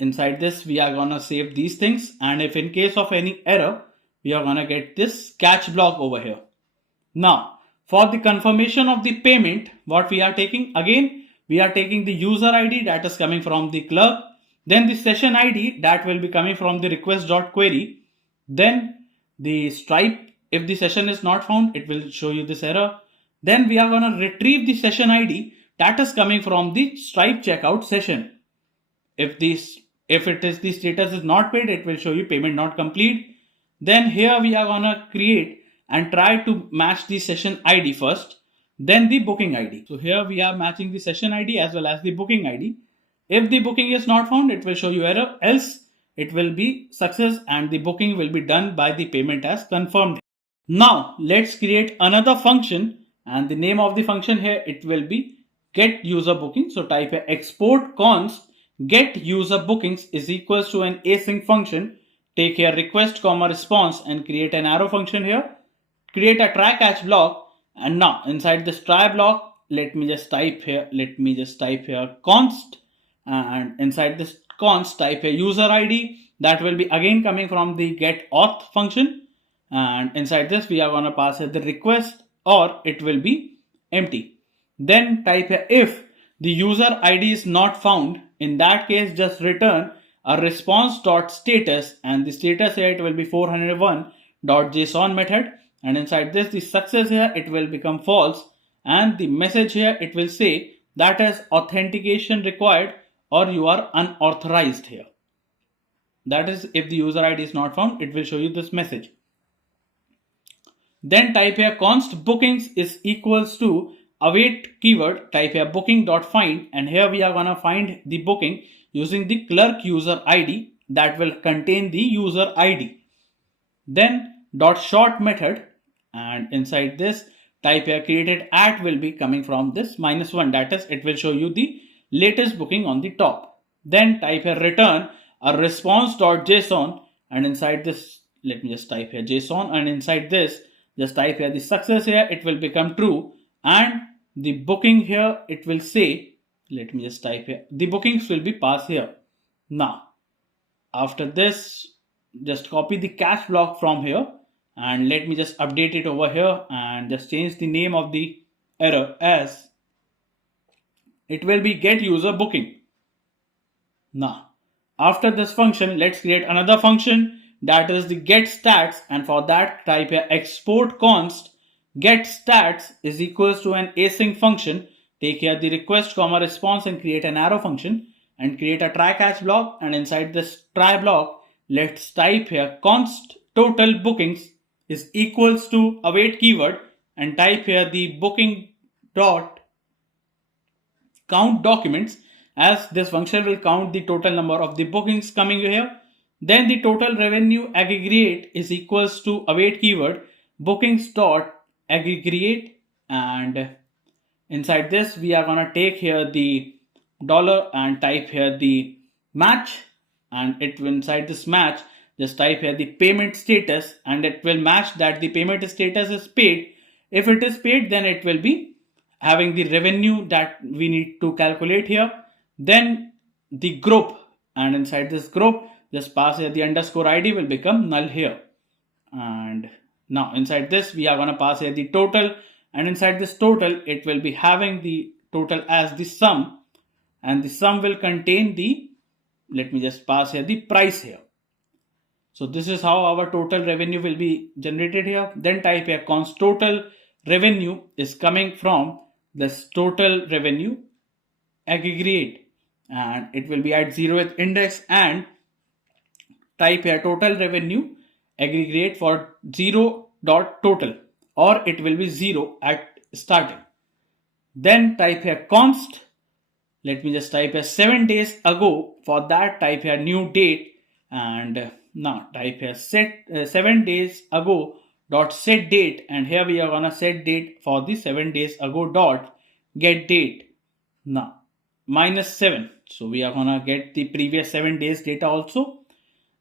Inside this we are gonna save these things and if in case of any error we are gonna get this catch block over here. Now for the confirmation of the payment, what we are taking again, we are taking the user ID that is coming from the clerk, then the session ID that will be coming from the request.query, then the stripe, if the session is not found, it will show you this error. Then we are going to retrieve the session ID that is coming from the stripe checkout session. If it is the status is not paid, it will show you payment not complete. Then here we are going to create and try to match the session ID first, then the booking ID. So here we are matching the session ID as well as the booking ID. If the booking is not found, it will show you error, else it will be success and the booking will be done by the payment as confirmed. Now let's create another function and the name of the function here, it will be get user booking. So type here export const get user bookings is equals to an async function. Take here request comma response and create an arrow function here. Create a try catch block, and now inside this try block, let me just type here const, and inside this const type here user ID. That will be again coming from the get auth function, and inside this we are going to pass the request, or it will be empty. Then type here if the user ID is not found, in that case just return a response.status, and the status here it will be 401.json method, and inside this the success here it will become false, and the message here it will say that is authentication required or you are unauthorized here. That is, if the user ID is not found, it will show you this message. Then type here const bookings is equals to await keyword, type here booking.find, and here we are gonna find the booking using the clerk user ID that will contain the user ID. Then dot short method, and inside this type here created at will be coming from this -1, that is, it will show you the latest booking on the top. Then type here return a response.json, and inside this, let me just type here JSON, and inside this just type here the success here, it will become true, and the booking here it will say, let me just type here, the bookings will be passed here. Now after this, just copy the catch block from here, and let me just update it over here and just change the name of the error as it will be get user booking. Now after this function, let's create another function, that is the get stats, and for that type here export const get stats is equals to an async function. Take here the request comma response and create an arrow function and create a try catch block, and inside this try block let's type here const total bookings is equals to await keyword, and type here the booking dot count documents, as this function will count the total number of the bookings coming here. Then the total revenue aggregate is equals to await keyword bookings dot aggregate, and inside this we are gonna take here the dollar and type here the match, and it will inside this match just type here the payment status, and it will match that the payment status is paid. If it is paid, then it will be having the revenue that we need to calculate here. Then the group, and inside this group just pass here the underscore ID will become null here. And now inside this we are going to pass here the total, and inside this total it will be having the total as the sum, and the sum will contain the, let me just pass here the price here. So this is how our total revenue will be generated here. Then type here const total revenue is coming from this total revenue aggregate, and it will be at 0th index, and type here total revenue aggregate for 0 dot total, or it will be 0 at starting. Then type here const, let me just type here 7 days ago, for that type here new date, and now type here set 7 days ago dot set date, and here we are gonna set date for the 7 days ago dot get date. Now -7, so we are gonna get the previous 7 days data also.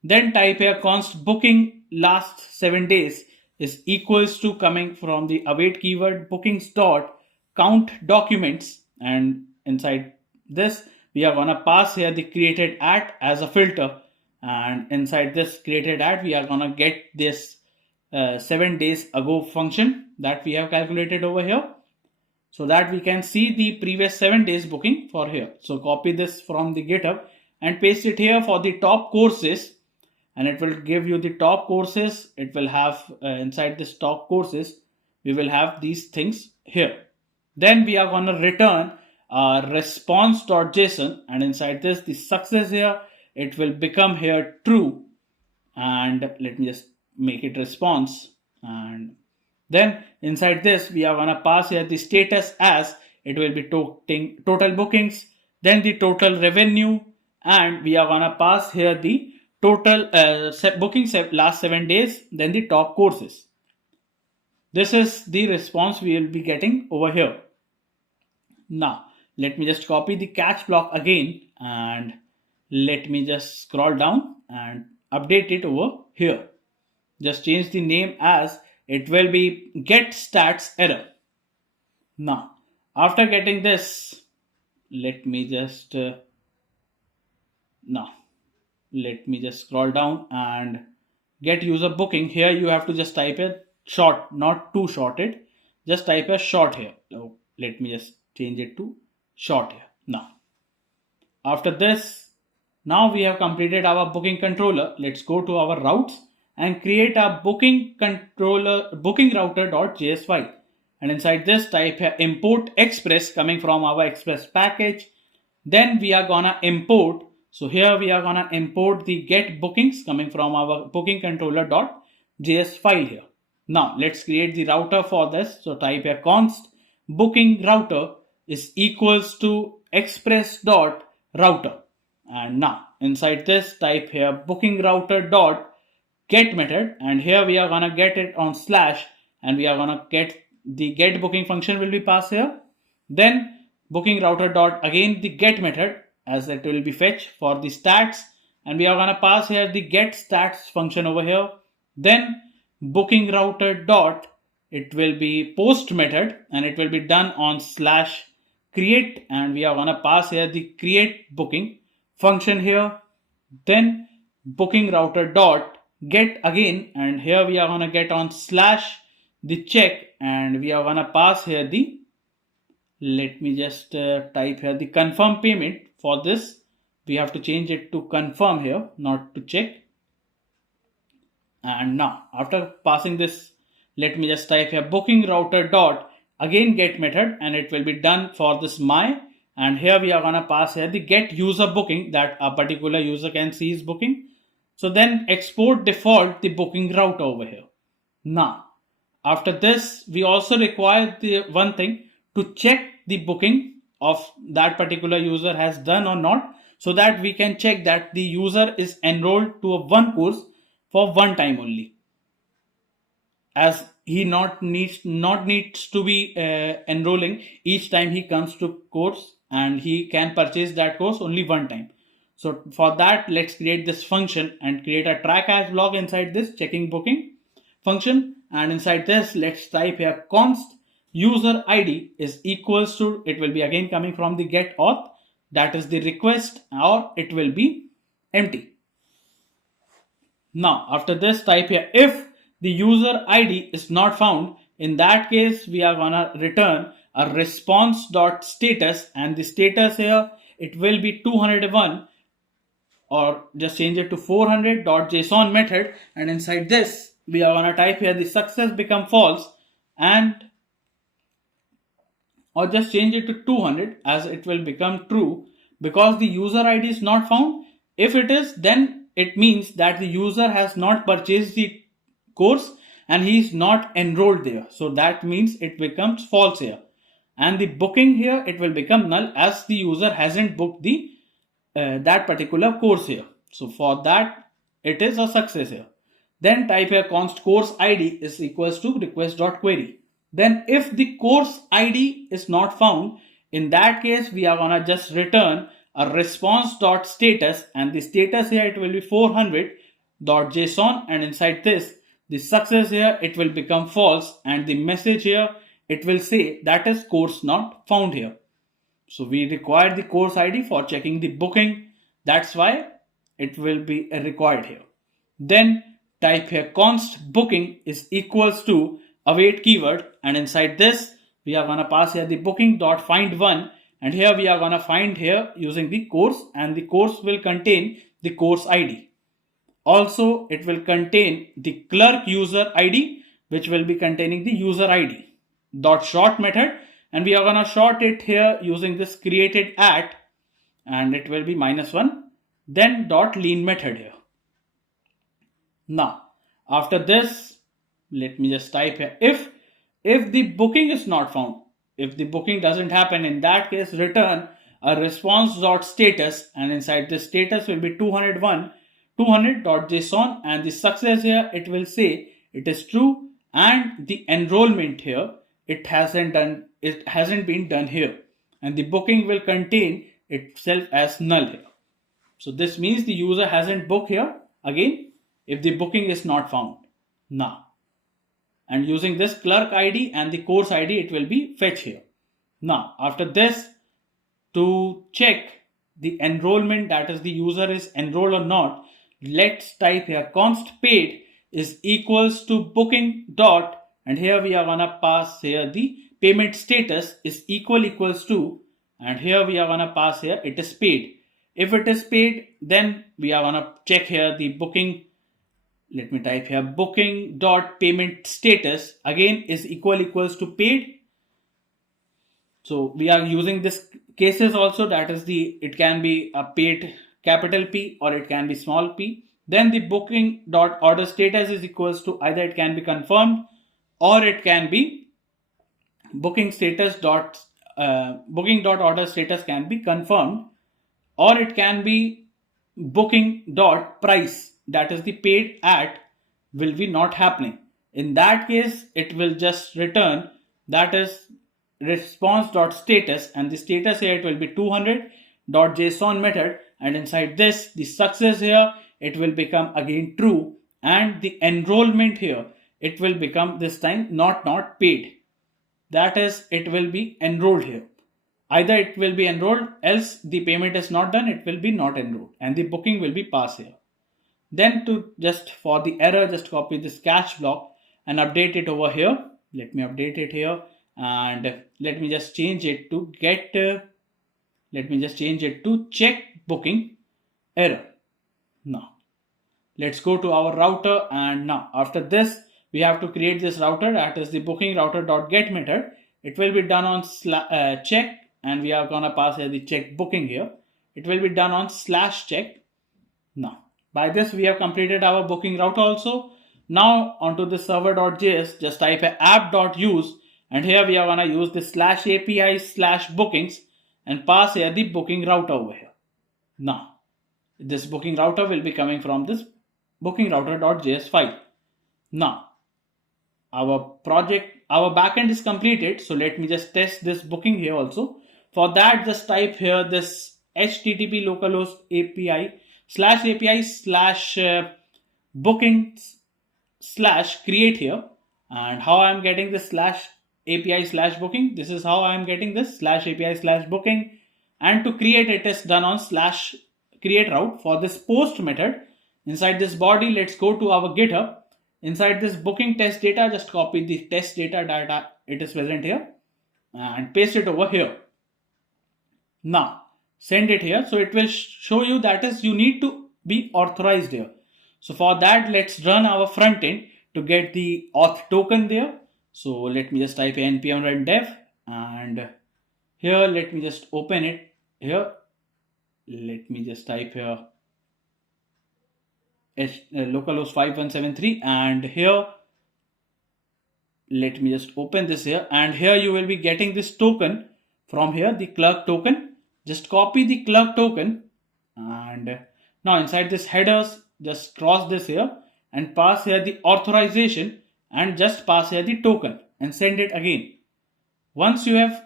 Then type here const booking last 7 days is equals to coming from the await keyword bookings dot count documents, and inside this we are gonna pass here the created at as a filter, and inside this created at we are gonna get this 7 days ago function that we have calculated over here, so that we can see the previous 7 days booking for here. So copy this from the GitHub and paste it here for the top courses, and it will give you the top courses. It will have inside this top courses we will have these things here. Then we are going to return response.json, and inside this the success here it will become here true, and let me just make it response, and then inside this we are going to pass here the status as it will be total bookings, then the total revenue, and we are going to pass here the total bookings last 7 days, then the top courses. This is the response we will be getting over here. Now, let me just copy the catch block again and let me just scroll down and update it over here. Just change the name as it will be get stats error. Now, after getting this, let me just scroll down and get user booking. Here you have to just type a short, not too shorted. Just type a short here. So let me just change it to short here. Now, after this, now we have completed our booking controller. Let's go to our routes and create a booking router.js file. And inside this, type import express coming from our express package. Then we are gonna import. So here we are gonna import the get bookings coming from our booking controller.js file here. Now let's create the router for this. So type a const booking router is equals to express.router. And now inside this, type here booking router dot get method, and here we are gonna get it on slash, and we are gonna get the get booking function will be passed here. Then booking router dot again the get method, as it will be fetch for the stats, and we are gonna pass here the get stats function over here. Then booking router dot it will be post method, and it will be done on slash create, and we are gonna pass here the create booking function here. Then booking router dot get again, and here we are gonna get on slash the check, and we are gonna pass here the, let me just type here the confirm payment. For this we have to change it to confirm here, not to check. And now after passing this, let me just type here booking router dot again get method, and it will be done for this my, and here we are gonna pass here the get user booking, that a particular user can see his booking. So then export default the booking router over here. Now after this, we also require the one thing to check the booking of that particular user has done or not, so that we can check that the user is enrolled to a one course for one time only, as he not needs to be enrolling each time he comes to course, and he can purchase that course only one time. So for that, let's create this function and create a try catch block inside this checking booking function. And inside this, let's type here const user id is equals to, it will be again coming from the get auth, that is the request, or it will be empty. Now after this, type here if the user id is not found. In that case, we are gonna return a response.status, and the status here it will be 201, or just change it to 400.json method. And inside this, we are gonna type here the success become false, and or just change it to 200 as it will become true, because the user id is not found. If it is, then it means that the user has not purchased the course and he is not enrolled there. So that means it becomes false here, and the booking here it will become null, as the user hasn't booked the that particular course here. So for that, it is a success here. Then type here const course id is equals to request.query. Then if the course id is not found, in that case we are gonna just return a response.status, and the status here it will be 400.json, and inside this the success here it will become false, and the message here it will say that is course not found here. So we require the course id for checking the booking, that's why it will be required here. Then type here const booking is equals to await keyword, and inside this we are gonna pass here the booking dot find one, and here we are gonna find here using the course, and the course will contain the course id. Also it will contain the clerk user id, which will be containing the user id dot short method, and we are gonna short it here using this created at, and it will be -1, then dot lean method here. Now after this, let me just type here if the booking is not found, if the booking doesn't happen, in that case return a response.status, and inside this status will be 200.json, and the success here it will say it is true, and the enrollment here, it hasn't been done here, and the booking will contain itself as null here. So this means the user hasn't booked here again if the booking is not found now. And using this clerk ID and the course ID, it will be fetch here. Now after this, to check the enrollment, that is the user is enrolled or not, let's type here const paid is equals to booking dot, and here we are gonna pass here the payment status is equals to, and here we are gonna pass here it is paid. If it is paid, then we are gonna check here the booking. Let me type here booking dot payment status again is equals to paid. So we are using this cases also, that is it can be a paid capital P or it can be small p. Then the booking dot order status is equals to, either it can be confirmed or it can be booking dot order status can be confirmed, or it can be booking dot price, that is the paid at will be not happening. In that case, it will just return, that is response.status, and the status here it will be 200.json method, and inside this the success here it will become again true, and the enrollment here it will become this time not paid, that is it will be enrolled here. Either it will be enrolled, else the payment is not done, it will be not enrolled, and the booking will be passed here. Then to just for the error, just copy this catch block and update it over here. Let me update it here, and let me just change it to check booking error. Now let's go to our router, and now after this we have to create this router, that is the booking router.get method. It will be done on check, and we are gonna pass here the check booking here. It will be done on /check. Now by this we have completed our booking router also. Now onto the server.js, just type app.use, and here we are gonna use the /API/bookings and pass here the booking router over here. Now this booking router will be coming from this booking router.js file. Now our backend is completed, so let me just test this booking here also. For that, just type here this http localhost API /API/bookings/create here. And how I am getting this /API/booking, this is how I am getting this /API/booking, and to create it is done on /create route. For this post method, inside this body, let's go to our GitHub. Inside this booking test data, just copy the test data it is present here and paste it over here. Now send it here, so it will show you that is you need to be authorized here. So for that, let's run our front end to get the auth token there. So let me just type npm run dev, and here let me just open it here. Let me just type here localhost 5173, and here let me just open this here, and here you will be getting this token from here, the clerk token. Just copy the clerk token, and now inside this headers, just cross this here and pass here the authorization, and just pass here the token and send it again. Once you have,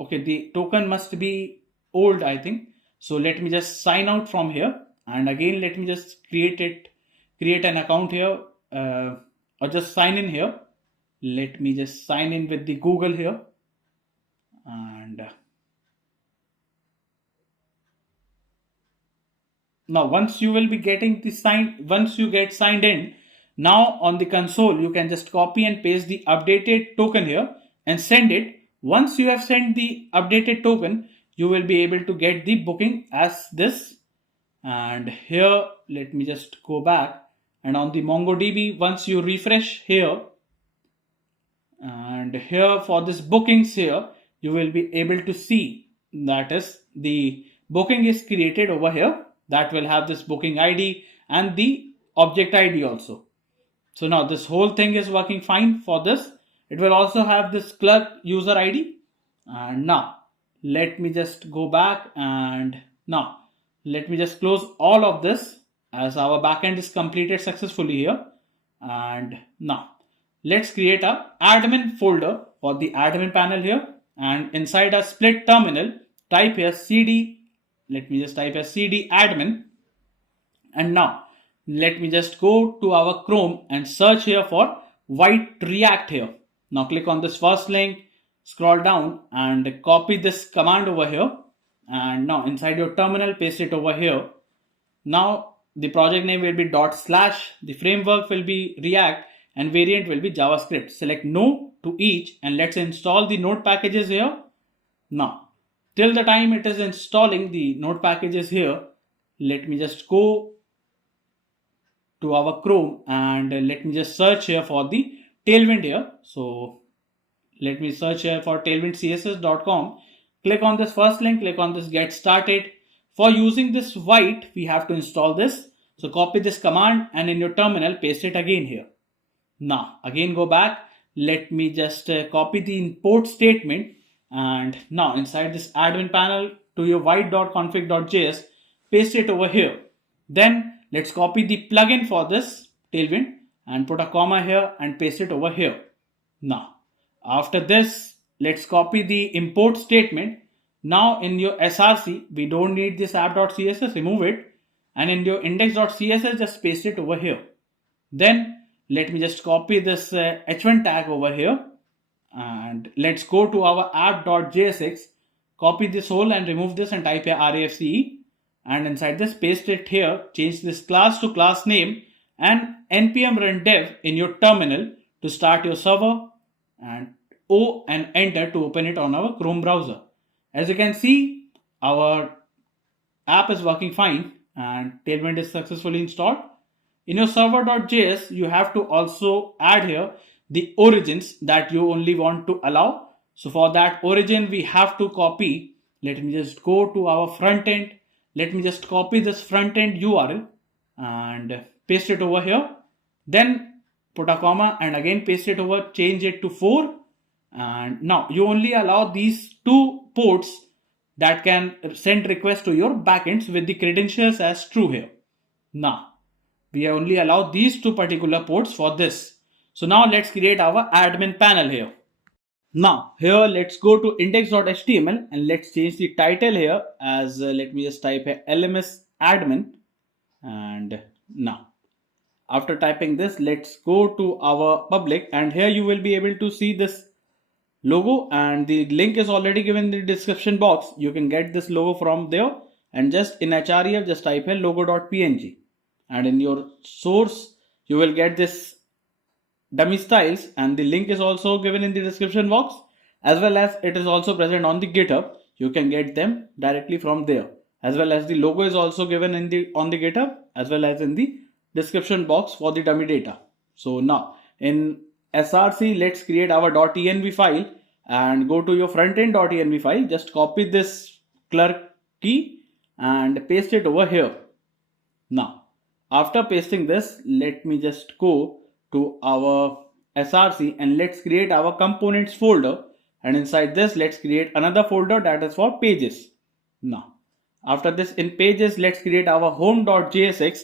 okay, the token must be old, I think. So let me just sign out from here, and again let me just create an account here, or just sign in here. Let me just sign in with the Google here, and now once you will be getting once you get signed in, now on the console you can just copy and paste the updated token here and send it. Once you have sent the updated token, you will be able to get the booking as this. And here let me just go back, and on the MongoDB, once you refresh here, and here for this bookings here, you will be able to see that is the booking is created over here, that will have this booking ID and the object ID also. So now this whole thing is working fine. For this, it will also have this clerk user ID. And now let me just go back, and now let me just close all of this, as our backend is completed successfully here. And now let's create a admin folder for the admin panel here, and inside a split terminal, type here cd, let me just type here cd admin, and now let me just go to our Chrome and search here for white React here. Now click on this first link, scroll down and copy this command over here, and now inside your terminal paste it over here. Now the project name will be /, the framework will be React, and variant will be JavaScript. Select no to each and let's install the node packages here. Now till the time it is installing the node packages here, let me just go to our Chrome and let me just search here for the Tailwind here. So let me search here for tailwindcss.com. Click on this first link, click on this get started. For using this white, we have to install this. So copy this command and in your terminal paste it again here. Now again go back. Let me just copy the import statement, and now inside this admin panel to your white.config.js, paste it over here. Then let's copy the plugin for this Tailwind and put a comma here and paste it over here. Now after this, let's copy the import statement. Now in your src, we don't need this app.css, remove it, and in your index.css just paste it over here. Then let me just copy this h1 tag over here, and let's go to our app.jsx, copy this whole and remove this and type here RESTful, and inside this paste it here, change this class to class name and npm run dev in your terminal to start your server, and O and enter to open it on our Chrome browser. As you can see, our app is working fine and Tailwind is successfully installed. In your server.js, you have to also add here the origins that you only want to allow. So for that origin, we have to copy. Let me just go to our frontend. Let me just copy this frontend URL and paste it over here. Then put a comma and again paste it over, change it to 4. And now you only allow these 2 ports that can send requests to your backends with the credentials as true here. Now we only allow these 2 particular ports for this. So now let's create our admin panel here. Now here let's go to index.html and let's change the title here as let me just type here LMS admin. And now after typing this, let's go to our public, and here you will be able to see this logo, and the link is already given in the description box. You can get this logo from there, and just in href just type here logo.png, and in your source you will get this dummy styles, and the link is also given in the description box, as well as it is also present on the GitHub. You can get them directly from there, as well as the logo is also given in the on the GitHub as well as in the description box for the dummy data. So now in src, let's create our .env file and go to your frontend.env file. Just copy this clerk key and paste it over here. Now after pasting this, let me just go to our src and let's create our components folder, and inside this let's create another folder that is for pages. Now after this, in pages, let's create our home.jsx,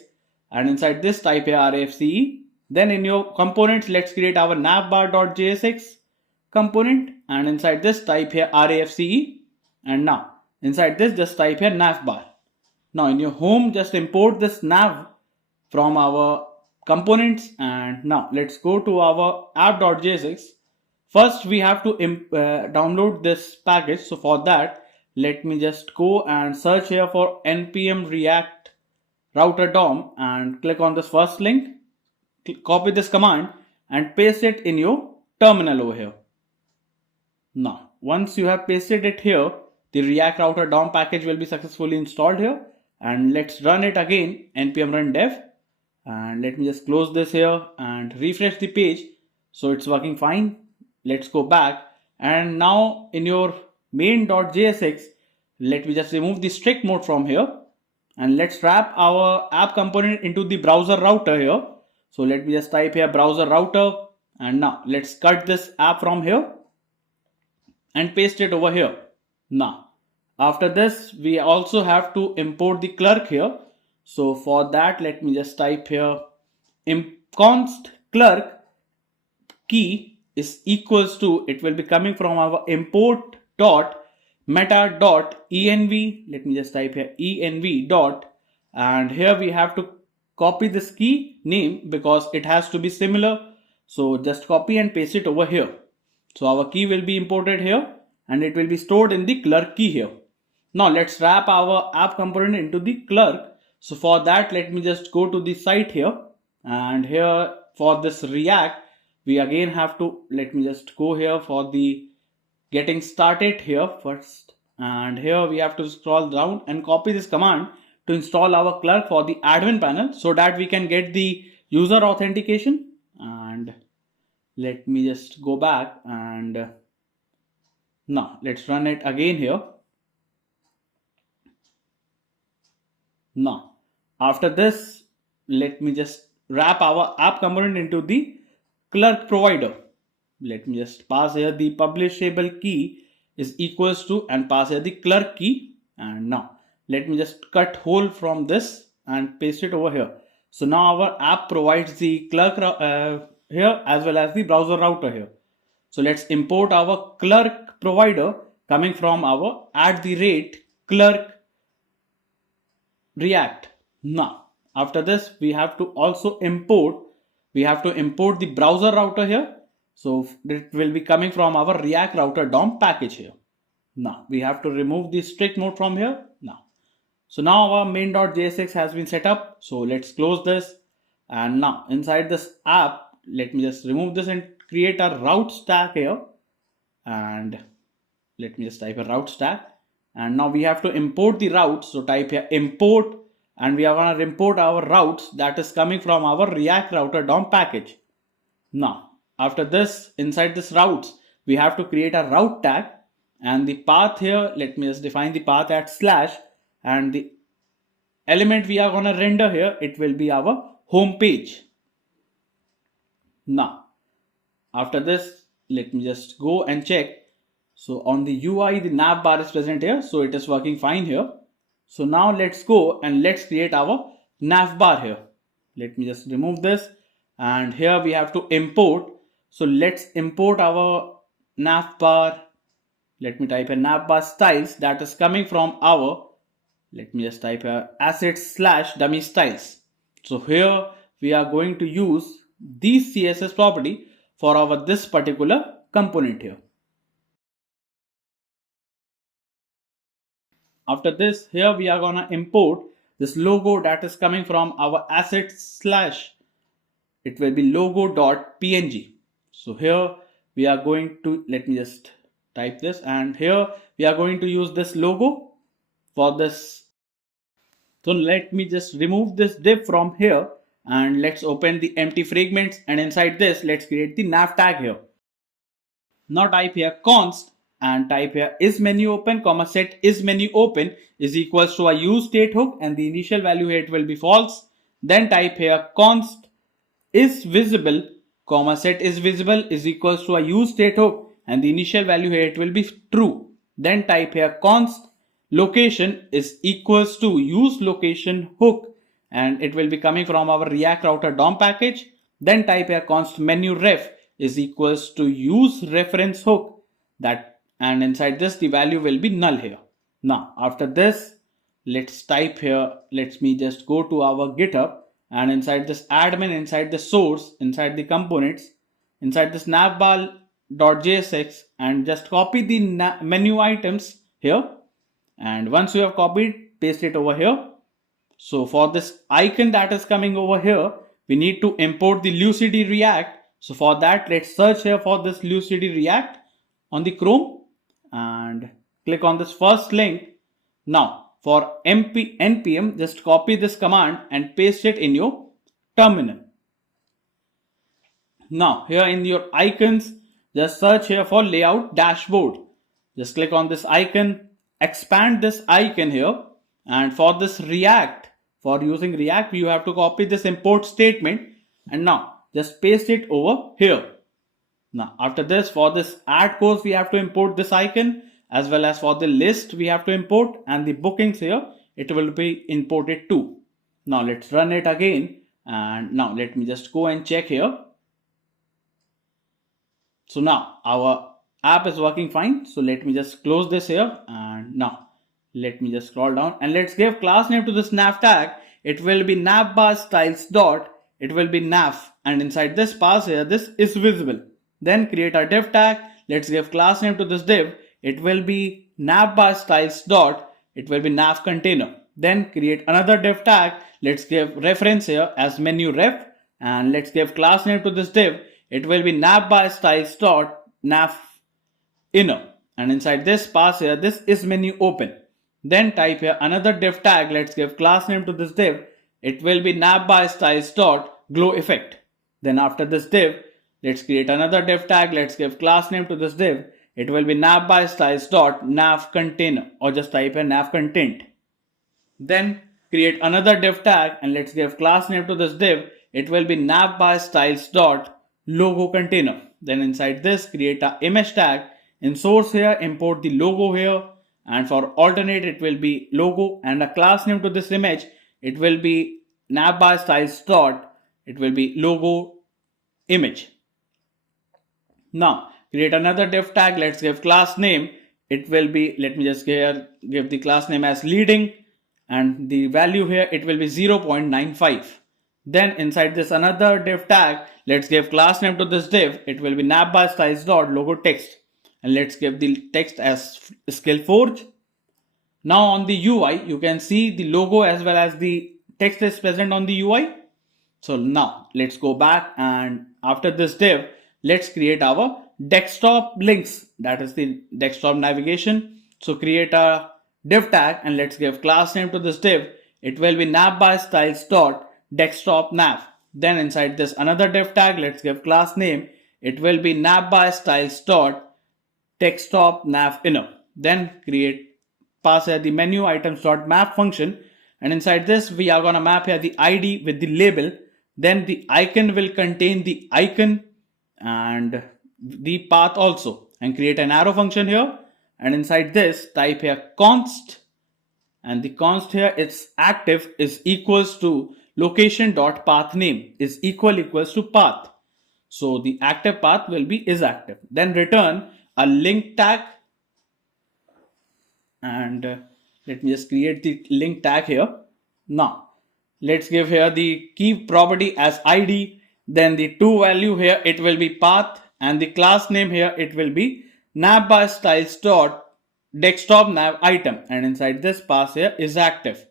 and inside this type here RFCE. Then in your components, let's create our navbar.jsx component, and inside this type here RAFCE, and now inside this just type here navbar. Now in your home, just import this nav from our components, and now let's go to our app.jsx. First we have to download this package. So for that, let me just go and search here for npm react router DOM and click on this first link. Copy this command and paste it in your terminal over here. Now once you have pasted it here, the React router DOM package will be successfully installed here, and let's run it again, npm run dev, and let me just close this here and refresh the page. So it's working fine. Let's go back, and now in your main.jsx, let me just remove the strict mode from here, and let's wrap our app component into the browser router here. So let me just type here browser router, and now let's cut this app from here and paste it over here. Now after this, we also have to import the clerk here. So for that, let me just type here const clerk key is equals to, it will be coming from our import dot meta dot env. Let me just type here env dot, and here we have to copy this key name because it has to be similar. So just copy and paste it over here. So our key will be imported here and it will be stored in the clerk key here. Now let's wrap our app component into the clerk. So for that, let me just go to the site here, and here for this React, we again have to, let me just go here for the getting started here first, and here we have to scroll down and copy this command to install our clerk for the admin panel so that we can get the user authentication. And let me just go back and now let's run it again here. Now after this, let me just wrap our app component into the clerk provider. Let me just pass here the publishable key is equals to and pass here the clerk key. And now let me just cut hole from this and paste it over here. So now our app provides the clerk here as well as the browser router here. So let's import our clerk provider coming from our @clerk React. Now after this, we have to also import the browser router here. So it will be coming from our React router DOM package here. Now we have to remove the strict mode from here. So now our main.jsx has been set up. So let's close this, and now inside this app, let me just remove this and create a route stack here. And let me just type a route stack, and now we have to import the routes. So type here import, and we are going to import our routes that is coming from our React router DOM package. Now after this, inside this routes, we have to create a route tag, and the path here, let me just define the path at slash, and the element we are going to render here, it will be our home page. Now after this, let me just go and check. So on the UI, the nav bar is present here, so it is working fine here. So now let's go and let's create our nav bar here. Let me just remove this, and here we have to import. So let's import our nav bar. Let me type a nav bar styles that is coming from our, let me just type a assets / dummy styles. So here we are going to use these CSS property for our this particular component here. After this, here we are gonna import this logo that is coming from our assets / it will be logo.png. So here we are going to, let me just type this, and here we are going to use this logo for this. So let me just remove this div from here, and let's open the empty fragments, and inside this let's create the nav tag here. Now type here const and type here is menu open comma set is menu open is equals to a use state hook, and the initial value here it will be false. Then type here const is visible comma set is visible is equals to a use state hook, and the initial value here it will be true. Then type here const location is equals to use location hook, and it will be coming from our React router DOM package. Then type here const menu ref is equals to use reference hook, that, and inside this the value will be null here. Now after this, let's type here, let me just go to our GitHub, and inside this admin, inside the source, inside the components, inside this navbar.jsx, and just copy the menu items here. And once you have copied, paste it over here. So for this icon that is coming over here, we need to import the Lucid React. So for that, let's search here for this Lucid React on the Chrome and click on this first link. Now for npm, just copy this command and paste it in your terminal. Now here in your icons, just search here for layout dashboard. Just click on this icon, expand this icon here, and for this React, for using React, you have to copy this import statement, and now just paste it over here. Now after this, for this add course, we have to import this icon, as well as for the list we have to import, and the bookings here it will be imported too. Now let's run it again, and now let me just go and check here. So now our app is working fine. So let me just close this here, and now let me just scroll down and let's give class name to this nav tag. It will be navbar styles dot, it will be nav, and inside this pass here, this is visible. Then create a div tag. Let's give class name to this div. It will be navbar styles dot, it will be nav container. Then create another div tag. Let's give reference here as menu ref, and let's give class name to this div. It will be navbar styles dot nav inner, and inside this pass here, this is menu open. Then type here another div tag. Let's give class name to this div. It will be navbar styles dot glow effect. Then after this div, let's create another div tag. Let's give class name to this div. It will be navbar styles dot nav container, or just type here nav content. Then create another div tag and let's give class name to this div. It will be navbar styles dot logo container. Then inside this, create a image tag. In source here, import the logo here, and for alternate it will be logo, and a class name to this image, it will be navbar styles dot, it will be logo image. Now create another div tag. Let's give class name. It will be, let me just give the class name as leading, and the value here it will be 0.95. Then inside this another div tag, let's give class name to this div. It will be navbar styles dot logo text, and let's give the text as SkillForge. Now on the UI, you can see the logo as well as the text is present on the UI. So now let's go back, and after this div, let's create our desktop links, that is the desktop navigation. So create a div tag and let's give class name to this div. It will be navbar styles dot desktop nav. Then inside this another div tag, let's give class name. It will be navbar styles dot desktop nav inner. Then pass here the menu items dot map function, and inside this we are gonna map here the ID with the label. Then the icon will contain the icon and the path also, and create an arrow function here, and inside this type here const, and the const here it's active is equals to location dot path name is equals to path. So the active path will be is active. Then return a link tag, and let me just create the link tag here. Now let's give here the key property as ID. Then the to value here it will be path, and the class name here it will be navbar styles dot desktop nav item, and inside this pass here is active.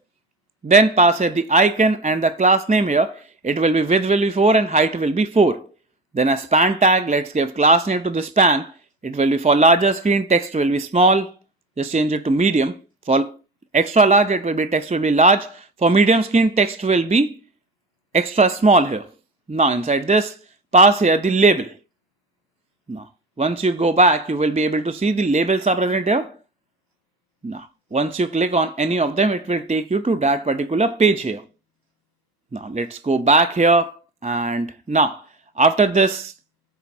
Then pass here the icon, and the class name here it will be width will be 4 and height will be 4. Then a span tag, let's give class name to the span. It will be for larger screen, text will be small, just change it to medium. For extra large it will be text will be large. For medium screen, text will be extra small here. Now inside this pass here the label. Now once you go back, you will be able to see the labels are present here. Now once you click on any of them, it will take you to that particular page here. Now let's go back here, and now after this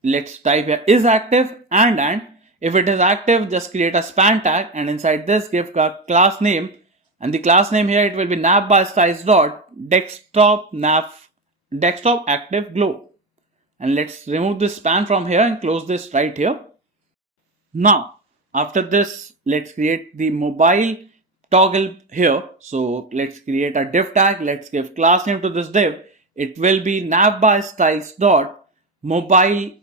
let's type here is active, and if it is active just create a span tag, and inside this give a class name, and the class name here it will be navbar styles dot desktop active glow. And let's remove this span from here and close this right here. Now after this let's create the mobile toggle here. So let's create a div tag. Let's give class name to this div. It will be navbar styles dot mobile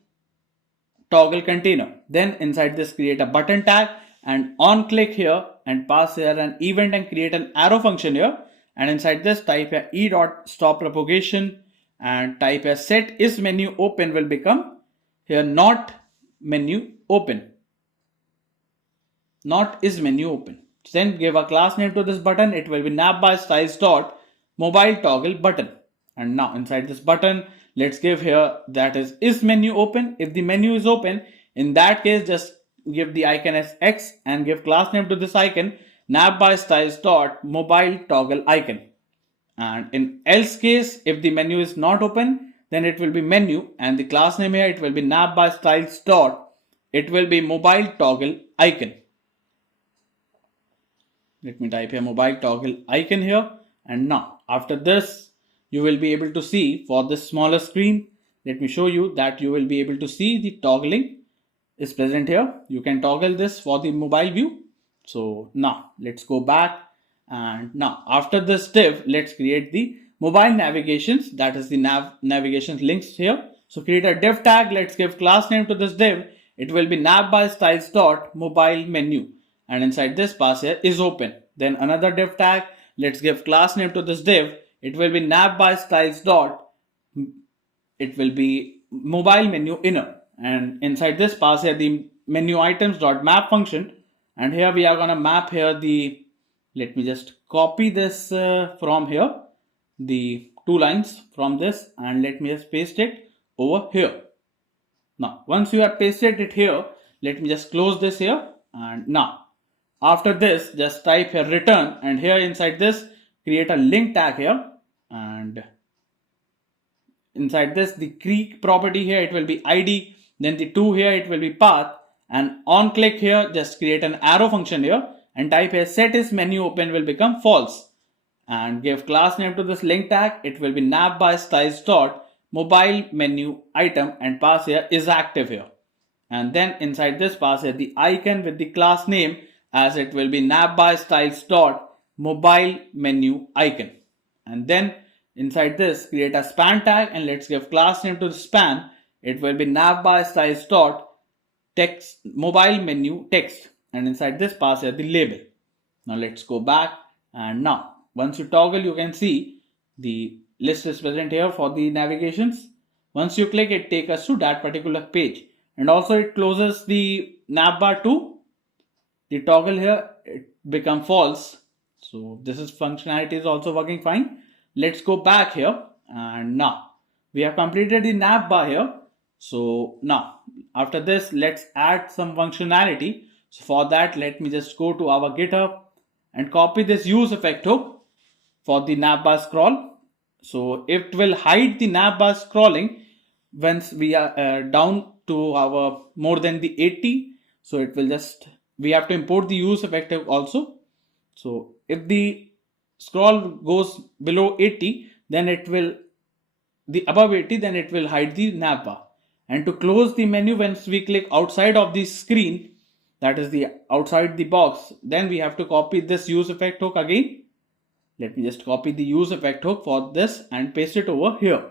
toggle container. Then inside this create a button tag, and on click here and pass here an event and create an arrow function here, and inside this type here e dot stop propagation, and type here set is menu open will become here not menu open, not is menu open. Then give a class name to this button. It will be navbar styles dot mobile toggle button, and now inside this button let's give here that is menu open. If the menu is open, in that case just give the icon as X and give class name to this icon navbar styles dot mobile toggle icon. And in else case, if the menu is not open, then it will be menu, and the class name here it will be navbar styles dot it will be mobile toggle icon. Let me type here mobile toggle icon here, and now after this you will be able to see for this smaller screen. Let me show you that you will be able to see the toggling is present here. You can toggle this for the mobile view. So now let's go back, and now after this div, let's create the mobile navigations, that is the navigation links here. So create a div tag. Let's give class name to this div. It will be nav by styles dot mobile menu, and inside this pass here is open. Then another div tag. Let's give class name to this div. It will be nav by styles dot, it will be mobile menu inner, and inside this pass here the menu items dot map function, and here we are gonna map here the, let me just copy this from here, the two lines from this, and let me just paste it over here. Now once you have pasted it here, let me just close this here, and now after this just type here return, and here inside this create a link tag here, and inside this the key property here it will be id, then the to here it will be path, and on click here just create an arrow function here and type here set is menu open will become false, and give class name to this link tag. It will be nav by styles dot mobile menu item, and pass here is active here, and then inside this pass here the icon with the class name, as it will be nav by styles dot mobile menu icon, and then inside this create a span tag, and let's give class name to the span. It will be nav by styles dot text mobile menu text, and inside this pass here the label. Now let's go back, and now once you toggle you can see the list is present here for the navigations. Once you click it take us to that particular page, and also it closes the navbar to the toggle here, it become false. So this is functionality is also working fine. Let's go back here, and now we have completed the nav bar here. So now after this let's add some functionality. So for that let me just go to our GitHub and copy this use effect hook for the navbar scroll. So it will hide the navbar scrolling once we are down to our more than the 80. So it will just, we have to import the use effect hook also. So if the scroll goes below 80, then it will, the above 80, then it will hide the navbar. And to close the menu, once we click outside of the screen, that is the outside the box, then we have to copy this use effect hook again. Let me just copy the use effect hook for this and paste it over here.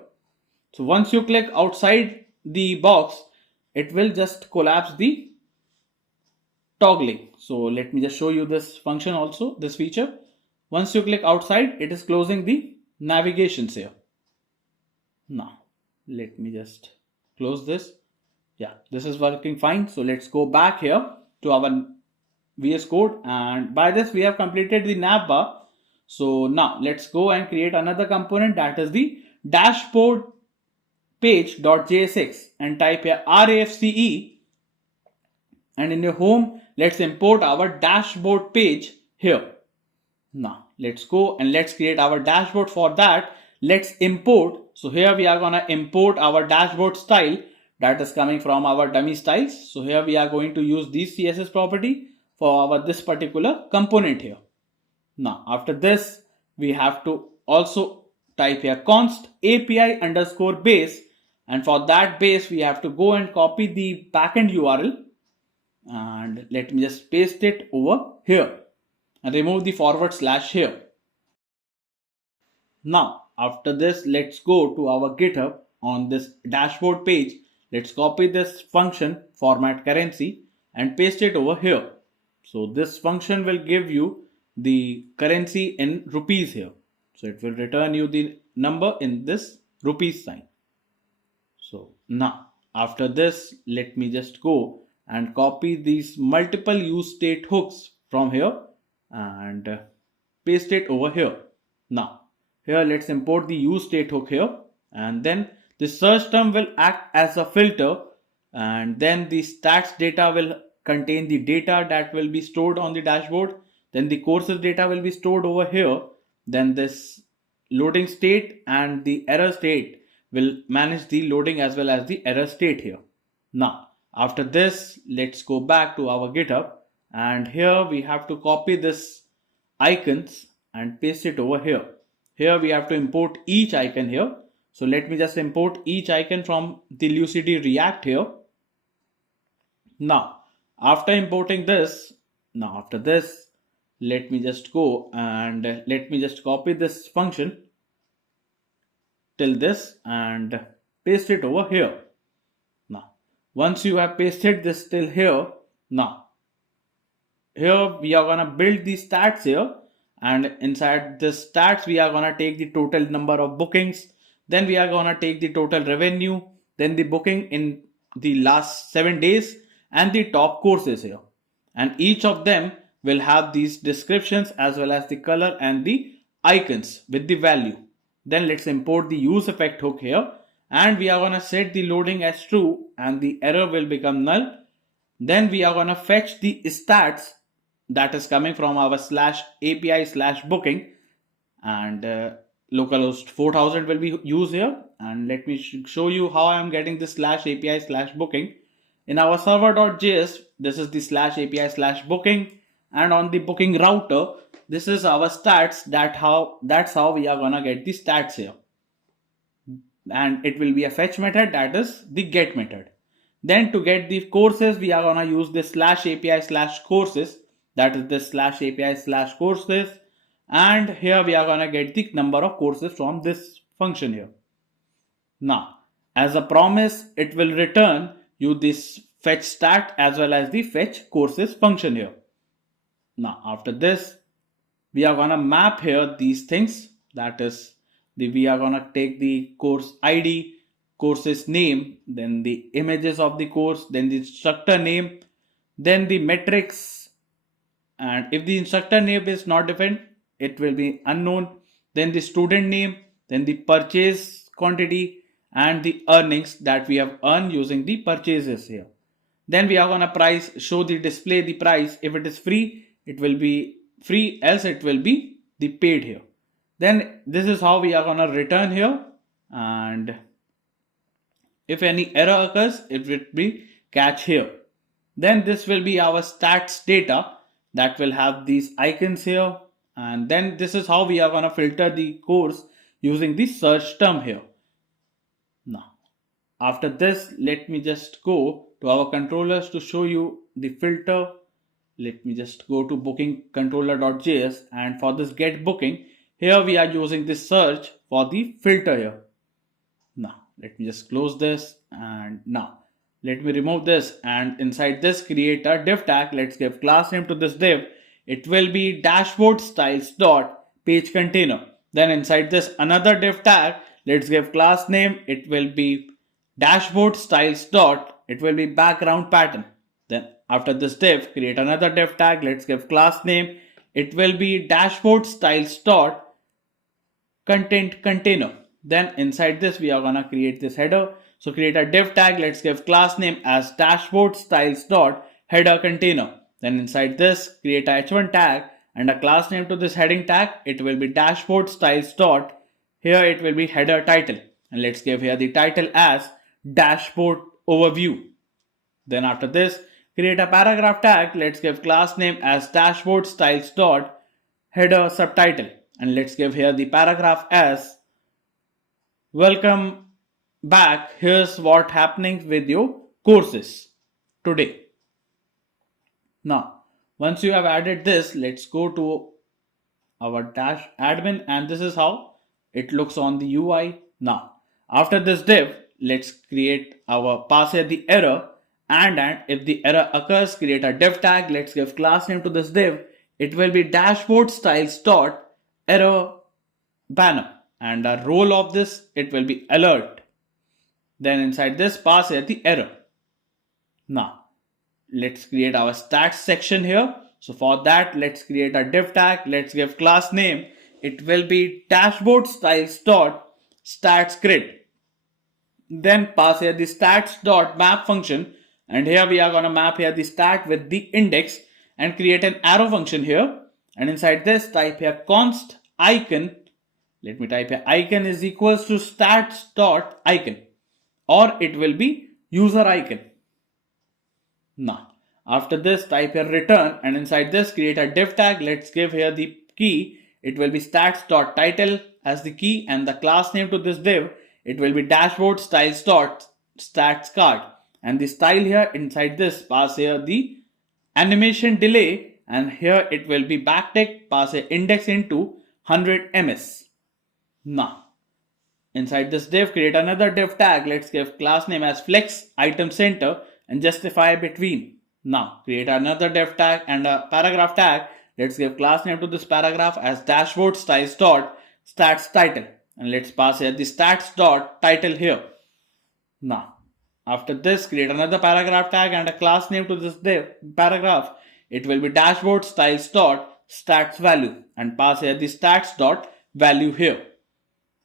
So once you click outside the box, it will just collapse the toggling. So let me just show you this function also, this feature. Once you click outside, it is closing the navigations here. Now let me just close this. Yeah, this is working fine. So let's go back here to our VS Code, and by this we have completed the navbar. So now let's go and create another component, that is the dashboard page.jsx, and type here RAFCE, and in your home let's import our dashboard page here. Now let's go and let's create our dashboard. For that let's import, so here we are gonna import our dashboard style that is coming from our dummy styles. So here we are going to use this CSS property for our this particular component here. Now after this we have to also type here const API underscore base, and for that base we have to go and copy the backend URL, and let me just paste it over here and remove the forward slash here. Now after this let's go to our GitHub. On this dashboard page let's copy this function format currency and paste it over here. So this function will give you the currency in rupees here. So it will return you the number in this rupees sign. So now after this let me just go and copy these multiple use state hooks from here and paste it over here. Now here let's import the use state hook here, and then the search term will act as a filter, and then the stats data will contain the data that will be stored on the dashboard. Then the courses data will be stored over here. Then this loading state and the error state will manage the loading as well as the error state here. Now after this let's go back to our GitHub, and here we have to copy this icons and paste it over here. Here we have to import each icon here. So let me just import each icon from the Lucid React here. Now, after importing this, after this, let me just go and let me just copy this function till this and paste it over here. Now, once you have pasted this till here, now here we are gonna build the stats here, and inside this stats we are gonna take the total number of bookings, then we are gonna take the total revenue, then the booking in the last 7 days, and the top courses here, and each of them will have these descriptions as well as the color and the icons with the value. Then let's import the use effect hook here, and we are gonna set the loading as true and the error will become null. Then we are gonna fetch the stats that is coming from our /API/booking, and localhost 4000 will be used here. And let me show you how I am getting this /API/booking. In our server.js, this is the /API/booking, and on the booking router, this is our stats. That's how we are gonna get the stats here. And it will be a fetch method, that is the get method. Then to get the courses, we are gonna use this /API/courses, that is this /API/courses, and here we are gonna get the number of courses from this function here. Now, as a promise, it will return you this fetch stat as well as the fetch courses function here. Now, after this, we are gonna map here these things, that is we are gonna take the course ID, course's name, then the images of the course, then the instructor name, then the metrics, and if the instructor name is not defined, it will be unknown, then the student name, then the purchase quantity, and the earnings that we have earned using the purchases here. Then we are gonna show the display the price. If it is free, it will be free, else it will be the paid here. Then this is how we are gonna return here, and if any error occurs, it will be catch here. Then this will be our stats data that will have these icons here, and then this is how we are gonna filter the course using the search term here. Now, after this, let me just go to our controllers to show you the filter. Let me just go to booking controller.js, and for this get booking, here we are using this search for the filter here. Now, let me just close this, and now let me remove this, and inside this create a div tag. Let's give class name to this div. It will be dashboard styles dot page container. Then inside this another div tag, let's give class name. It will be dashboard styles dot, it will be background pattern. Then after this div, create another div tag. Let's give class name. It will be dashboard styles dot content container. Then inside this we are gonna create this header. So create a div tag. Let's give class name as dashboard styles dot header container. Then inside this create a h1 tag and a class name to this heading tag. It will be dashboard styles dot, here it will be header title, and let's give here the title as dashboard overview. Then after this create a paragraph tag. Let's give class name as dashboard styles dot header subtitle, and let's give here the paragraph as welcome back, here's what happening with your courses today. Now, once you have added this, let's go to our dash admin, and this is how it looks on the UI. Now, after this div, let's create our pass here the error, and if the error occurs, create a div tag. Let's give class name to this div. It will be dashboard styles dot error banner, and the role of this, it will be alert. Then inside this pass here the error. Now, let's create our stats section here. So for that, let's create a div tag. Let's give class name. It will be dashboard styles dot stats grid. Then pass here the stats dot map function, and here we are gonna map here the stat with the index and create an arrow function here. And inside this, type here const icon. Let me type here icon is equals to stats dot icon, or it will be user icon. Now, after this, type here return, and inside this create a div tag. Let's give here the key. It will be stats.title as the key, and the class name to this div, it will be dashboard styles dot stats card. and the style here. Inside this, pass here the animation delay, and here it will be backtick, pass a index into 100 ms. Now inside this div, create another div tag. Let's give class name as flex item center and justify between. Now create another div tag and a paragraph tag. Let's give class name to this paragraph as dashboard styles dot stats title, and let's pass here the stats dot title here. Now after this, create another paragraph tag and a class name to this div paragraph. It will be dashboard styles dot stats value, and pass here the stats dot value here.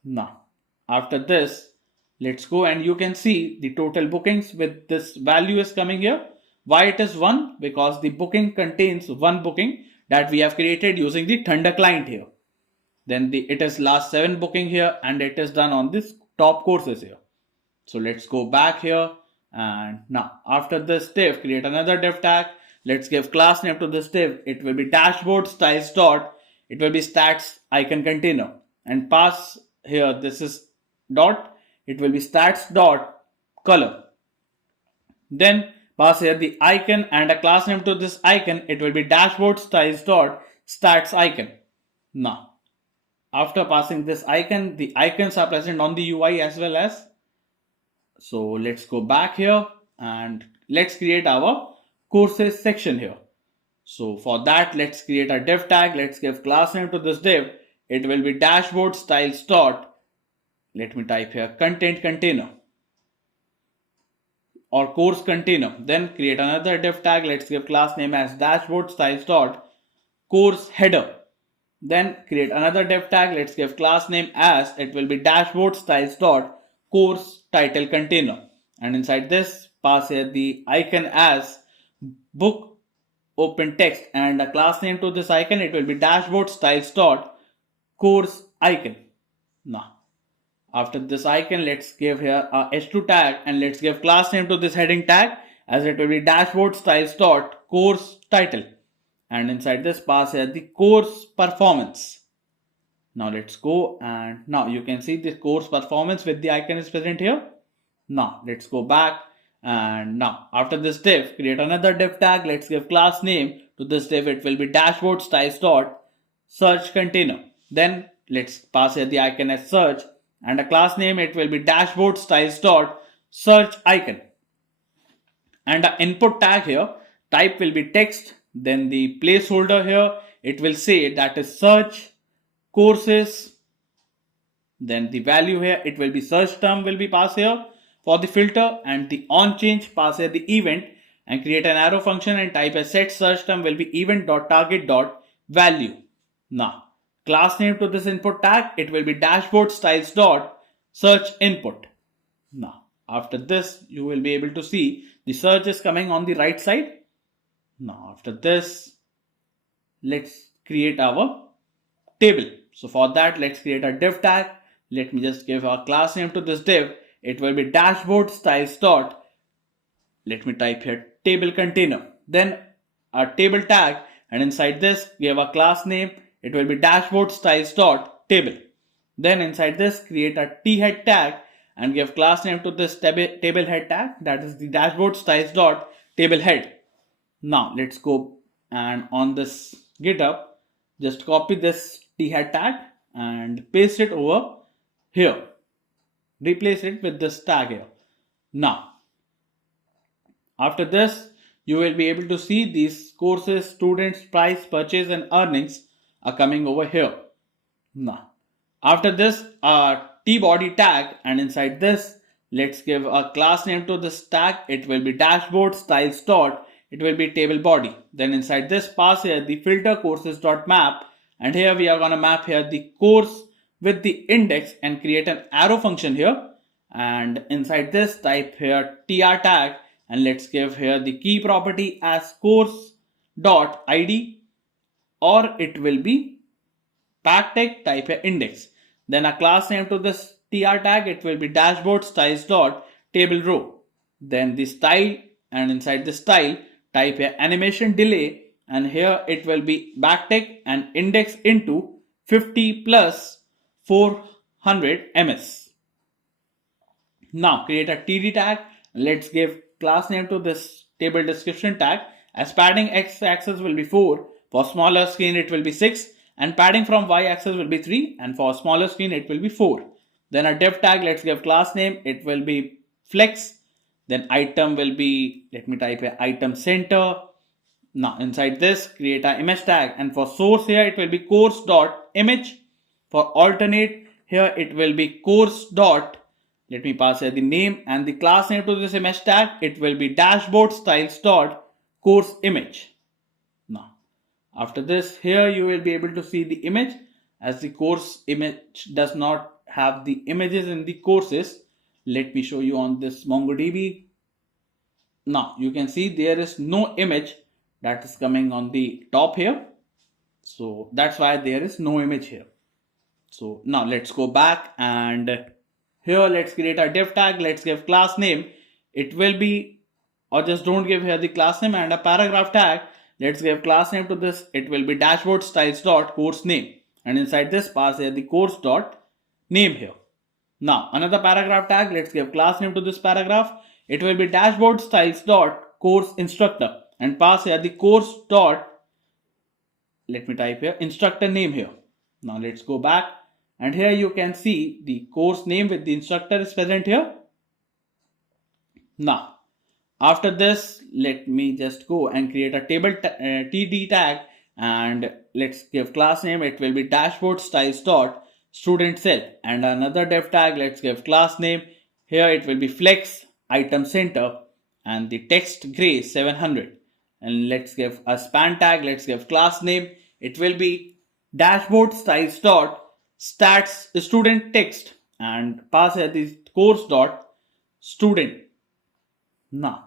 Now after this, let's go and you can see the total bookings with this value is coming here. Why it is 1? Because the booking contains one booking that we have created using the Thunder client here. Then it is last 7 booking here, and it is done on this top courses here. So let's go back here, and now after this div, create another div tag. Let's give class name to this div. It will be dashboard styles dot, it will be stats icon container, and pass here this is dot, it will be stats dot color. Then pass here the icon and a class name to this icon. It will be dashboard styles dot stats icon. Now after passing this icon, the icons are present on the UI as well as. So let's go back here and let's create our courses section here. So for that, let's create a div tag. Let's give class name to this div. It will be dashboard styles dot, let me type here, content container or course container. Then create another div tag. Let's give class name as dashboard styles dot course header. Then create another div tag. Let's give class name as, it will be dashboard styles dot course title container, and inside this pass here the icon as book open text, and a class name to this icon. It will be dashboard styles dot course icon. Now after this icon, let's give here a h2 tag, and let's give class name to this heading tag as it will be dashboard styles dot course title, and inside this pass here the course performance. Now let's go, and now you can see the course performance with the icon is present here. Now let's go back, and now after this div, create another div tag. Let's give class name to this div. It will be dashboard styles dot search container. Then let's pass here the icon as search, and a class name. It will be dashboard styles dot search icon, and the input tag here type will be text. Then the placeholder here, it will say that is search courses. Then the value here, it will be search term will be passed here for the filter, and the on change pass here the event, and create an arrow function and type a set search term will be event dot target dot value. Now class name to this input tag, it will be dashboard styles dot search input. Now after this, you will be able to see the search is coming on the right side. Now after this, let's create our table. So for that, let's create a div tag. Let me just give a class name to this div. It will be dashboard styles dot, let me type here, table container. Then a table tag, and inside this give a class name. It will be dashboard styles dot table. Then inside this create a t-head tag and give class name to this table head tag, that is the dashboard styles dot table head. Now let's go, and on this GitHub, just copy this t-head tag and paste it over here. Replace it with this tag here. Now after this, you will be able to see these courses, students, price, purchase and earnings are coming over here. Now after this, a t-body tag, and inside this let's give a class name to this tag. It will be dashboard styles dot, it will be table body. Then inside this pass here the filter courses dot map, and here we are going to map here the course with the index and create an arrow function here. And inside this type here tr tag, and let's give here the key property as course dot id, or it will be backtick, type here index. Then a class name to this tr tag, it will be dashboard styles dot table row. Then the style, and inside the style type here animation delay, and here it will be backtick and index into 50 plus 400 ms. Now create a td tag. Let's give class name to this table description tag. As padding x-axis will be 4, for smaller screen it will be 6, and padding from y-axis will be 3, and for smaller screen it will be 4. Then a div tag, let's give class name, it will be flex. Then item will be, let me type here, item center. Now inside this, create an image tag, and for source here it will be course.image. For alternate here it will be course dot, let me pass here the name and the class name to this image tag. It will be dashboard styles dot course image. Now after this, here you will be able to see the image, as the course image does not have the images in the courses. Let me show you on this MongoDB. Now you can see there is no image that is coming on the top here. So that's why there is no image here. So now let's go back, and here let's create a div tag. Let's give class name. It will be, or just don't give here the class name, and a paragraph tag. Let's give class name to this. It will be dashboard styles dot course name, and inside this pass here the course dot name here. Now another paragraph tag. Let's give class name to this paragraph. It will be dashboard styles dot course instructor, and pass here the course dot, let me type here, instructor name here. Now let's go back, and here you can see the course name with the instructor is present here. Now after this, let me just go and create a table td tag, and let's give class name. It will be dashboard styles dot student cell, and another div tag. Let's give class name. Here it will be flex item center, and the text gray 700, and let's give a span tag. Let's give class name. It will be dashboard styles dot stats student text, and pass here the course dot student. Now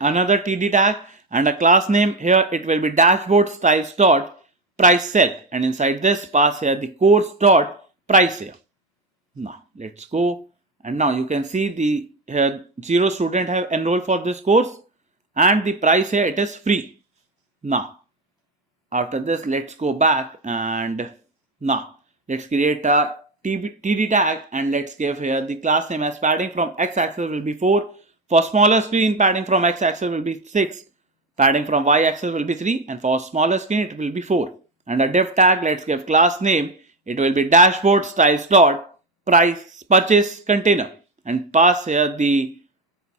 another td tag and a class name. Here it will be dashboard styles dot price cell, and inside this pass here the course dot price here. Now let's go, and now you can see the here 0 student have enrolled for this course, and the price here it is free. Now after this, let's go back, and now let's create a td tag, and let's give here the class name. As padding from x-axis will be 4, for smaller screen padding from x-axis will be 6, padding from y-axis will be 3, and for smaller screen it will be 4. And a div tag, let's give class name. It will be dashboard styles dot price purchase container, and pass here the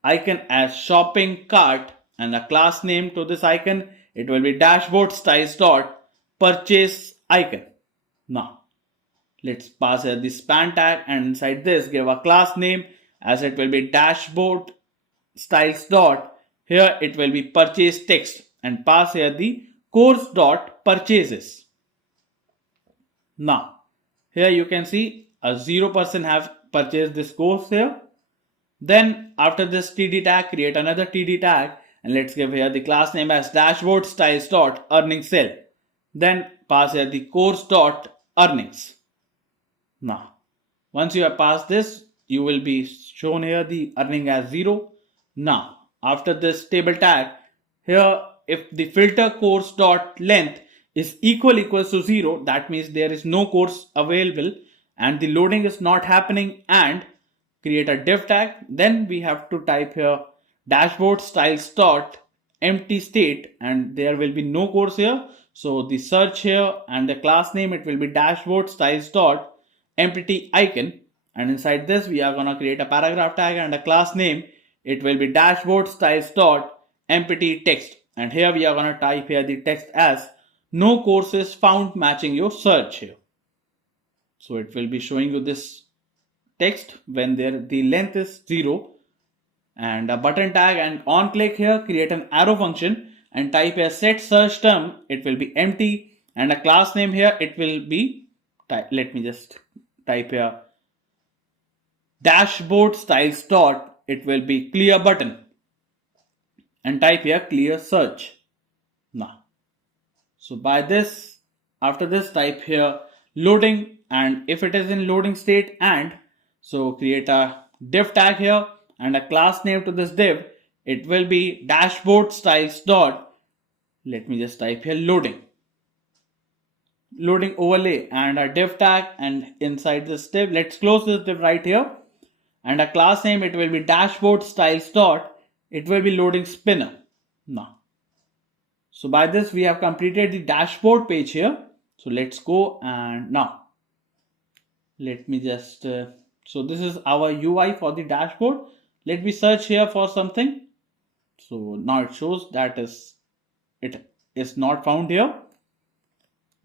icon as shopping cart, and a class name to this icon. It will be dashboard styles dot purchase icon. Now let's pass here the span tag, and inside this give a class name, as it will be dashboard styles dot, here it will be purchase text, and pass here the course dot purchases. Now here you can see a 0% have purchased this course here. Then after this td tag, create another td tag, and let's give here the class name as dashboard styles dot earning cell. Then pass here the course dot earnings. Now once you have passed this, you will be shown here the earning as 0. Now after this table tag, here if the filter course dot length is equals to 0, that means there is no course available and the loading is not happening, and create a div tag. Then we have to type here dashboard styles dot empty state, and there will be no course here. So the search here and the class name, it will be dashboard styles dot empty icon, and inside this we are gonna create a paragraph tag and a class name. It will be dashboard styles dot empty text, and here we are gonna type here the text as no courses found matching your search here. So it will be showing you this text when the length is 0, and a button tag, and on click here create an arrow function and type a set search term. It will be empty, and a class name here it will be, let me just type here dashboard styles dot, it will be clear button, and type here clear search. Now so by this, after this type here loading, and if it is in loading state, and so create a div tag here and a class name to this div. It will be dashboard styles dot, let me just type here loading overlay, and a div tag, and inside this div, let's close this div right here, and a class name, it will be dashboard styles dot it will be loading spinner now. So by this we have completed the dashboard page here. So let's go, and now let me just so this is our UI for the dashboard. Let me search here for something. So now it shows that it is not found here.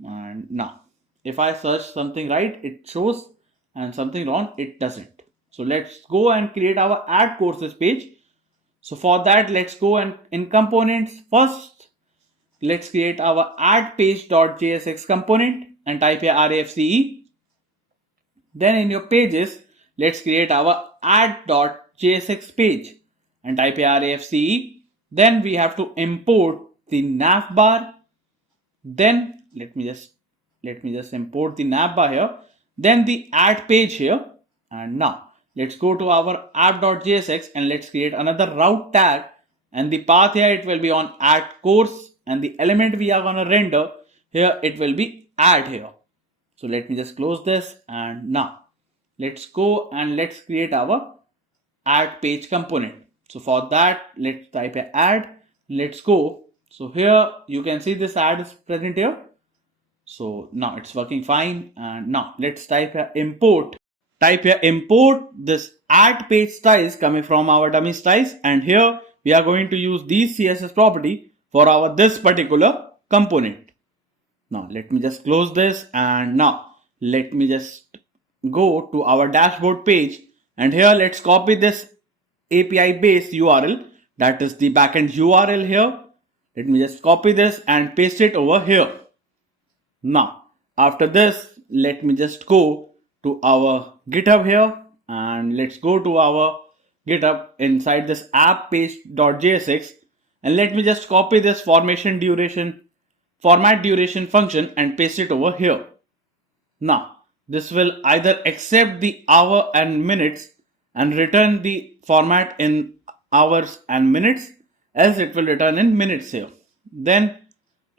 And now if I search something right, it shows, and something wrong, it doesn't. So let's go and create our add courses page. So for that, let's go and in components first, let's create our add page.jsx component and type here REFCE. Then in your pages, let's create our add.jsx page and type here REFCE. Then we have to import the navbar. Then let me just import the navbar here. Then the add page here. And now let's go to our app.jsx and let's create another route tag. And the path here, it will be on add course, and the element we are gonna render here, it will be add here. So let me just close this, and now let's go and let's create our add page component. So for that, let's type a add. Let's go. So here you can see this add is present here. So now it's working fine. And now let's type a import. Type here import this add page styles coming from our dummy styles, and here we are going to use these CSS property for our this particular component. Now let me just close this, and now let me just go to our dashboard page, and here let's copy this API base URL, that is the backend URL here. Let me just copy this and paste it over here. Now after this, let me just go to our GitHub here, and let's go to our GitHub inside this app page.jsx, and let me just copy this format duration function and paste it over here. Now this will either accept the hour and minutes and return the format in hours and minutes, else it will return in minutes here. Then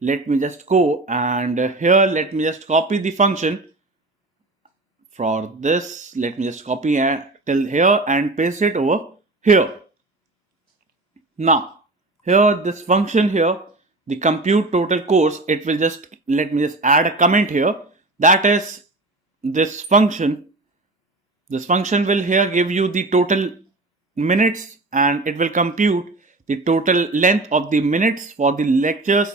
let me just go, and here let me just copy the function. For this, let me just copy till here and paste it over here. Now here this function here, the compute total course, it will just, let me just add a comment here, that is this function will here give you the total minutes, and it will compute the total length of the minutes for the lectures.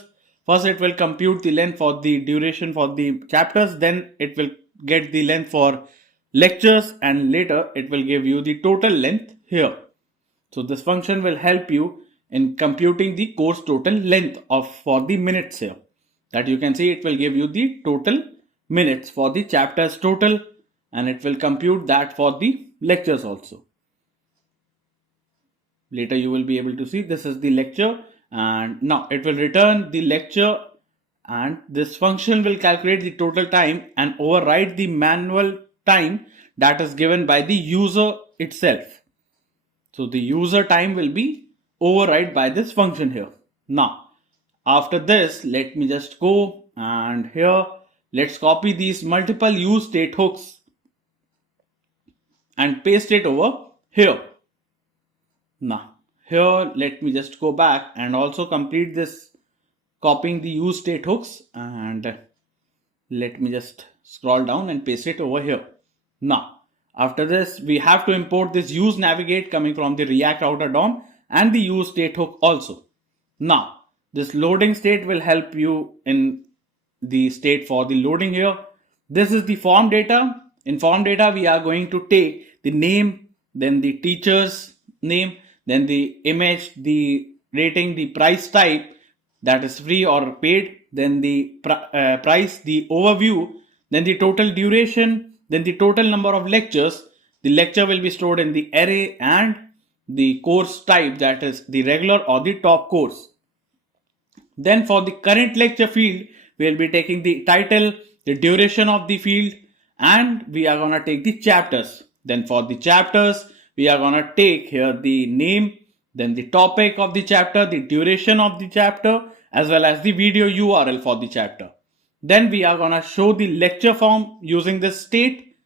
First it will compute the length for the duration for the chapters, then it will get the length for lectures, and later it will give you the total length here. So this function will help you in computing the course total length for the minutes here. That you can see, it will give you the total minutes for the chapters total, and it will compute that for the lectures also. Later you will be able to see this is the lecture, and now it will return the lecture, and this function will calculate the total time and override the manual time that is given by the user itself. So the user time will be override by this function here. Now after this, let me just go, and here let's copy these multiple use state hooks and paste it over here. Now here let me just go back and also complete this copying the use state hooks, and let me just scroll down and paste it over here. Now after this, we have to import this use navigate coming from the React Router DOM and the use state hook also. Now this loading state will help you in the state for the loading here. This is the form data. In form data, we are going to take the name, then the teacher's name, then the image, the rating, the price type, that is free or paid, then the price, the overview, then the total duration, then the total number of lectures. The lecture will be stored in the array, and the course type, that is the regular or the top course. Then for the current lecture field, we will be taking the title, the duration of the field, and we are gonna take the chapters. Then for the chapters, we are gonna take here the name, then the topic of the chapter, the duration of the chapter, as well as the video URL for the chapter. Then we are gonna show the lecture form using this state,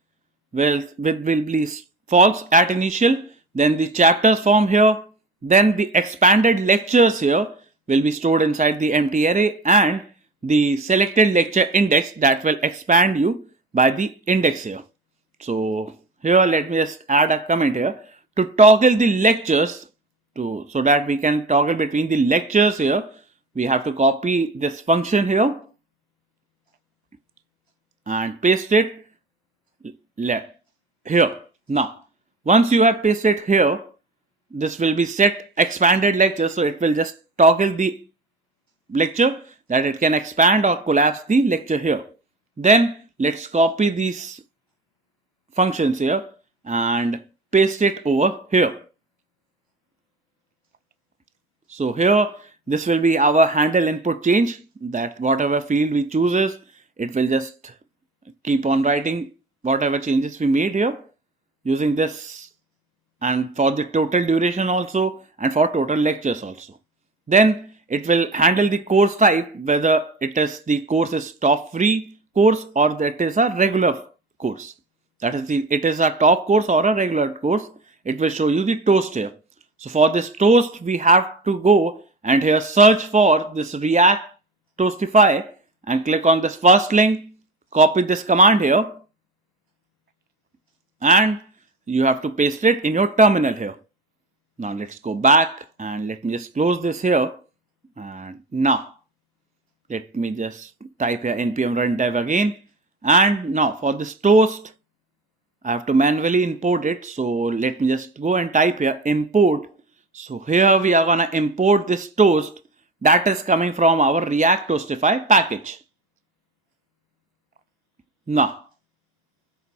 will be false at initial. Then the chapters form here, Then the expanded lectures here will be stored inside the empty array, and the selected lecture index that will expand you by the index here. So here let me just add a comment here to toggle the lectures so that we can toggle between the lectures here. We have to copy this function here and paste it here. Now, once you have pasted here, this will be set expanded lecture, so it will just toggle the lecture that it can expand or collapse the lecture here. Then let's copy these functions here and paste it over here. So here this will be our handle input change, that whatever field we chooses, it will just keep on writing whatever changes we made here using this, and for the total duration also, and for total lectures also. Then it will handle the course type, whether the course is top free course or that is a regular course. That is it is a top course or a regular course. It will show you the toast here. So for this toast, we have to go and here search for this React Toastify and click on this first link, copy this command here, and you have to paste it in your terminal here. Now let's go back and let me just close this here. And now let me just type here npm run dev again. And now for this toast, I have to manually import it. So let me just go and type here import. So here we are gonna import this toast that is coming from our React Toastify package. Now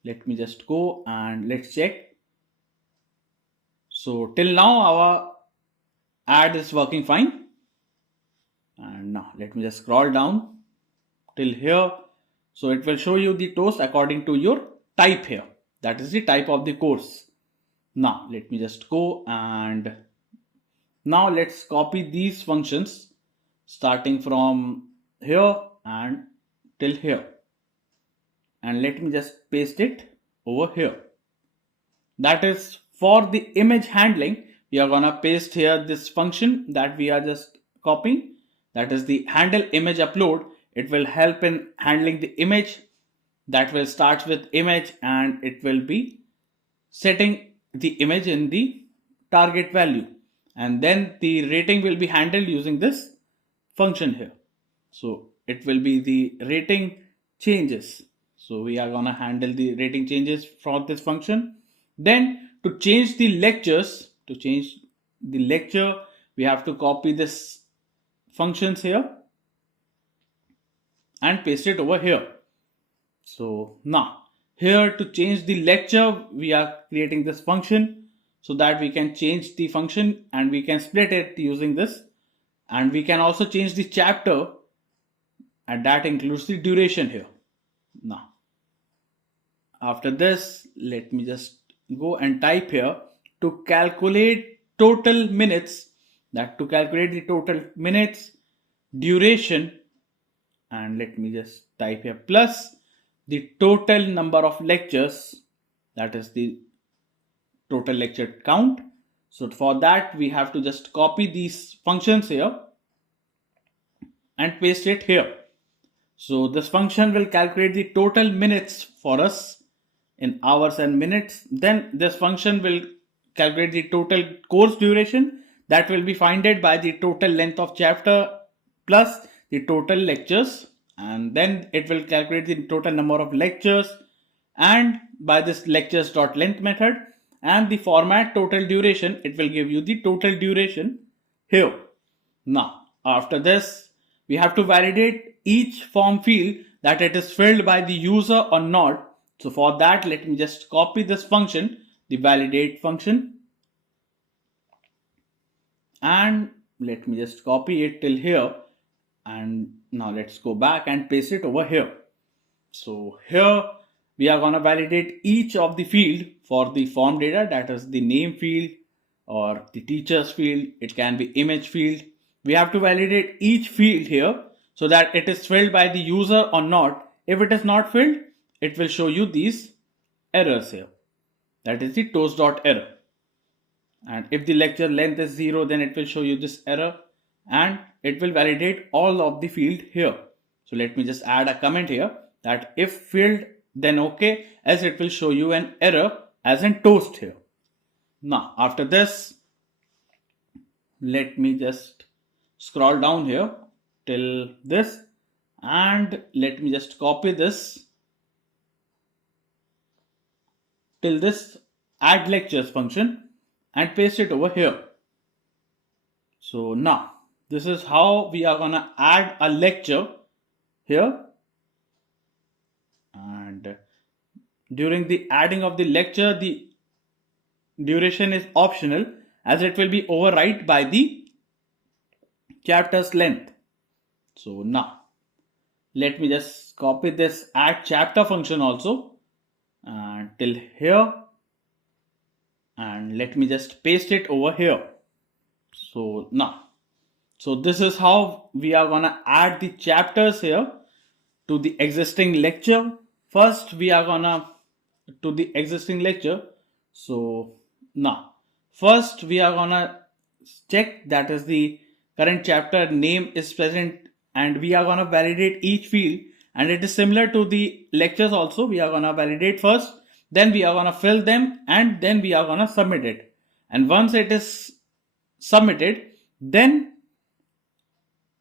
let me just go and let's check. So till now our ad is working fine. And now let me just scroll down till here. So it will show you the toast according to your type here. That is the type of the course. Now let me just go and now let's copy these functions starting from here and till here. And let me just paste it over here. That is for the image handling. We are gonna paste here this function that we are just copying. That is the handle image upload. It will help in handling the image. That will start with image and it will be setting the image in the target value. And then the rating will be handled using this function here. So it will be the rating changes. So we are gonna handle the rating changes from this function. Then to change the lectures, we have to copy this functions here and paste it over here. So now here to change the lecture, we are creating this function so that we can change the function and we can split it using this. And we can also change the chapter, and that includes the duration here. Now after this, let me just go and type here to calculate total minutes, duration, and let me just type here plus the total number of lectures, that is the total lecture count. So for that we have to just copy these functions here and paste it here. So this function will calculate the total minutes for us in hours and minutes. Then this function will calculate the total course duration, that will be founded by the total length of chapter plus the total lectures, and then it will calculate the total number of lectures and by this lectures.length method, and the format total duration, it will give you the total duration here. Now after this, we have to validate each form field that it is filled by the user or not. So for that, let me just copy this function, the validate function, and let me just copy it till here. And now let's go back and paste it over here. So here we are gonna validate each of the field for the form data, that is the name field or the teachers field. It can be image field. We have to validate each field here so that it is filled by the user or not. If it is not filled, it will show you these errors here. That is the toast.error. And if the lecture length is 0, then it will show you this error, and it will validate all of the field here. So let me just add a comment here that if field, then okay, as it will show you an error as in toast here. Now after this, let me just scroll down here till this, and let me just copy this till this add lectures function and paste it over here. So now this is how we are gonna add a lecture here, and during the adding of the lecture, the duration is optional as it will be override by the chapter's length. So now let me just copy this add chapter function also and till here, and let me just paste it over here. So now, so this is how we are gonna add the chapters here to the existing lecture. First we are gonna to the existing lecture. So now first we are gonna check that is the current chapter name is present, and we are gonna validate each field, and it is similar to the lectures also. We are gonna validate first, then we are gonna fill them, and then we are gonna submit it. And once it is submitted, then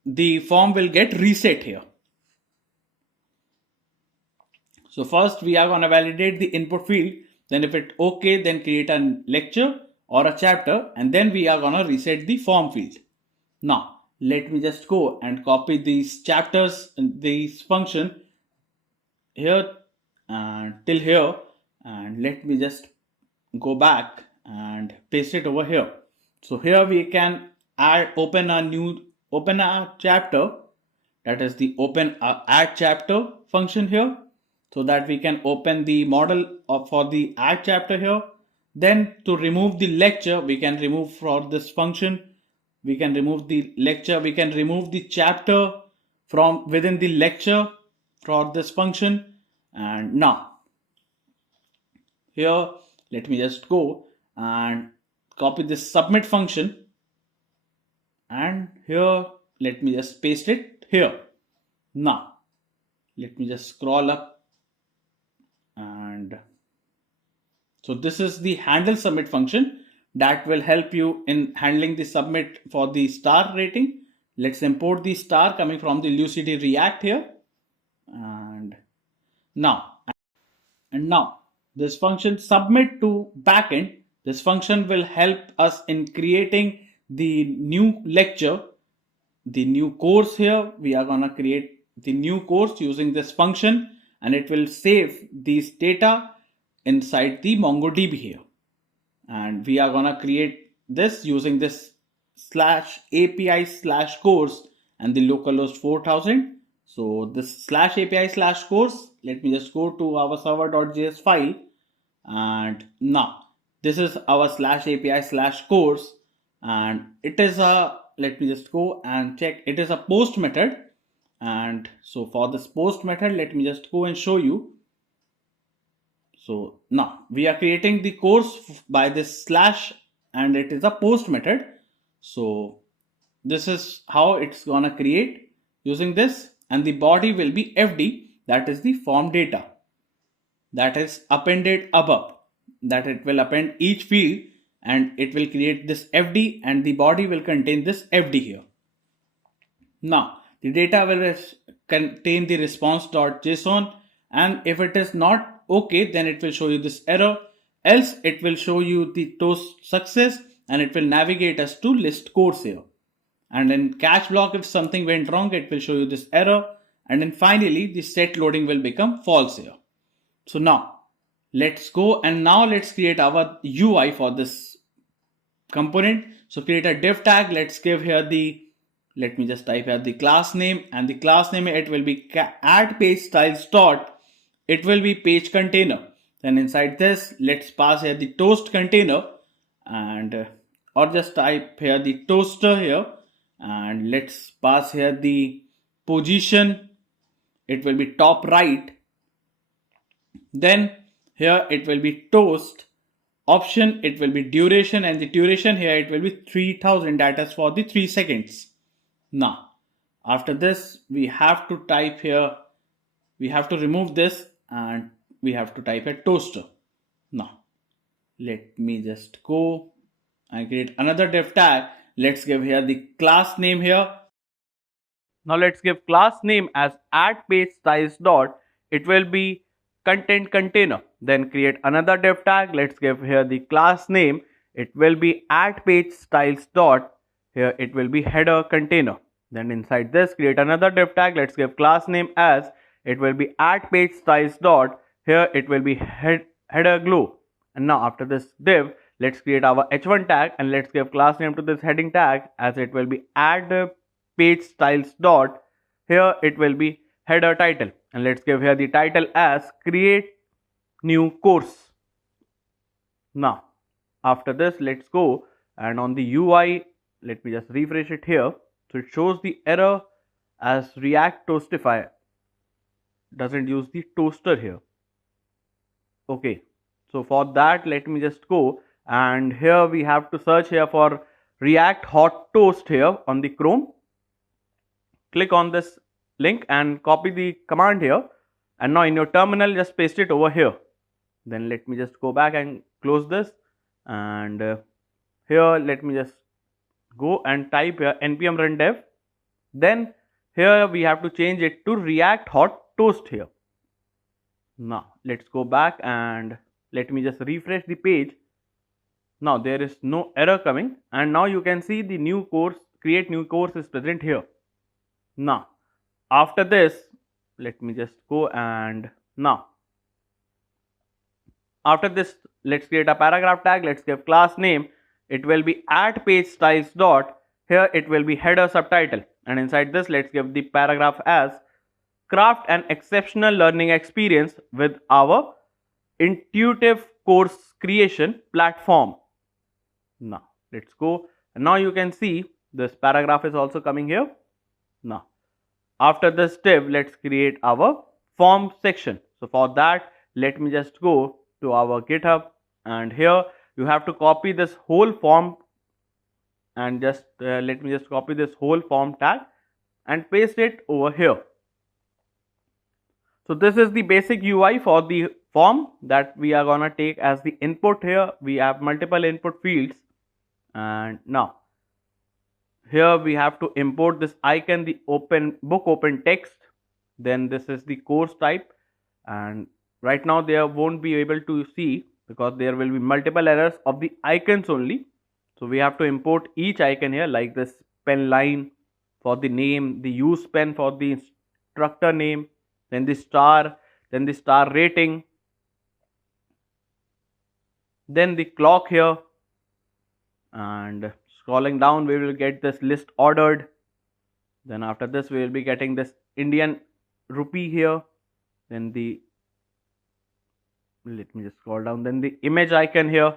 the form will get reset here. So first we are going to validate the input field, then if it okay, then create a lecture or a chapter, and then we are going to reset the form field. Now let me just go and copy these chapters and these function here and till here, and let me just go back and paste it over here. So here we can open a chapter, that is the open add chapter function here, so that we can open the model for the add chapter here. Then to remove the lecture, we can remove for this function, we can remove the lecture, we can remove the chapter from within the lecture for this function. And now here let me just go and copy this submit function, and here let me just paste it here. Now let me just scroll up, and so this is the handle submit function that will help you in handling the submit for the star rating. Let's import the star coming from the Lucid React here, and now this function submit to backend. This function will help us in creating the new lecture, the new course here. We are gonna create the new course using this function, and it will save these data inside the MongoDB here. And we are gonna create this using this /API/course and the localhost 4000. So this /API/course, let me just go to our server.js file, and now this is our /API/course, and it is a, let me just go and check, it is a post method. And so for this post method, let me just go and show you. So now we are creating the course by this slash, and it is a post method. So this is how it's gonna create using this, and the body will be FD, that is the form data that is appended above, that it will append each field and it will create this FD, and the body will contain this FD here. Now the data will contain the response.json, and if it is not okay, then it will show you this error, else it will show you the toast success, and it will navigate us to list course here. And in catch block, if something went wrong, it will show you this error, and then finally the set loading will become false here. So now let's go, and now let's create our UI for this component. So create a div tag. Let's give here the, let me just type here the class name, and the class name, it will be add page styles dot, it will be page container. Then inside this, let's pass here the toast container, and or just type here the toaster here, and let's pass here the position, it will be top right. Then here it will be toast, option, it will be duration, and the duration here, it will be 3000. That is for the 3 seconds. Now, after this, we have to type here, we have to remove this and we have to type a toaster. Now, let me just go and create another div tag. Let's give here the class name here. Now let's give class name as @pageStyles dot. It will be content container. Then create another div tag. Let's give here the class name. It will be @pageStyles dot. Here it will be header container. Then inside this create another div tag. Let's give class name as it will be @pageStyles dot. Here it will be header glue. And now after this div, let's create our h1 tag and let's give class name to this heading tag as it will be add page styles dot. Here it will be header title and let's give here the title as create new course. Now after this, let's go and on the UI, let me just refresh it here. So it shows the error as React Toastify doesn't use the toaster here. Okay, so for that, let me just go and here we have to search here for React hot toast here on the Chrome. Click on this link and copy the command here, and now in your terminal just paste it over here. Then let me just go back and close this, and here let me just go and type here npm run dev. Then here we have to change it to React hot toast here. Now let's go back and let me just refresh the page. Now there is no error coming, and now you can see the new course, create new course is present here. Now after this, let me just go and now after this, let's create a paragraph tag. Let's give class name. It will be @pageStyles dot. Here it will be header subtitle, and inside this let's give the paragraph as craft an exceptional learning experience with our intuitive course creation platform. Now let's go, and now you can see this paragraph is also coming here. Now after this div, let's create our form section. So for that, let me just go to our GitHub, and here you have to copy this whole form and just let me just copy this whole form tag and paste it over here. So this is the basic UI for the form that we are gonna take as the input here. We have multiple input fields, and now here we have to import this icon, the open text. Then this is the course type, and right now they won't be able to see because there will be multiple errors of the icons only. So we have to import each icon here, like this pen line for the name, the use pen for the instructor name, then the star rating, then the clock here, and scrolling down we will get this list ordered. Then after this we will be getting this Indian rupee here, then the let me just scroll down, then the image icon here.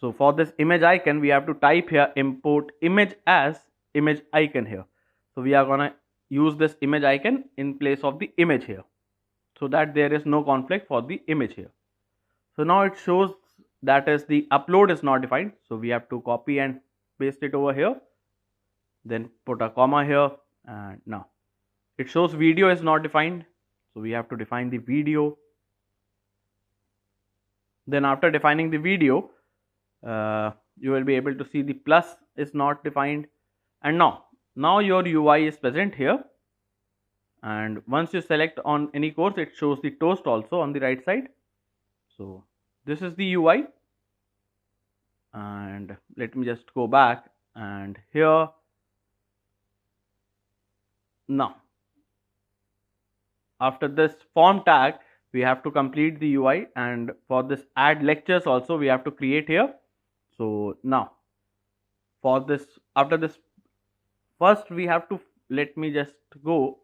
So for this image icon we have to type here import image as image icon here. So we are gonna use this image icon in place of the image here, so that there is no conflict for the image here. So now it shows that is the upload is not defined, so we have to copy and paste it over here, then put a comma here, and now it shows video is not defined, so we have to define the video. Then after defining the video, you will be able to see the plus is not defined, and now your UI is present here. And once you select on any course, it shows the toast also on the right side. So this is the UI, and let me just go back, and here now after this form tag we have to complete the UI, and for this add lectures also we have to create here. So now for this, after this, first we have to, let me just go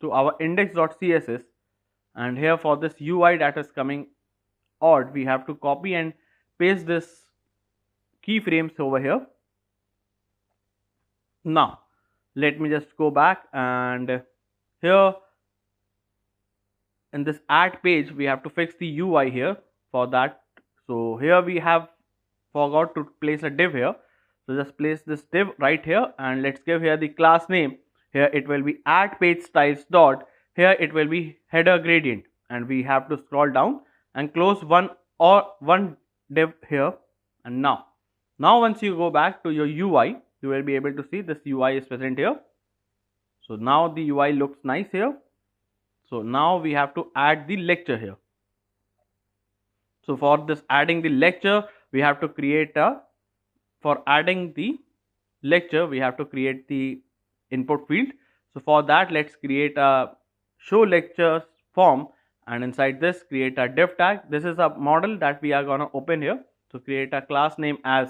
to our index.css, and here for this UI that is coming odd, we have to copy and paste this keyframes over here. Now let me just go back, and here in this add page we have to fix the UI here. For that, So here we have forgot to place a div here. So just place this div right here, and let's give here the class name. Here it will be at page styles dot. Here it will be header gradient, and we have to scroll down and close one div here. And now once you go back to your UI, you will be able to see this UI is present here. So now the UI looks nice here. So now we have to add the lecture here. So for this adding the lecture, we have to create for adding the lecture, we have to create the input field. So for that, let's create a show lectures form, and inside this create a div tag. This is a model that we are gonna open here. So create a class name as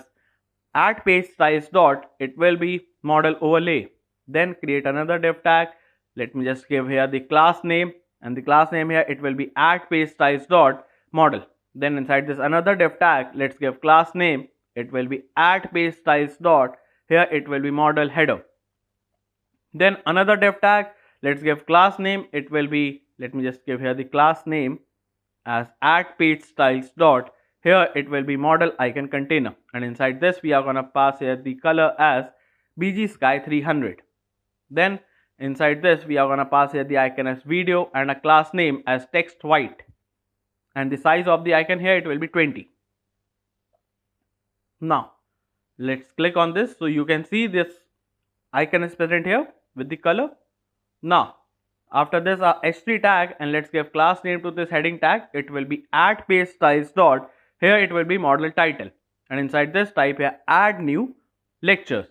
at page styles dot, it will be model overlay. Then create another div tag. Let me just give here the class name, and the class name here it will be at page styles dot model. Then inside this another div tag, let's give class name, it will be at page styles dot, here it will be model header. Then another div tag, let's give class name, it will be, let me just give here the class name as at page styles dot, here it will be model icon container, and inside this we are gonna pass here the color as BG Sky 300. Then inside this we are gonna pass here the icon as video and a class name as text white, and the size of the icon here it will be 20. Now let's click on this, so you can see this icon is present here with the color. Now after this our h3 tag, and let's give class name to this heading tag, it will be at page styles dot, here it will be model title, and inside this type here add new lectures.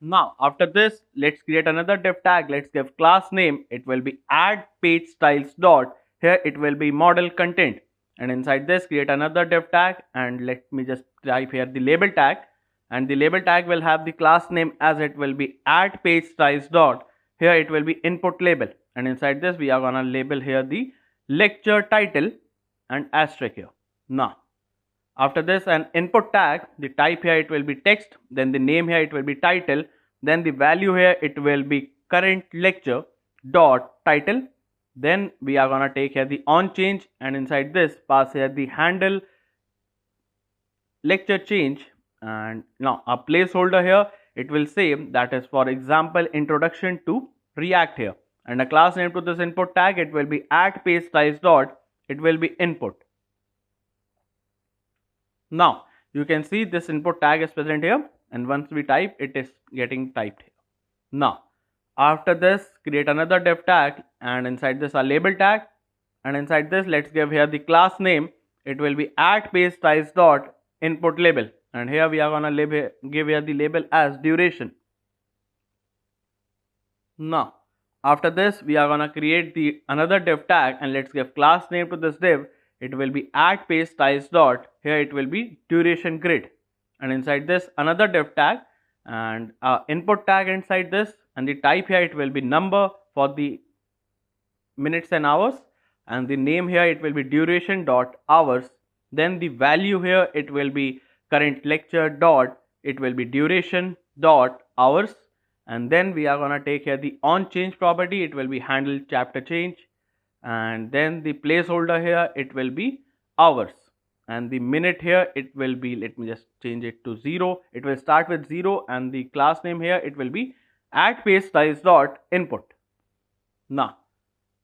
Now after this, let's create another div tag. Let's give class name, it will be add page styles dot, here it will be model content, and inside this create another div tag, and let me just type here the label tag, and the label tag will have the class name as it will be add page styles dot, here it will be input label, and inside this we are gonna label here the lecture title and asterisk here. Now after this an input tag, the type here it will be text, then the name here it will be title, then the value here it will be current lecture dot title. Then we are gonna take here the on change, and inside this pass here the handle lecture change, and now a placeholder here it will say that is for example introduction to React here, and a class name to this input tag it will be at page styles dot, it will be input. Now you can see this input tag is present here, and once we type it is getting typed here. Now after this create another div tag, and inside this a label tag, and inside this let's give here the class name, it will be at page styles dot input label, and here we are gonna give here the label as duration. Now after this we are gonna create the another div tag, and let's give class name to this div, it will be at page styles dot, here it will be duration grid, and inside this another div tag and input tag inside this, and the type here it will be number for the minutes and hours, and the name here it will be duration dot hours, then the value here it will be current lecture dot, it will be duration dot hours, and then we are gonna take here the on change property, it will be handle chapter change, and then the placeholder here it will be hours, and the minute here it will be, let me just change it to 0, it will start with 0, and the class name here it will be at page styles dot input. Now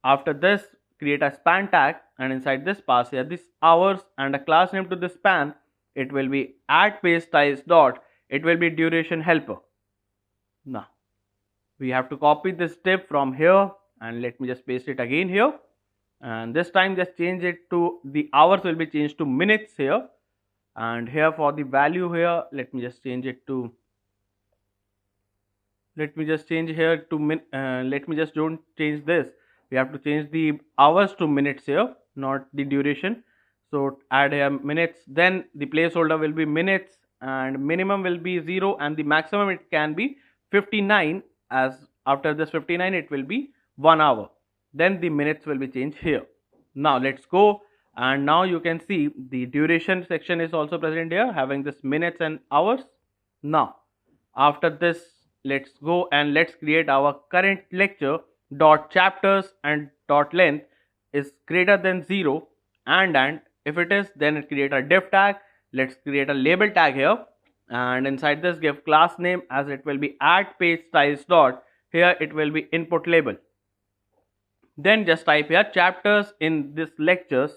after this create a span tag, and inside this pass here this hours, and a class name to this span, it will be at page styles dot, it will be duration helper. Now we have to copy this div from here, and let me just paste it again here, and this time just change it to the hours will be changed to minutes here, and here for the value here let me just change it to, let me just change here to let me just don't change this, we have to change the hours to minutes here, not the duration. So add here minutes, then the placeholder will be minutes, and minimum will be 0, and the maximum it can be 59, as after this 59 it will be 1 hour, then the minutes will be changed here. Now let's go, and now you can see the duration section is also present here having this minutes and hours. Now after this let's go and let's create our current lecture dot chapters and dot length is greater than 0, and if it is, then it create a div tag. Let's create a label tag here, and inside this give class name as it will be add page styles dot, here it will be input label. Then just type here chapters in this lectures,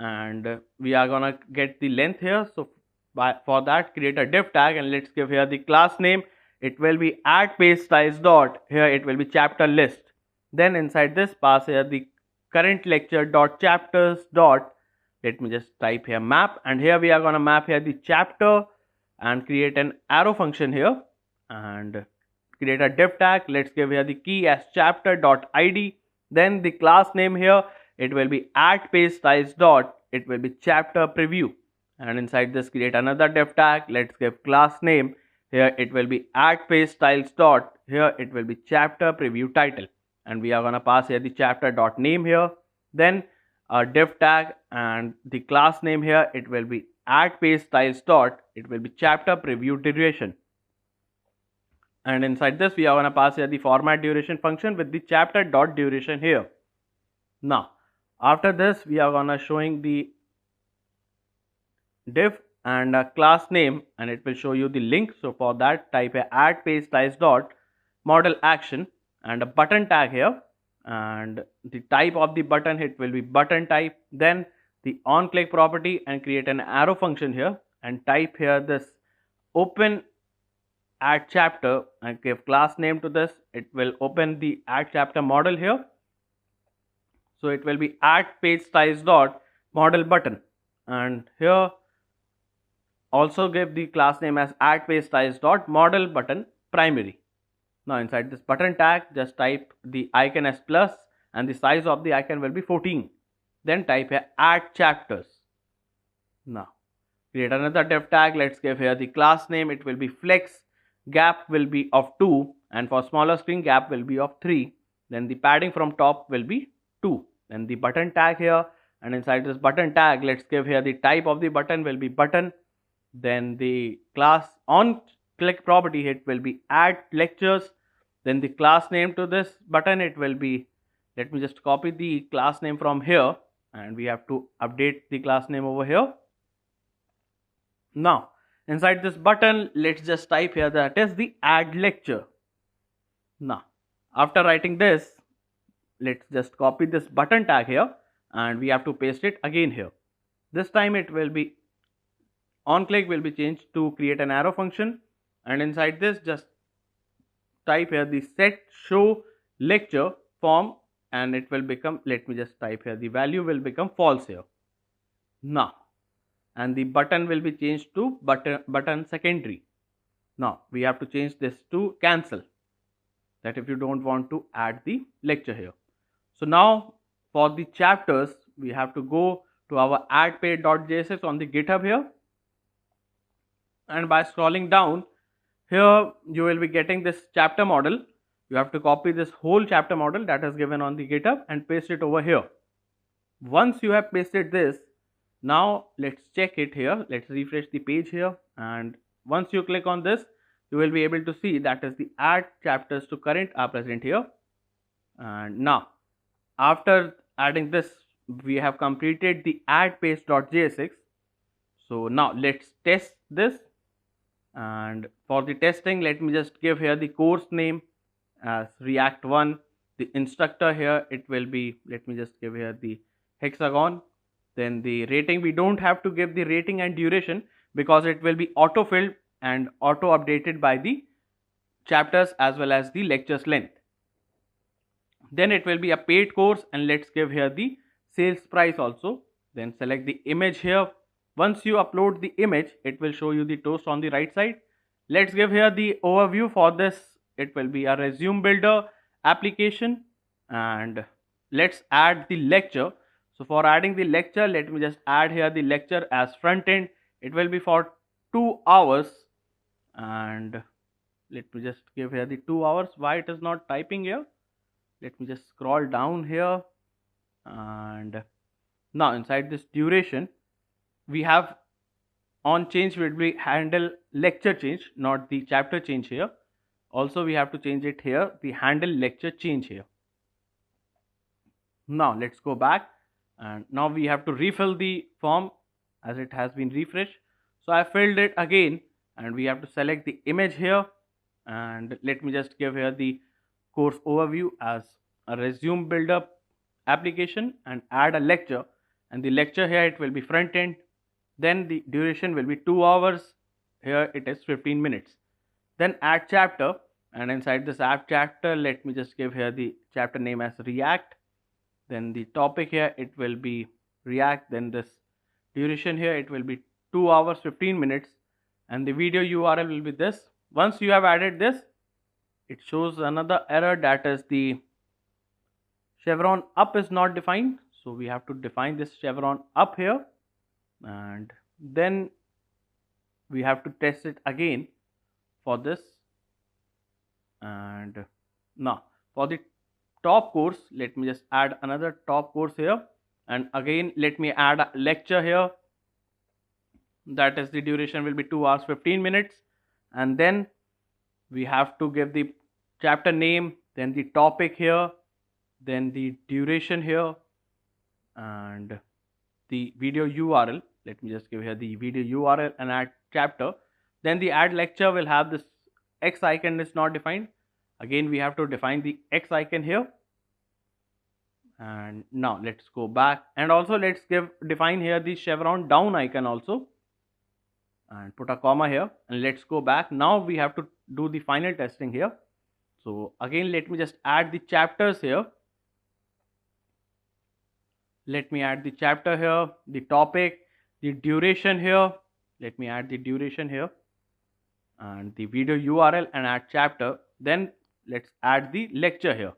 and we are gonna get the length here. So for that create a div tag, and let's give here the class name. It will be add page styles dot, here it will be chapter list. Then inside this pass here the current lecture dot chapters dot, let me just type here map, and here we are gonna map here the chapter and create an arrow function here and create a div tag. Let's give here the key as chapter dot id. Then the class name here, it will be add page styles dot, it will be chapter preview, and inside this create another div tag. Let's give class name, here it will be add page styles dot, here it will be chapter preview title, and we are gonna pass here the chapter dot name here. Then a div tag, and the class name here it will be add page styles dot, it will be chapter preview duration, and inside this we are going to pass here the format duration function with the chapter dot duration here. Now after this we are going to showing the div and a class name, and it will show you the link. So for that type a add page styles dot model action and a button tag here, and the type of the button, it will be button type. Then the on click property, and create an arrow function here and type here this open add chapter and give class name to this. It will open the add chapter model here. So it will be add page styles dot model button, and here also give the class name as add page styles dot model button primary. Now inside this button tag just type the icon as plus, and the size of the icon will be 14. Then type here add chapters. Now create another div tag. Let's give here the class name, it will be flex, gap will be of 2, and for smaller screen gap will be of 3. Then the padding from top will be 2. Then the button tag here, and inside this button tag let's give here the type of the button will be button. Then the class on click property, it will be add lectures. Then the class name to this button, it will be, let me just copy the class name from here, and we have to update the class name over here. Now inside this button let's just type here that is the add lecture. Now after writing this, let's just copy this button tag here, and we have to paste it again here. This time it will be on click will be changed to create an arrow function, and inside this just type here the set show lecture form, and it will become, let me just type here the value will become false here. Now and the button will be changed to button secondary. Now we have to change this to cancel, that if you don't want to add the lecture here. So now for the chapters we have to go to our add page.js on the GitHub here, and by scrolling down here you will be getting this chapter model. You have to copy this whole chapter model that is given on the GitHub and paste it over here. Once you have pasted this, now let's check it here. Let's refresh the page here, and once you click on this you will be able to see that is the add chapters to current are present here. And now after adding this we have completed the add page.js. So now let's test this, and for the testing let me just give here the course name as React 1. The instructor here it will be, let me just give here the hexagon. Then the rating, we don't have to give the rating and duration because it will be auto filled and auto updated by the chapters as well as the lectures length. Then it will be a paid course, and let's give here the sales price also. Then select the image here. Once you upload the image it will show you the toast on the right side. Let's give here the overview for this. It will be a resume builder application, and let's add the lecture. So for adding the lecture, let me just add here the lecture as front end. It will be for 2 hours, and let me just give here the 2 hours. Why it is not typing here? Let me just scroll down here, and now inside this duration we have on change will be handle lecture change, not the chapter change here. Also we have to change it here, the handle lecture change here. Now let's go back, and now we have to refill the form as it has been refreshed. So I filled it again, and we have to select the image here, and let me just give here the course overview as a resume builder application and add a lecture, and the lecture here it will be front end. Then the duration will be 2 hours, here it is 15 minutes. Then add chapter, and inside this add chapter let me just give here the chapter name as React. Then the topic here it will be React. Then this duration here it will be 2 hours 15 minutes, and the video URL will be this. Once you have added this, it shows another error, that is the chevron up is not defined. So we have to define this chevron up here, and then we have to test it again for this. And now for the top course, let me just add another top course here, and again let me add a lecture here, that is the duration will be 2 hours 15 minutes. And then we have to give the chapter name, then the topic here, then the duration here, and the video URL. Let me just give here the video URL and add chapter. Then the add lecture will have this X icon is not defined. Again we have to define the X icon here. And now let's go back, and also let's define here the chevron down icon also, and put a comma here, and let's go back. Now we have to do the final testing here. So again let me just add the chapters here. Let me add the chapter here, the topic, the duration here. Let me add the duration here, and the video URL and add chapter. Then let's add the lecture here.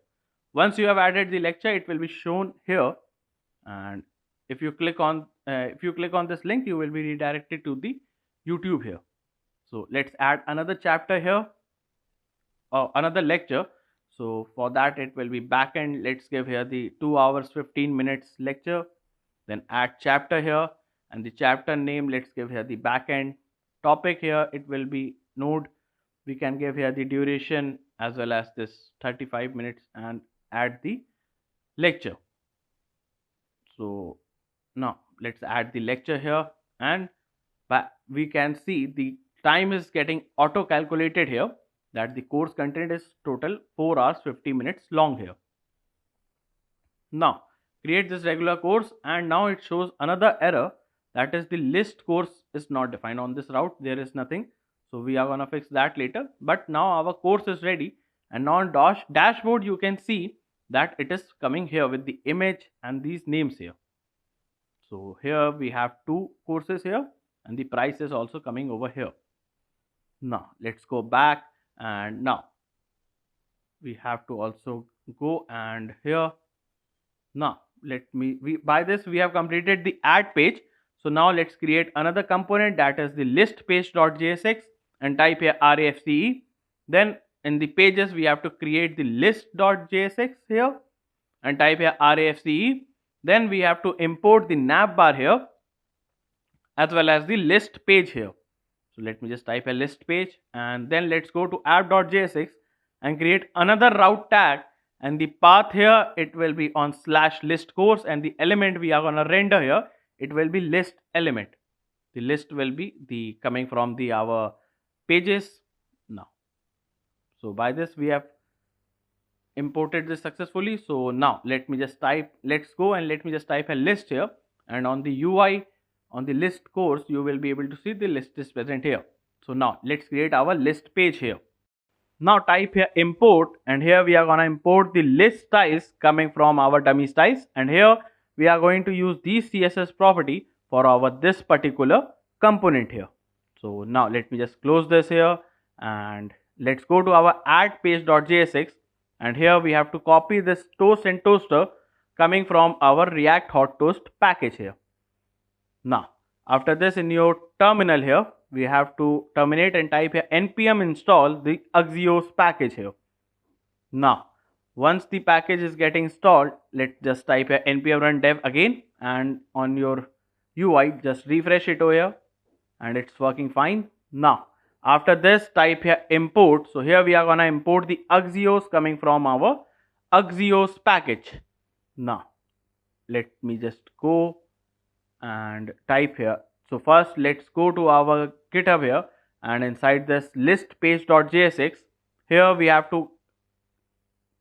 Once you have added the lecture, it will be shown here, and if you click on this link, you will be redirected to the YouTube here. So let's add another chapter here, or another lecture. So for that it will be backend. Let's give here the 2 hours 15 minutes lecture. Then add chapter here, and the chapter name let's give here the backend. Topic here it will be Node. We can give here the duration as well as this 35 minutes, and add the lecture. So now let's add the lecture here, and we can see the time is getting auto calculated here, that the course content is total 4 hours 50 minutes long here. Now create this regular course, and now it shows another error, that is the list course is not defined. On this route there is nothing, so we are gonna fix that later. But now our course is ready, and now on dashboard you can see that it is coming here with the image and these names here. So here we have 2 courses here, and the price is also coming over here. Now let's go back, and now we have to also go, and here now by this we have completed the add page. So now let's create another component, that is the list page.jsx, and type here RESTful. Then in the pages we have to create the list.jsx here, and type here RESTful. Then we have to import the navbar here as well as the list page here. So let me just type a list page, and then let's go to app.jsx and create another route tag, and the path here it will be on /list course, and the element we are gonna render here it will be list element. The list will be the coming from the our pages now. So by this we have imported this successfully. So now let's go and let me just type a list here, and on the UI on the list course you will be able to see the list is present here. So now let's create our list page here. Now type here import, and here we are gonna import the list styles coming from our dummy styles, and here we are going to use these CSS property for our this particular component here. So now let me just close this here, and let's go to our add page.jsx, and here we have to copy this toast and toaster coming from our React hot toast package here. Now after this, in your terminal here we have to terminate and type here npm install the Axios package here. Now once the package is getting installed, let's just type here npm run dev again, and on your UI just refresh it over here, and it's working fine. Now after this type here import. So here we are gonna import the Axios coming from our Axios package. Now let me just go and type here. So first let's go to our GitHub here, and inside this list page.jsx, here we have to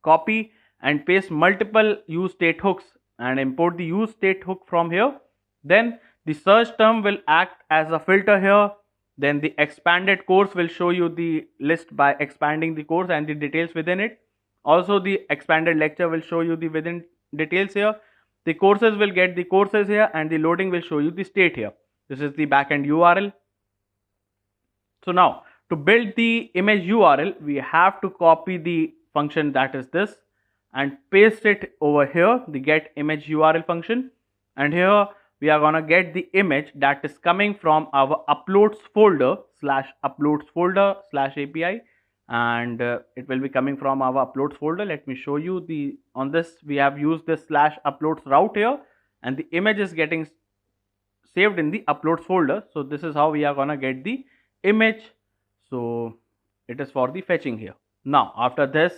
copy and paste multiple use state hooks and import the use state hook from here. Then the search term will act as a filter here. Then the expanded course will show you the list by expanding the course and the details within it. Also the expanded lecture will show you the within details here. The courses will get the courses here, and the loading will show you the state here. This is the backend URL. So now to build the image URL, we have to copy the function, that is this, and paste it over here, the get image URL function. And here we are gonna get the image that is coming from our uploads folder /uploads/API, and it will be coming from our uploads folder. Let me show you the, on this we have used this /uploads route here, and the image is getting saved in the uploads folder. So this is how we are gonna get the image. So it is for the fetching here. Now after this,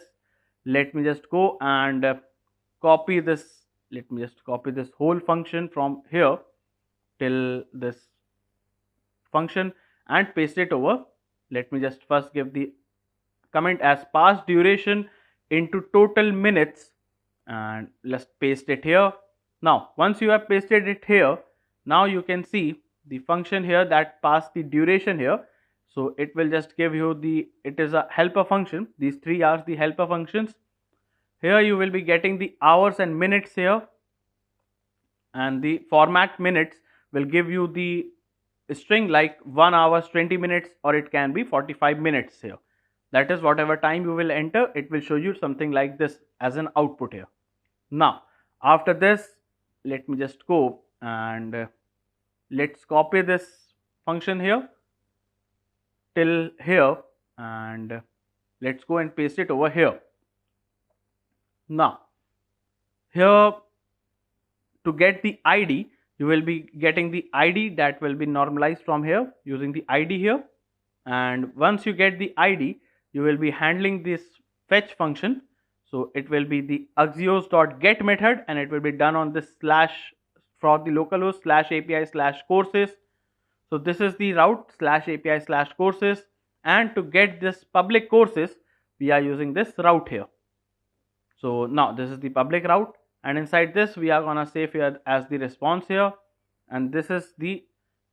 let me just go and copy this. Let me just copy this whole function from here till this function and paste it over. Let me just first give the comment as pass duration into total minutes, and let's paste it here. Now once you have pasted it here, now you can see the function here that pass the duration here. So it will just give you the, it is a helper function. These three are the helper functions. Here you will be getting the hours and minutes here, and the format minutes will give you the string like 1 hour 20 minutes, or it can be 45 minutes here. That is whatever time you will enter, it will show you something like this as an output here. Now after this, let me just go and let's copy this function here till here, and let's go and paste it over here. Now here to get the ID, you will be getting the ID that will be normalized from here using the ID here. And once you get the ID, you will be handling this fetch function. So it will be the axios.get method, and it will be done on this slash for the localhost /API/courses. So this is the route /API/courses, and to get this public courses, we are using this route here. So now this is the public route, and inside this we are gonna save here as the response here, and this is the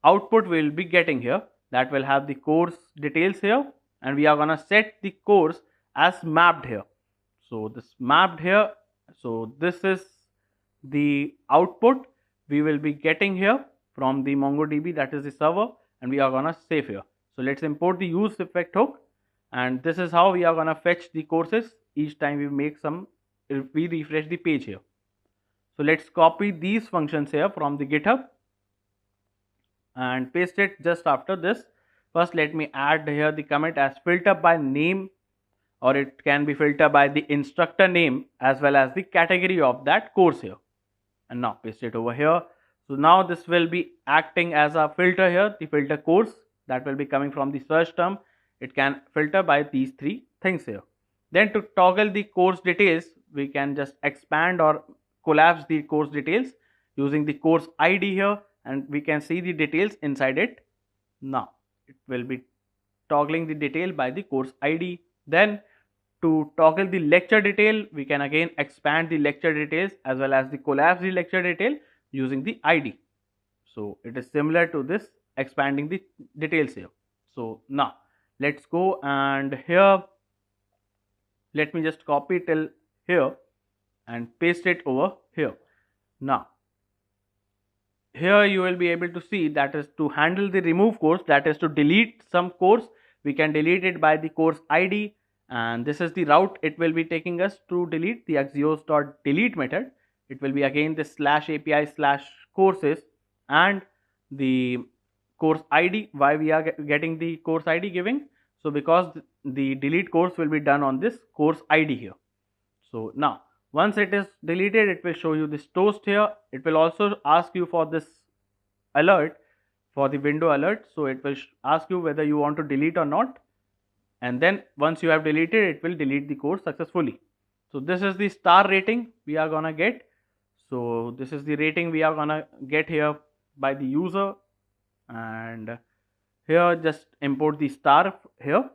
output we will be getting here that will have the course details here, and we are gonna set the course as mapped here. So this mapped here, so this is the output we will be getting here from the MongoDB, that is the server, and we are gonna save here. So let's import the use effect hook, and this is how we are gonna fetch the courses each time we make some, we refresh the page here. So let's copy these functions here from the GitHub and paste it just after this. First let me add here the comment as filter by name, or it can be filter by the instructor name as well as the category of that course here, and now paste it over here. So now this will be acting as a filter here, the filter course that will be coming from the search term. It can filter by these three things here. Then to toggle the course details, we can just expand or collapse the course details using the course ID here, and we can see the details inside it. Now it will be toggling the detail by the course ID. Then to toggle the lecture detail, we can again expand the lecture details as well as the collapse the lecture detail using the ID. So it is similar to this expanding the details here. So now let's go, and here let me just copy till here and paste it over here. Now here you will be able to see that is to handle the remove course, that is to delete some course, we can delete it by the course ID, and this is the route it will be taking us to delete the axios.delete method. It will be again this /API/courses and the course ID. Why we are getting the course ID giving? So because the delete course will be done on this course ID here. So now once it is deleted, it will show you this toast here. It will also ask you for this alert, for the window alert. So it will ask you whether you want to delete or not, and then once you have deleted, it will delete the course successfully. So this is the star rating we are gonna get. So this is the rating we are gonna get here by the user, and here just import the star here.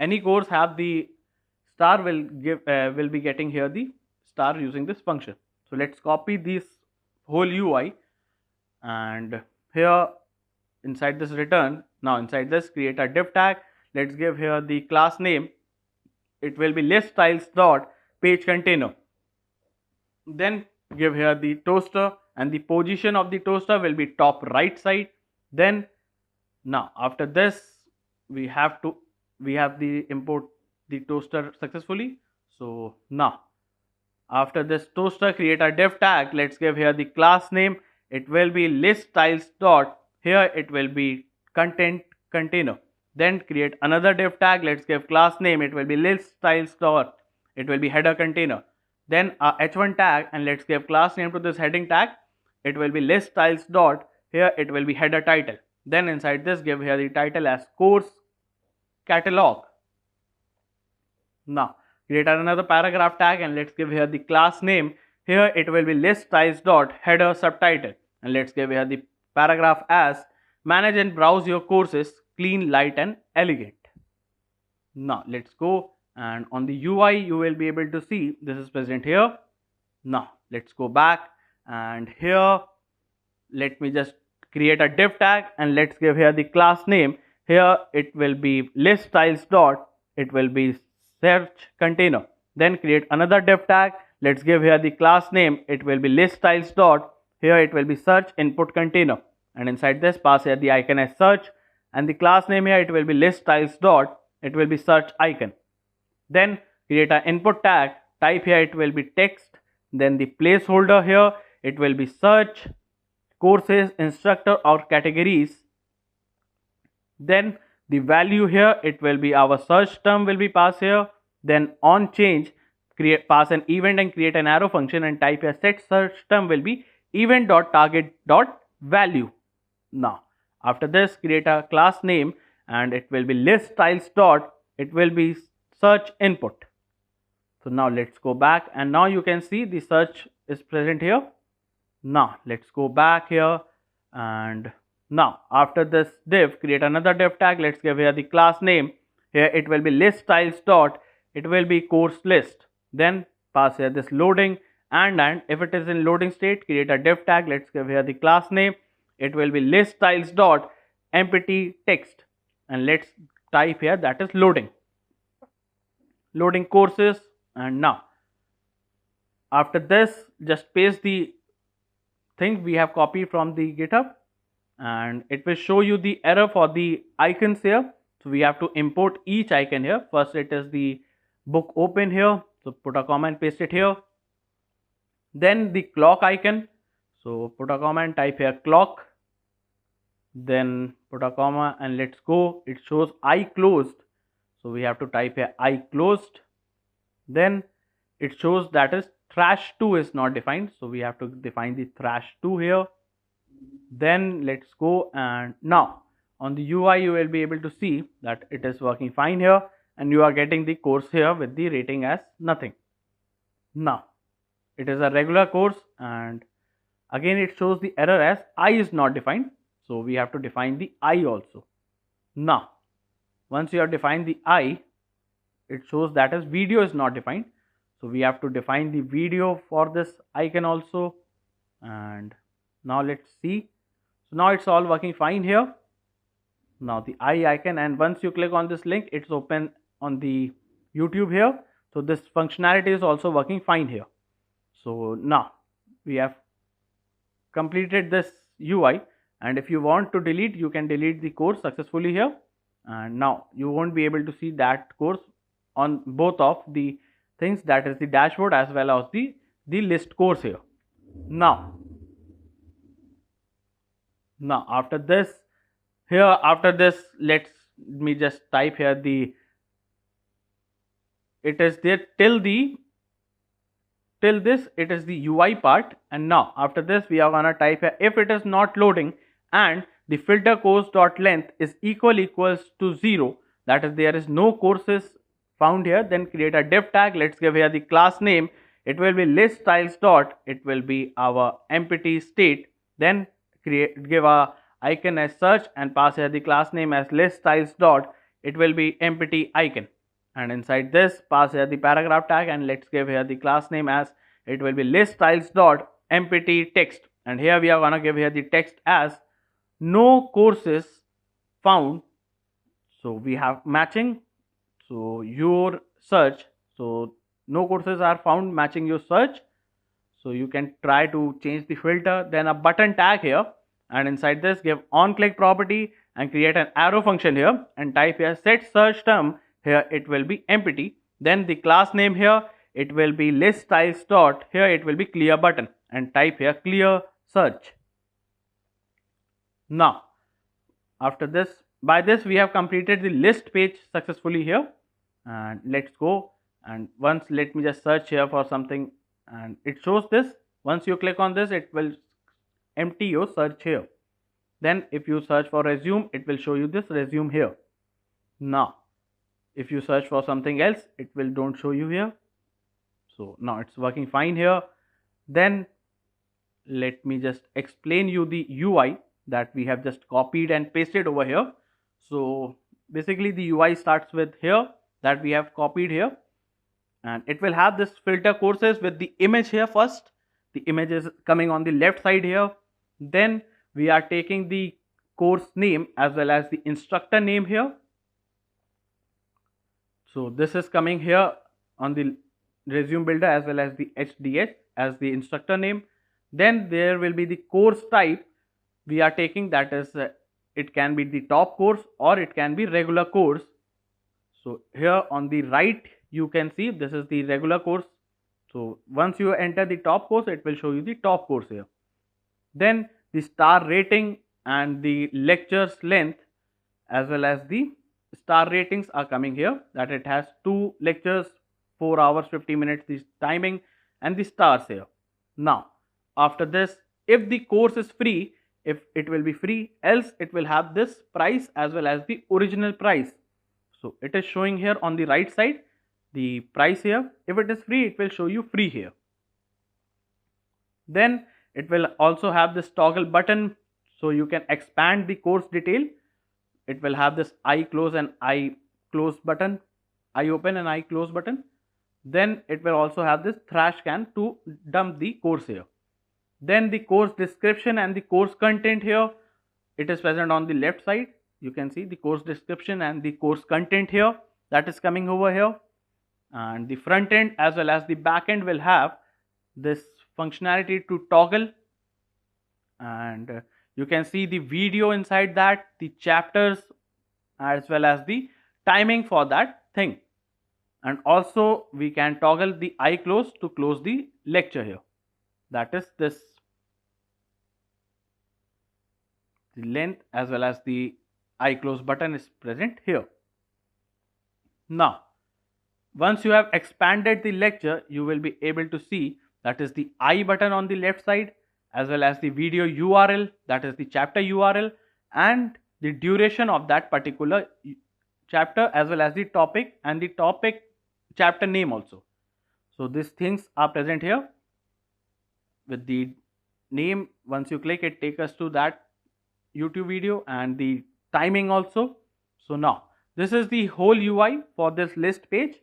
Any course have the star will be getting here the star using this function. So let's copy this whole UI, and here inside this return, now inside this create a div tag. Let's give here the class name. It will be list styles dot page container. Then give here the toaster, and the position of the toaster will be top right side. Then now after this we have the import the toaster successfully. So now after this toaster, create a div tag. Let's give here the class name. It will be list styles dot, here it will be content container. Then create another div tag. Let's give class name. It will be list styles dot, it will be header container. Then a h1 tag, and let's give class name to this heading tag. It will be list styles dot, here it will be header title. Then inside this give here the title as course catalog. Now create another paragraph tag, and let's give here the class name. Here it will be list styles dot header subtitle, and let's give here the paragraph as manage and browse your courses clean, light and elegant. Now let's go, and on the UI you will be able to see this is present here. Now let's go back, and here let me just create a div tag, and let's give here the class name. Here it will be list styles dot, it will be search container. Then create another div tag. Let's give here the class name. It will be list styles dot, here it will be search input container, and inside this pass here the icon as search, and the class name here it will be list styles dot, it will be search icon. Then create an input tag. Type here it will be text. Then the placeholder here it will be search, courses, instructor or categories. Then the value here it will be our search term will be passed here. Then on change pass an event and create an arrow function, and type here set search term will be event dot target dot value. Now after this create a class name, and it will be list styles dot, it will be search input. So now let's go back, and now you can see the search is present here. Now let's go back here, and now after this div create another div tag. Let's give here the class name. Here it will be list styles dot, it will be course list. Then pass here this loading, and if it is in loading state create a div tag. Let's give here the class name. It will be list styles dot empty text, and let's type here that is loading courses. And now after this just paste the thing we have copied from the GitHub, and it will show you the error for the icons here. So we have to import each icon here. First it is the book open here, so put a comma and paste it here. Then the clock icon, so put a comma and type here clock, then put a comma and let's go. It shows I closed, so we have to type here I closed. Then it shows that is trash 2 is not defined, so we have to define the trash 2 here. Then let's go, and now on the UI you will be able to see that it is working fine here, and you are getting the course here with the rating as nothing. Now it is a regular course, and again it shows the error as I is not defined, so we have to define the I also. Now once you have defined the I, it shows that as video is not defined, so we have to define the video for this icon also. And now let's see, so now it's all working fine here. Now the I icon, and once you click on this link it's open on the YouTube here, so this functionality is also working fine here. So now we have completed this UI, and if you want to delete you can delete the course successfully here, and now you won't be able to see that course on both of the things, that is the dashboard as well as the list course here. Now after this let me just type here the, it is there till this it is the UI part, and now after this we are gonna type here if it is not loading and the filter course dot length is equals to 0, that is there is no courses found here, then create a div tag. Let's give here the class name. It will be list styles dot, it will be our empty state. Then give a icon as search and pass here the class name as list styles dot, it will be empty icon. And inside this pass here the paragraph tag, and let's give here the class name as it will be list styles dot empty text. And here we are gonna give here the text as no courses found. So we have matching, so your search, so no courses are found matching your search. So you can try to change the filter. Then a button tag here, and inside this give on click property and create an arrow function here and type here set search term. Here it will be empty. Then the class name here, it will be list styles dot, here it will be clear button and type here clear search. Now after this, by this we have completed the list page successfully here. And let's go, and once let me just search here for something, and it shows this. Once you click on this, it will empty your search here. Then if you search for resume, it will show you this resume here. Now if you search for something else, it will don't show you here. So now it's working fine here. Then let me just explain you the UI that we have just copied and pasted over here. So basically the UI starts with here that we have copied here, and it will have this filter courses with the image here first. The image is coming on the left side here. Then we are taking the course name as well as the instructor name here. So this is coming here on the resume builder as well as the HDH as the instructor name. Then there will be the course type we are taking, that is it can be the top course or it can be regular course. So here on the right you can see this is the regular course. So once you enter the top course, it will show you the top course here. Then the star rating and the lectures length as well as the star ratings are coming here, that it has 2 lectures, 4 hours 50 minutes this timing, and the stars here. Now after this, if the course is free, if it will be free, else it will have this price as well as the original price. So it is showing here on the right side the price here. If it is free, it will show you free here. Then it will also have this toggle button, so you can expand the course detail. It will have this I close and I close button, I open and I close button. Then it will also have this trash can to dump the course here. Then the course description and the course content here, it is present on the left side. You can see the course description and the course content here, that is coming over here. And the front end as well as the back end will have this functionality to toggle, and you can see the video inside that, the chapters as well as the timing for that thing. And also we can toggle the I close to close the lecture here, that is this, the length as well as the I close button is present here. Now once you have expanded the lecture, you will be able to see that is the I button on the left side as well as the video URL, that is the chapter URL, and the duration of that particular chapter as well as the topic and the topic chapter name also. So these things are present here with the name. Once you click, it takes us to that YouTube video and the timing also. So now this is the whole UI for this list page.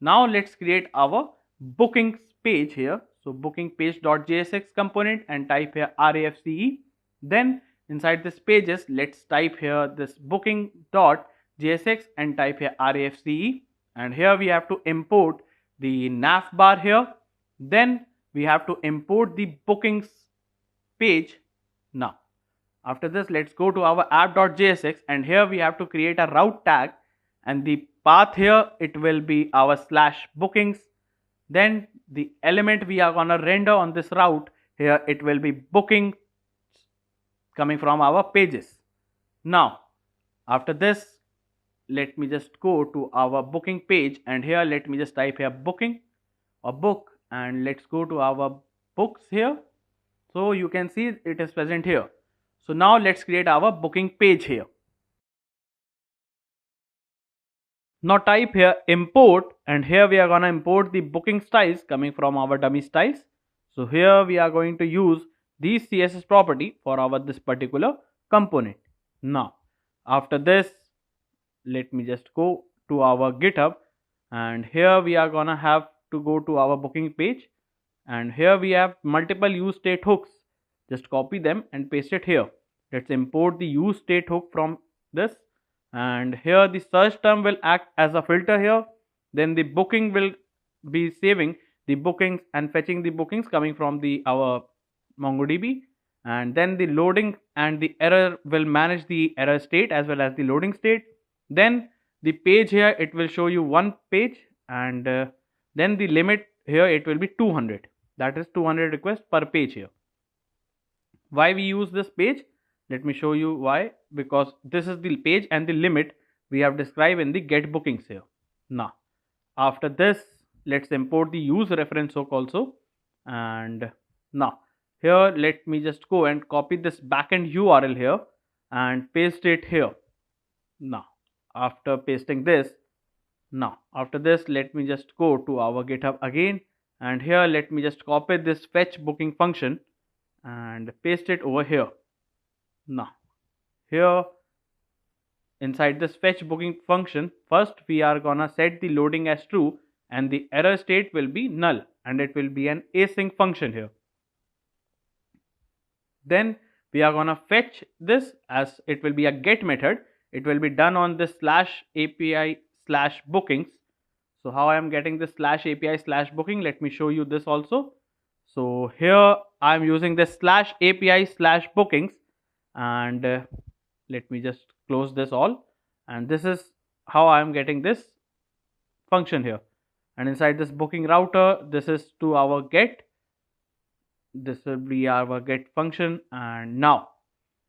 Now let's create our bookings page here. So booking page.jsx component and type here RESTful. Then inside this pages, let's type here this booking.jsx and type here RESTful. And here we have to import the nav bar here. Then we have to import the bookings page. Now after this, let's go to our app.jsx, and here we have to create a route tag, and the path here it will be our /bookings. Then the element we are gonna render on this route here, it will be booking coming from our pages. Now after this, let me just go to our booking page, and here let me just type here booking or book, and let's go to our books here. So you can see it is present here. So now let's create our booking page here. Now type here import, and here we are going to import the booking styles coming from our dummy styles. So here we are going to use these CSS property for our this particular component. Now after this, let me just go to our GitHub, and here we are gonna have to go to our booking page, and here we have multiple use state hooks. Just copy them and paste it here. Let's import the use state hook from this, and here the search term will act as a filter here. Then the booking will be saving the bookings and fetching the bookings coming from the our MongoDB, and then the loading and the error will manage the error state as well as the loading state. Then the page here, it will show you one page, and then the limit here, it will be 200. That is 200 requests per page here. Why we use this page? Let me show you why. Because this is the page and the limit we have described in the get bookings here. Now after this, let's import the use reference hook also. And now here, let me just go and copy this backend URL here and paste it here. Now after pasting this, let me just go to our GitHub again, and here let me just copy this fetch booking function and paste it over here. Now here inside this fetch booking function, first we are gonna set the loading as true, and the error state will be null, and it will be an async function here. Then we are gonna fetch this, as it will be a get method. It will be done on this /API/bookings. So how I am getting this /API/booking, let me show you this also. So here I am using this /API/bookings, and let me just close this all, and this is how I am getting this function here. And inside this booking router, this is to our get, this will be our get function. And now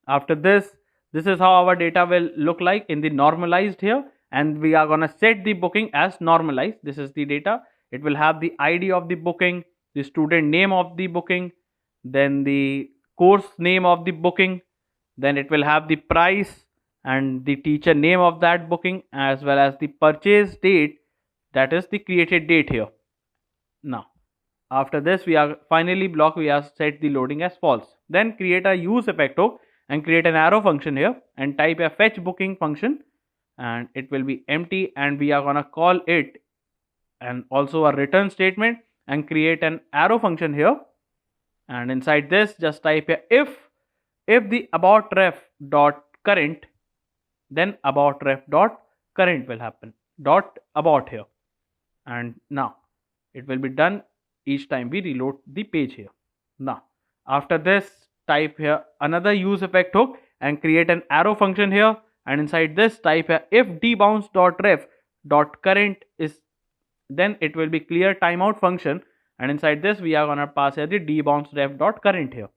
after this is how our data will look like in the normalized here, and we are gonna set the booking as normalized. This is the data. It will have the ID of the booking, the student name of the booking, then the course name of the booking, then it will have the price and the teacher name of that booking, as well as the purchase date, that is the created date here. Now after this, we are finally block, we have set the loading as false. Then create a use effect hook and create an arrow function here, and type a fetch booking function, and it will be empty, and we are gonna call it, and also a return statement, and create an arrow function here. And inside this, just type a if the about ref dot current, then about ref dot current will happen dot about here, and now it will be done each time we reload the page here. Now after this, type here another use effect hook and create an arrow function here, and inside this type here if debounce.ref.current is, then it will be clear timeout function, and inside this we are gonna pass here the debounce.ref.current here.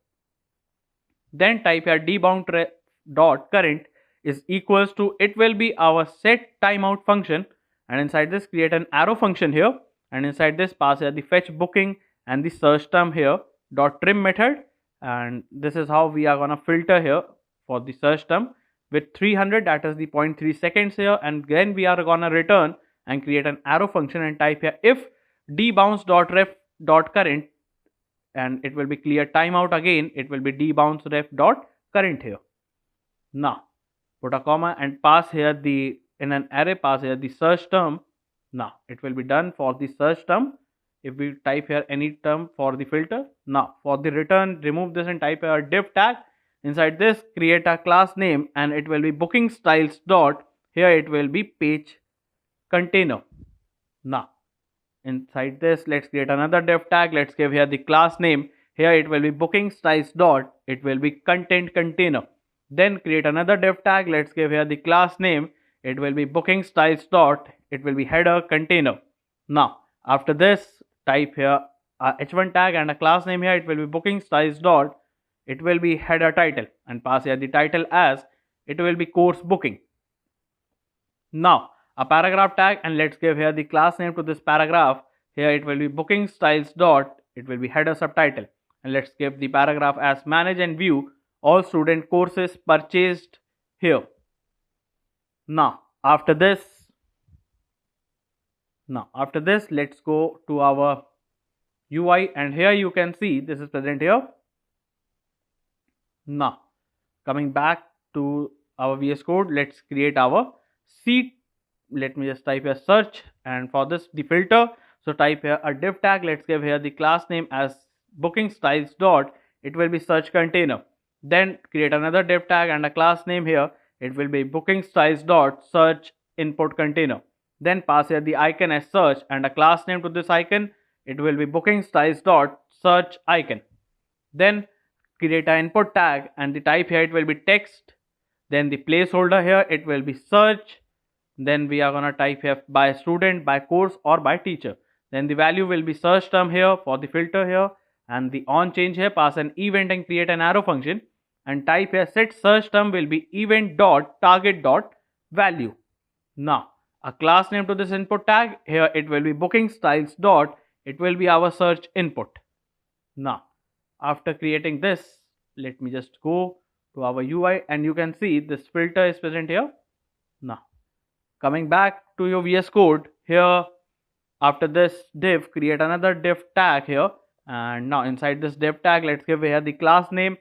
Then type here debounce.current is equals to, it will be our set timeout function, and inside this create an arrow function here, and inside this pass here the fetch booking and the search term here dot trim method, and this is how we are gonna filter here for the search term with 300, that is the 0.3 seconds here. And then we are gonna return and create an arrow function and type here if debounce.ref.current, and it will be clear timeout again, it will be debounce.ref.current here. Now put a comma and pass here the, in an array pass here the search term. Now it will be done for the search term if we type here any term for the filter. Now for the return, remove this and type a div tag. Inside this create a class name, and it will be booking styles dot, here it will be page container. Now inside this, let's create another div tag. Let's give here the class name, here it will be booking styles dot, it will be content container. Then create another div tag. Let's give here the class name, it will be booking styles dot, it will be header container. Now after this, type here a h1 tag and a class name, here it will be booking styles dot, it will be header title, and pass here the title as, it will be course booking. Now a paragraph tag, and let's give here the class name to this paragraph, here it will be booking styles dot, it will be header subtitle, and let's give the paragraph as manage and view all student courses purchased here. Now after this, Now after this, let's go to our UI, and here you can see this is present here. Now coming back to our VS Code, let's create our seat. Let me just type here search, and for this the filter, so type here a div tag. Let's give here the class name as booking styles dot, it will be search container. Then create another div tag and a class name here, it will be booking styles dot search input container. Then pass here the icon as search and a class name to this icon, it will be booking styles dot search icon. Then create an input tag and the type here it will be text. Then the placeholder here it will be search. Then we are gonna type here by student, by course, or by teacher. Then the value will be search term here for the filter here, and the on change here pass an event and create an arrow function, and type here set search term will be event dot target dot value. Now a class name to this input tag here, it will be booking styles dot, it will be our search input. Now after creating this, let me just go to our UI, and you can see this filter is present here. Now coming back to your VS Code, here after this div, create another div tag here, and now inside this div tag, let's give here the class name.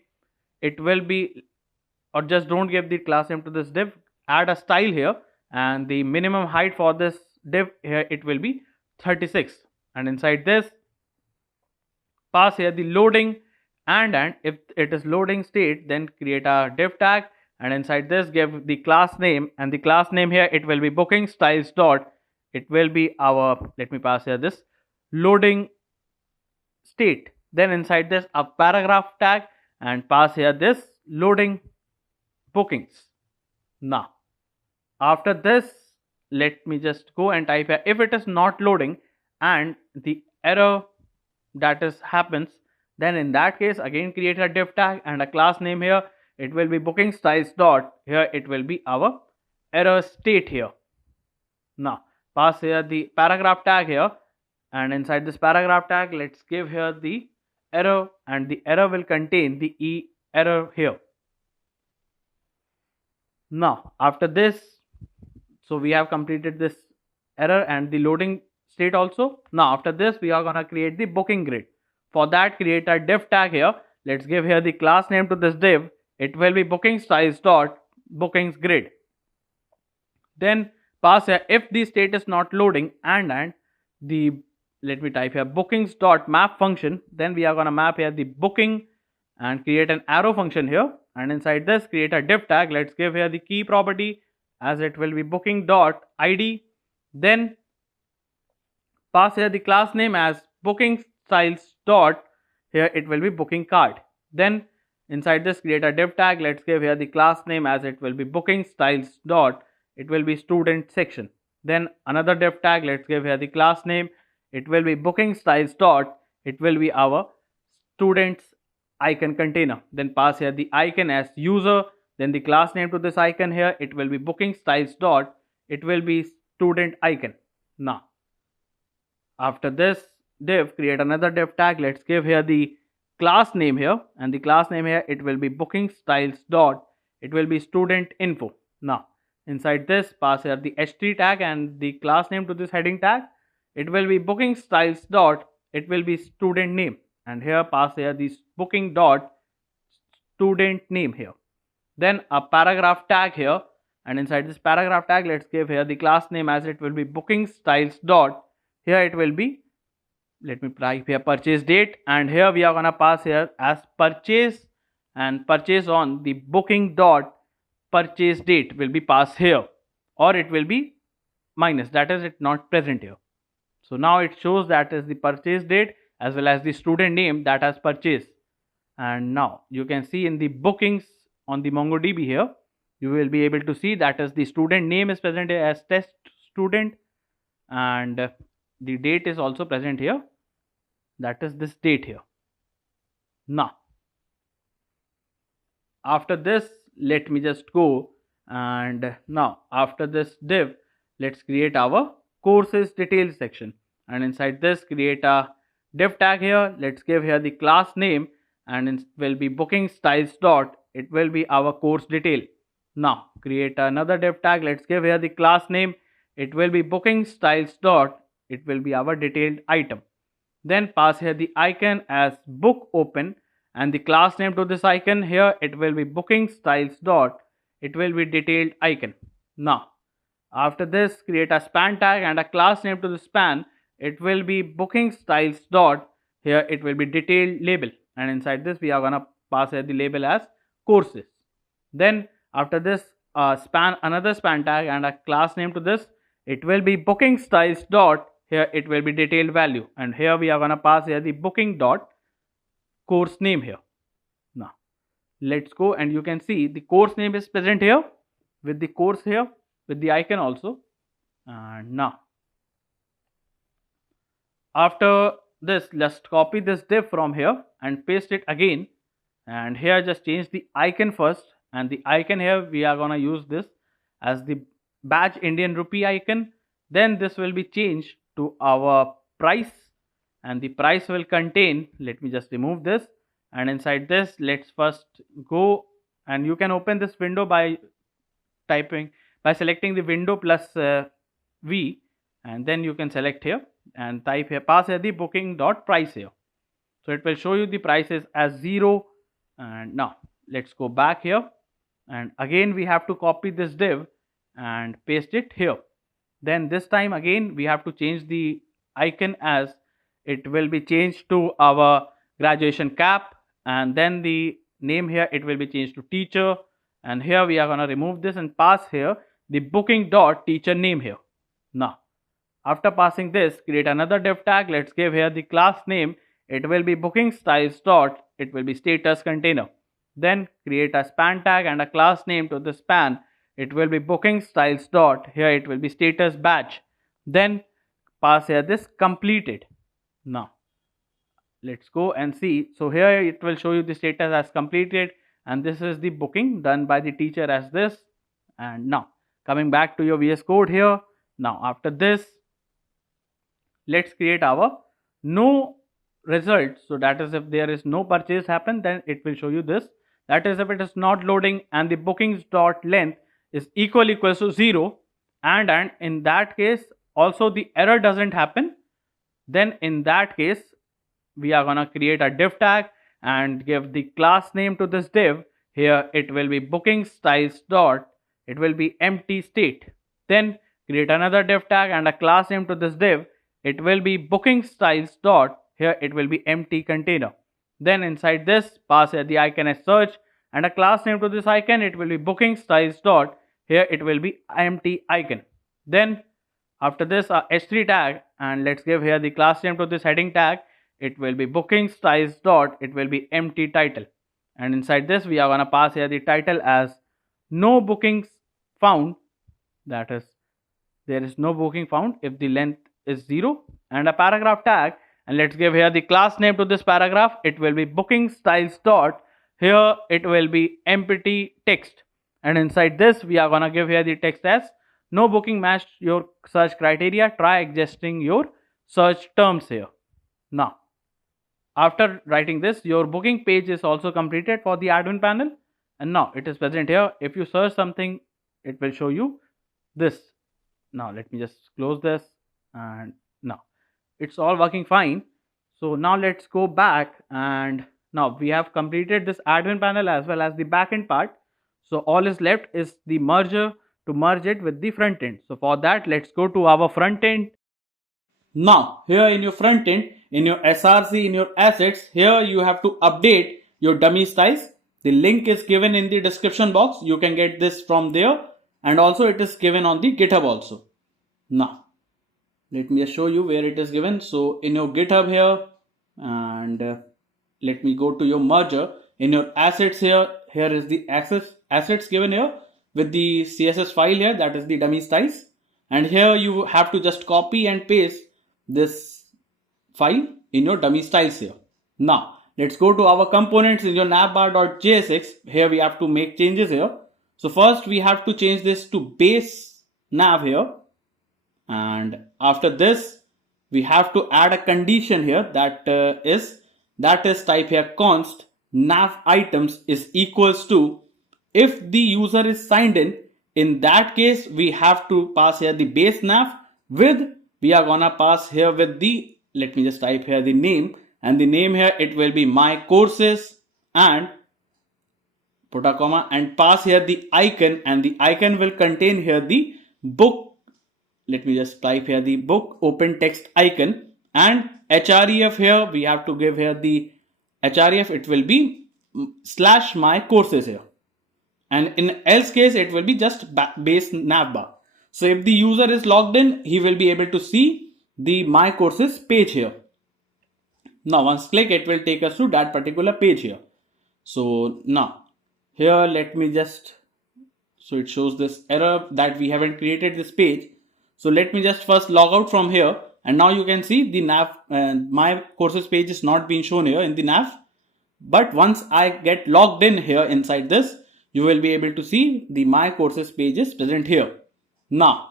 It will be, or just don't give the class name to this div, add a style here, and the minimum height for this div here it will be 36, and inside this pass here the loading, and if it is loading state, then create a div tag, and inside this give the class name, and the class name here it will be booking styles dot, it will be our, let me pass here this loading state. Then inside this a paragraph tag, and pass here this loading bookings. Now after this, let me just go and type here if it is not loading and the error that is happens, then in that case again create a div tag and a class name here, it will be booking styles dot, here it will be our error state here. Now pass here the paragraph tag here, and inside this paragraph tag let's give here the error, and the error will contain the e error here. Now after this, so we have completed this error and the loading state also. Now after this we are gonna create the booking grid. For that, create a div tag here, let's give here the class name to this div, it will be booking styles dot bookings grid. Then pass here if the state is not loading, and the, let me type here bookings dot map function, then we are gonna map here the booking and create an arrow function here, and inside this create a div tag, let's give here the key property as it will be booking dot id. Then pass here the class name as booking styles dot, here it will be booking card. Then inside this create a div tag, let's give here the class name as it will be booking styles dot, it will be student section. Then another div tag, let's give here the class name, it will be booking styles dot, it will be our students icon container. Then pass here the icon as user, then the class name to this icon here, it will be booking styles dot, it will be student icon. Now after this div, create another div tag, let's give here the class name here, and the class name here it will be booking styles dot, it will be student info. Now inside this pass here the h3 tag and the class name to this heading tag, it will be booking styles dot, it will be student name, and here pass here the booking dot student name here. Then a paragraph tag here, and inside this paragraph tag let's give here the class name as it will be booking styles dot, here it will be, let me type here purchase date, and here we are gonna pass here as purchase, and purchase on the booking dot purchase date will be passed here, or it will be minus, that is it not present here. So now it shows that is the purchase date as well as the student name that has purchased. And now you can see in the bookings on the MongoDB here, you will be able to see that is the student name is present here as test student, and the date is also present here, that is this date here. Now after this, let me just go, and now after this div, let's create our courses details section, and inside this create a div tag here, let's give here the class name, and it will be booking styles dot, it will be our course detail. Now create another div tag, let's give here the class name, it will be booking styles dot, it will be our detailed item. Then pass here the icon as book open, and the class name to this icon here, it will be booking styles dot, it will be detailed icon. Now after this, create a span tag and a class name to the span, it will be booking styles dot, here it will be detailed label, and inside this we are gonna pass here the label as courses. Then after this, another span tag and a class name to this, it will be booking styles dot, here it will be detailed value, and here we are gonna pass here the booking dot course name here. Now let's go, and you can see the course name is present here with the course here with the icon also. And now after this, just copy this div from here and paste it again, and here just change the icon first, and the icon here we are gonna use this as the badge Indian rupee icon. Then this will be changed to our price, and the price will contain, let me just remove this, and inside this let's first go, and you can open this window by selecting the window plus V, and then you can select here and type here, pass here the booking dot price here, so it will show you the prices as 0. And now let's go back here, and again we have to copy this div and paste it here. Then this time again we have to change the icon as, it will be changed to our graduation cap, and then the name here it will be changed to teacher, and here we are going to remove this and pass here the booking dot teacher name here. Now after passing this, create another div tag. Let's give here the class name, it will be booking styles dot, it will be status container. Then create a span tag and a class name to the span, it will be booking styles dot, here it will be status badge. Then pass here this completed. Now let's go and see. So here it will show you the status as completed, and this is the booking done by the teacher as this. And now coming back to your VS Code here, now after this let's create our no result. So that is if there is no purchase happen, then it will show you this. That is if it is not loading and the bookings dot length is equals to 0, and in that case also the error doesn't happen, then in that case we are gonna create a div tag and give the class name to this div. Here it will be booking styles dot, it will be empty state. Then create another div tag and a class name to this div, it will be booking styles dot, here it will be empty container. Then inside this pass here the icon as search and a class name to this icon, it will be booking styles dot, here it will be empty icon. Then after this a h3 tag, and let's give here the class name to this heading tag, it will be booking styles dot, it will be empty title. And inside this we are gonna pass here the title as no bookings found, that is there is no booking found if the length is 0, and a paragraph tag, and let's give here the class name to this paragraph, it will be booking styles dot, here it will be empty text. And inside this we are gonna give here the text as no booking matched your search criteria, try adjusting your search terms here. Now after writing this, your booking page is also completed for the admin panel, and now it is present here. If you search something, it will show you this. Now let me just close this, and now it's all working fine. So now let's go back, and now we have completed this admin panel as well as the backend part. So all is left is the merger to merge it with the front end. So for that, let's go to our front end. Now here in your front end, in your SRC, in your assets, here you have to update your dummy styles. The link is given in the description box. You can get this from there, and also it is given on the GitHub also. Now let me just show you where it is given. So in your GitHub here, and let me go to your merger. In your assets here is the assets given here with the CSS file here, that is the dummy styles, and here you have to just copy and paste this file in your dummy styles here. Now let's go to our components in your navbar.jsx. Here we have to make changes here. So first we have to change this to base nav here, and after this we have to add a condition here that is type here const nav items is equals to, if the user is signed in that case we have to pass here the base nav with we are gonna pass here with the, let me just type here the name, and the name here, it will be my courses, and put a comma and pass here the icon, and the icon will contain here the book. Let me just type here the book open text icon, and href here we have to give here the href, it will be slash my courses here, and in else case it will be just base navbar. So if the user is logged in, he will be able to see the my courses page here. Now once click, it will take us to that particular page here. So now here let me just, so it shows this error that we haven't created this page. So let me just first log out from here, and now you can see the nav, my courses page is not being shown here in the nav. But once I get logged in here inside this, you will be able to see the my courses page is present here. Now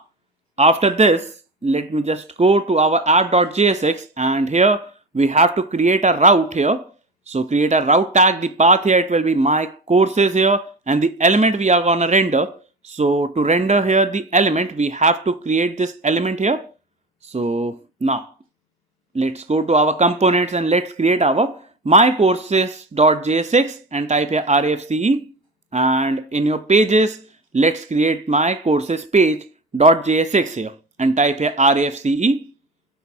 after this, let me just go to our app.jsx, and here we have to create a route here. So create a route tag, the path here, it will be my courses here, and the element we are gonna render. So to render here the element, we have to create this element here. So now let's go to our components and let's create our my courses.jsx and type here refce, and in your pages let's create my courses page.jsx here and type here refce,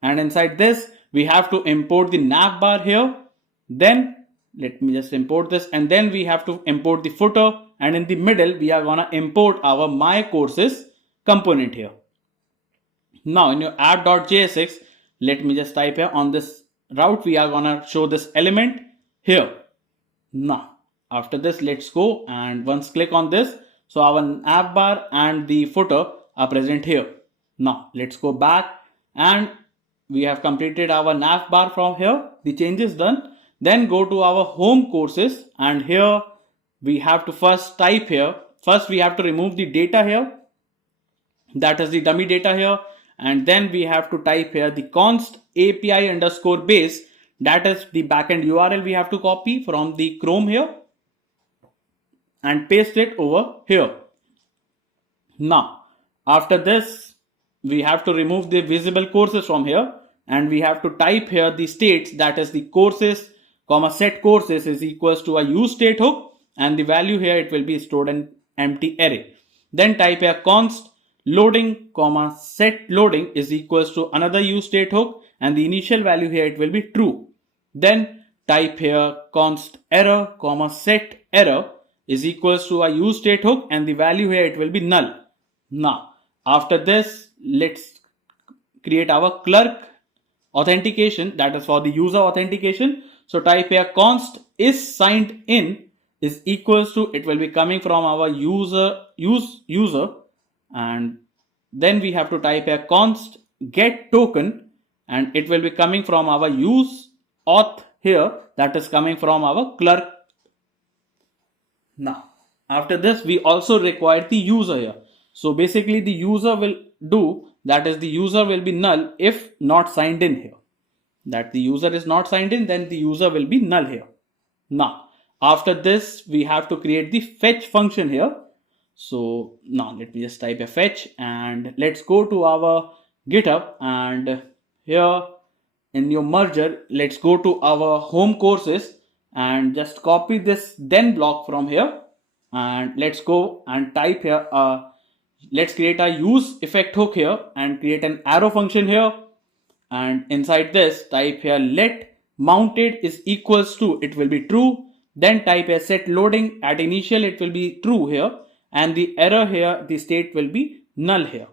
and inside this we have to import the navbar here. Then let me just import this, and then we have to import the footer, and in the middle we are gonna import our my courses component here. Now in your app.jsx, let me just type here on this route, we are gonna show this element here. Now after this, let's go, and once click on this, so our navbar and the footer are present here. Now let's go back, and we have completed our navbar from here, the changes done. Then go to our home courses, and here we have to first type here, first we have to remove the data here, that is the dummy data here, and then we have to type here the const API underscore base, that is the backend URL we have to copy from the Chrome here and paste it over here. Now after this, we have to remove the visible courses from here, and we have to type here the states, that is the courses comma set courses is equals to a use state hook, and the value here it will be stored in empty array. Then type here const loading comma set loading is equals to another use state hook, and the initial value here it will be true. Then type here const error comma set error is equals to a use state hook, and the value here it will be null. Now after this, let's create our clerk authentication, that is for the user authentication. So type here const is signed in is equals to, it will be coming from our user, and then we have to type here const get token, and it will be coming from our use auth here, that is coming from our clerk. Now after this, we also require the user here. So basically the user will do, that is the user will be null if not signed in here, that the user is not signed in, then the user will be null here. Now after this, we have to create the fetch function here. So now let me just type a fetch, and let's go to our GitHub, and here in your merger, let's go to our home courses and just copy this then block from here, and let's go and type here let's create a use effect hook here and create an arrow function here, and inside this type here let mounted is equals to, it will be true. Then type here set loading, at initial it will be true here, and the error here, the state will be null here.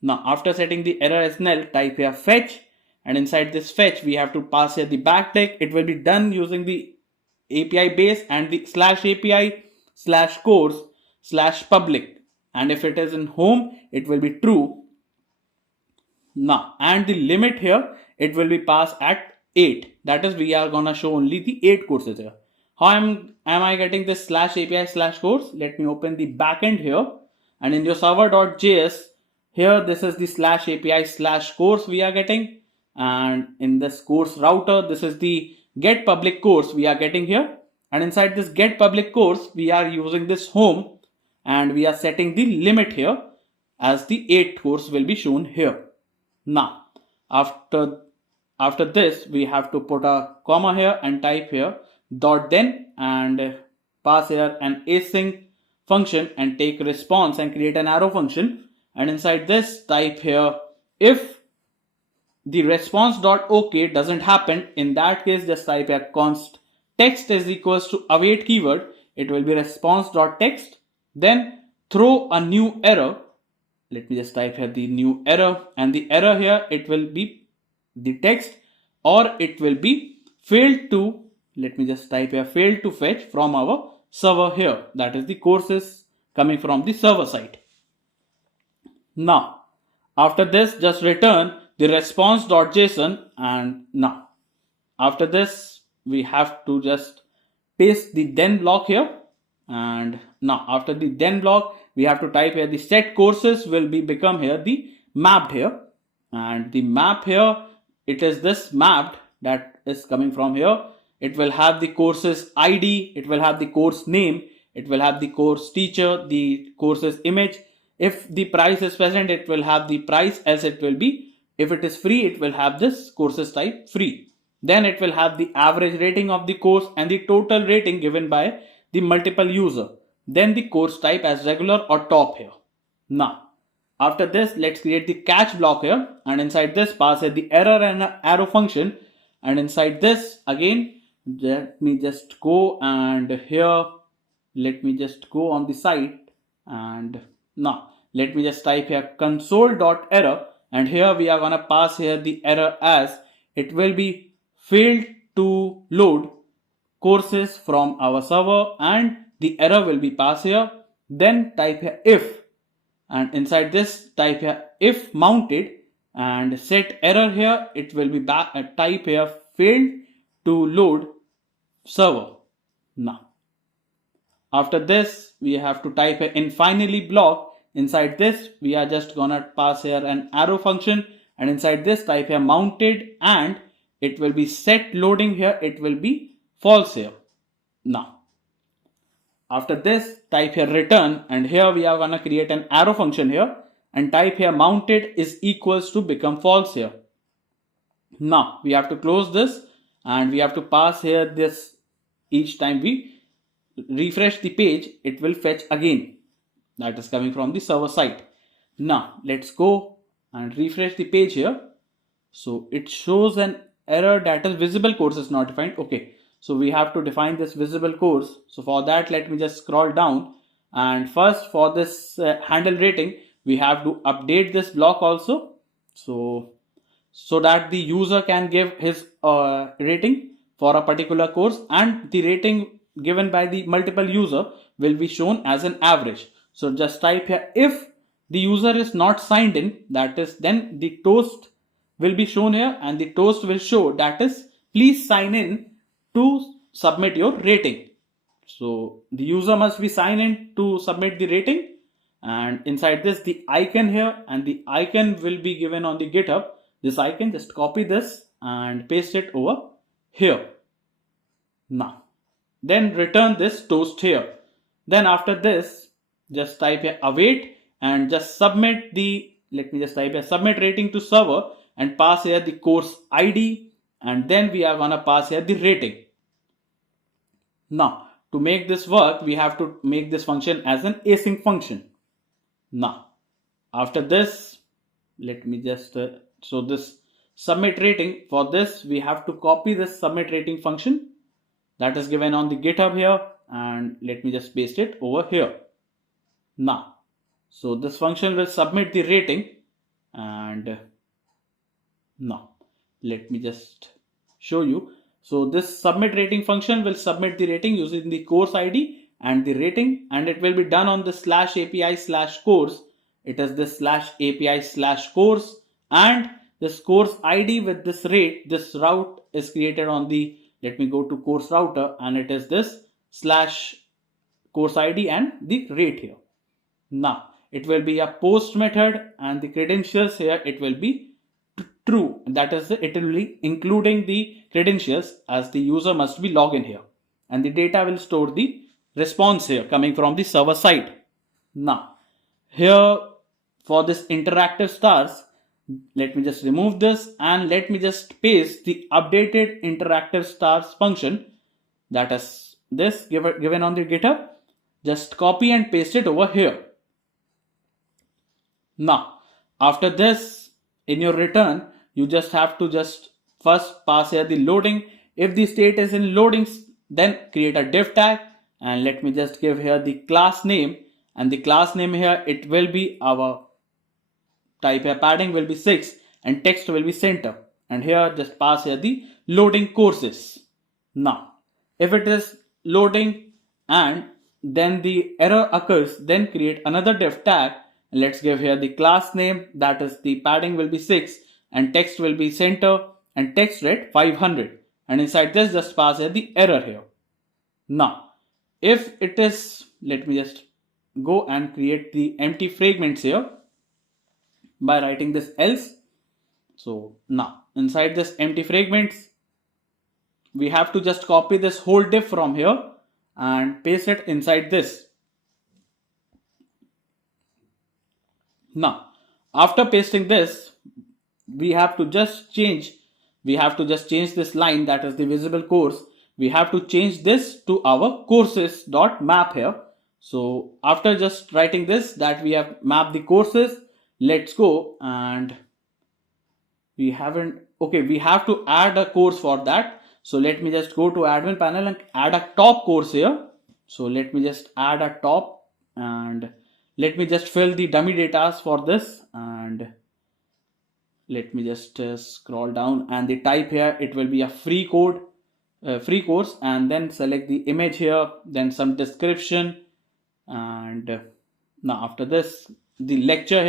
Now after setting the error as null, type here fetch, and inside this fetch we have to pass here the backtick. It will be done using the API base and the slash API slash course slash public, and if it is in home it will be true. Now and the limit here, it will be passed at 8, that is we are gonna show only the 8 courses here. How am I getting this slash API slash course? Let me open the backend here, and in your server.js here, this is the slash API slash course we are getting, and in this course router, this is the get public course we are getting here, and inside this get public course we are using this home, and we are setting the limit here as the 8th course will be shown here. Now After this, we have to put a comma here and type here dot then and pass here an async function and take response and create an arrow function. And inside this, type here if the response.ok doesn't happen, in that case just type a const text is equals to await keyword. It will be response.text. Then throw a new error. Let me just type here the new error, and the error here, it will be the text, or it will be failed to, let me just type here failed to fetch from our server here. That is the courses coming from the server side. Now, after this, just return the response.json, and now, after this, we have to just paste the then block here. And now, after the then block, we have to type here the set courses will be become here the mapped here. And the map here, it is this mapped that is coming from here. It will have the courses ID, it will have the course name, it will have the course teacher, the courses image. If the price is present, it will have the price, else it will be, if it is free, it will have this courses type free. Then it will have the average rating of the course and the total rating given by the multiple user. Then the course type as regular or top here. Now, after this, let's create the catch block here, and inside this pass the error and arrow function. And inside this again, let me just go and here, let me just go on the site, and now let me just type here console.error, and here we are gonna pass here the error as it will be failed to load courses from our server, and the error will be passed here. Then type here if, and inside this type here if mounted, and set error here, it will be back type here failed to load server. Now, after this, we have to type here in finally block. Inside this, we are just gonna pass here an arrow function, and inside this type here mounted, and it will be set loading here, it will be false here. Now, after this, type here return, and here we are gonna create an arrow function here and type here mounted is equals to become false here. Now we have to close this, and we have to pass here this each time we refresh the page, it will fetch again. That is coming from the server side. Now let's go and refresh the page here. So it shows an error that is visible course is not defined. Okay, so we have to define this visible course. So for that, let me just scroll down, and first for this handle rating, we have to update this block also. So that the user can give his rating for a particular course, and the rating given by the multiple user will be shown as an average. So just type here if the user is not signed in, that is then the toast will be shown here, and the toast will show that is please sign in to submit your rating. So the user must be signed in to submit the rating, and inside this the icon here, and the icon will be given on the GitHub. This icon, just copy this and paste it over here. Now then return this toast here. Then after this, just type here await and just submit the, let me just type here submit rating to server and pass here the course ID, and then we are gonna pass here the rating. Now to make this work, we have to make this function as an async function. Now after this, let me just so this submit rating, for this we have to copy this submit rating function that is given on the GitHub here, and let me just paste it over here. Now so this function will submit the rating, and now let me just show you. So this submit rating function will submit the rating using the course ID and the rating, and it will be done on the /API/course. It is this /API/course, and this course ID with this rate, this route is created on the, let me go to course router, and it is this /course ID and the rate here. Now it will be a post method, and the credentials here, it will be true. That is, it will be including the credentials as the user must be logged in here, and the data will store the response here coming from the server side. Now here for this interactive stars, Let me just remove this and let me just paste the updated interactive stars function, that is this given on the GitHub. Just copy and paste it over here. Now, after this, in your return, you just have to just first pass here the loading. If the state is in loading, then create a div tag, and let me just give here the class name, and the class name here, it will be our type here padding will be 6 and text will be center, and here just pass here the loading courses. Now, if it is loading and then the error occurs, then create another div tag. Let's give here the class name, that is the padding will be 6 and text will be center and text rate 500, and inside this just pass here the error here. Now, if it is, let me just go and create the empty fragments here by writing this else. So now inside this empty fragments, we have to just copy this whole div from here and paste it inside this. Now, after pasting this, we have to just change this line, that is the visible course. We have to change this to our courses.map here. So after just writing this, that we have mapped the courses, let's go, and we have to add a course for that. So let me just go to admin panel and add a top course here. So let me just add a top, and let me just fill the dummy data for this, and let me just scroll down, and the type here, it will be a free course, and then select the image here, then some description, and now after this the lecture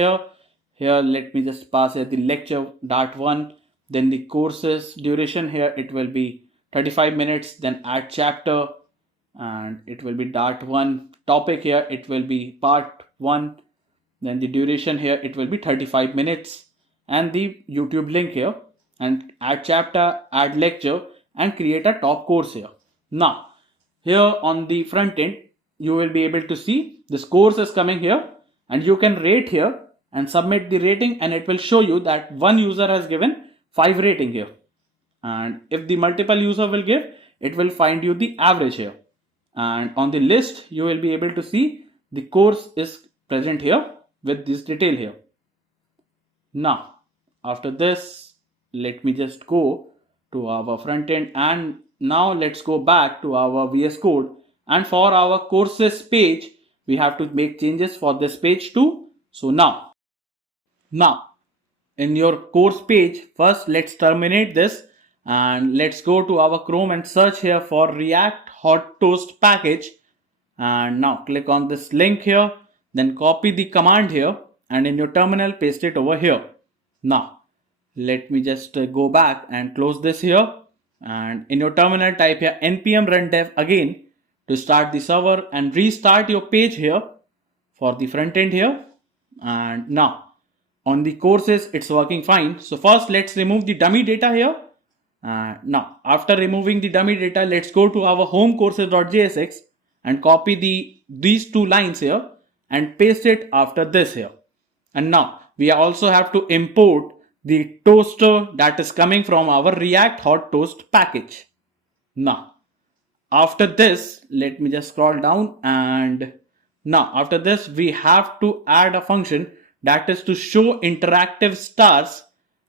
here let me just pass here the lecture.1, then the courses duration here, it will be 35 minutes, then add chapter, and it will be .1 topic here, it will be part 1, then the duration here, it will be 35 minutes, and the YouTube link here, and add chapter, add lecture, and create a top course here. Now here on the front end, you will be able to see this course is coming here, and you can rate here and submit the rating, and it will show you that one user has given 5 rating here, and if the multiple user will give, it will find you the average here, and on the list you will be able to see the course is present here with this detail here. Now after this, let me just go to our front end, and now let's go back to our VS Code, and for our courses page we have to make changes for this page too. So now in your course page, first let's terminate this, and let's go to our Chrome and search here for React hot toast package, and now click on this link here, then copy the command here, and in your terminal paste it over here. Now let me just go back and close this here, and in your terminal type here npm run dev again to start the server, and restart your page here for the front end here, and now on the courses it's working fine. So first let's remove the dummy data here. Now after removing the dummy data, let's go to our home courses.jsx and copy these 2 lines here and paste it after this here. And now we also have to import the toaster that is coming from our React hot toast package. Now after this, let me just scroll down, and now after this we have to add a function that is to show interactive stars,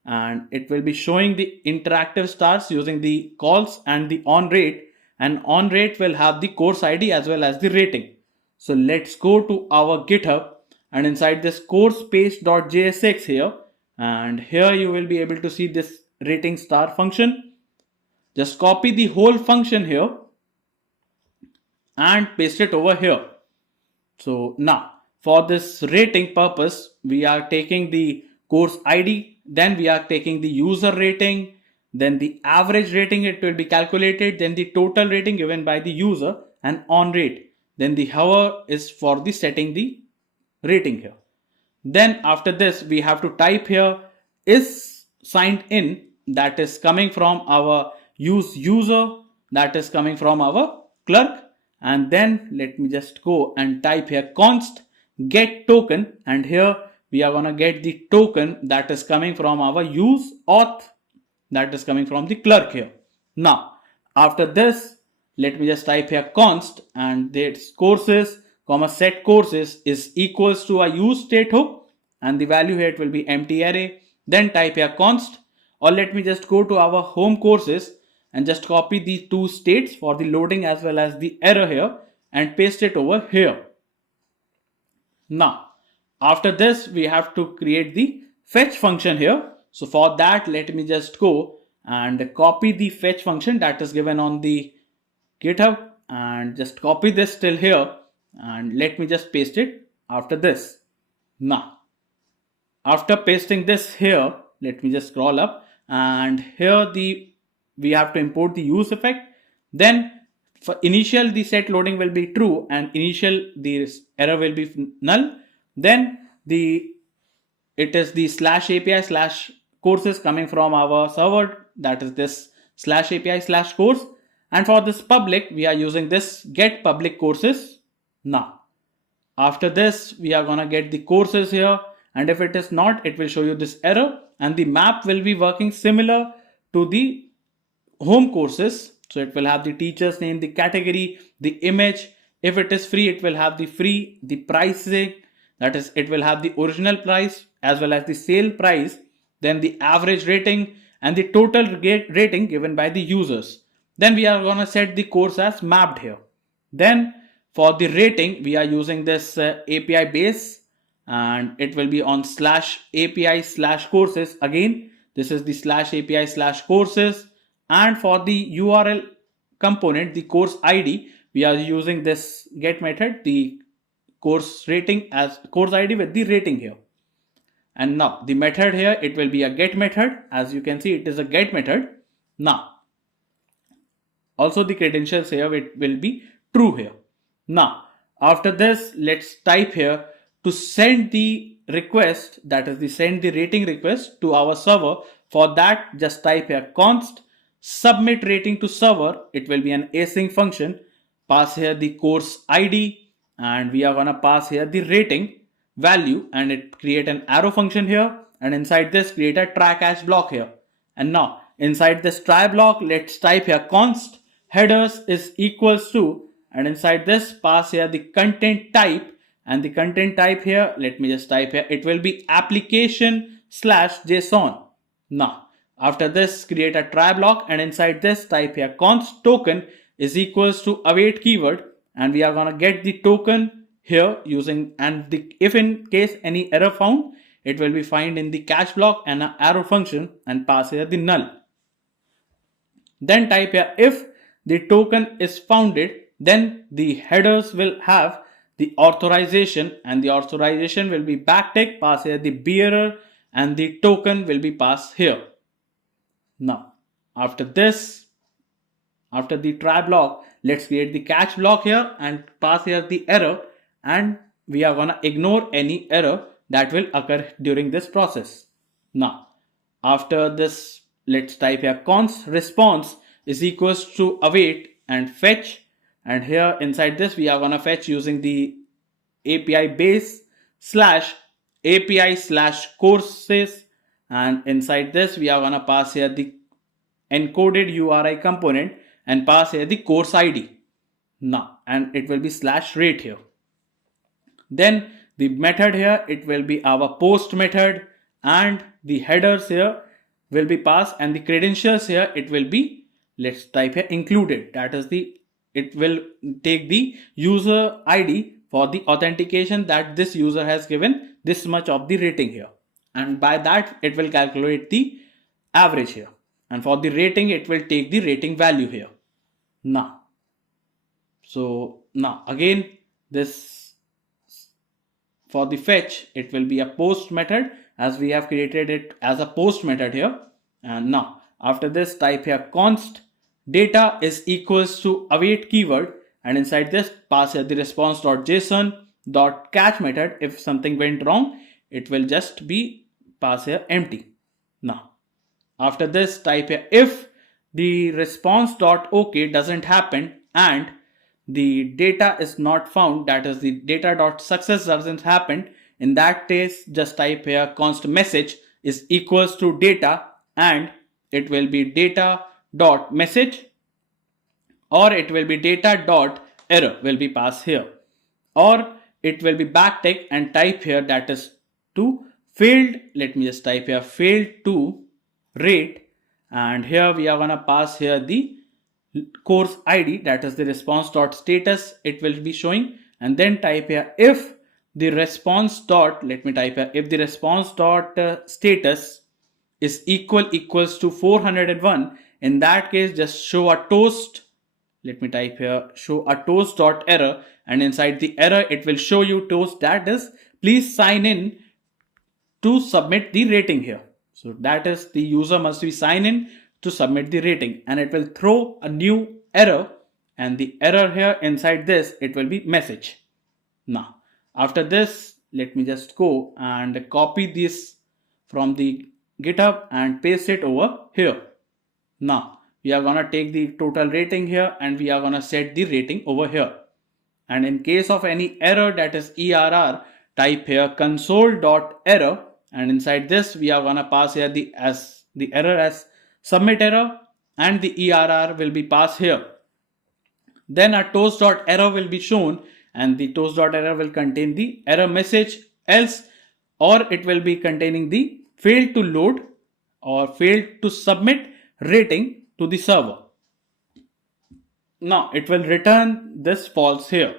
and it will be showing the interactive stars using the calls and the on rate, and on rate will have the course ID as well as the rating. So let's go to our GitHub, and inside this course page.jsx here, and here you will be able to see this rating star function. Just copy the whole function here and paste it over here. So now for this rating purpose, we are taking the course ID, then we are taking the user rating, then the average rating, it will be calculated, then the total rating given by the user, and on rate, then the hover is for the setting the rating here. Then after this we have to type here is signed in, that is coming from our use user, that is coming from our clerk, and then let me just go and type here const get token, and here we are going to get the token that is coming from our use auth, that is coming from the clerk here. Now, after this, let me just type here const, and this courses, comma set courses is equals to a use state hook, and the value here it will be empty array. Then type here const, or let me just go to our home courses and just copy the two states for the loading as well as the error here and paste it over here. Now, after this, we have to create the fetch function here. So for that, let me just go and copy the fetch function that is given on the GitHub, and just copy this till here, and let me just paste it after this. Now, after pasting this here, let me just scroll up, and here we have to import the use effect. Then for initial, the set loading will be true, and initial the error will be null. Then it is the slash API slash courses coming from our server, that is this slash API slash course. And for this public, we are using this get public courses. Now, after this, we are gonna get the courses here, and if it is not, it will show you this error, and the map will be working similar to the home courses. So it will have the teacher's name, the category, the image. If it is free, it will have the free, the pricing, that is, it will have the original price as well as the sale price, then the average rating and the total rating given by the users. Then we are going to set the course as mapped here. Then for the rating, we are using this API base, and it will be on slash API slash courses. Again, this is the slash API slash courses. And for the URL component, the course ID, we are using this get method, the course rating as course ID with the rating here. And now the method here, it will be a get method. As you can see, it is a get method. Now, also the credentials here, it will be true here. Now, after this, let's type here to send the request, that is the send the rating request to our server. For that, just type here const submit rating to server. It will be an async function. Pass here the course ID, and we are gonna pass here the rating value, and it create an arrow function here, and inside this create a try catch block here. And now inside this try block, let's type here const headers is equals to, and inside this pass here the content type, and the content type here, let me just type here, it will be application slash JSON. Now, after this, create a try block, and inside this type here const token is equals to await keyword, and we are gonna get the token here using, and if in case any error found, it will be find in the catch block and an arrow function, and pass here the null. Then type here if the token is founded, then the headers will have the authorization, and the authorization will be backtick, pass here the bearer, and the token will be passed here. Now, after this, after the try block, let's create the catch block here and pass here the error, and we are gonna ignore any error that will occur during this process. Now, after this, let's type here const response is equals to await and fetch, and here inside this we are gonna fetch using the API base slash API slash courses, and inside this we are gonna pass here the encoded URI component and pass here the course ID. Now, and it will be slash rate here. Then the method here, it will be our post method, and the headers here will be passed, and the credentials here, it will be, let's type here included, that is it will take the user ID for the authentication that this user has given this much of the rating here, and by that it will calculate the average here, and for the rating it will take the rating value here. Now, so now again, this for the fetch, it will be a post method, as we have created it as a post method here. And now after this, type here const data is equals to await keyword, and inside this pass here the response.json.catch method. If something went wrong, it will just be pass here empty. Now after this, type here if the response.ok doesn't happen and the data is not found, that is the data.success doesn't happen, In that case, just type here const message is equals to data, and it will be data dot message, or it will be data dot error will be passed here, or it will be backtick and type here that is to failed. Let me just type here failed to rate, and here we are gonna pass here the course ID, that is the response dot status it will be showing, and then type here if the response dot, let me type here, if the response dot status is equals to 401, in that case just show a toast. Let me type here show a toast dot error, and inside the error it will show you toast, that is please sign in to submit the rating here. So that is the user must be sign in to submit the rating, and it will throw a new error, and the error here inside this it will be message. Now after this, let me just go and copy this from the GitHub and paste it over here. Now we are gonna take the total rating here and we are gonna set the rating over here. And in case of any error, that is error, type here console.error, and inside this we are gonna pass here the error as submit error, and the error will be passed here. Then a toast.error will be shown, and the toast.error will contain the error message, else, or it will be containing the failed to load or failed to submit rating to the server. Now it will return this false here.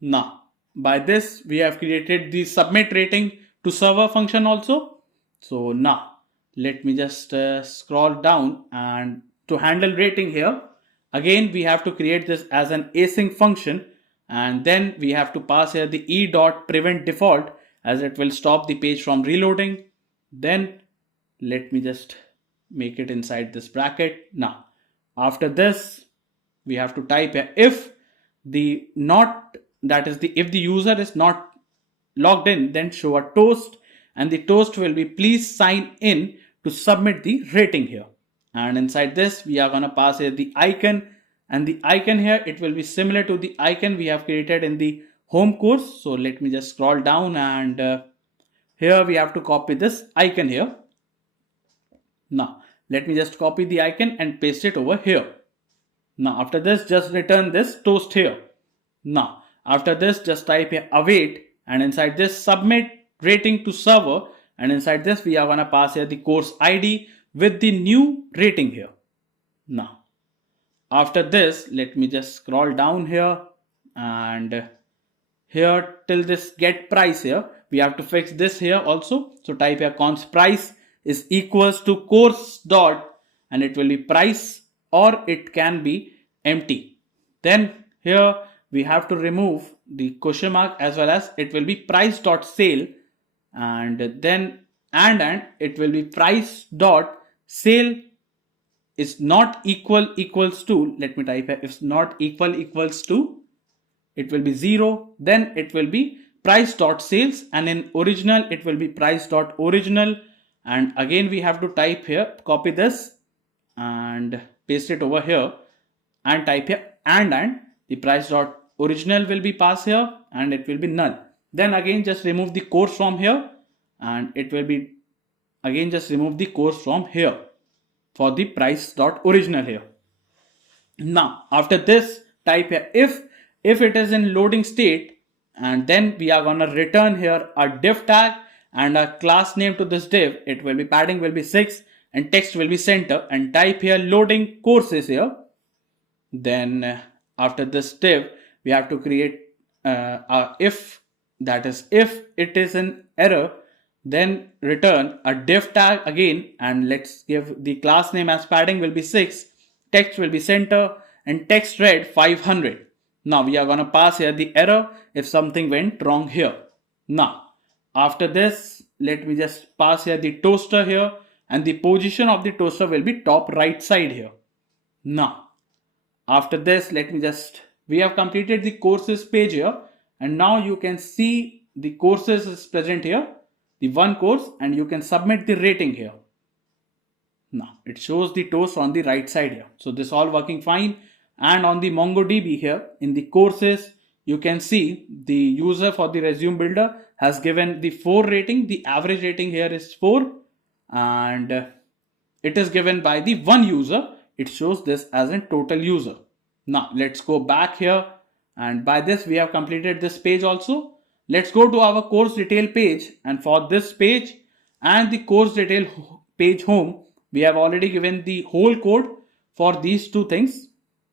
Now by this we have created the submit rating to server function also. So now let me just scroll down, and to handle rating here, again we have to create this as an async function, and then we have to pass here the e.prevent default, as it will stop the page from reloading. Then let me just make it inside this bracket. Now after this we have to type here if the not, that is the if the user is not logged in, then show a toast, and the toast will be please sign in to submit the rating here. And inside this we are gonna pass here the icon, and the icon here it will be similar to the icon we have created in the home course. So let me just scroll down, and here we have to copy this icon here. Now let me just copy the icon and paste it over here. Now after this just return this toast here. Now after this just type here await, and inside this submit rating to server, and inside this we are gonna pass here the course ID with the new rating here. Now after this let me just scroll down here, and here till this get price here we have to fix this here also. So type here const price is equals to course dot, and it will be price, or it can be empty. Then here we have to remove the question mark, as well as it will be price dot sale, and then and it will be price dot sale is not equals to, let me type here, if not equals to, it will be 0, then it will be price dot sales, and in original it will be price dot original. And again we have to type here, copy this and paste it over here, and type here and the price dot original will be passed here, and it will be null. Then again just remove the course from here, and it will be again just remove the course from here for the price dot original here. Now after this type here if it is in loading state, and then we are gonna return here a div tag and a class name to this div. It will be padding will be 6 and text will be center, and type here loading courses here. Then after this div we have to create if, that is if it is an error, then return a div tag again, and let's give the class name as padding will be 6, text will be center, and text read 500. Now we are gonna pass here the error if something went wrong here. Now after this let me just pass here the toaster here, and the position of the toaster will be top right side here. Now after this we have completed the courses page here, and now you can see the courses is present here, the one course, and you can submit the rating here. Now it shows the toast on the right side here. So this all working fine. And on the MongoDB here in the courses you can see the user for the resume builder, has given the 4 rating. The average rating here is 4, and it is given by the one user. It shows this as a total user. Now let's go back here, and by this we have completed this page also. Let's go to our course detail page, and for this page and the course detail page home, we have already given the whole code for these two things.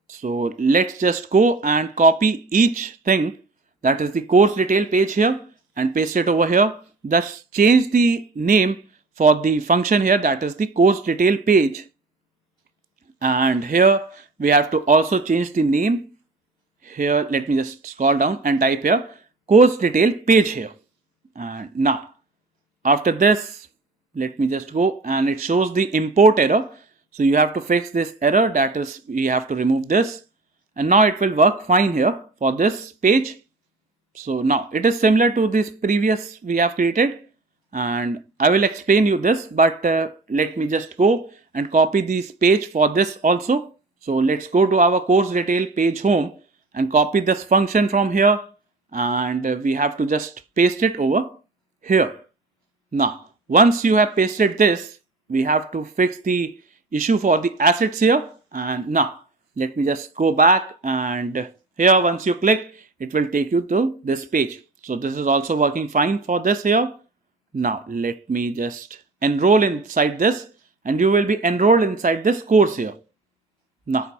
So let's just go and copy each thing, that is the course detail page here, and paste it over here. Thus change the name for the function here, that is the course detail page, and here we have to also change the name. Here let me just scroll down and type here course detail page here. And now after this, let me just go, and it shows the import error. So you have to fix this error, that is we have to remove this, and now it will work fine here for this page. So now it is similar to this previous we have created, and I will explain you this, but let me just go and copy this page for this also. So let's go to our course detail page home and copy this function from here, and we have to just paste it over here. Now once you have pasted this, we have to fix the issue for the assets here. And now let me just go back, and here once you click, it will take you to this page. So this is also working fine for this here. Now let me just enroll inside this, and you will be enrolled inside this course here. Now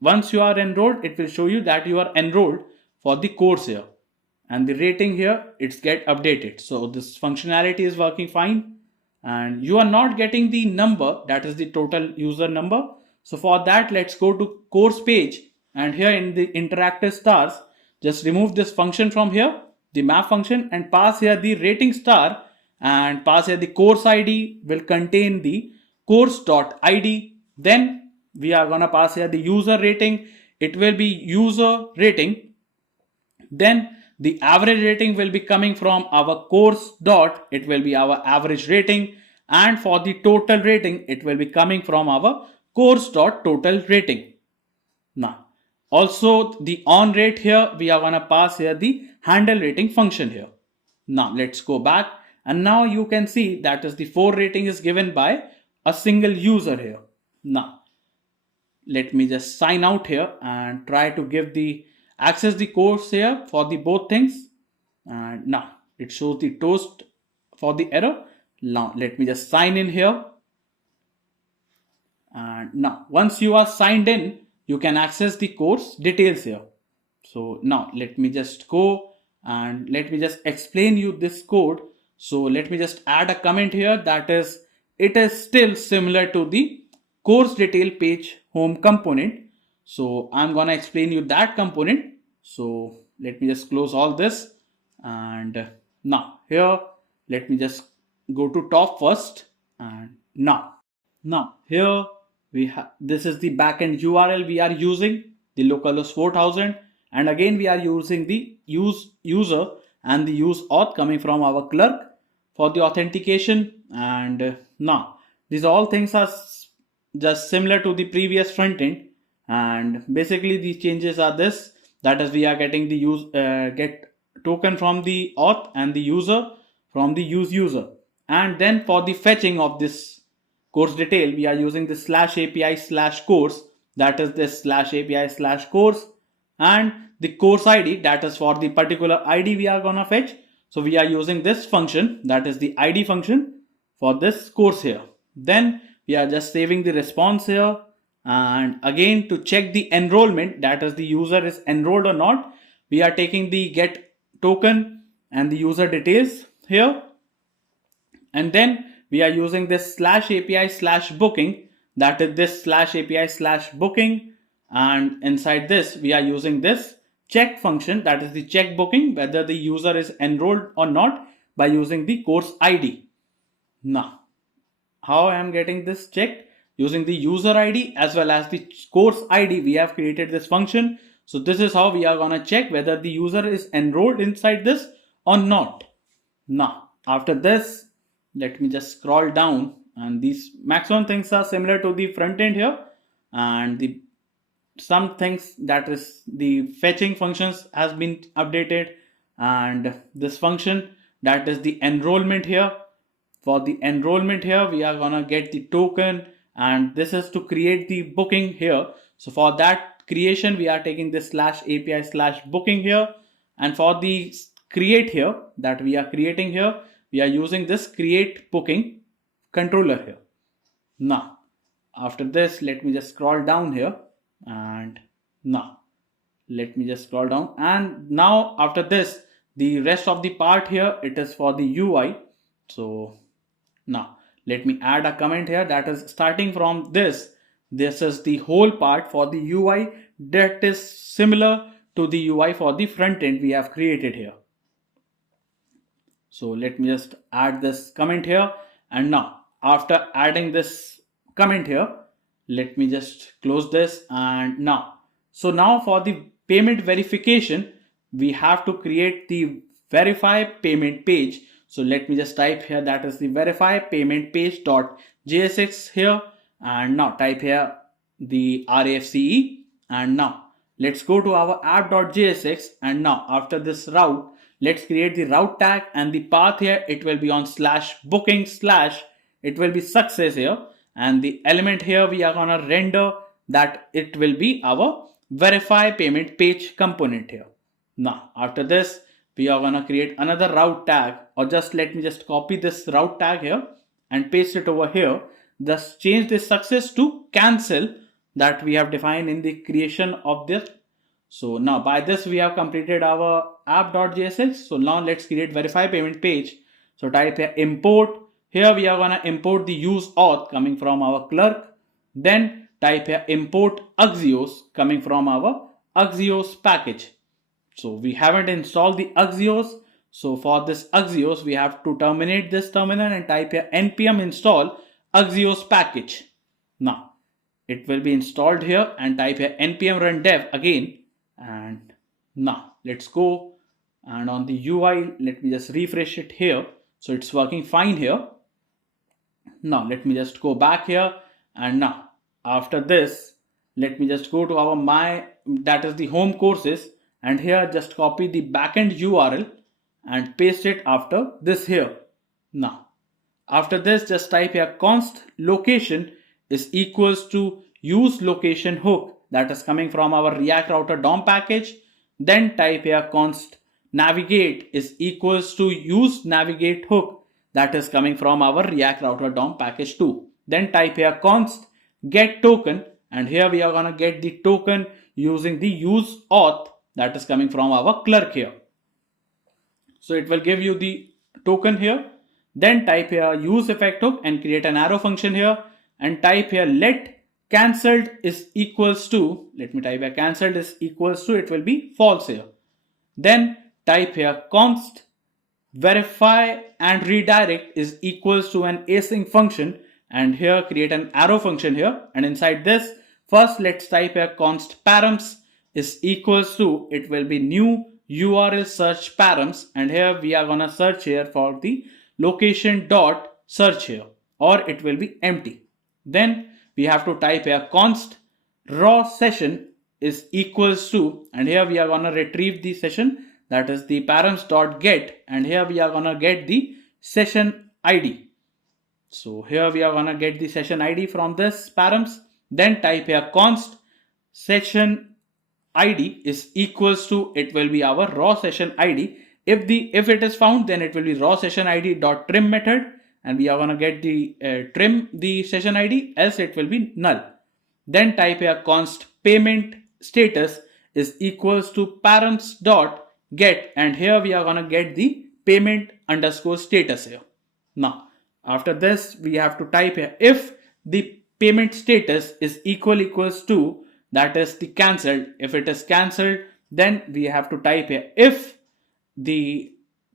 once you are enrolled, it will show you that you are enrolled for the course here, and the rating here, it's get updated. So this functionality is working fine, and you are not getting the number, that is the total user number. So for that, let's go to course page, and here in the interactive stars, just remove this function from here, the map function, and pass here the rating star, and pass here the course ID will contain the course.id. Then we are gonna pass here the user rating. It will be user rating. Then the average rating will be coming from our course dot, it will be our average rating, and for the total rating, it will be coming from our course dot total rating. Now also the on rate here, we are gonna pass here the handle rating function here. Now let's go back, and now you can see that is the 4 rating is given by a single user here. Now let me just sign out here and try to give the access the course here for the both things, and now it shows the toast for the error. Now let me just sign in here, and now once you are signed in, you can access the course details here. So now let me just go, and let me just explain you this code. So let me just add a comment here, that is it is still similar to the course detail page home component. So I'm gonna explain you that component. So let me just close all this, and now here let me just go to top first, and now here we have, this is the backend URL we are using, the localhost 4000, and again we are using the user and the use auth coming from our clerk for the authentication. And now these all things are just similar to the previous front end, and basically these changes are this, that is we are getting the get token from the auth and the user from the user, and then for the fetching of this course detail, we are using the /API/course, that is this /API/course, and the course ID, that is for the particular ID we are gonna fetch. So we are using this function, that is the ID function for this course here. Then we are just saving the response here, and again to check the enrollment, that is the user is enrolled or not, we are taking the get token and the user details here, and then we are using this /API/booking, that is this /API/booking, and inside this we are using this check function, that is the check booking whether the user is enrolled or not by using the course ID. Now how I am getting this checked? Using the user ID as well as the course ID, we have created this function. So this is how we are gonna check whether the user is enrolled inside this or not. Now after this, let me just scroll down, and these maximum things are similar to the front end here, and the some things, that is the fetching functions has been updated, and this function that is the enrollment here. For the enrollment here, we are gonna get the token, and this is to create the booking here. So for that creation, we are taking this /API/booking here, and for the create here that we are creating here, we are using this create booking controller here. Now, after this, let me just scroll down here, and now let me just scroll down, and now after this, the rest of the part here, it is for the UI. So now let me add a comment here that is starting from this. This is the whole part for the UI that is similar to the UI for the front end we have created here. So let me just add this comment here, and now after adding this comment here, let me just close this, and now for the payment verification, we have to create the verify payment page. So let me just type here that is the verify payment page.jsx here, and now type here the REFCE, and now let's go to our app.jsx, and now after this route, let's create the route tag, and the path here, it will be on /booking/ it will be success here, and the element here we are gonna render that it will be our verify payment page component here. Now after this, we are gonna create another route tag, or just let me just copy this route tag here and paste it over here. Just change this success to cancel that we have defined in the creation of this. So now by this we have completed our app.jsx. So now let's create verify payment page. So type here import. Here we are gonna import the use auth coming from our clerk. Then type here import Axios coming from our Axios package. So we haven't installed the Axios. So for this Axios, we have to terminate this terminal and type here npm install Axios package. Now it will be installed here, and type here npm run dev again. And now let's go, and on the UI, let me just refresh it here. So it's working fine here. Now let me just go back here, and now after this, let me just go to our that is the home courses, and here just copy the backend URL and paste it after this here. Now after this, just type here const location is equals to use location hook that is coming from our React router DOM package. Then type here const navigate is equals to use navigate hook that is coming from our React router DOM package too. Then type here const get token, and here we are gonna get the token using the use auth that is coming from our clerk here. So it will give you the token here. Then type here use effect hook and create an arrow function here, and type here let cancelled is equals to, let me type here cancelled is equals to, it will be false here. Then type here const verify and redirect is equals to an async function, and here create an arrow function here, and inside this first let's type here const params is equals to, it will be new URL search params, and here we are gonna search here for the location dot search here, or it will be empty. Then we have to type here const raw session is equals to, and here we are gonna retrieve the session that is the params dot get, and here we are gonna get the session ID. So here we are gonna get the session ID from this params. Then type here const session ID is equals to, it will be our raw session ID. If it is found, then it will be raw session ID dot trim method, and we are gonna get the trim the session ID, else it will be null. Then type here const payment status is equals to params dot get, and here we are gonna get the payment underscore status here. Now after this, we have to type here if the payment status is equals to, that is the cancelled. If it is cancelled, then we have to type here if the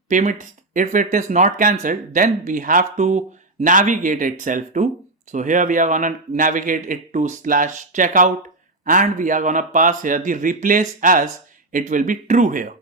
payment, if it is not cancelled, then we have to navigate itself to. So here we are gonna navigate it to /checkout, and we are gonna pass here the replace as, it will be true here.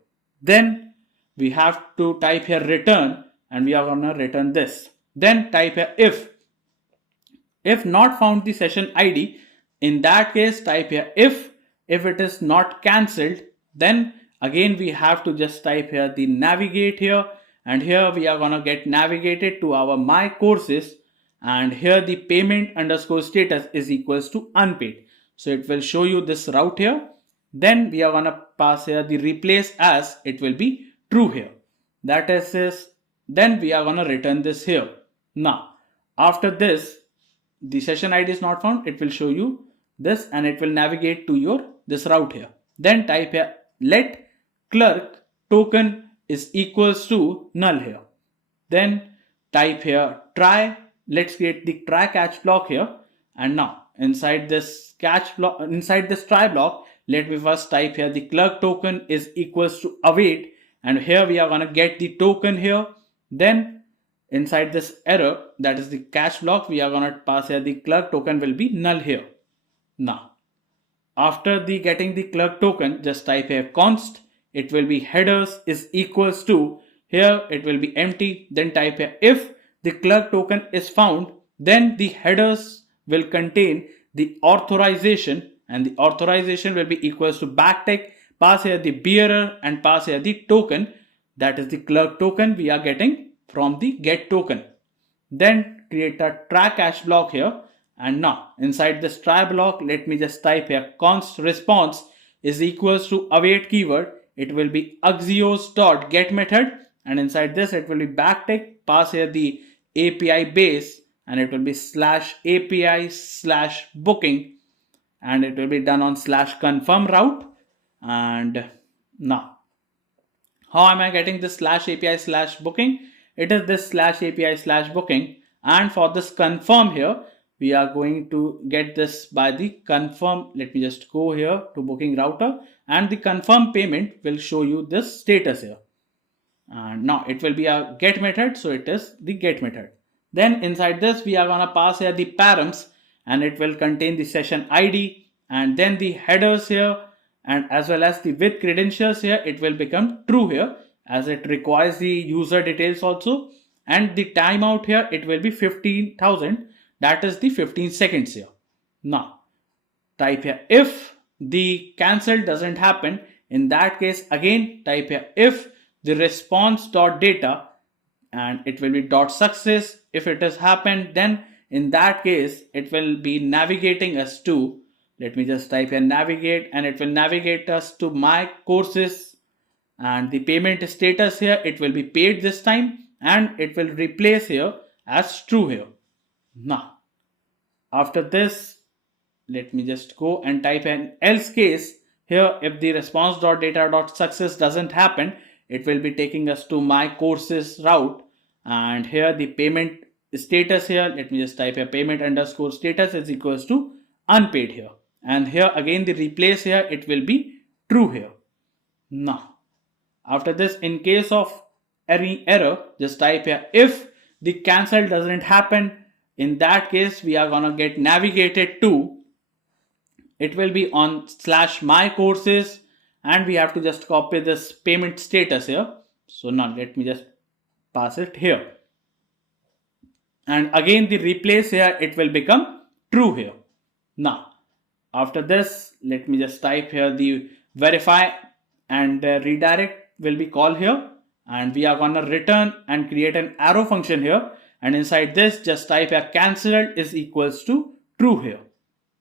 Then we have to type here return, and we are gonna return this. Then type here if not found the session ID, in that case type here if it is not cancelled, then again we have to just type here the navigate here, and here we are gonna get navigated to our my courses, and here the payment underscore status is equals to unpaid. So it will show you this route here. Then we are gonna pass here the replace as, it will be true here. That is this. Then we are gonna return this here. Now after this, the session ID is not found, it will show you this and it will navigate to your this route here. Then type here let clerk token is equals to null here. Then type here try, let's create the try catch block here. And now inside this catch block, inside this try block, let me first type here the clerk token is equals to await, and here we are gonna get the token here. Then inside this error, that is the catch block, we are gonna pass here the clerk token will be null here. Now after the getting the clerk token, just type here const, it will be headers is equals to, here it will be empty. Then type here if the clerk token is found, then the headers will contain the authorization, and the authorization will be equals to backtick, pass here the bearer and pass here the token, that is the clerk token we are getting from the get token. Then create a try catch block here, and now inside this try block, let me just type here const response is equals to await keyword, it will be axios dot get method, and inside this it will be backtick, pass here the API base, and it will be slash API slash booking, and it will be done on slash confirm route. And now how am I getting this slash API slash booking? It is this slash API slash booking, and for this confirm here, we are going to get this by the confirm. Let me just go here to booking router, and the confirm payment will show you this status here. And now it will be a get method, so it is the get method. Then inside this we are gonna pass here the params, and it will contain the session ID, and then the headers here, and as well as the with credentials here, it will become true here as it requires the user details also. And the timeout here, it will be 15,000, that is the 15 seconds here. Now type here if the cancel doesn't happen, in that case again type here if the response dot data, and it will be dot success. If it has happened, then in that case it will be navigating us to, let me just type here navigate, and it will navigate us to my courses, and the payment status here, it will be paid this time, and it will replace here as true here. Now after this, let me just go and type an else case here. If the response.data.success doesn't happen, it will be taking us to my courses route, and here the payment status here, let me just type here payment underscore status is equals to unpaid here, and here again the replace here, it will be true here. Now after this, in case of any error, just type here if the cancel doesn't happen, in that case we are gonna get navigated to, it will be on slash my courses, and we have to just copy this payment status here. So now let me just pass it here, and again the replace here, it will become true here. Now after this, let me just type here the verify, and redirect will be called here, and we are gonna return and create an arrow function here, and inside this just type here cancelled is equals to true here.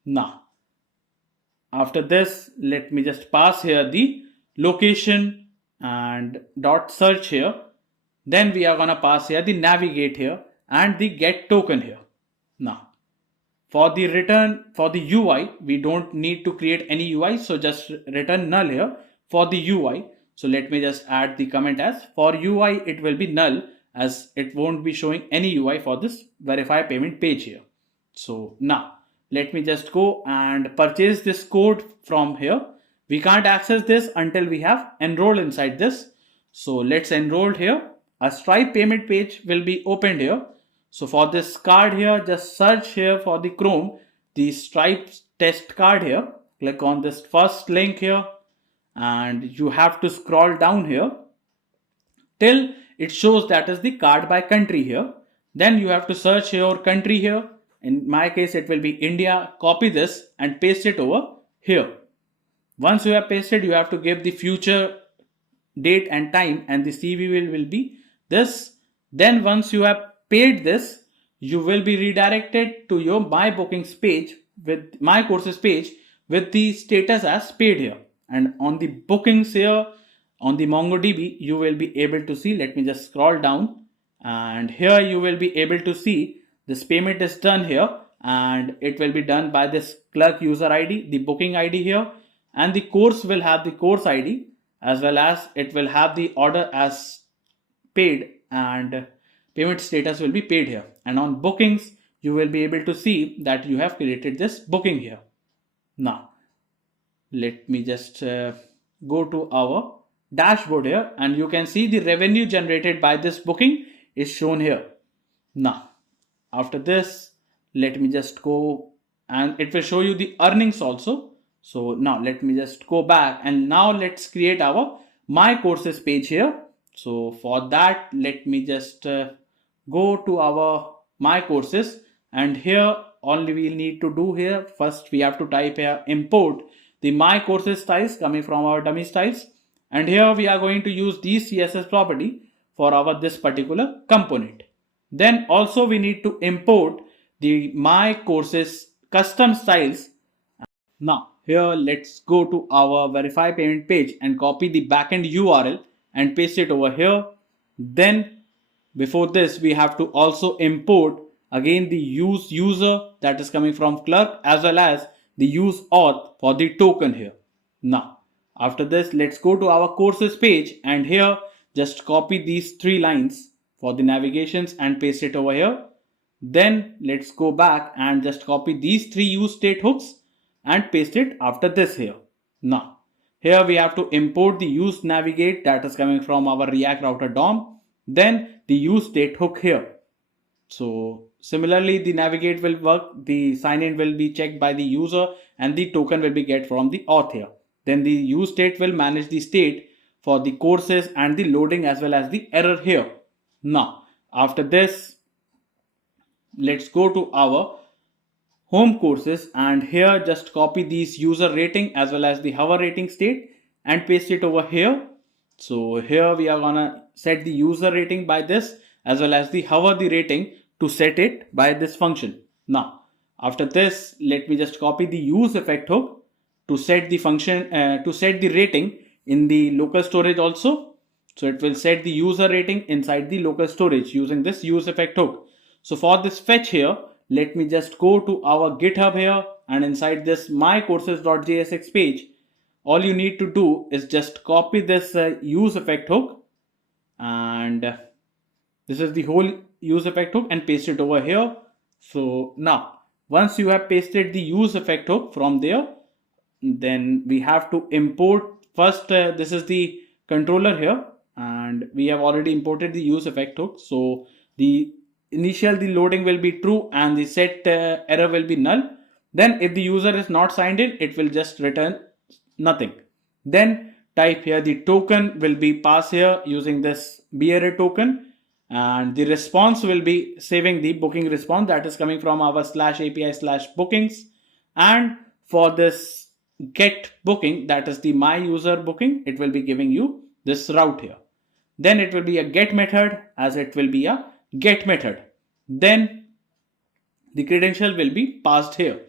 Now after this, let me just pass here the location and dot search here. Then we are gonna pass here the navigate here and the get token here. Now for the return, for the UI, we don't need to create any UI, so just return null here for the UI. So let me just add the comment as for UI it will be null, as it won't be showing any UI for this verify payment page here. So now let me just go and purchase this code from here. We can't access this until we have enrolled inside this. So let's enroll here. A Stripe payment page will be opened here. So for this card here, just search here for the Chrome, the Stripe test card here. Click on this first link here, and you have to scroll down here till it shows that is the card by country here. Then you have to search your country here. In my case, it will be India. Copy this and paste it over here. Once you have pasted, you have to give the future date and time, and the CV will be this. Then once you have paid this, you will be redirected to your my bookings page with my courses page with the status as paid here. And on the bookings here on the MongoDB, you will be able to see, let me just scroll down, and here you will be able to see this payment is done here, and it will be done by this clerk user ID, the booking ID here, and the course will have the course ID, as well as it will have the order as paid, and payment status will be paid here. And on bookings, you will be able to see that you have created this booking here. Now let me just go to our dashboard here, and you can see the revenue generated by this booking is shown here. Now after this, let me just go, and it will show you the earnings also. So now let me just go back, and now let's create our my courses page here. So for that, let me just go to our my courses, and here all we need to do here, first we have to type here import the my courses styles coming from our dummy styles, and here we are going to use these CSS property for our this particular component. Then also we need to import the my courses custom styles. Now here let's go to our verify payment page and copy the backend URL and paste it over here. Then before this, we have to also import again the use user that is coming from clerk, as well as the use auth for the token here. Now after this, let's go to our courses page, and here just copy these 3 lines for the navigations and paste it over here. Then let's go back and just copy these 3 use state hooks and paste it after this here. Now here we have to import the use navigate that is coming from our React router DOM, then the use state hook here. So similarly, the navigate will work, the sign in will be checked by the user, and the token will be get from the auth here. Then the use state will manage the state for the courses and the loading as well as the error here. Now after this, let's go to our home courses, and here just copy these user rating as well as the hover rating state and paste it over here. So here we are gonna set the user rating by this, as well as the hover the rating to set it by this function. Now after this, let me just copy the use effect hook to set the function to set the rating in the local storage also. So it will set the user rating inside the local storage using this use effect hook. So for this fetch here, let me just go to our GitHub here, and inside this my courses.jsx page, all you need to do is just copy this use effect hook, and this is the whole use effect hook, and paste it over here. So now once you have pasted the use effect hook from there, then we have to import first this is the controller here, and we have already imported the use effect hook. So the initial the loading will be true and the set error will be null. Then if the user is not signed in, it will just return nothing. Then type here the token will be passed here using this bearer token, and the response will be saving the booking response that is coming from our /API/bookings. And for this get booking, that is the my user booking, it will be giving you this route here. Then it will be a get method, as it will be a get method. Then the credential will be passed here.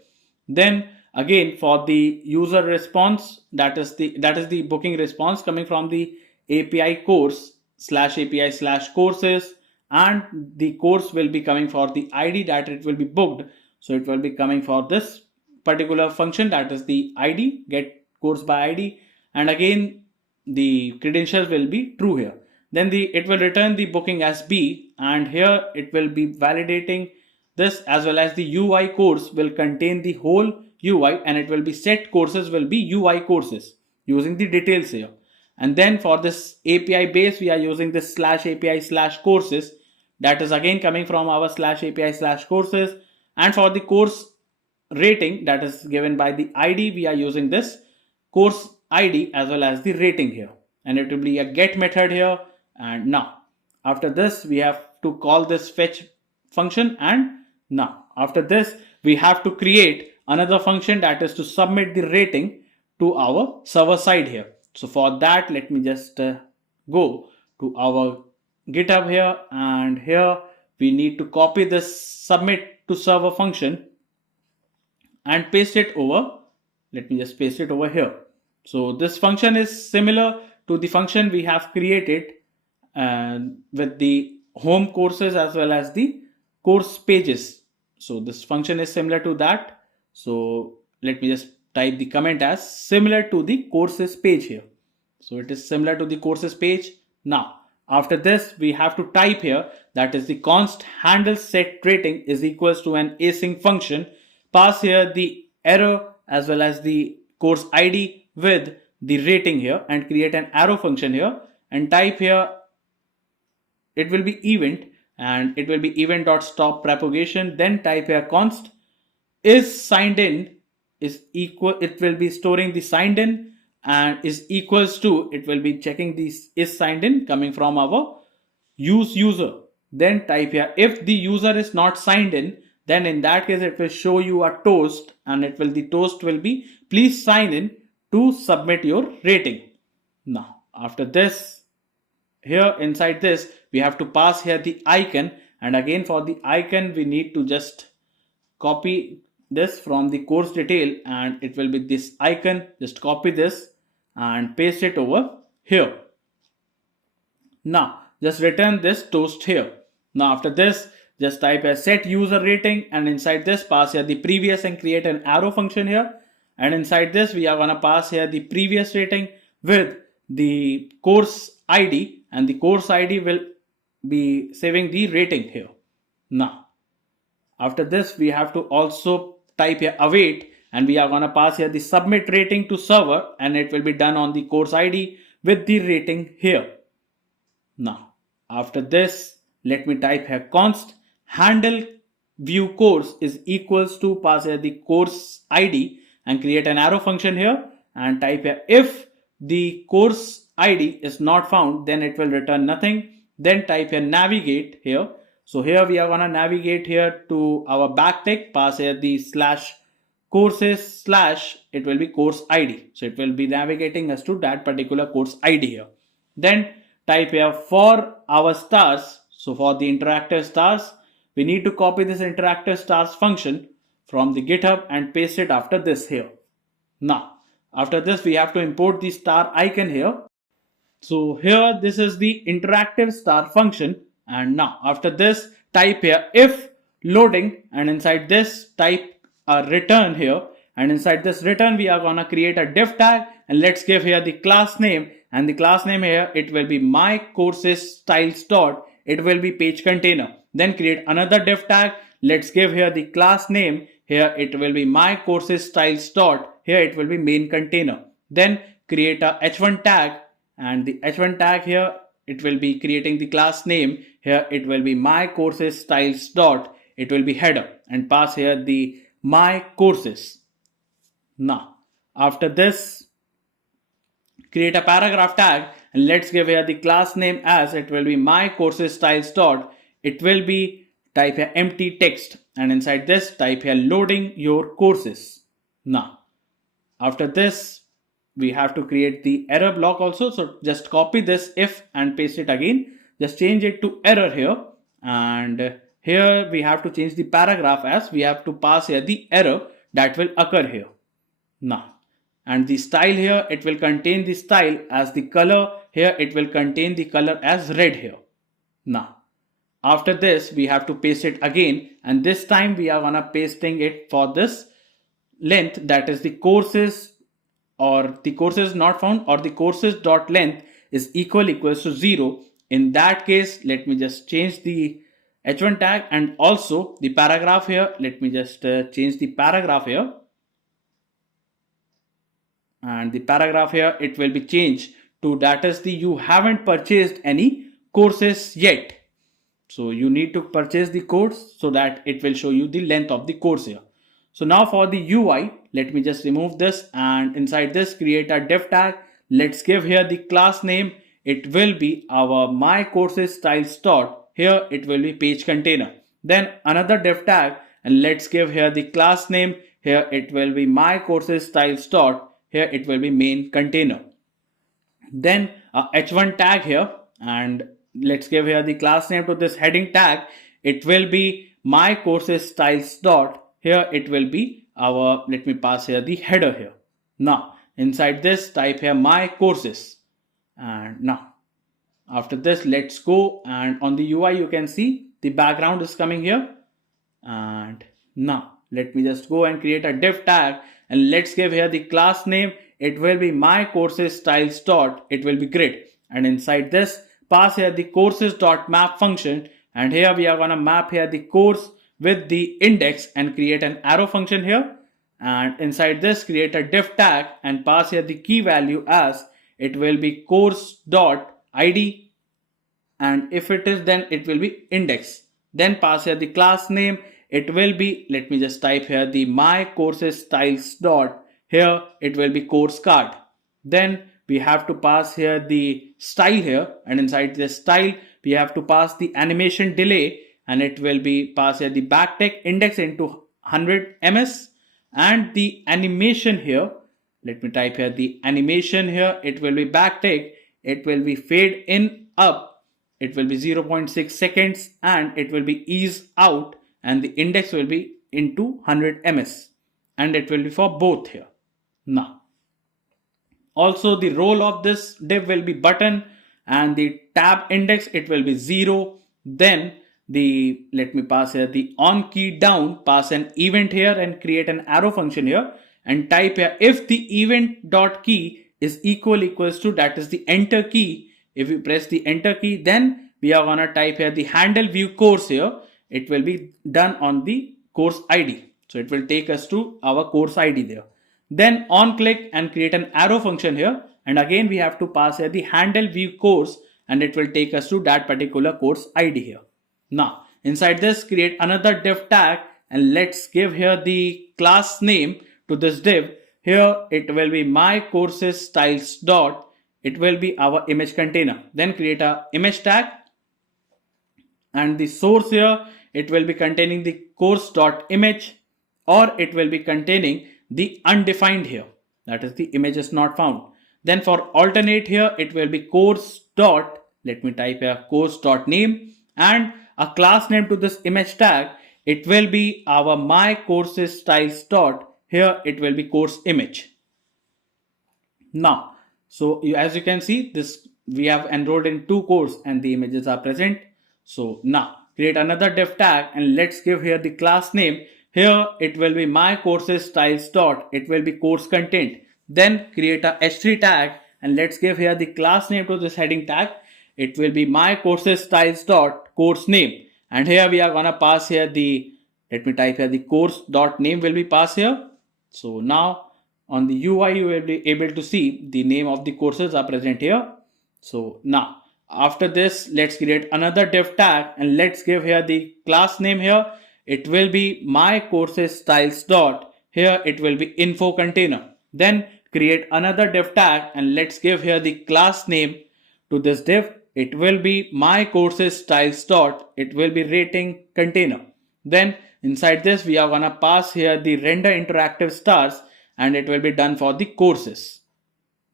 Then again for the user response, that is the booking response coming from the API course /API/courses, and the course will be coming for the ID that it will be booked. So it will be coming for this particular function, that is the ID, get course by ID, and again the credentials will be true here. Then it will return the booking as B, and here it will be validating this, as well as the UI course will contain the whole UI, and it will be set courses will be UI courses using the details here. And then for this API base, we are using this /API/courses, that is again coming from our /API/courses. And for the course rating that is given by the ID, we are using this course ID as well as the rating here, and it will be a get method here. And now after this, we have to call this fetch function, and now after this we have to create another function, that is to submit the rating to our server side here. So for that, let me just go to our GitHub here, and here we need to copy this submit to server function and paste it over. Let me just paste it over here. So this function is similar to the function we have created with the home courses as well as the course pages. So this function is similar to that. So let me just type the comment as similar to the courses page here. So it is similar to the courses page. Now, after this, we have to type here, that is the const handle set rating is equals to an async function. Pass here the error as well as the course ID with the rating here, and create an arrow function here, and type here, it will be event, and it will be event.stop propagation. Then type here const is signed in is equal, it will be storing the signed in, and is equals to, it will be checking this is signed in coming from our use user. Then type here, if the user is not signed in, then in that case it will show you a toast, and the toast will be please sign in to submit your rating. Now after this, here inside this we have to pass here the icon, and again for the icon we need to just copy this from the course detail, and it will be this icon. Just copy this and paste it over here. Now just return this toast here. Now after this, just type a set user rating, and inside this pass here the previous and create an arrow function here, and inside this we are gonna pass here the previous rating with the course ID, and the course ID will be saving the rating here. Now after this we have to also type here await, and we are gonna pass here the submit rating to server, and it will be done on the course ID with the rating here. Now after this, let me type here const handle view course is equals to, pass here the course ID and create an arrow function here, and type here if the course ID is not found, then it will return nothing. Then type here navigate here. So here we are gonna navigate here to our backtick, pass here the slash courses slash, it will be course ID. So it will be navigating us to that particular course ID here. Then type here for our stars. So for the interactive stars, we need to copy this interactive stars function from the GitHub and paste it after this here. Now after this we have to import the star icon here. So here this is the interactive star function, and now after this type here if loading, and inside this type a return here, and inside this return we are gonna create a div tag, and let's give here the class name, and the class name here it will be my courses styles dot, it will be page container. Then create another div tag, let's give here the class name, here it will be my courses styles dot, here it will be main container. Then create a h1 tag, and the h1 tag here it will be creating the class name, here it will be my courses styles dot, it will be header, and pass here the my courses. Now after this, create a paragraph tag, and let's give here the class name as it will be my courses styles dot, it will be type here empty text, and inside this type here loading your courses. Now after this we have to create the error block also. So just copy this if and paste it again, just change it to error here, and here we have to change the paragraph as we have to pass here the error that will occur here. Now and the style here it will contain the style as the color, here it will contain the color as red here. Now after this we have to paste it again, and this time we are gonna pasting it for this length, that is the courses or the courses not found, or the courses dot length is equals to 0. In that case let me just change the h1 tag, and also the paragraph here, let me just change the paragraph here, and the paragraph here it will be changed to, that is the you haven't purchased any courses yet. So you need to purchase the course so that it will show you the length of the course here. So now for the UI, let me just remove this, and inside this create a div tag, let's give here the class name, it will be our my courses styles dot, here it will be page container. Then another div tag, and let's give here the class name, here it will be my courses styles dot, here it will be main container. Then a h1 tag here, and let's give here the class name to this heading tag. It will be my courses styles dot. Here it will be our, let me pass here the header here. Now inside this type here my courses, and now after this let's go, and on the UI you can see the background is coming here. And now let me just go and create a div tag, and let's give here the class name. It will be my courses styles dot, it will be grid, and inside this pass here the courses dot map function, and here we are gonna map here the course with the index and create an arrow function here. And inside this create a div tag and pass here the key value as it will be course dot id, and if it is then it will be index. Then pass here the class name. It will be, let me just type here the my courses styles dot, here it will be course card. Then we have to pass here the style here, and inside this style we have to pass the animation delay, and it will be pass here the backtick index into 100 ms, and the animation here, let me type here the animation here, it will be backtick, it will be fade in up, it will be 0.6 seconds, and it will be ease out, and the index will be into 100 ms, and it will be for both here. Now also the role of this div will be button, and the tab index it will be 0. Then the, let me pass here the on key down, pass an event here and create an arrow function here, and type here if the event dot key is equals to, that is the enter key. If we press the enter key, then we are gonna type here the handle view course here. It will be done on the course ID, so it will take us to our course ID there. Then on click and create an arrow function here, and again we have to pass here the handle view course, and it will take us to that particular course ID here. Now inside this create another div tag, and let's give here the class name to this div. Here it will be my courses styles dot, it will be our image container. Then create a image tag, and the source here it will be containing the course dot image, or it will be containing the undefined here, that is the image is not found. Then for alternate here it will be course dot, let me type here course dot name, and a class name to this image tag. It will be our my courses styles dot, here it will be course image. Now so as you can see this, we have enrolled in 2 courses and the images are present. So now create another div tag, and let's give here the class name. Here it will be my courses styles dot, it will be course content. Then create a h3 tag, and let's give here the class name to this heading tag. It will be my courses styles dot course name, and here we are gonna pass here the, let me type here the course dot name will be passed here. So now on the UI you will be able to see the name of the courses are present here. So now after this let's create another div tag, and let's give here the class name here. It will be my courses styles dot, here it will be info container. Then create another div tag, and let's give here the class name to this div. It will be my courses styles dot, it will be rating container. Then inside this we are gonna pass here the render interactive stars, and it will be done for the courses.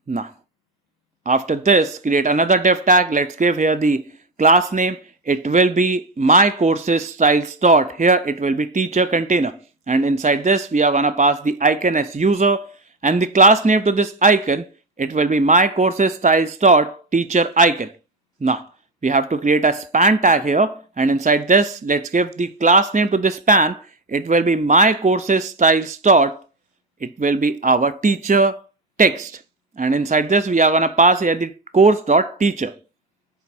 Now after this create another div tag, let's give here the class name. It will be my courses styles dot, here it will be teacher container, and inside this we are gonna pass the icon as user, and the class name to this icon it will be my courses styles dot teacher icon. Now we have to create a span tag here, and inside this let's give the class name to this span. It will be my courses styles dot, it will be our teacher text, and inside this we are gonna pass here the course dot teacher.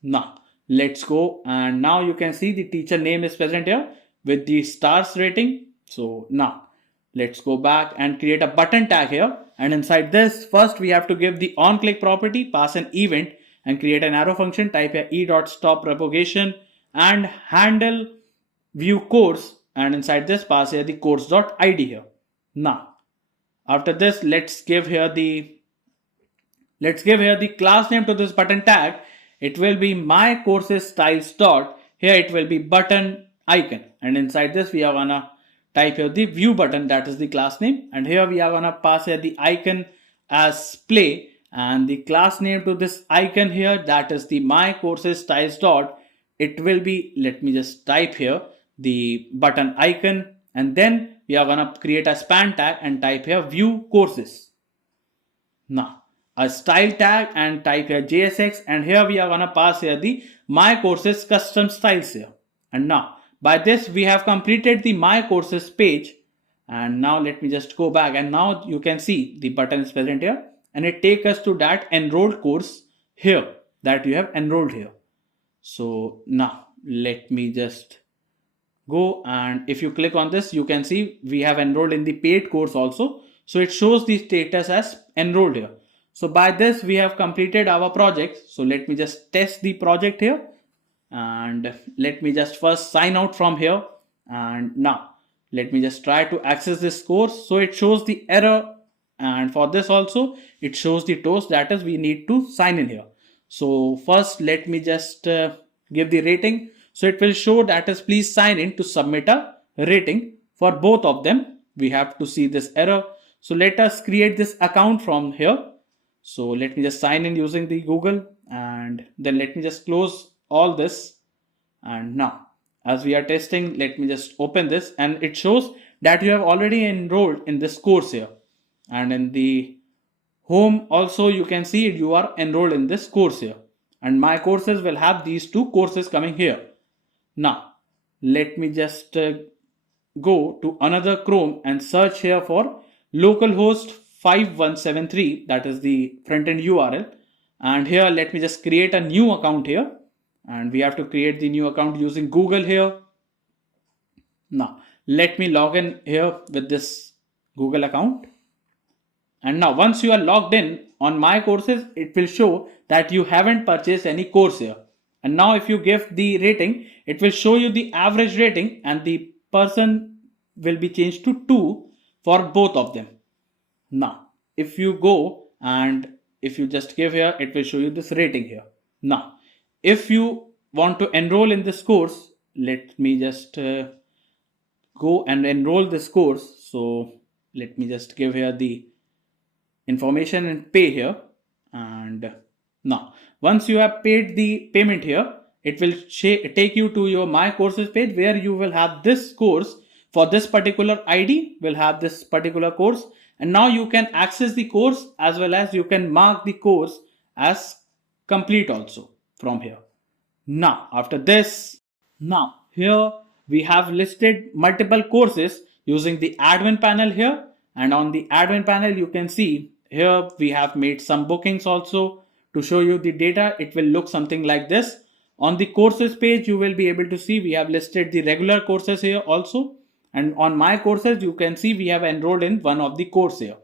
Now let's go, and now you can see the teacher name is present here with the stars rating. So now let's go back and create a button tag here, and inside this first we have to give the on click property, pass an event and create an arrow function, type here e.stop propagation and handle view course, and inside this pass here the course dot id here. Now after this let's give here the class name to this button tag. It will be my courses styles dot, here it will be button icon, and inside this we are gonna type here the view button, that is the class name, and here we are gonna pass here the icon as play, and the class name to this icon here, that is the my courses styles dot. It will be, let me just type here the button icon, and then we are gonna create a span tag and type here view courses. Now a style tag and type here JSX, and here we are gonna pass here the my courses custom styles here. And now by this we have completed the my courses page. And now let me just go back, and now you can see the button is present here, and it takes us to that enrolled course here that you have enrolled here. So now let me just go, and if you click on this, you can see we have enrolled in the paid course also. So it shows the status as enrolled here. So by this we have completed our project. So let me just test the project here, and let me just first sign out from here. And now let me just try to access this course. So it shows the error, and for this also it shows the toast, that is we need to sign in here. So first let me just give the rating. So it will show that is please sign in to submit a rating. For both of them we have to see this error. So let us create this account from here. So let me just sign in using the Google, and then let me just close all this. And now as we are testing, let me just open this, and it shows that you have already enrolled in this course here. And in the home also you can see you are enrolled in this course here, and my courses will have these two courses coming here. Now let me just go to another Chrome and search here for localhost 5173, that is the front-end URL. And here let me just create a new account here, and we have to create the new account using Google here. Now let me log in here with this Google account. And now once you are logged in on my courses, it will show that you haven't purchased any course here. And now if you give the rating, it will show you the average rating, and the person will be changed to 2 for both of them. Now if you go and if you just give here, it will show you this rating here. Now if you want to enroll in this course, let me just go and enroll this course. So let me just give here the information and pay here. And now once you have paid the payment here, it will take you to your my courses page, where you will have this course for this particular ID will have this particular course. And now you can access the course, as well as you can mark the course as complete also from here. Now after this, now here we have listed multiple courses using the admin panel here. And on the admin panel you can see here we have made some bookings also. To show you the data, it will look something like this. On the courses page you will be able to see we have listed the regular courses here also. And on my courses you can see we have enrolled in one of the course here.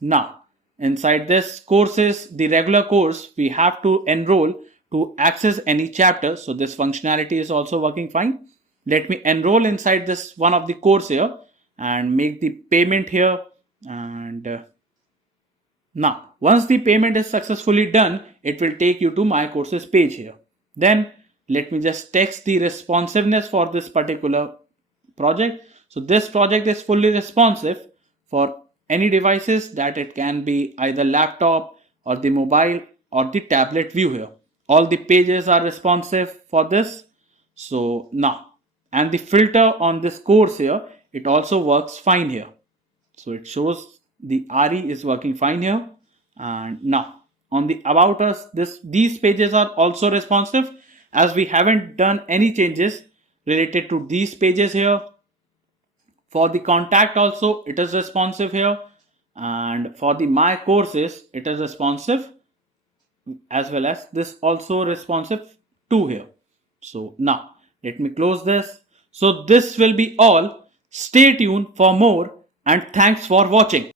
Now inside this courses, the regular course, we have to enroll to access any chapter. So this functionality is also working fine. Let me enroll inside this one of the course here and make the payment here. And now once the payment is successfully done, it will take you to my courses page here. Then let me just text the responsiveness for this particular project. So this project is fully responsive for any devices, that it can be either laptop or the mobile or the tablet view here. All the pages are responsive for this. So now, and the filter on this course here, it also works fine here. So it shows the RE is working fine here. And now on the about us, these pages are also responsive, as we haven't done any changes related to these pages here. For the contact also it is responsive here, and for the my courses it is responsive, as well as this also responsive too here. So now let me close this. So this will be all. Stay tuned for more, and thanks for watching.